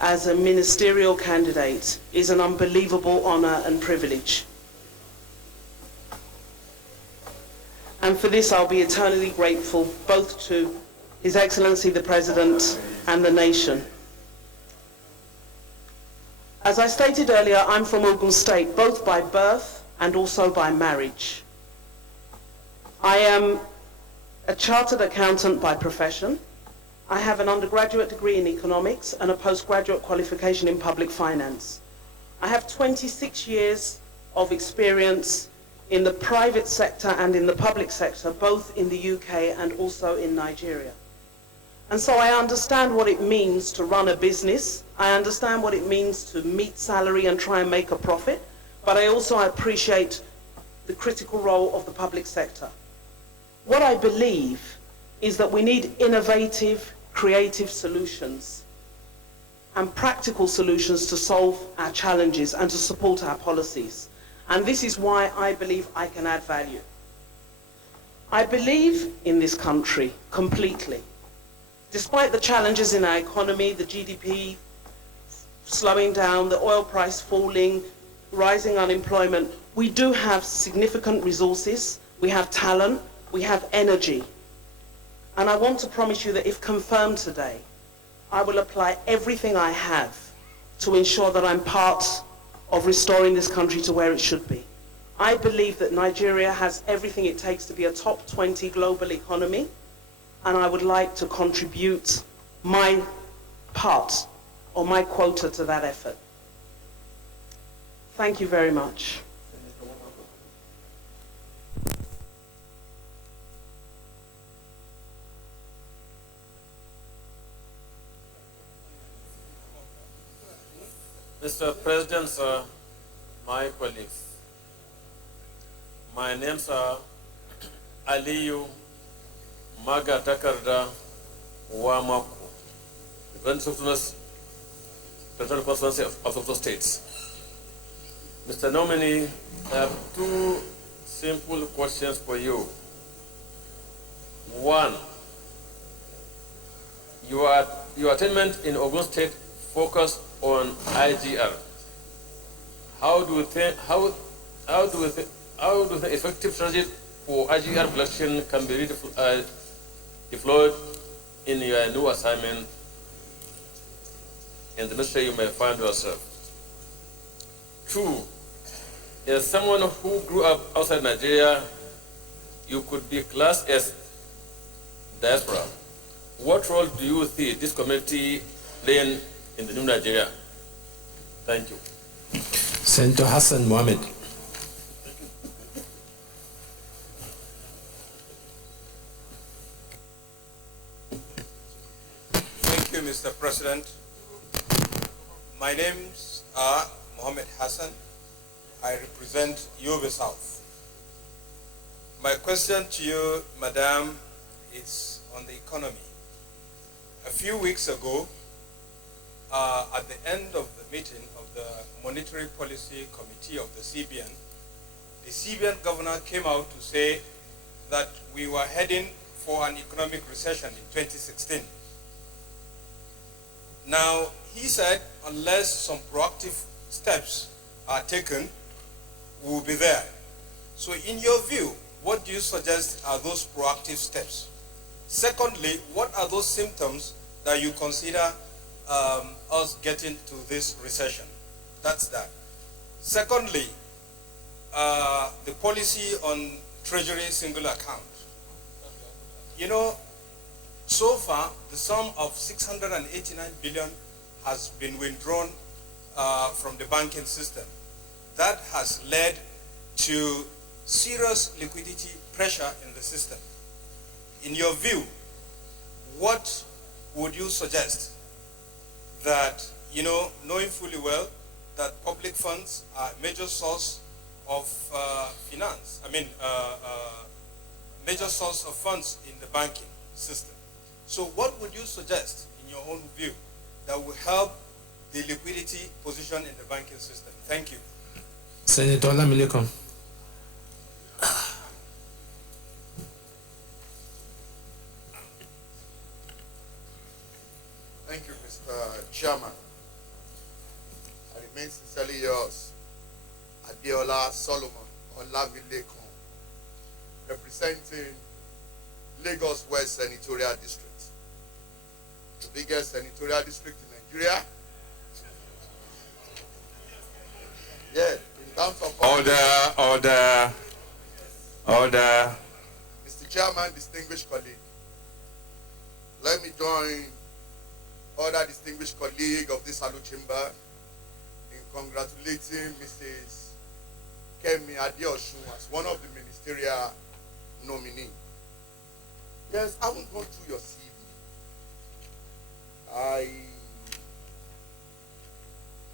as a ministerial candidate is an unbelievable honor and privilege. And for this, I'll be eternally grateful both to His Excellency the President, and the nation. As I stated earlier, I'm from Ogun State, both by birth and also by marriage. I am a chartered accountant by profession. I have an undergraduate degree in economics and a postgraduate qualification in public finance. I have 26 years of experience in the private sector and in the public sector, both in the UK and also in Nigeria. And so I understand what it means to run a business. I understand what it means to meet salary and try and make a profit, but I also appreciate the critical role of the public sector. What I believe is that we need innovative, creative solutions and practical solutions to solve our challenges and to support our policies. And this is why I believe I can add value. I believe in this country completely. Despite the challenges in our economy, the GDP slowing down, the oil price falling, rising unemployment, we do have significant resources, we have talent, we have energy. And I want to promise you that if confirmed today, I will apply everything I have to ensure that I'm part of restoring this country to where it should be. I believe that Nigeria has everything it takes to be a top 20 global economy, and I would like to contribute my part or my quota to that effort. Thank you very much. Mr. President, sir, my colleagues, my names are Aliyu Maga Takarda Wamaku, representative constituency of Sokoto State. Mr. Nominee, I have two simple questions for you. One, your attainment in Ogun State focused on IGR. How do you think effective strategy for IGR collection can be deployed in your new assignment in the ministry you may find yourself? Two, as someone who grew up outside Nigeria, you could be classed as diaspora. What role do you see this community playing in the new Nigeria? Thank you. Senator Hassan Mohammed. Thank you, Mr. President. My names are Mohammed Hassan. I represent Yobe South. My question to you, Madam, is on the economy. A few weeks ago, at the end of the meeting of the Monetary Policy Committee of the CBN governor came out to say that we were heading for an economic recession in 2016. Now, he said unless some proactive steps are taken, we will be there. So in your view, what do you suggest are those proactive steps? Secondly, what are those symptoms that you consider us getting to this recession? That's that. Secondly, the policy on Treasury single account. You know, so far, the sum of 689 billion has been withdrawn from the banking system. That has led to serious liquidity pressure in the system. In your view, what would you suggest that, you know, knowing fully well that public funds are a major source of finance, major source of funds in the banking system. So what would you suggest, in your own view, that will help the liquidity position in the banking system? Thank you. Senator Olamilekon. Thank you, Mr. Chairman. I remain sincerely yours, Adeola Solomon Olavilekon, representing Lagos West Senatorial District. the biggest senatorial district in Nigeria. Yeah, in terms of Order. Mr. Chairman, distinguished colleague, let me join other distinguished colleague of this Salute Chamber in congratulating Mrs. Kemi Adeosun as one of the ministerial nominees. Yes, I haven't gone through your CV. I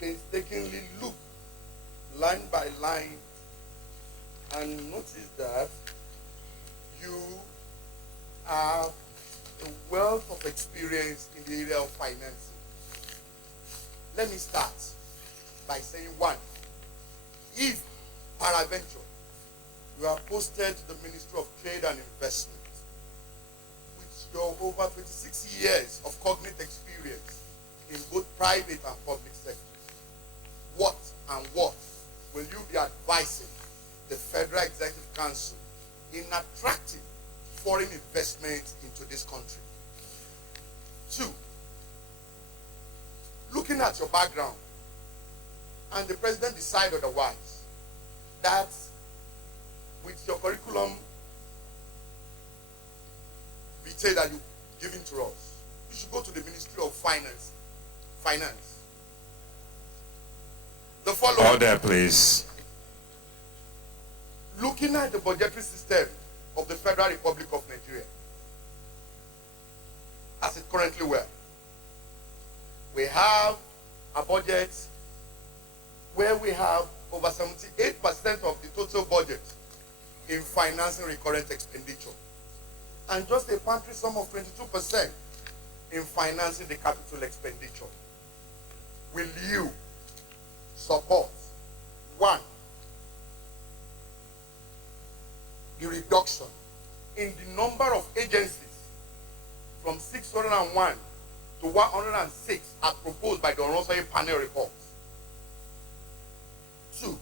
painstakingly look line by line and notice that you have a wealth of experience in the area of financing. Let me start by saying one, if peradventure you are posted to the Ministry of Trade and Investment with your over 26 years of cognate experience in both private and public sectors, what will you be advising the Federal Executive Council in attracting foreign investment into this country? Two, looking at your background, and the president decide otherwise, that with your curriculum vitae that you've given to us, you should go to the Ministry of Finance. The following. Order, please. Looking at the budgetary system of the Federal Republic of Nigeria, as it currently were, we have a budget where we have over 78% of the total budget in financing recurrent expenditure, and just a paltry sum of 22% in financing the capital expenditure. Will you support, one, the reduction in the number of agencies from 601 to 106 as proposed by the Honorable panel report? Two,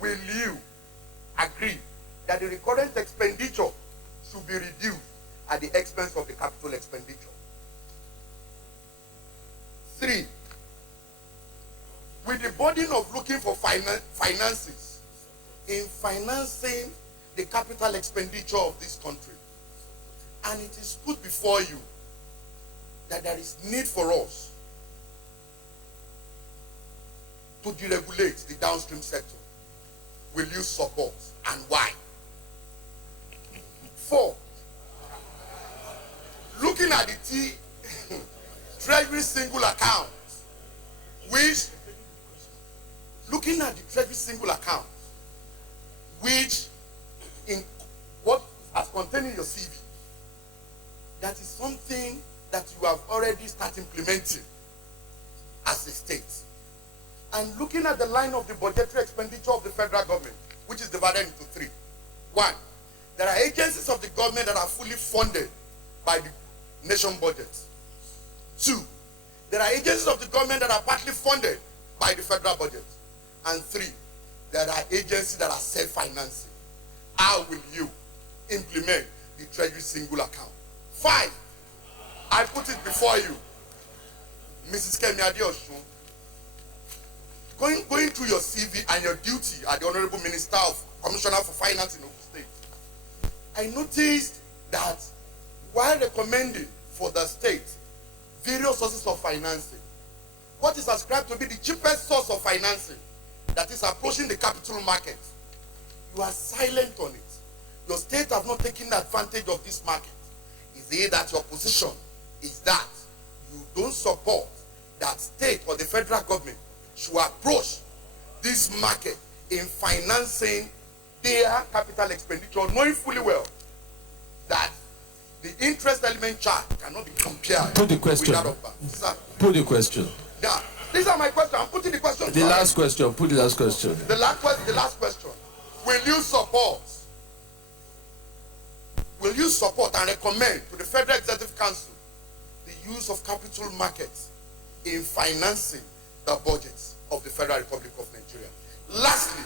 will you agree that the recurrent expenditure should be reduced at the expense of the capital expenditure? Three, with the burden of looking for finances in financing the capital expenditure of this country, and it is put before you that there is need for us to deregulate the downstream sector, will you support, and why? Four, looking at the Treasury single account, which in what has contained in your CV, that is something that you have already started implementing as a state. And looking at the line of the budgetary expenditure of the federal government, which is divided into three. One, there are agencies of the government that are fully funded by the nation budget. Two, there are agencies of the government that are partly funded by the federal budget. And three, there are agencies that are self-financing. How will you implement the Treasury single account? Five, I put it before you, Mrs. Kemi Adeosun, going through your CV and your duty as the Honorable Minister of Commissioner for Finance in Ogun State, I noticed that while recommending for the state various sources of financing, what is ascribed to be the cheapest source of financing, that is approaching the capital market, you are silent on it. Your state have not taken advantage of this market. Is it that your position is that you don't support that state or the federal government should approach this market in financing their capital expenditure, knowing fully well that the interest element charge cannot be compared Put the question. with that of banks? Sir? Put the question. Yeah, these are my questions. I'm putting the question. The last question. Put the last question. The last question. Will you support and recommend to the Federal Executive Council the use of capital markets in financing the budgets of the Federal Republic of Nigeria? Lastly,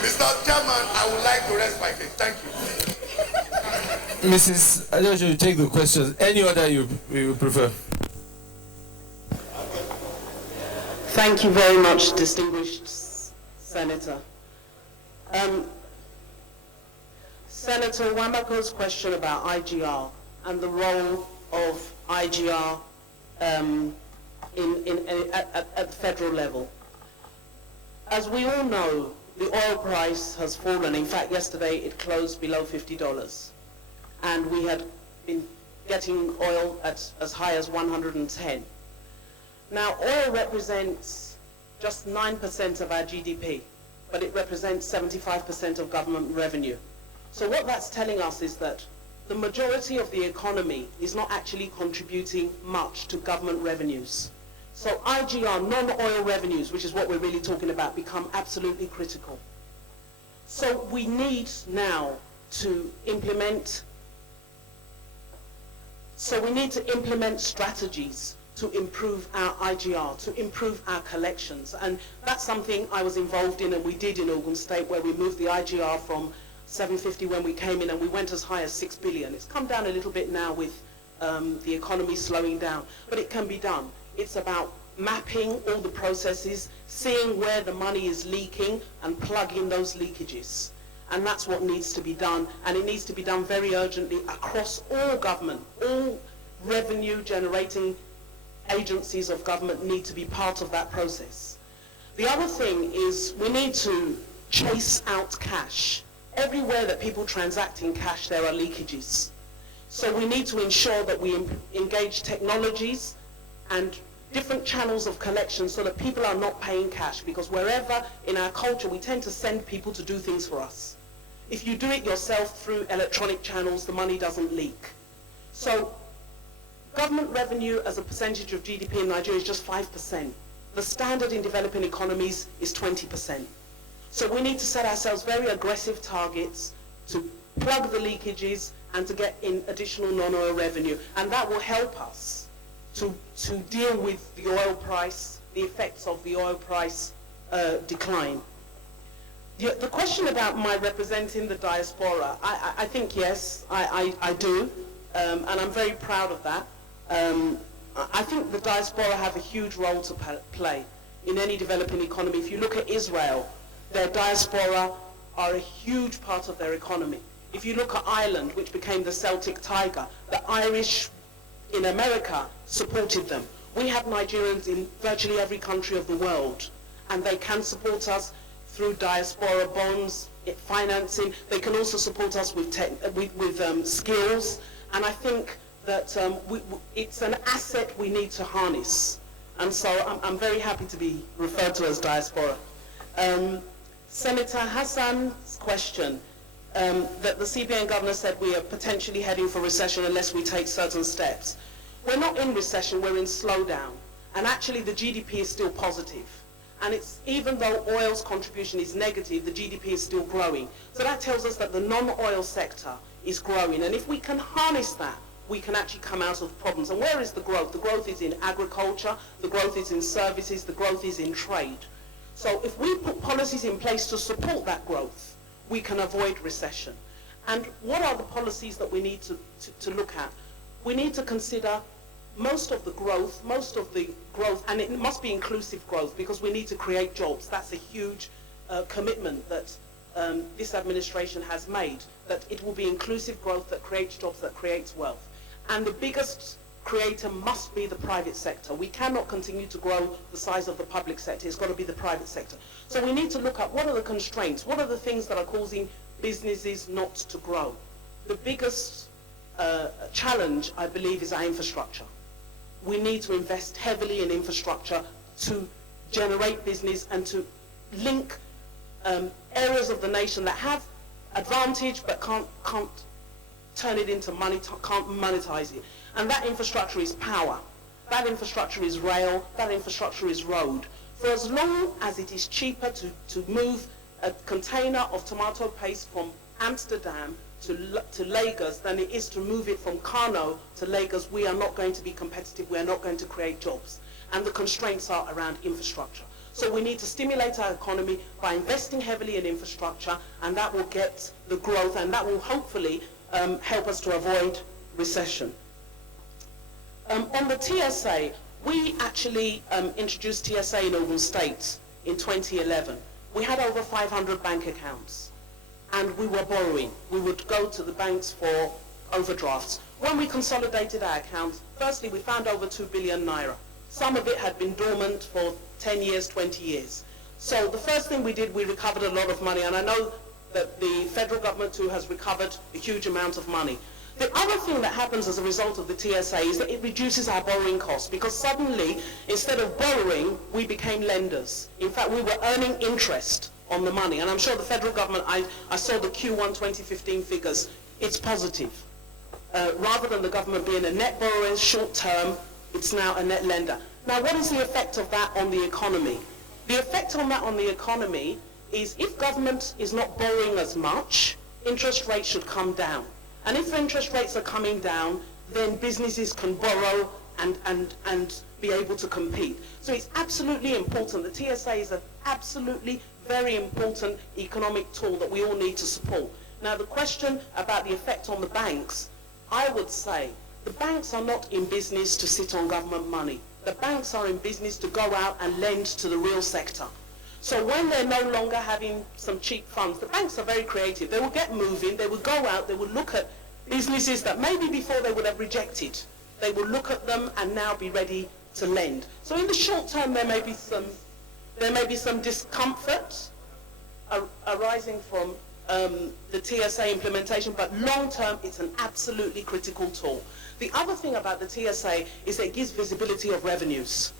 Mr. Chairman, I would like to rest my case. Thank you. Mrs. Adeosun, you take the questions. Any other you prefer? Thank you very much, distinguished Senator. Senator Wamako's question about IGR and the role of IGR at the federal level. As we all know, the oil price has fallen. In fact, yesterday it closed below $50. And we had been getting oil at as high as 110. Now, oil represents just 9% of our GDP, but it represents 75% of government revenue. So what that's telling us is that the majority of the economy is not actually contributing much to government revenues. So IGR, non-oil revenues, which is what we're really talking about, become absolutely critical. So we need now to implement strategies to improve our IGR, to improve our collections. And that's something I was involved in and we did in Ogun State, where we moved the IGR from 750 when we came in and we went as high as 6 billion. It's come down a little bit now with the economy slowing down, but it can be done. It's about mapping all the processes, seeing where the money is leaking and plugging those leakages. And that's what needs to be done, and it needs to be done very urgently across all government. All revenue generating agencies of government need to be part of that process. The other thing is we need to chase out cash. Everywhere that people transact in cash, there are leakages. So we need to ensure that we engage technologies and different channels of collection so that people are not paying cash, because wherever in our culture we tend to send people to do things for us. If you do it yourself through electronic channels, the money doesn't leak. So government revenue as a percentage of GDP in Nigeria is just 5%. The standard in developing economies is 20%. So we need to set ourselves very aggressive targets to plug the leakages and to get in additional non-oil revenue. And that will help us to deal with the oil price, the effects of the oil price decline. The question about my representing the diaspora, I think yes, I do, and I'm very proud of that. I think the diaspora have a huge role to play in any developing economy. If you look at Israel, their diaspora are a huge part of their economy. If you look at Ireland, which became the Celtic Tiger, the Irish in America supported them. We have Nigerians in virtually every country of the world, and they can support us through diaspora bonds, financing. They can also support us with skills, and I think that it's an asset we need to harness. And so I'm very happy to be referred to as diaspora. Senator Hassan's question, that the CBN governor said we are potentially heading for recession unless we take certain steps. We're not in recession, we're in slowdown. And actually the GDP is still positive. And it's, even though oil's contribution is negative, the GDP is still growing. So that tells us that the non-oil sector is growing. And if we can harness that, we can actually come out of problems. And where is the growth? The growth is in agriculture, the growth is in services, the growth is in trade. So if we put policies in place to support that growth, we can avoid recession. And what are the policies that we need to look at? We need to consider most of the growth, and it must be inclusive growth, because we need to create jobs. That's a huge commitment that this administration has made, that it will be inclusive growth that creates jobs, that creates wealth. And the biggest creator must be the private sector. We cannot continue to grow the size of the public sector. It's got to be the private sector. So we need to look at what are the constraints, what are the things that are causing businesses not to grow. The biggest challenge, I believe, is our infrastructure. We need to invest heavily in infrastructure to generate business and to link areas of the nation that have advantage but can't turn it into money, can't monetize it. And that infrastructure is power, that infrastructure is rail, that infrastructure is road. For as long as it is cheaper to move a container of tomato paste from Amsterdam to Lagos than it is to move it from Kano to Lagos, we are not going to be competitive, we are not going to create jobs. And the constraints are around infrastructure. So we need to stimulate our economy by investing heavily in infrastructure, and that will get the growth, and that will hopefully help us to avoid recession. On the TSA, we actually introduced TSA in Ogun State in 2011. We had over 500 bank accounts, and we were borrowing. We would go to the banks for overdrafts. When we consolidated our accounts, firstly, we found over 2 billion naira. Some of it had been dormant for 10 years, 20 years. So the first thing we did, we recovered a lot of money, and I know that the federal government too has recovered a huge amount of money. The other thing that happens as a result of the TSA is that it reduces our borrowing costs, because suddenly, instead of borrowing, we became lenders. In fact, we were earning interest on the money, and I'm sure the federal government, I saw the Q1 2015 figures, it's positive. Rather than the government being a net borrower short term, it's now a net lender. Now, what is the effect of that on the economy? The effect on that on the economy is if government is not borrowing as much, interest rates should come down. And if interest rates are coming down, then businesses can borrow and be able to compete. So it's absolutely important. The TSA is an absolutely very important economic tool that we all need to support. Now, the question about the effect on the banks, I would say the banks are not in business to sit on government money. The banks are in business to go out and lend to the real sector. So when they're no longer having some cheap funds, the banks are very creative. They will get moving, they will go out, they will look at businesses that maybe before they would have rejected. They will look at them and now be ready to lend. So in the short term, there may be some discomfort arising from the TSA implementation, but long term, it's an absolutely critical tool. The other thing about the TSA is that it gives visibility of revenues.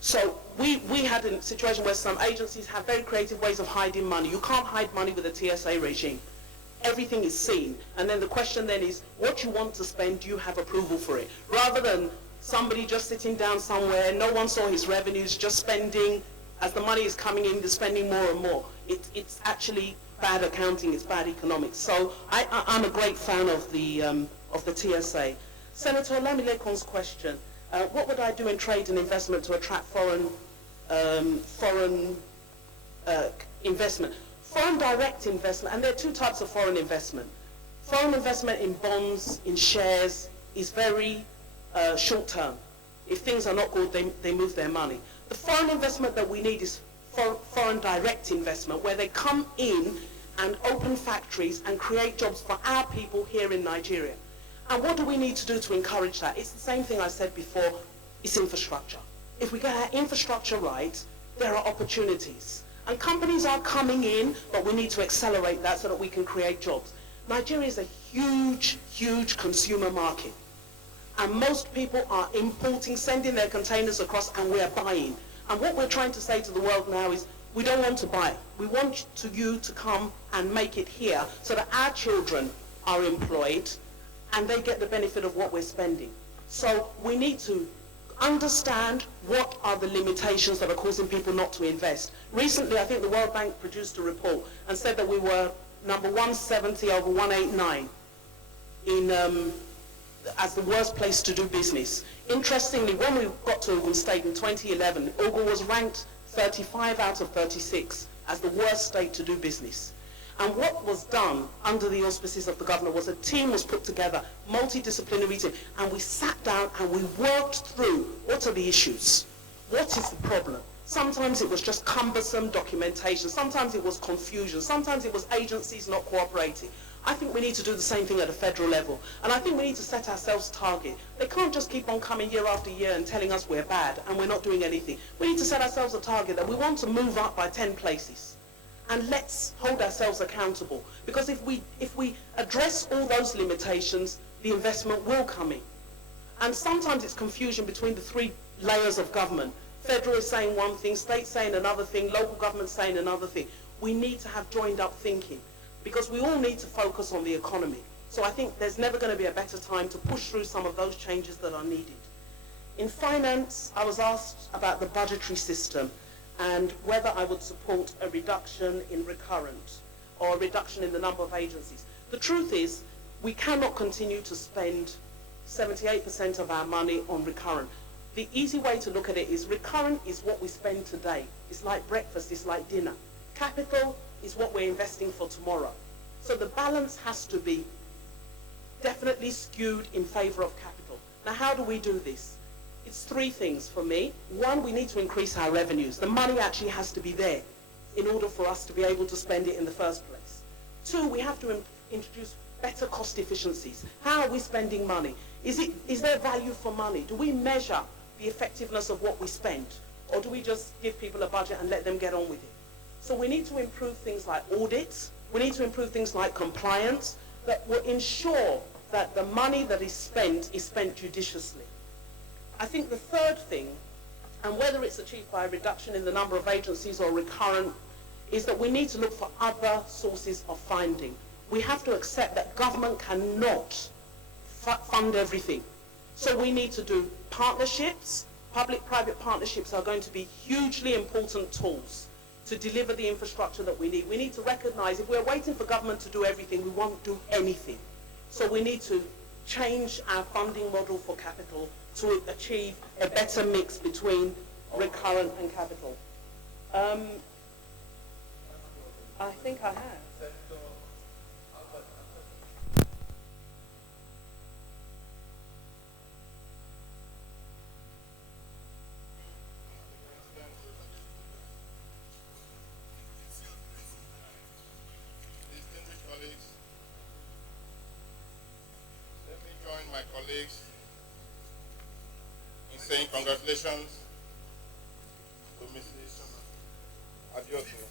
So we had a situation where some agencies have very creative ways of hiding money. You can't hide money with a TSA regime. Everything is seen. And then the question then is, what you want to spend, do you have approval for it? Rather than somebody just sitting down somewhere, no one saw his revenues, just spending, as the money is coming in, they're spending more and more. It's actually bad accounting, it's bad economics. So I'm a great fan of the TSA. Senator Olamilekan's question. What would I do in trade and investment to attract foreign investment? Foreign direct investment, and there are two types of foreign investment. Foreign investment in bonds, in shares, is very short term. If things are not good, they move their money. The foreign investment that we need is foreign direct investment, where they come in and open factories and create jobs for our people here in Nigeria. And what do we need to do to encourage that? It's the same thing I said before, it's infrastructure. If we get our infrastructure right, there are opportunities. And companies are coming in, but we need to accelerate that so that we can create jobs. Nigeria is a huge, huge consumer market. And most people are importing, sending their containers across, and we're buying. And what we're trying to say to the world now is, we don't want to buy. We want you to come and make it here so that our children are employed and they get the benefit of what we're spending. So we need to understand what are the limitations that are causing people not to invest. Recently, I think the World Bank produced a report and said that we were number 170 over 189 as the worst place to do business. Interestingly, when we got to Ogun State in 2011, Ogun was ranked 35 out of 36 as the worst state to do business. And what was done under the auspices of the governor was a team was put together, multidisciplinary team, and we sat down and we worked through what are the issues, what is the problem. Sometimes it was just cumbersome documentation, sometimes it was confusion, sometimes it was agencies not cooperating. I think we need to do the same thing at a federal level, and I think we need to set ourselves target. They can't just keep on coming year after year and telling us we're bad and we're not doing anything. We need to set ourselves a target that we want to move up by 10 places. And let's hold ourselves accountable, because if we address all those limitations, the investment will come in. And sometimes it's confusion between the three layers of government. Federal is saying one thing, state saying another thing, local government saying another thing. We need to have joined up thinking, because we all need to focus on the economy. So I think there's never going to be a better time to push through some of those changes that are needed. In finance, I was asked about the budgetary system and whether I would support a reduction in recurrent or a reduction in the number of agencies. The truth is, we cannot continue to spend 78% of our money on recurrent. The easy way to look at it is recurrent is what we spend today. It's like breakfast, it's like dinner. Capital is what we're investing for tomorrow. So the balance has to be definitely skewed in favor of capital. Now, how do we do this? It's three things for me. One, we need to increase our revenues. The money actually has to be there in order for us to be able to spend it in the first place. Two, we have to introduce better cost efficiencies. How are we spending money? Is there value for money? Do we measure the effectiveness of what we spend? Or do we just give people a budget and let them get on with it? So we need to improve things like audits. We need to improve things like compliance that will ensure that the money that is spent judiciously. I think the third thing, and whether it's achieved by a reduction in the number of agencies or recurrent, is that we need to look for other sources of funding. We have to accept that government cannot fund everything. So we need to do partnerships. Public-private partnerships are going to be hugely important tools to deliver the infrastructure that we need. We need to recognize if we're waiting for government to do everything, we won't do anything. So we need to change our funding model for capital to achieve a better mix between recurrent and capital. I think I have. My colleagues in saying congratulations to Mrs. Adeosun.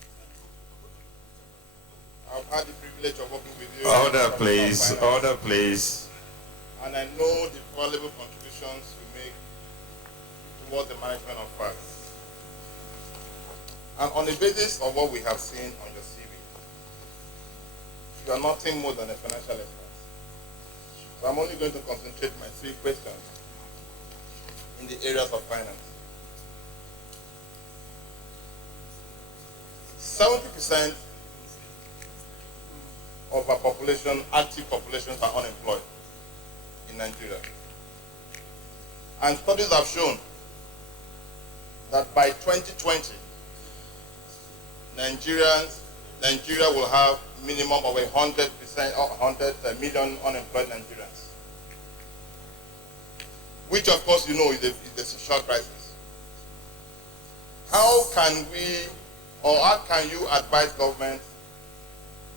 I've had the privilege of working with you. Order, please. Order, please. And I know the valuable contributions you make towards the management of facts. And on the basis of what we have seen on your CV, you are nothing more than a financial expert. So I'm only going to concentrate my three questions in the areas of finance. 70% of our population, active populations, are unemployed in Nigeria. And studies have shown that by 2020, Nigeria will have minimum of 100 million unemployed Nigerians, which of course you know is a social crisis. How can we, or how can you advise government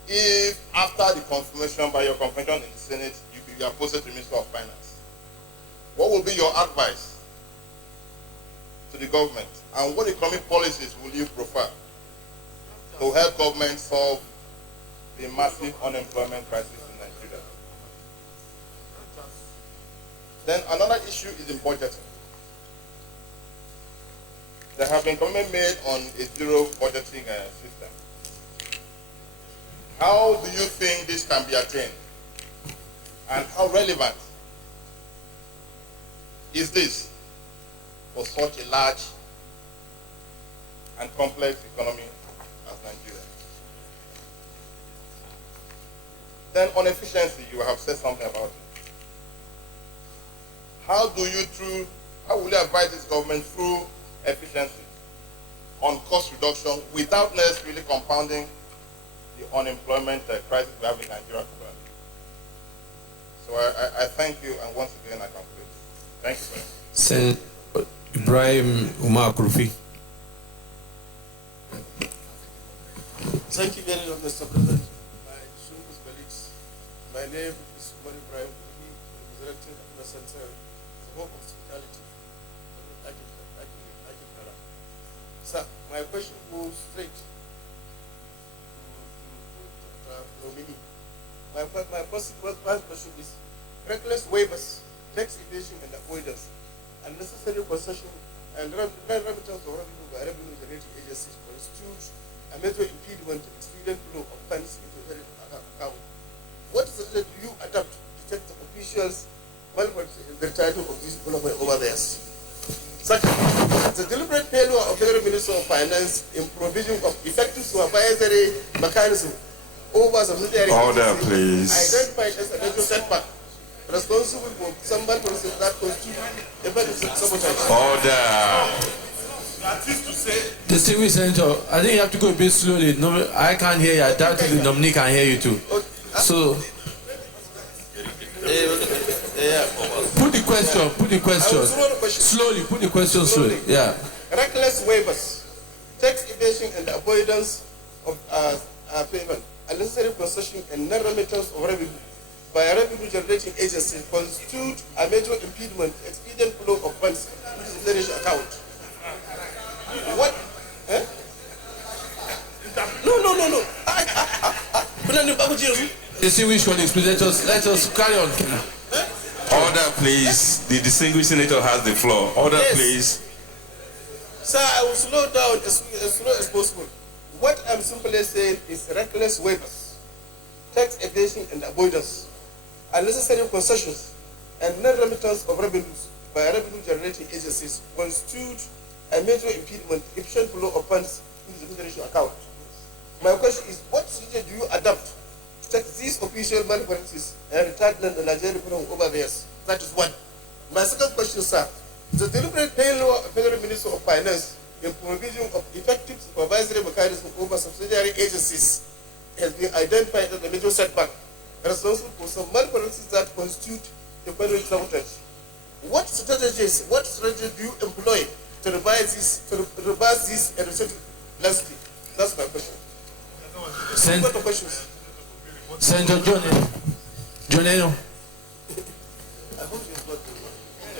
if after the confirmation by your convention in the Senate, you are posted to Minister of Finance? What will be your advice to the government, and what economic policies will you prefer to help government solve the massive unemployment crisis in Nigeria? Then another issue is in budgeting. There have been comments made on a zero budgeting system. How do you think this can be attained? And how relevant is this for such a large and complex economy as Nigeria? Then on efficiency, you have said something about it. How will you advise this government through efficiency on cost reduction without necessarily compounding the unemployment crisis we have in Nigeria today? So I thank you, and once again I conclude. Thank you very much. Sen Ibrahim Umar Kurfi. Thank you very much, Mr. President. My distinguished colleagues, my name is Emmanuel Ibe, representing the Center for Hospitality. Sir, my question goes straight to nominee. My first question is reckless waivers, tax evasion and avoidance, unnecessary concession and remittance of revenue by revenue generating agencies constitute a major impediment to expedient flow of funds into the account. What strategy do you adopt to check the officials' malpractice in the title of this development over there? Second, the deliberate failure of the Federal Minister of Finance in provision of effective supervisory mechanism over subsidiary Order, please. identified as a major setback responsible for some malpractices that constitute effective sabotage. Order. Distinguished Senator, I think you have to go a bit slowly. No, I can't hear you. I doubt the nominee can hear you too. So, question. Yeah. Put the question. I will throw the question. Slowly. Put the question slowly. Yeah. Reckless waivers, tax evasion and avoidance of payment, unnecessary concession and non-remittance of revenue by a revenue generating agency constitute a major impediment to expedient flow of funds into the federation account. What? Eh? No. Distinguished colleagues, please let us carry on. Order, please. The distinguished senator has the floor. Order, Yes. please. Sir, I will slow down as slow as possible. What I'm simply saying is reckless waivers, tax evasion and avoidance, unnecessary concessions, and non-remittance of revenues by revenue generating agencies constitute a major impediment to efficient flow of funds into the federation account. My question is, what procedure do you adopt to take these official malpractices and retardment the Nigerian from over the years? That is one. My second question, sir, the deliberate failure of the Federal Minister of Finance in provision of effective supervisory mechanism over subsidiary agencies has been identified as a major setback responsible for some malpractices that constitute economic sabotage. What strategy do you employ to reverse this and reset landscape? That's my question. Senator John Eno.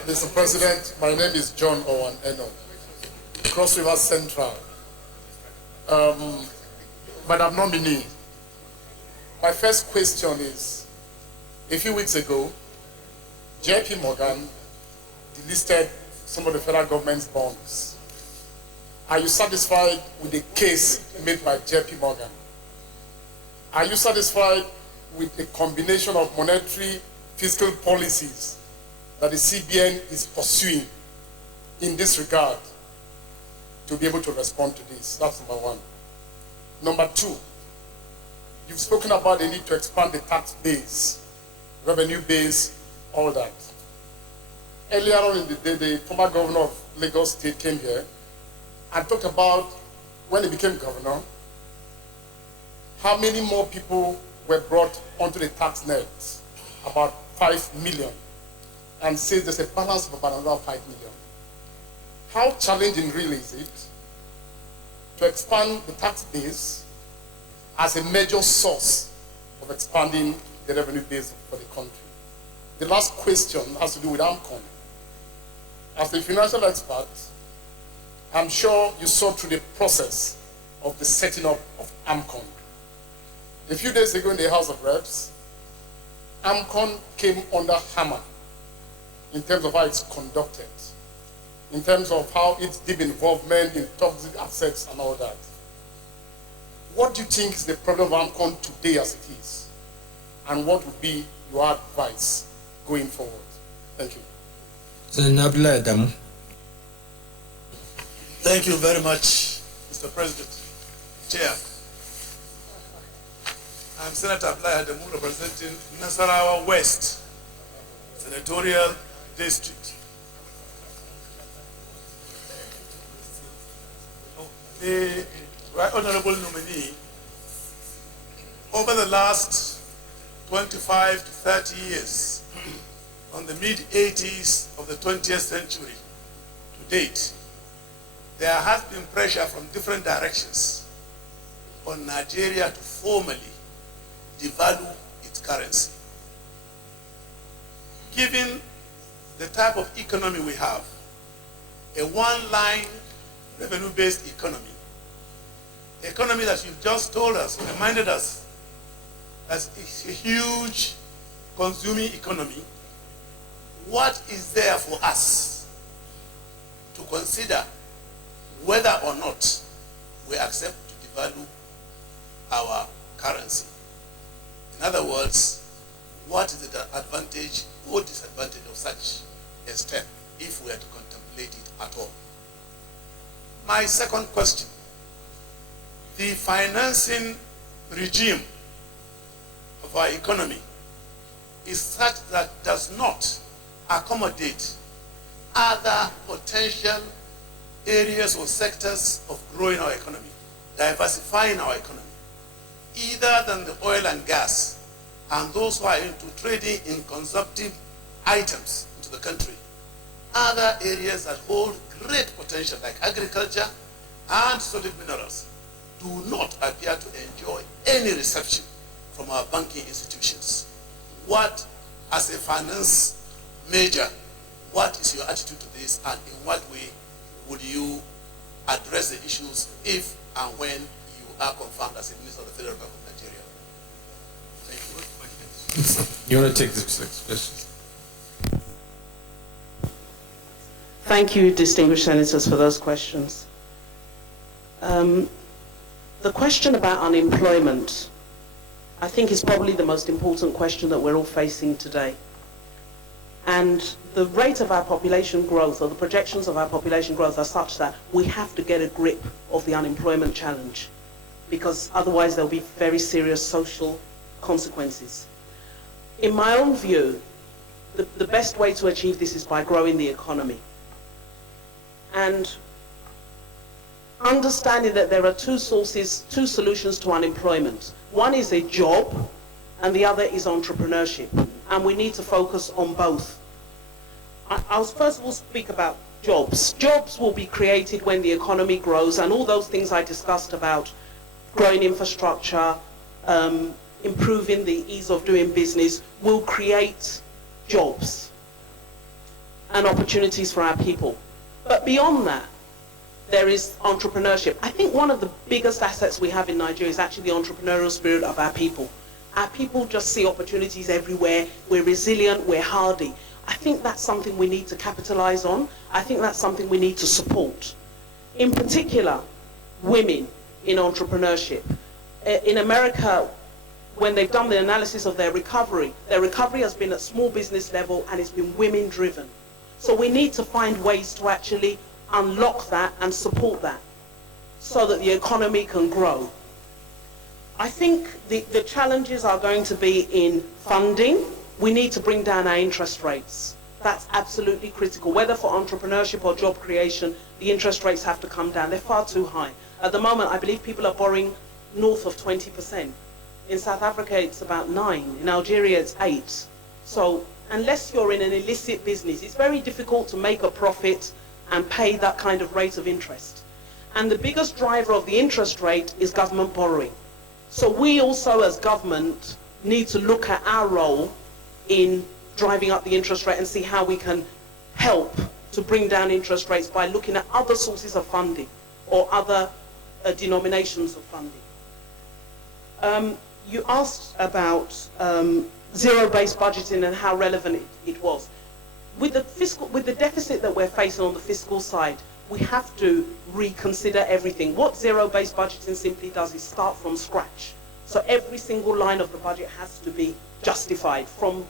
Mr. President, my name is John Owen Eno, Cross River Central. Madam Nominee, my first question is, a few weeks ago, JP Morgan delisted some of the federal government's bonds. Are you satisfied with the case made by JP Morgan? Are you satisfied with the combination of monetary fiscal policies that the CBN is pursuing in this regard to be able to respond to this? That's number one. Number two, you've spoken about the need to expand the tax base, revenue base, all that. Earlier on in the day, the former governor of Lagos State came here and talked about when he became governor, how many more people were brought onto the tax net, about 5 million, and says there's a balance of about another 5 million. How challenging really is it to expand the tax base as a major source of expanding the revenue base for the country? The last question has to do with AMCON. As a financial expert, I'm sure you saw through the process of the setting up of AMCON. A few days ago in the House of Reps, AMCON came under hammer in terms of how it's conducted, in terms of how its deep involvement in toxic assets and all that. What do you think is the problem of AMCON today as it is? And what would be your advice going forward? Thank you. Thank you very much, Mr. President. Chair. I'm Senator Abdullah Adamu, representing Nasarawa West Senatorial District. The Right Honorable nominee, over the last 25 to 30 years, on the mid-80s of the 20th century to date, there has been pressure from different directions on Nigeria to formally devalue its currency. Given the type of economy we have, a one-line revenue-based economy that you've just told us, reminded us, as a huge consuming economy, what is there for us to consider whether or not we accept to devalue our currency? In other words, what is the advantage or disadvantage of such a step if we are to contemplate it at all? My second question, the financing regime of our economy is such that does not accommodate other potential areas or sectors of growing our economy, diversifying our economy, either than the oil and gas and those who are into trading in consumptive items into to the country. Other areas that hold great potential, like agriculture and solid minerals, do not appear to enjoy any reception from our banking institutions. What, as a finance major, what is your attitude to this, and in what way would you address the issues if and when you are confirmed as a Minister of the Federal Bank of Nigeria? Thank you. You want to take this next question? Thank you, distinguished senators, for those questions. The question about unemployment, I think, is probably the most important question that we're all facing today. And the rate of our population growth, or the projections of our population growth, are such that we have to get a grip of the unemployment challenge, because otherwise there'll be very serious social consequences. In my own view, the best way to achieve this is by growing the economy. And understanding that there are two solutions to unemployment. One is a job, and the other is entrepreneurship. And we need to focus on both. I'll first of all speak about jobs. Jobs will be created when the economy grows, and all those things I discussed about growing infrastructure, improving the ease of doing business, will create jobs and opportunities for our people. But beyond that, there is entrepreneurship. I think one of the biggest assets we have in Nigeria is actually the entrepreneurial spirit of our people. Our people just see opportunities everywhere. We're resilient, we're hardy. I think that's something we need to capitalize on. I think that's something we need to support. In particular, women in entrepreneurship. In America, when they've done the analysis of their recovery has been at small business level, and it's been women driven. So we need to find ways to actually unlock that and support that so that the economy can grow. I think the challenges are going to be in funding. We need to bring down our interest rates. That's absolutely critical. Whether for entrepreneurship or job creation, the interest rates have to come down. They're far too high. At the moment, I believe people are borrowing north of 20%. In South Africa, it's about 9%. In Algeria, it's 8%. So unless you're in an illicit business, it's very difficult to make a profit and pay that kind of rate of interest. And the biggest driver of the interest rate is government borrowing. So we also, as government, need to look at our role in driving up the interest rate and see how we can help to bring down interest rates by looking at other sources of funding or other denominations of funding. You asked about zero-based budgeting and how relevant it was. With the deficit that we're facing on the fiscal side, we have to reconsider everything. What zero-based budgeting simply does is start from scratch. So every single line of the budget has to be justified from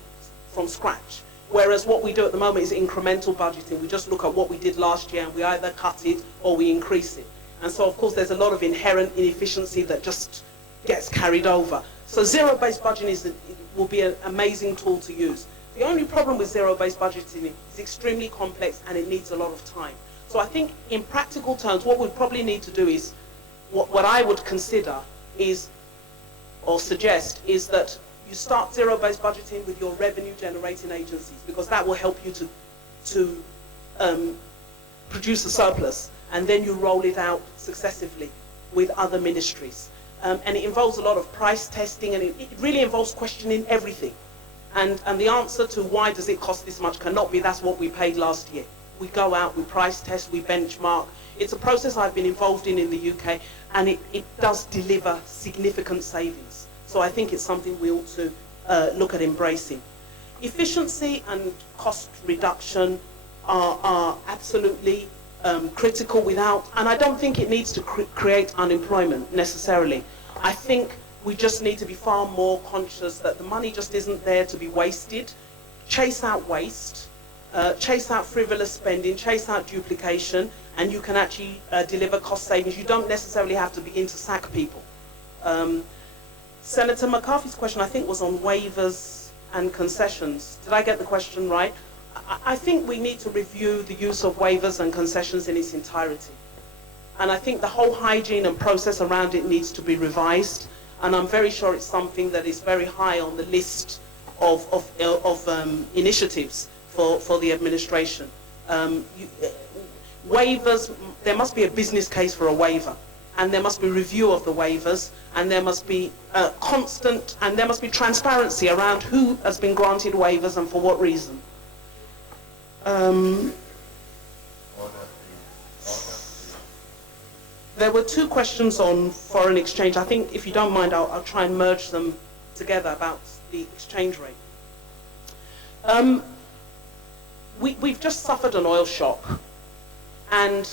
scratch. Whereas what we do at the moment is incremental budgeting. We just look at what we did last year and we either cut it or we increase it. And so of course there's a lot of inherent inefficiency that just gets carried over. So zero-based budgeting will be an amazing tool to use. The only problem with zero-based budgeting is it's extremely complex and it needs a lot of time. So I think in practical terms, what we probably need to do is, what I would consider is, or suggest, is that you start zero-based budgeting with your revenue-generating agencies, because that will help you to produce a surplus, and then you roll it out successively with other ministries. And it involves a lot of price testing, and it really involves questioning everything. And the answer to why does it cost this much cannot be that's what we paid last year. We go out, we price test, we benchmark. It's a process I've been involved in the UK, and it does deliver significant savings. So I think it's something we ought to look at embracing. Efficiency and cost reduction are absolutely critical and I don't think it needs to create unemployment necessarily. I think we just need to be far more conscious that the money just isn't there to be wasted. Chase out waste, chase out frivolous spending, chase out duplication, and you can actually deliver cost savings. You don't necessarily have to begin to sack people. Senator McCarthy's question, I think, was on waivers and concessions. Did I get the question right? I think we need to review the use of waivers and concessions in its entirety. And I think the whole hygiene and process around it needs to be revised. And I'm very sure it's something that is very high on the list of initiatives for the administration. Waivers, there must be a business case for a waiver, and there must be review of the waivers, and there must be constant, and there must be transparency around who has been granted waivers and for what reason. There were two questions on foreign exchange. I think, if you don't mind, I'll try and merge them together about the exchange rate. We've just suffered an oil shock, and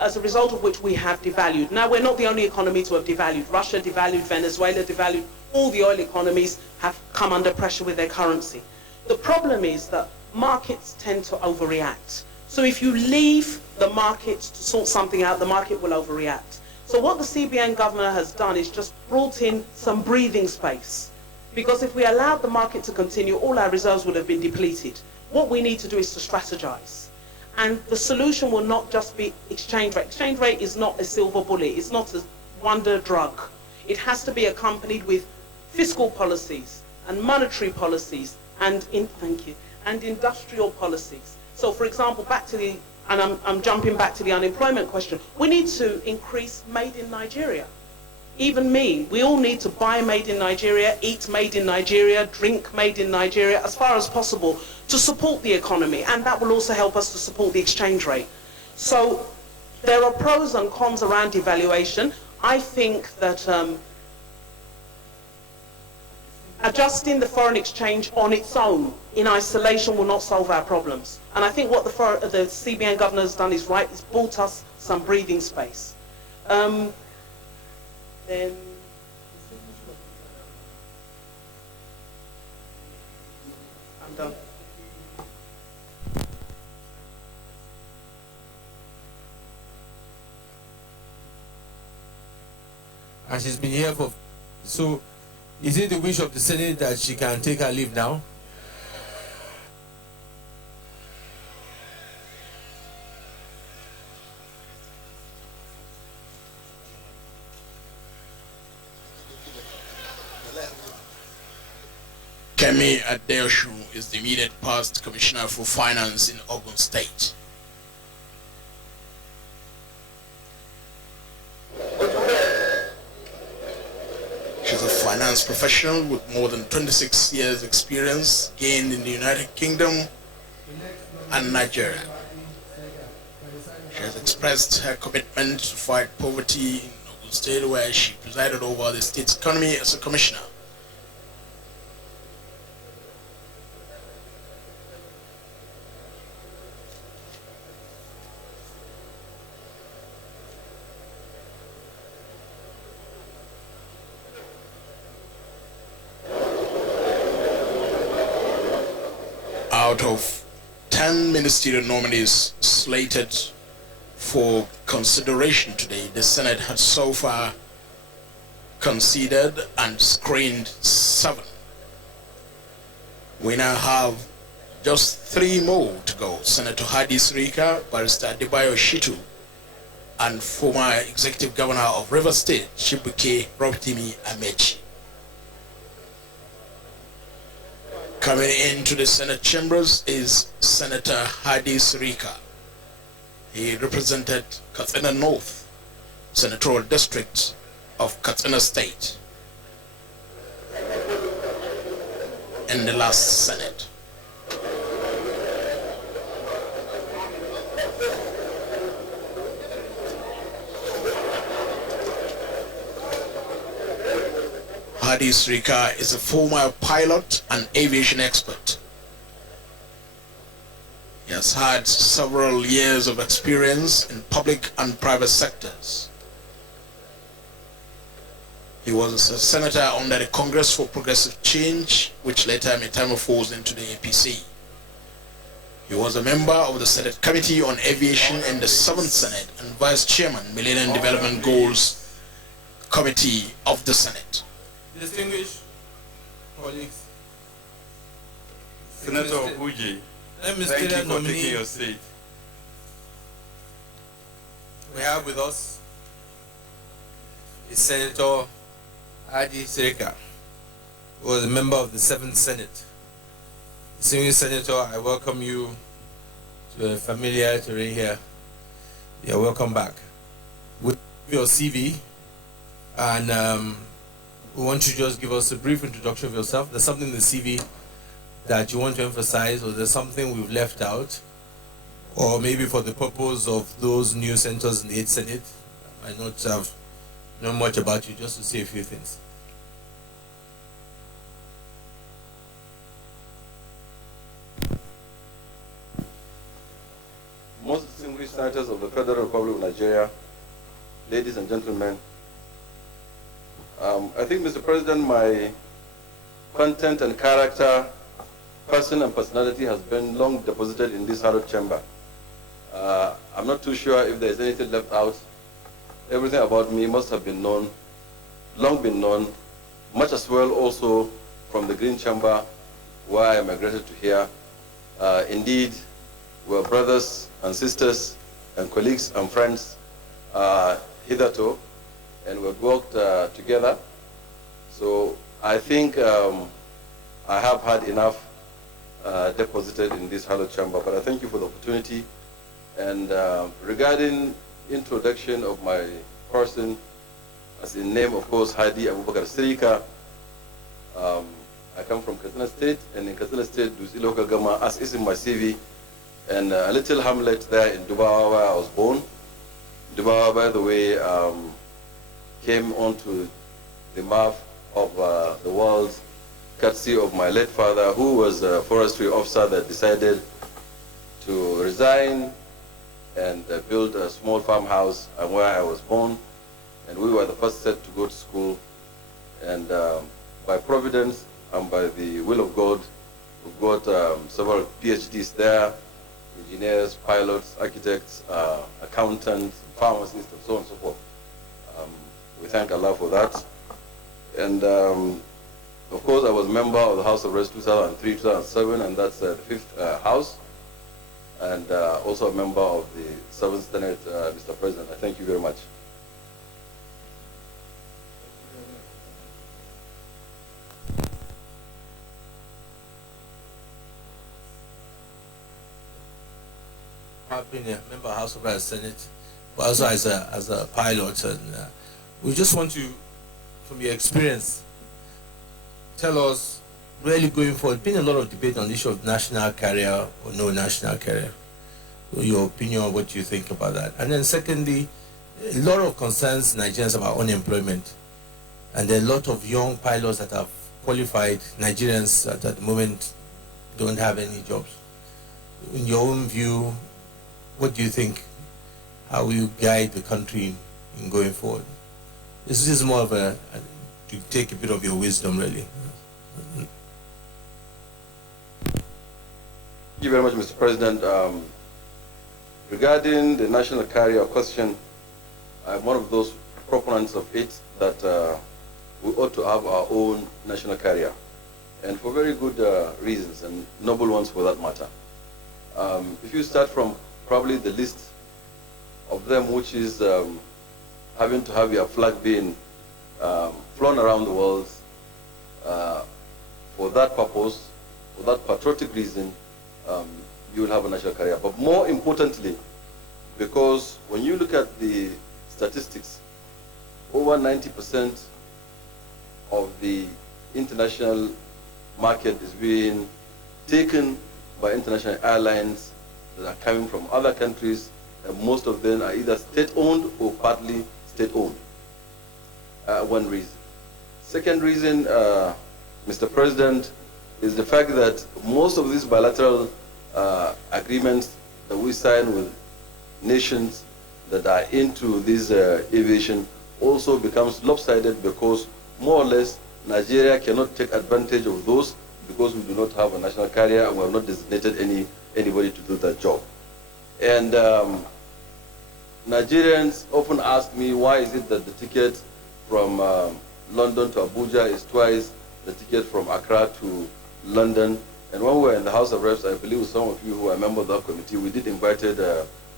as a result of which we have devalued. Now, we're not the only economy to have devalued. Russia devalued, Venezuela devalued. All the oil economies have come under pressure with their currency. The problem is that markets tend to overreact. So if you leave the market to sort something out, the market will overreact. So what the CBN governor has done is just brought in some breathing space. Because if we allowed the market to continue, all our reserves would have been depleted. What we need to do is to strategize. And the solution will not just be exchange rate. Exchange rate is not a silver bullet. It's not a wonder drug. It has to be accompanied with fiscal policies and monetary policies and industrial policies. So, for example, I'm jumping back to the unemployment question. We need to increase made in Nigeria. Even me, we all need to buy made in Nigeria, eat made in Nigeria, drink made in Nigeria as far as possible to support the economy, and that will also help us to support the exchange rate. So there are pros and cons around devaluation. I think that adjusting the foreign exchange on its own, in isolation, will not solve our problems. And I think what the CBN governor has done is right. It's bought us some breathing space. Then I'm done. And she's been here for... So, is it the wish of the Senate that she can take her leave now? Kemi Adeosun is the immediate past Commissioner for Finance in Ogun State. She's a finance professional with more than 26 years experience gained in the United Kingdom and Nigeria. She has expressed her commitment to fight poverty in Ogun State, where she presided over the state's economy as a commissioner. Out of 10 ministerial nominees slated for consideration today, the Senate has so far considered and screened 7. We now have just 3 more to go. Senator Hadi Sirika, Barrister Adebayo Shitu, and former Executive Governor of River State, Chibuike Rotimi Amechi. Coming into the Senate chambers is Senator Hadi Sirika. He represented Katsina North, Senatorial District of Katsina State in the last Senate. Hadi Sirika is a former pilot and aviation expert. He has had several years of experience in public and private sectors. He was a senator under the Congress for Progressive Change, which later metamorphosed into the APC. He was a member of the Senate Committee on Aviation in the 7th Senate and Vice Chairman, Millennium Development Goals Committee of the Senate. Distinguished colleagues, Senator Obuji, thank you for taking your seat. We have with us is Senator Hadi Sirika, who was a member of the 7th Senate. Senior Senator, I welcome you to a familiar terrain here. You're welcome back. With your CV, and we want you to just give us a brief introduction of yourself. There's something in the CV that you want to emphasize, or there's something we've left out, or maybe for the purpose of those new senators in the 8th Senate, I might not have know much about you, just to say a few things. Most distinguished senators of the Federal Republic of Nigeria, ladies and gentlemen, I think, Mr. President, my content and character, person and personality has been long deposited in this hallowed chamber. I'm not too sure if there's anything left out. Everything about me must have been known, long been known, much as well also from the Green Chamber, where I migrated to here. Indeed, we're brothers and sisters and colleagues and friends hitherto, and we've worked together. So I think I have had enough deposited in this hallowed chamber, but I thank you for the opportunity. And regarding introduction of my person, as in name, of course, Hadi Abubakar Sirika. I come from Katsina State, and in Katsina State, Dusi local government, as is in my CV, and a little hamlet there in Dubawa, where I was born. Dubawa, by the way, came onto the map of the world courtesy of my late father, who was a forestry officer that decided to resign and build a small farmhouse where I was born. And we were the first set to go to school. And by providence and by the will of God, we've got several PhDs there, engineers, pilots, architects, accountants, pharmacists, and so on and so forth. We thank Allah for that. And of course, I was a member of the House of Reps 2003, 2007, and that's the 5th House. And also a member of the 7th Senate, Mr. President. I thank you very much. I've been a member of House of Reps Senate, but also as a pilot, and we just want you, from your experience, tell us, really going forward, been a lot of debate on the issue of national carrier or no national carrier. Your opinion on what you think about that. And then secondly, a lot of concerns Nigerians about unemployment. And there are a lot of young pilots that have qualified, Nigerians that at the moment don't have any jobs. In your own view, what do you think? How will you guide the country in going forward? This is more of to take a bit of your wisdom, really. Thank you very much, Mr. President. Regarding the national carrier question, I'm one of those proponents of it that we ought to have our own national carrier, and for very good reasons, and noble ones for that matter. If you start from probably the list of them, which is having to have your flag being flown around the world, for that purpose, for that patriotic reason, you will have a national carrier. But more importantly, because when you look at the statistics, over 90% of the international market is being taken by international airlines that are coming from other countries, and most of them are either state-owned or partly state-owned. One reason. Second reason, Mr. President, is the fact that most of these bilateral agreements that we sign with nations that are into this aviation also becomes lopsided, because more or less Nigeria cannot take advantage of those because we do not have a national carrier and we have not designated anybody to do that job. And Nigerians often ask me, why is it that the ticket from London to Abuja is twice the ticket from Accra to London? And when we were in the House of Reps, I believe some of you who are members of that committee, we did invited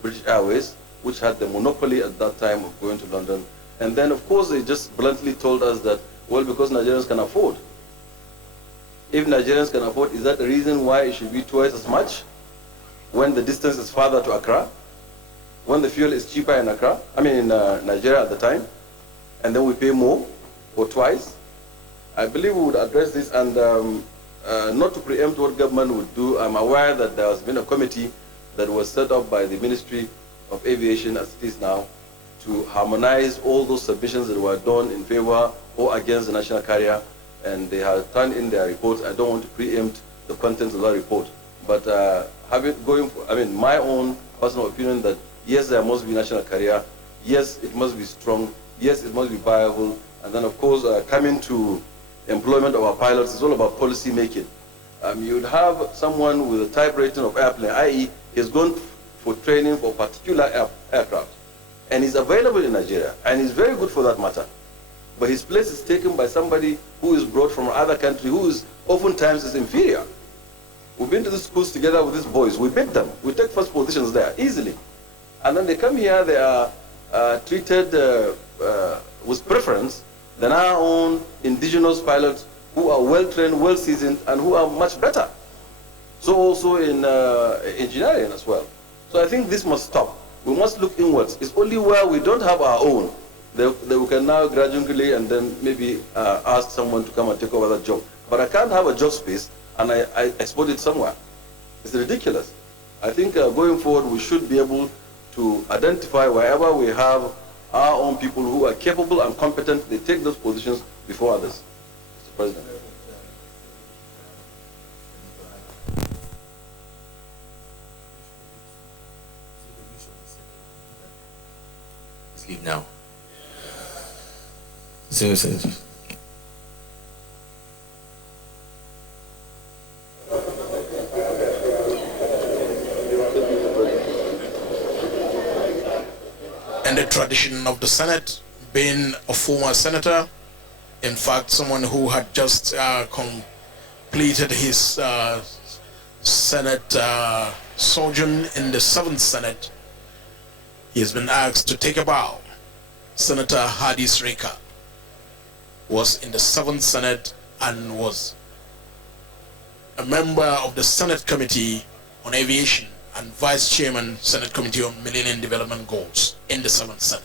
British Airways, which had the monopoly at that time of going to London. And then, of course, they just bluntly told us that, well, because Nigerians can afford. If Nigerians can afford, is that the reason why it should be twice as much when the distance is farther to Accra? When the fuel is cheaper in Accra, in Nigeria at the time, and then we pay more or twice? I believe we would address this, and not to preempt what government would do, I'm aware that there has been a committee that was set up by the Ministry of Aviation as it is now to harmonize all those submissions that were done in favor or against the national carrier, and they have turned in their reports. I don't want to preempt the contents of that report, but my own personal opinion that yes, there must be national carrier, yes, it must be strong, yes, it must be viable, and then of course coming to employment of our pilots is all about policy making. You would have someone with a type rating of airplane, i.e. he's gone for training for a particular aircraft, and he's available in Nigeria, and he's very good for that matter. But his place is taken by somebody who is brought from another country, who is oftentimes is inferior. We've been to the schools together with these boys. We beat them. We take first positions there easily. And then they come here, they are treated with preference than our own indigenous pilots who are well-trained, well-seasoned, and who are much better. So also in engineering as well. So I think this must stop. We must look inwards. It's only where we don't have our own that we can now gradually and then maybe ask someone to come and take over that job. But I can't have a job space and I export it somewhere. It's ridiculous. I think going forward we should be able to identify wherever we have our own people who are capable and competent, they take those positions before others. Mr. President. Leave now. Seriously. And the tradition of the Senate, being a former senator, in fact, someone who had just completed his Senate sojourn in the 7th Senate, he has been asked to take a bow. Senator Hadi Sirika was in the 7th Senate and was a member of the Senate Committee on Aviation and Vice Chairman, Senate Committee on Millennium Development Goals in the 7th Senate.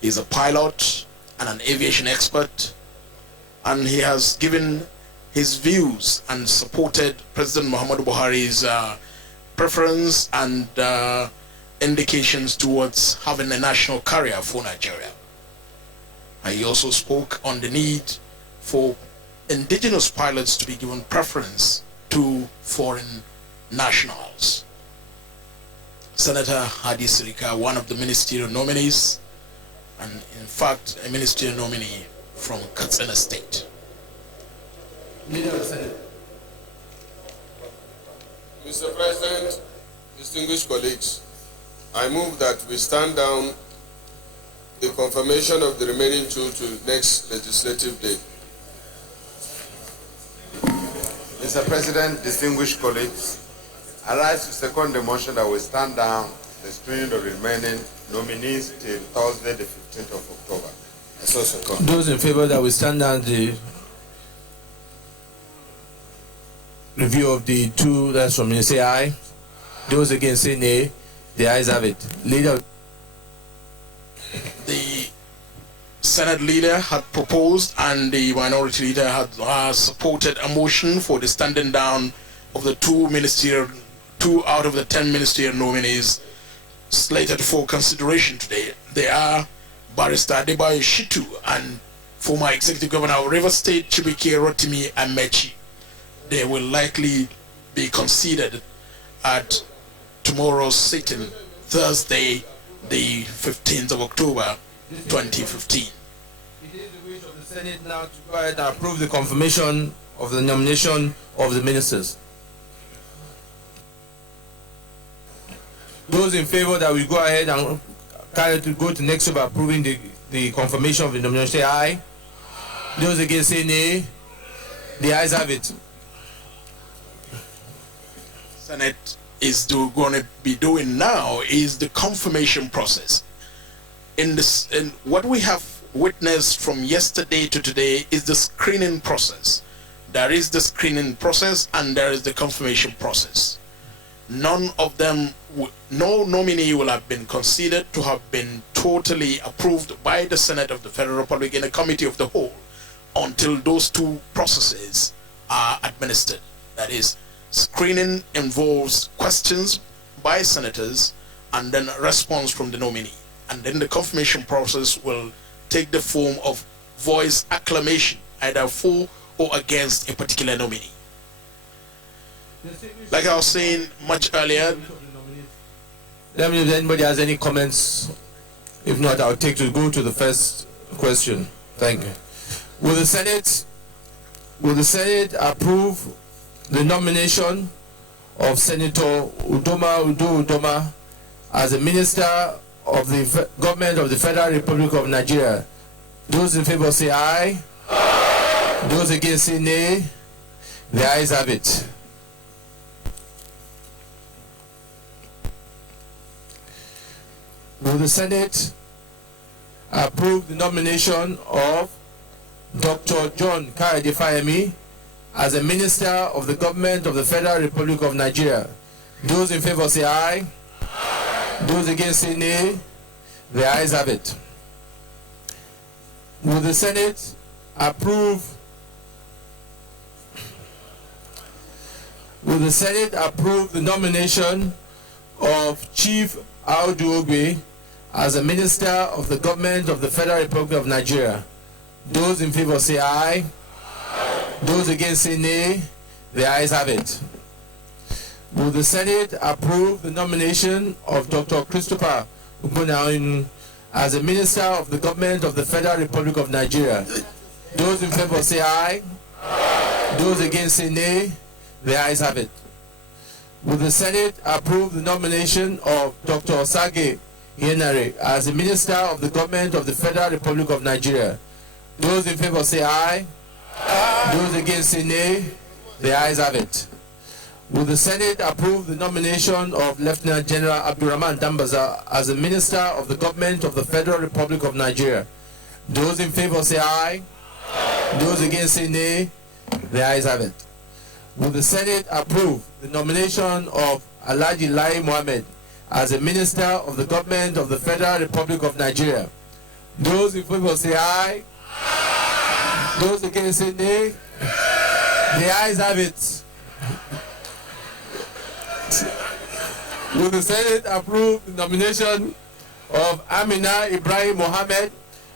He's a pilot and an aviation expert, and he has given his views and supported President Muhammadu Buhari's preference and indications towards having a national carrier for Nigeria. And he also spoke on the need for indigenous pilots to be given preference to foreign nationals. Senator Hadi Sirika, one of the ministerial nominees, and in fact a ministerial nominee from Katsina State. Leader of the Senate. Mr. President, distinguished colleagues, I move that we stand down the confirmation of the remaining two to next legislative day. Mr. President, distinguished colleagues, I rise to second the motion that we stand down the screening of the remaining nominees till Thursday, the 15th of October. I so second. Those in favor that we stand down the review of the two that's from you say aye. Those against say nay. The ayes have it. Leader. The Senate leader had proposed and the minority leader had supported a motion for the standing down of the two out of the 10 ministerial nominees slated for consideration today. They are Barrister Adebayo Shitu and former Executive Governor of Rivers State, Chibike Rotimi Amechi. They will likely be considered at tomorrow's sitting, Thursday, the 15th of October, 2015. It is the wish of the Senate now to go ahead and approve the confirmation of the nomination of the ministers. Those in favor that we go ahead and carry to go to next step approving the confirmation of the nomination, say aye. Those against say nay. The ayes have it. Senate is going to be doing now is the confirmation process. In what we have witnessed from yesterday to today is the screening process. There is the screening process and there is the confirmation process. None of them, no nominee will have been considered to have been totally approved by the Senate of the Federal Republic in a committee of the whole until those two processes are administered. That is, screening involves questions by senators and then a response from the nominee. And then the confirmation process will take the form of voice acclamation, either for or against a particular nominee. Like I was saying much earlier, let me know if anybody has any comments. If not, I'll go to the first question. Thank you. Will the Senate approve the nomination of Senator Udoma as a minister of the government of the Federal Republic of Nigeria? Those in favor say aye. Those against say nay. The ayes have it. Will the Senate approve the nomination of Dr. John Kayode Fayemi as a minister of the government of the Federal Republic of Nigeria? Those in favor say aye. Those against say nay. The ayes have it. Will the Senate approve the nomination of Chief Audu Ogbe as a minister of the government of the Federal Republic of Nigeria? Those in favor say aye. Those against say nay. The ayes have it. Will the Senate approve the nomination of Dr. Christopher Ugbonawinu as a minister of the government of the Federal Republic of Nigeria? Those in favor say aye. Those against say nay. The ayes have it. Will the Senate approve the nomination of Dr. Osage Yenare as a minister of the government of the Federal Republic of Nigeria? Those in favor say aye. Those against say nay. The ayes have it. Will the Senate approve the nomination of Lieutenant General Abdurrahman Dambaza as a minister of the government of the Federal Republic of Nigeria? Those in favor say aye. Those against say nay. The ayes have it. Will the Senate approve the nomination of Alhaji Lai Mohammed as a minister of the government of the Federal Republic of Nigeria? Those in favor say aye. Those against say nay. The ayes have it. Will the Senate approve the nomination of Amina Ibrahim Mohammed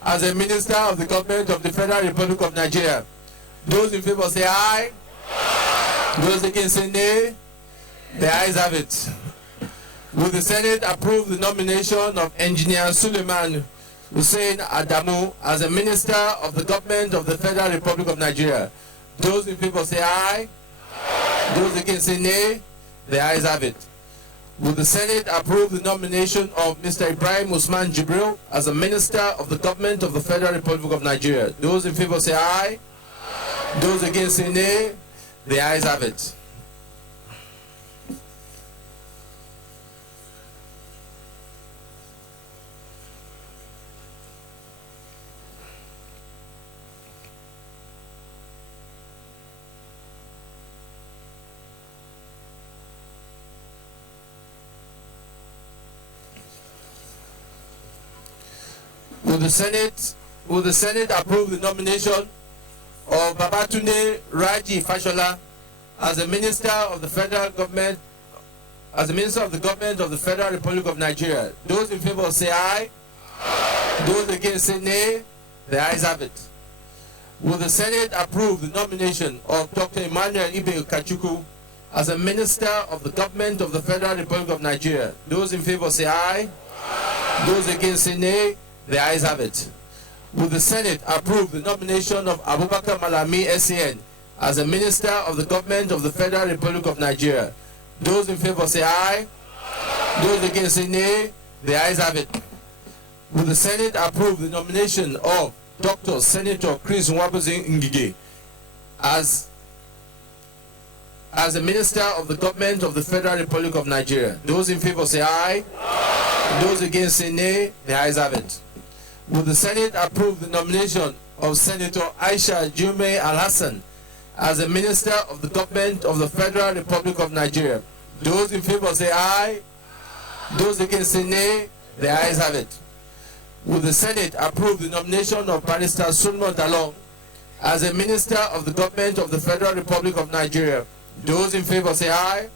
as a minister of the government of the Federal Republic of Nigeria? Those in favor say aye. Those against say nay. The ayes have it. Will the Senate approve the nomination of Engineer Suleiman Hussein Adamu as a minister of the government of the Federal Republic of Nigeria? Those in favor say aye. Those against say nay. The ayes have it. Will the Senate approve the nomination of Mr. Ibrahim Usman Jibril as a minister of the government of the Federal Republic of Nigeria? Those in favor say aye. Those against say nay. The ayes have it. Will the Senate approve the nomination of Babatunde Raji Fashola as a minister of the federal government, as a minister of the government of the Federal Republic of Nigeria? Those in favor say aye. Those against say nay. The ayes have it. Will the Senate approve the nomination of Dr. Emmanuel Ibe Kachuku as a minister of the government of the Federal Republic of Nigeria? Those in favor say aye. Those against say nay. The ayes have it. Will the Senate approve the nomination of Abubakar Malami SAN as a minister of the government of the Federal Republic of Nigeria? Those in favor say aye. Those against say nay. The ayes have it. Will the Senate approve the nomination of Dr. Senator Chris Nwabuzi Ngige as a minister of the government of the Federal Republic of Nigeria? Those in favor say aye. Those against say nay. The ayes have it. Will the Senate approve the nomination of Senator Aisha Jume Alhassan as a Minister of the Government of the Federal Republic of Nigeria? Those in favor say aye. Those against say nay. The ayes have it. Will the Senate approve the nomination of Barrister Sulman Dalung as a Minister of the Government of the Federal Republic of Nigeria? Those in favor say aye.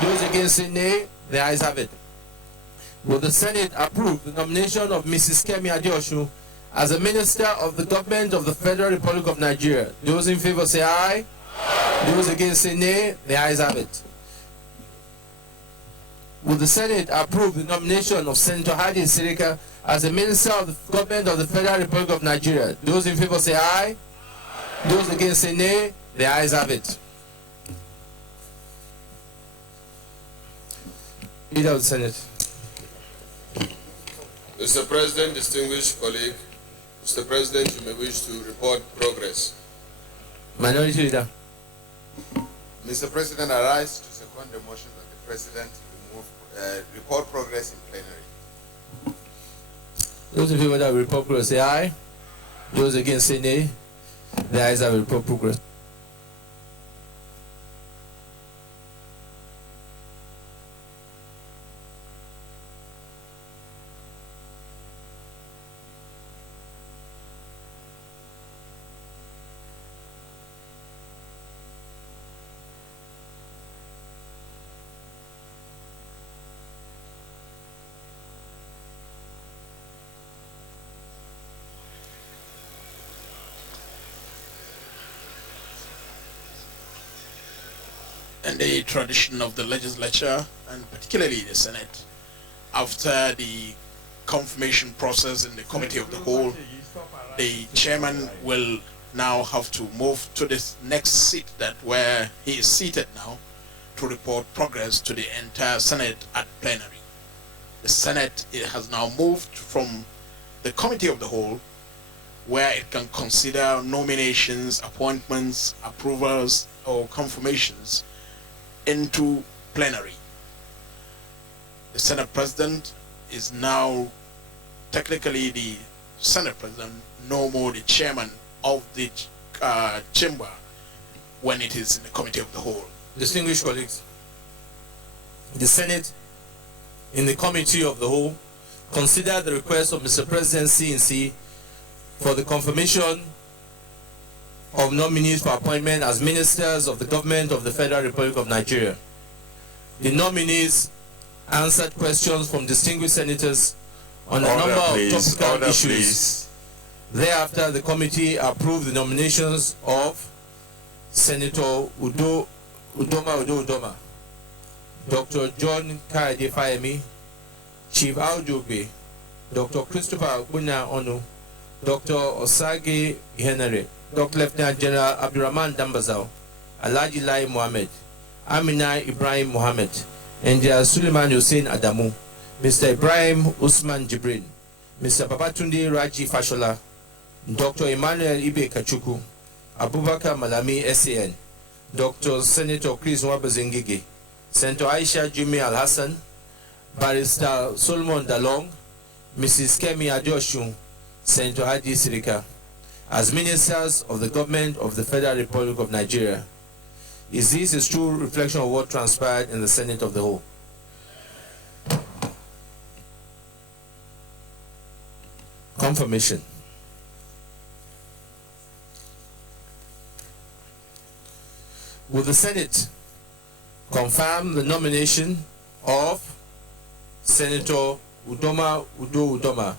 Those against say nay. The ayes have it. Will the Senate approve the nomination of Mrs. Kemi Adeosun as a Minister of the Government of the Federal Republic of Nigeria? Those in favor say aye. Those against say nay. The ayes have it. Will the Senate approve the nomination of Senator Hadi Sirika as a Minister of the Government of the Federal Republic of Nigeria? Those in favor say aye. Those against say nay. The ayes have it. Leader of the Senate. Mr. President, distinguished colleague, Mr. President, you may wish to report progress. Minority Leader. Mr. President, I rise to second the motion that the President report progress in plenary. Those in favor that will report progress say aye. Those against say nay. The ayes have report progress. And the tradition of the legislature, and particularly the Senate, after the confirmation process in the committee of the whole, the chairman will now have to move to this next seat that where he is seated now to report progress to the entire Senate at plenary. The Senate has now moved from the committee of the whole, where it can consider nominations, appointments, approvals, or confirmations, into plenary. The Senate President is now technically the Senate President, no more the chairman of the chamber when it is in the committee of the whole. Distinguished colleagues, the Senate in the committee of the whole considered the request of Mr. President CNC for the confirmation of nominees for appointment as ministers of the government of the Federal Republic of Nigeria. The nominees answered questions from distinguished senators on a number of topical issues. Thereafter, the committee approved the nominations of Senator Udoma, Dr. John Kayode Fayemi, Chief Aujogbe, Dr. Christopher Bunya Onu, Dr. Osage Ihenere, Dr. Lieutenant General Abdurrahman Dambazao, Alhaji Lai Mohammed, Amina Ibrahim Mohammed, Engineer Suleiman Hussein Adamu, Mr. Ibrahim Usman Jibrin, Mr. Babatunde Raji Fashola, Dr. Emmanuel Ibe Kachuku, Abubakar Malami SAN, Dr. Senator Chris Ngige, Senator Aisha Jume Alhassan, Barrister Sulman Dalung, Mrs. Kemi Adeosun, Senator Hadi Sirika, as ministers of the government of the Federal Republic of Nigeria. Is this a true reflection of what transpired in the Senate of the whole? Confirmation. Will the Senate confirm the nomination of Senator Udoma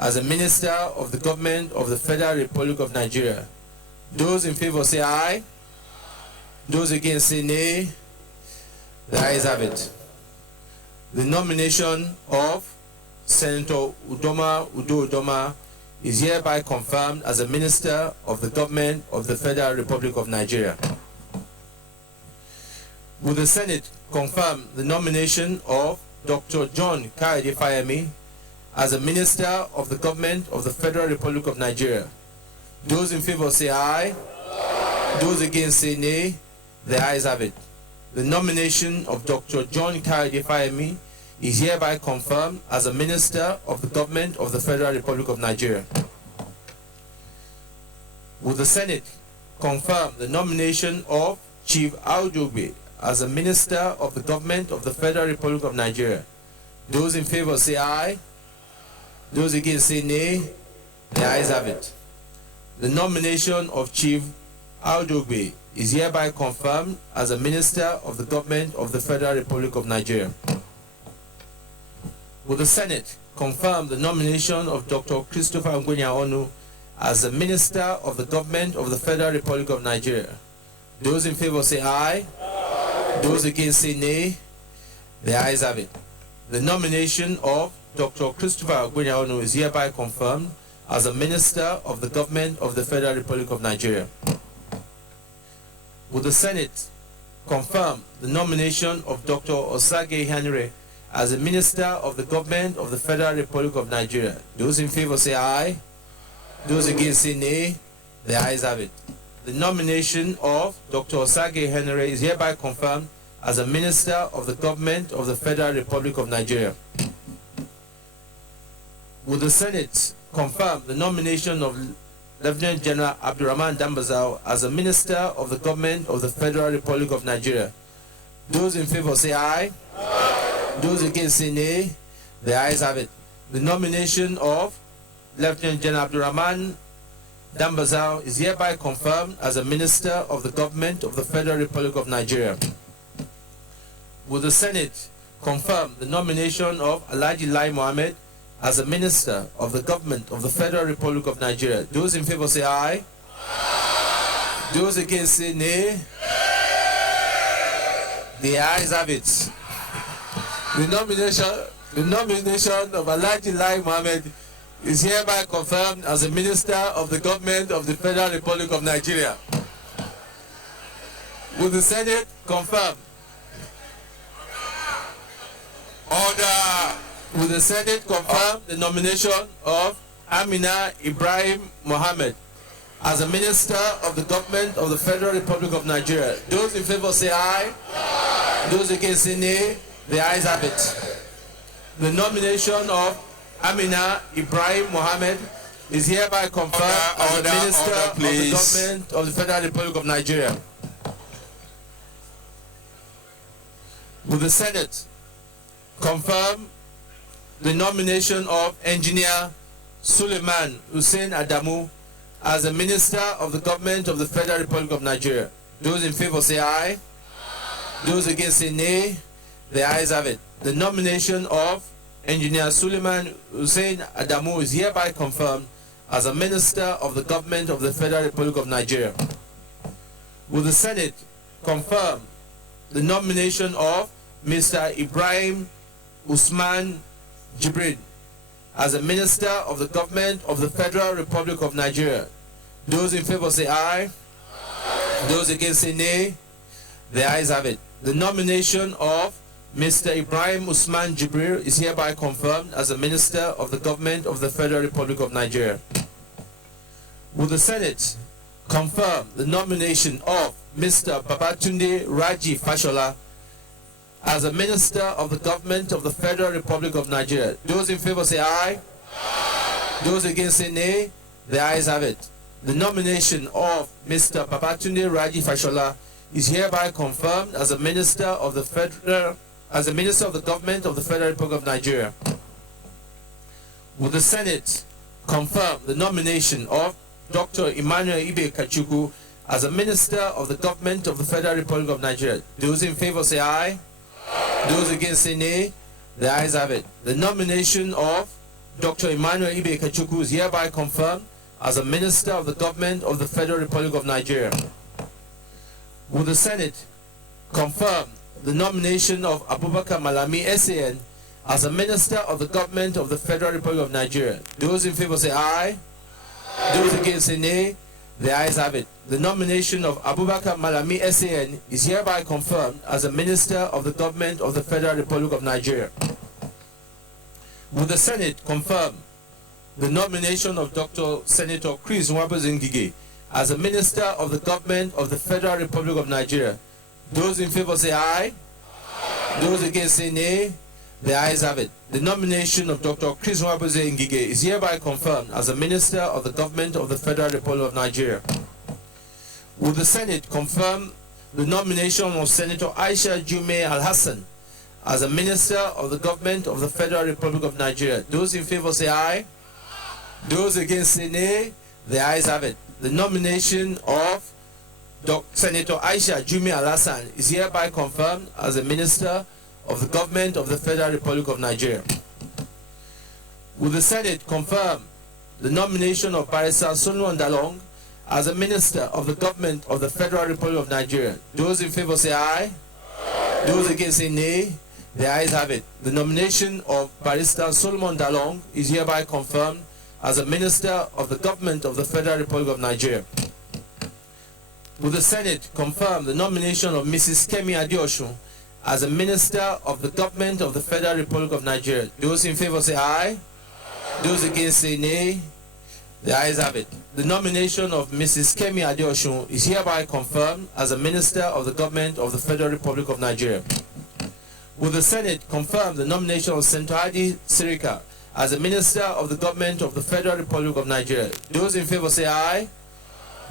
as a minister of the government of the Federal Republic of Nigeria? Those in favor say aye. Those against say nay. The ayes have it. The nomination of Senator Udoma is hereby confirmed as a minister of the government of the Federal Republic of Nigeria. Will the Senate confirm the nomination of Dr. John Kayode Fayemi as a minister of the government of the Federal Republic of Nigeria? Those in favor say aye. Those against say nay. The ayes have it. The nomination of Dr. John Kayode Fayemi is hereby confirmed as a Minister of the Government of the Federal Republic of Nigeria. Will the Senate confirm the nomination of Chief Aujogbe as a Minister of the Government of the Federal Republic of Nigeria? Those in favor say aye. Those against say nay. The ayes have it. The nomination of Chief Aujogbe is hereby confirmed as a Minister of the Government of the Federal Republic of Nigeria. Will the Senate confirm the nomination of Dr. Christopher Ngwenya-Onu as the Minister of the Government of the Federal Republic of Nigeria? Those in favor say aye. Those against say nay. The ayes have it. The nomination of Dr. Christopher Ngwenya-Onu is hereby confirmed as a Minister of the Government of the Federal Republic of Nigeria. Will the Senate confirm the nomination of Dr. Osage Henry as a Minister of the Government of the Federal Republic of Nigeria? Those in favor say aye. Those against say nay. The ayes have it. The nomination of Dr. Osage Henry is hereby confirmed as a Minister of the Government of the Federal Republic of Nigeria. Will the Senate confirm the nomination of Lieutenant General Abdurrahman Dambazao as a Minister of the Government of the Federal Republic of Nigeria? Those in favor say aye. Those against say nay. The ayes have it. The nomination of Lieutenant General Abdurrahman Dambazao is hereby confirmed as a Minister of the Government of the Federal Republic of Nigeria. Will the Senate confirm the nomination of Alhaji Lai Mohammed as a Minister of the Government of the Federal Republic of Nigeria? Those in favor say aye. Those against say nay. The ayes have it. The nomination of Alhaji Lai Mohammed is hereby confirmed as a Minister of the Government of the Federal Republic of Nigeria. Will the Senate confirm? Order. Will the Senate confirm the nomination of Amina Ibrahim Mohammed as a Minister of the Government of the Federal Republic of Nigeria? Those in favor say aye. Those against say nay. The ayes have it. The nomination of Amina Ibrahim Mohammed is hereby confirmed as a Minister of the Government of the Federal Republic of Nigeria. Will the Senate confirm the nomination of Engineer Suleiman Hussein Adamu as a Minister of the Government of the Federal Republic of Nigeria? Those in favor say aye. Those against say nay. The ayes have it. The nomination of Engineer Suleiman Hussein Adamu is hereby confirmed as a Minister of the Government of the Federal Republic of Nigeria. Will the Senate confirm the nomination of Mr. Ibrahim Usman Jibril as a Minister of the Government of the Federal Republic of Nigeria? Those in favor say aye. Those against say nay. The ayes have it. The nomination of Mr. Ibrahim Usman Jibril is hereby confirmed as a Minister of the Government of the Federal Republic of Nigeria. Will the Senate confirm the nomination of Mr. Babatunde Raji Fashola as a Minister of the Government of the Federal Republic of Nigeria? Those in favor say aye. Those against say nay. The ayes have it. The nomination of Mr. Babatunde Raji Fashola is hereby confirmed as a Minister of the Government of the Federal Republic of Nigeria. Will the Senate confirm the nomination of Dr. Emmanuel Ibe Kachuku as a Minister of the Government of the Federal Republic of Nigeria? Those in favor say aye. Those against say nay. The ayes have it. The nomination of Dr. Emmanuel Ibe Kachuku is hereby confirmed as a Minister of the Government of the Federal Republic of Nigeria. Will the Senate confirm the nomination of Abubakar Malami SAN as a Minister of the Government of the Federal Republic of Nigeria? Those in favor say aye. Those against say nay. The ayes have it. The nomination of Abubakar Malami SAN is hereby confirmed as a Minister of the Government of the Federal Republic of Nigeria. Will the Senate confirm the nomination of Dr. Senator Chris Ngige as a Minister of the Government of the Federal Republic of Nigeria? Those in favor say aye. Those against say nay. The ayes have it. The nomination of Dr. Chris Nwabueze Ngige is hereby confirmed as a Minister of the Government of the Federal Republic of Nigeria. Will the Senate confirm the nomination of Senator Aisha Jume Alhassan as a Minister of the Government of the Federal Republic of Nigeria? Those in favor say aye. Those against say nay. The ayes have it. The nomination of Senator Aisha Jume Alhassan is hereby confirmed as a Minister of the Government of the Federal Republic of Nigeria. Will the Senate confirm the nomination of Barrister Solomon Dalung as a Minister of the Government of the Federal Republic of Nigeria? Those in favor say aye. Those against say nay. The ayes have it. The nomination of Barrister Solomon Dalung is hereby confirmed as a Minister of the Government of the Federal Republic of Nigeria. Will the Senate confirm the nomination of Mrs. Kemi Adeosun as a Minister of the Government of the Federal Republic of Nigeria? Those in favor say aye. Those against say nay. The ayes have it. The nomination of Mrs. Kemi Adeosun is hereby confirmed as a Minister of the Government of the Federal Republic of Nigeria. Will the Senate confirm the nomination of Senator Hadi Sirika as a Minister of the Government of the Federal Republic of Nigeria? Those in favor say aye.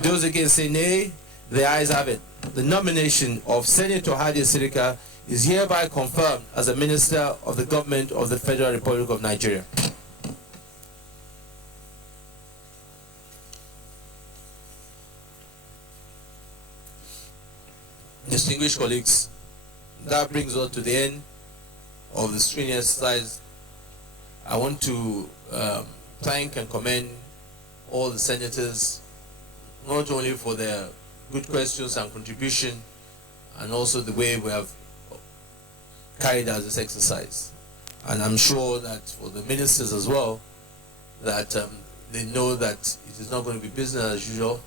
Those against say nay. The ayes have it. The nomination of Senator Hadi Sirika is hereby confirmed as a Minister of the Government of the Federal Republic of Nigeria. Distinguished colleagues, that brings us to the end of the screening exercise. I want to thank and commend all the senators, not only for their good questions and contribution, and also the way we have carried out this exercise. And I'm sure that for the ministers as well, that they know that it is not going to be business as usual.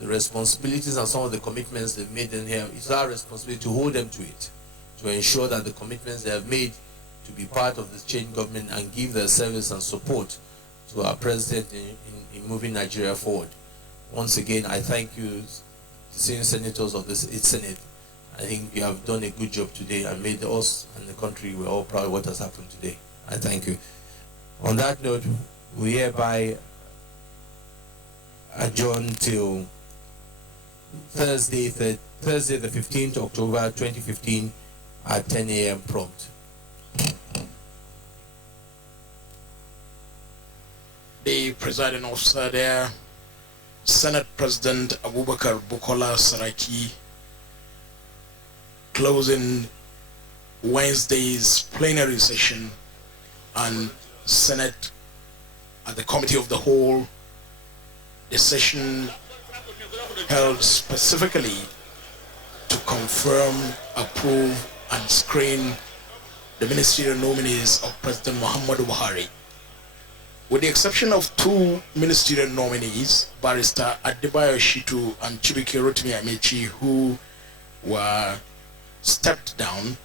The responsibilities and some of the commitments they've made in here, it's our responsibility to hold them to it, to ensure that the commitments they have made to be part of this change government and give their service and support to our president in moving Nigeria forward. Once again, I thank you, the senior senators of this Senate. I think you have done a good job today and made us and the country, we're all proud of what has happened today. I thank you. On that note, we hereby adjourn till Thursday the 15th October 2015 at 10 a.m. prompt. The presiding officer there, Senate President Abubakar Bukola Saraki, closing Wednesday's plenary session and Senate at the Committee of the Whole. The session held specifically to confirm, approve, and screen the ministerial nominees of President Muhammadu Buhari. With the exception of two ministerial nominees, Barrister Adebayo Shitu and Chibike Rotimi Amechi, who were stepped down,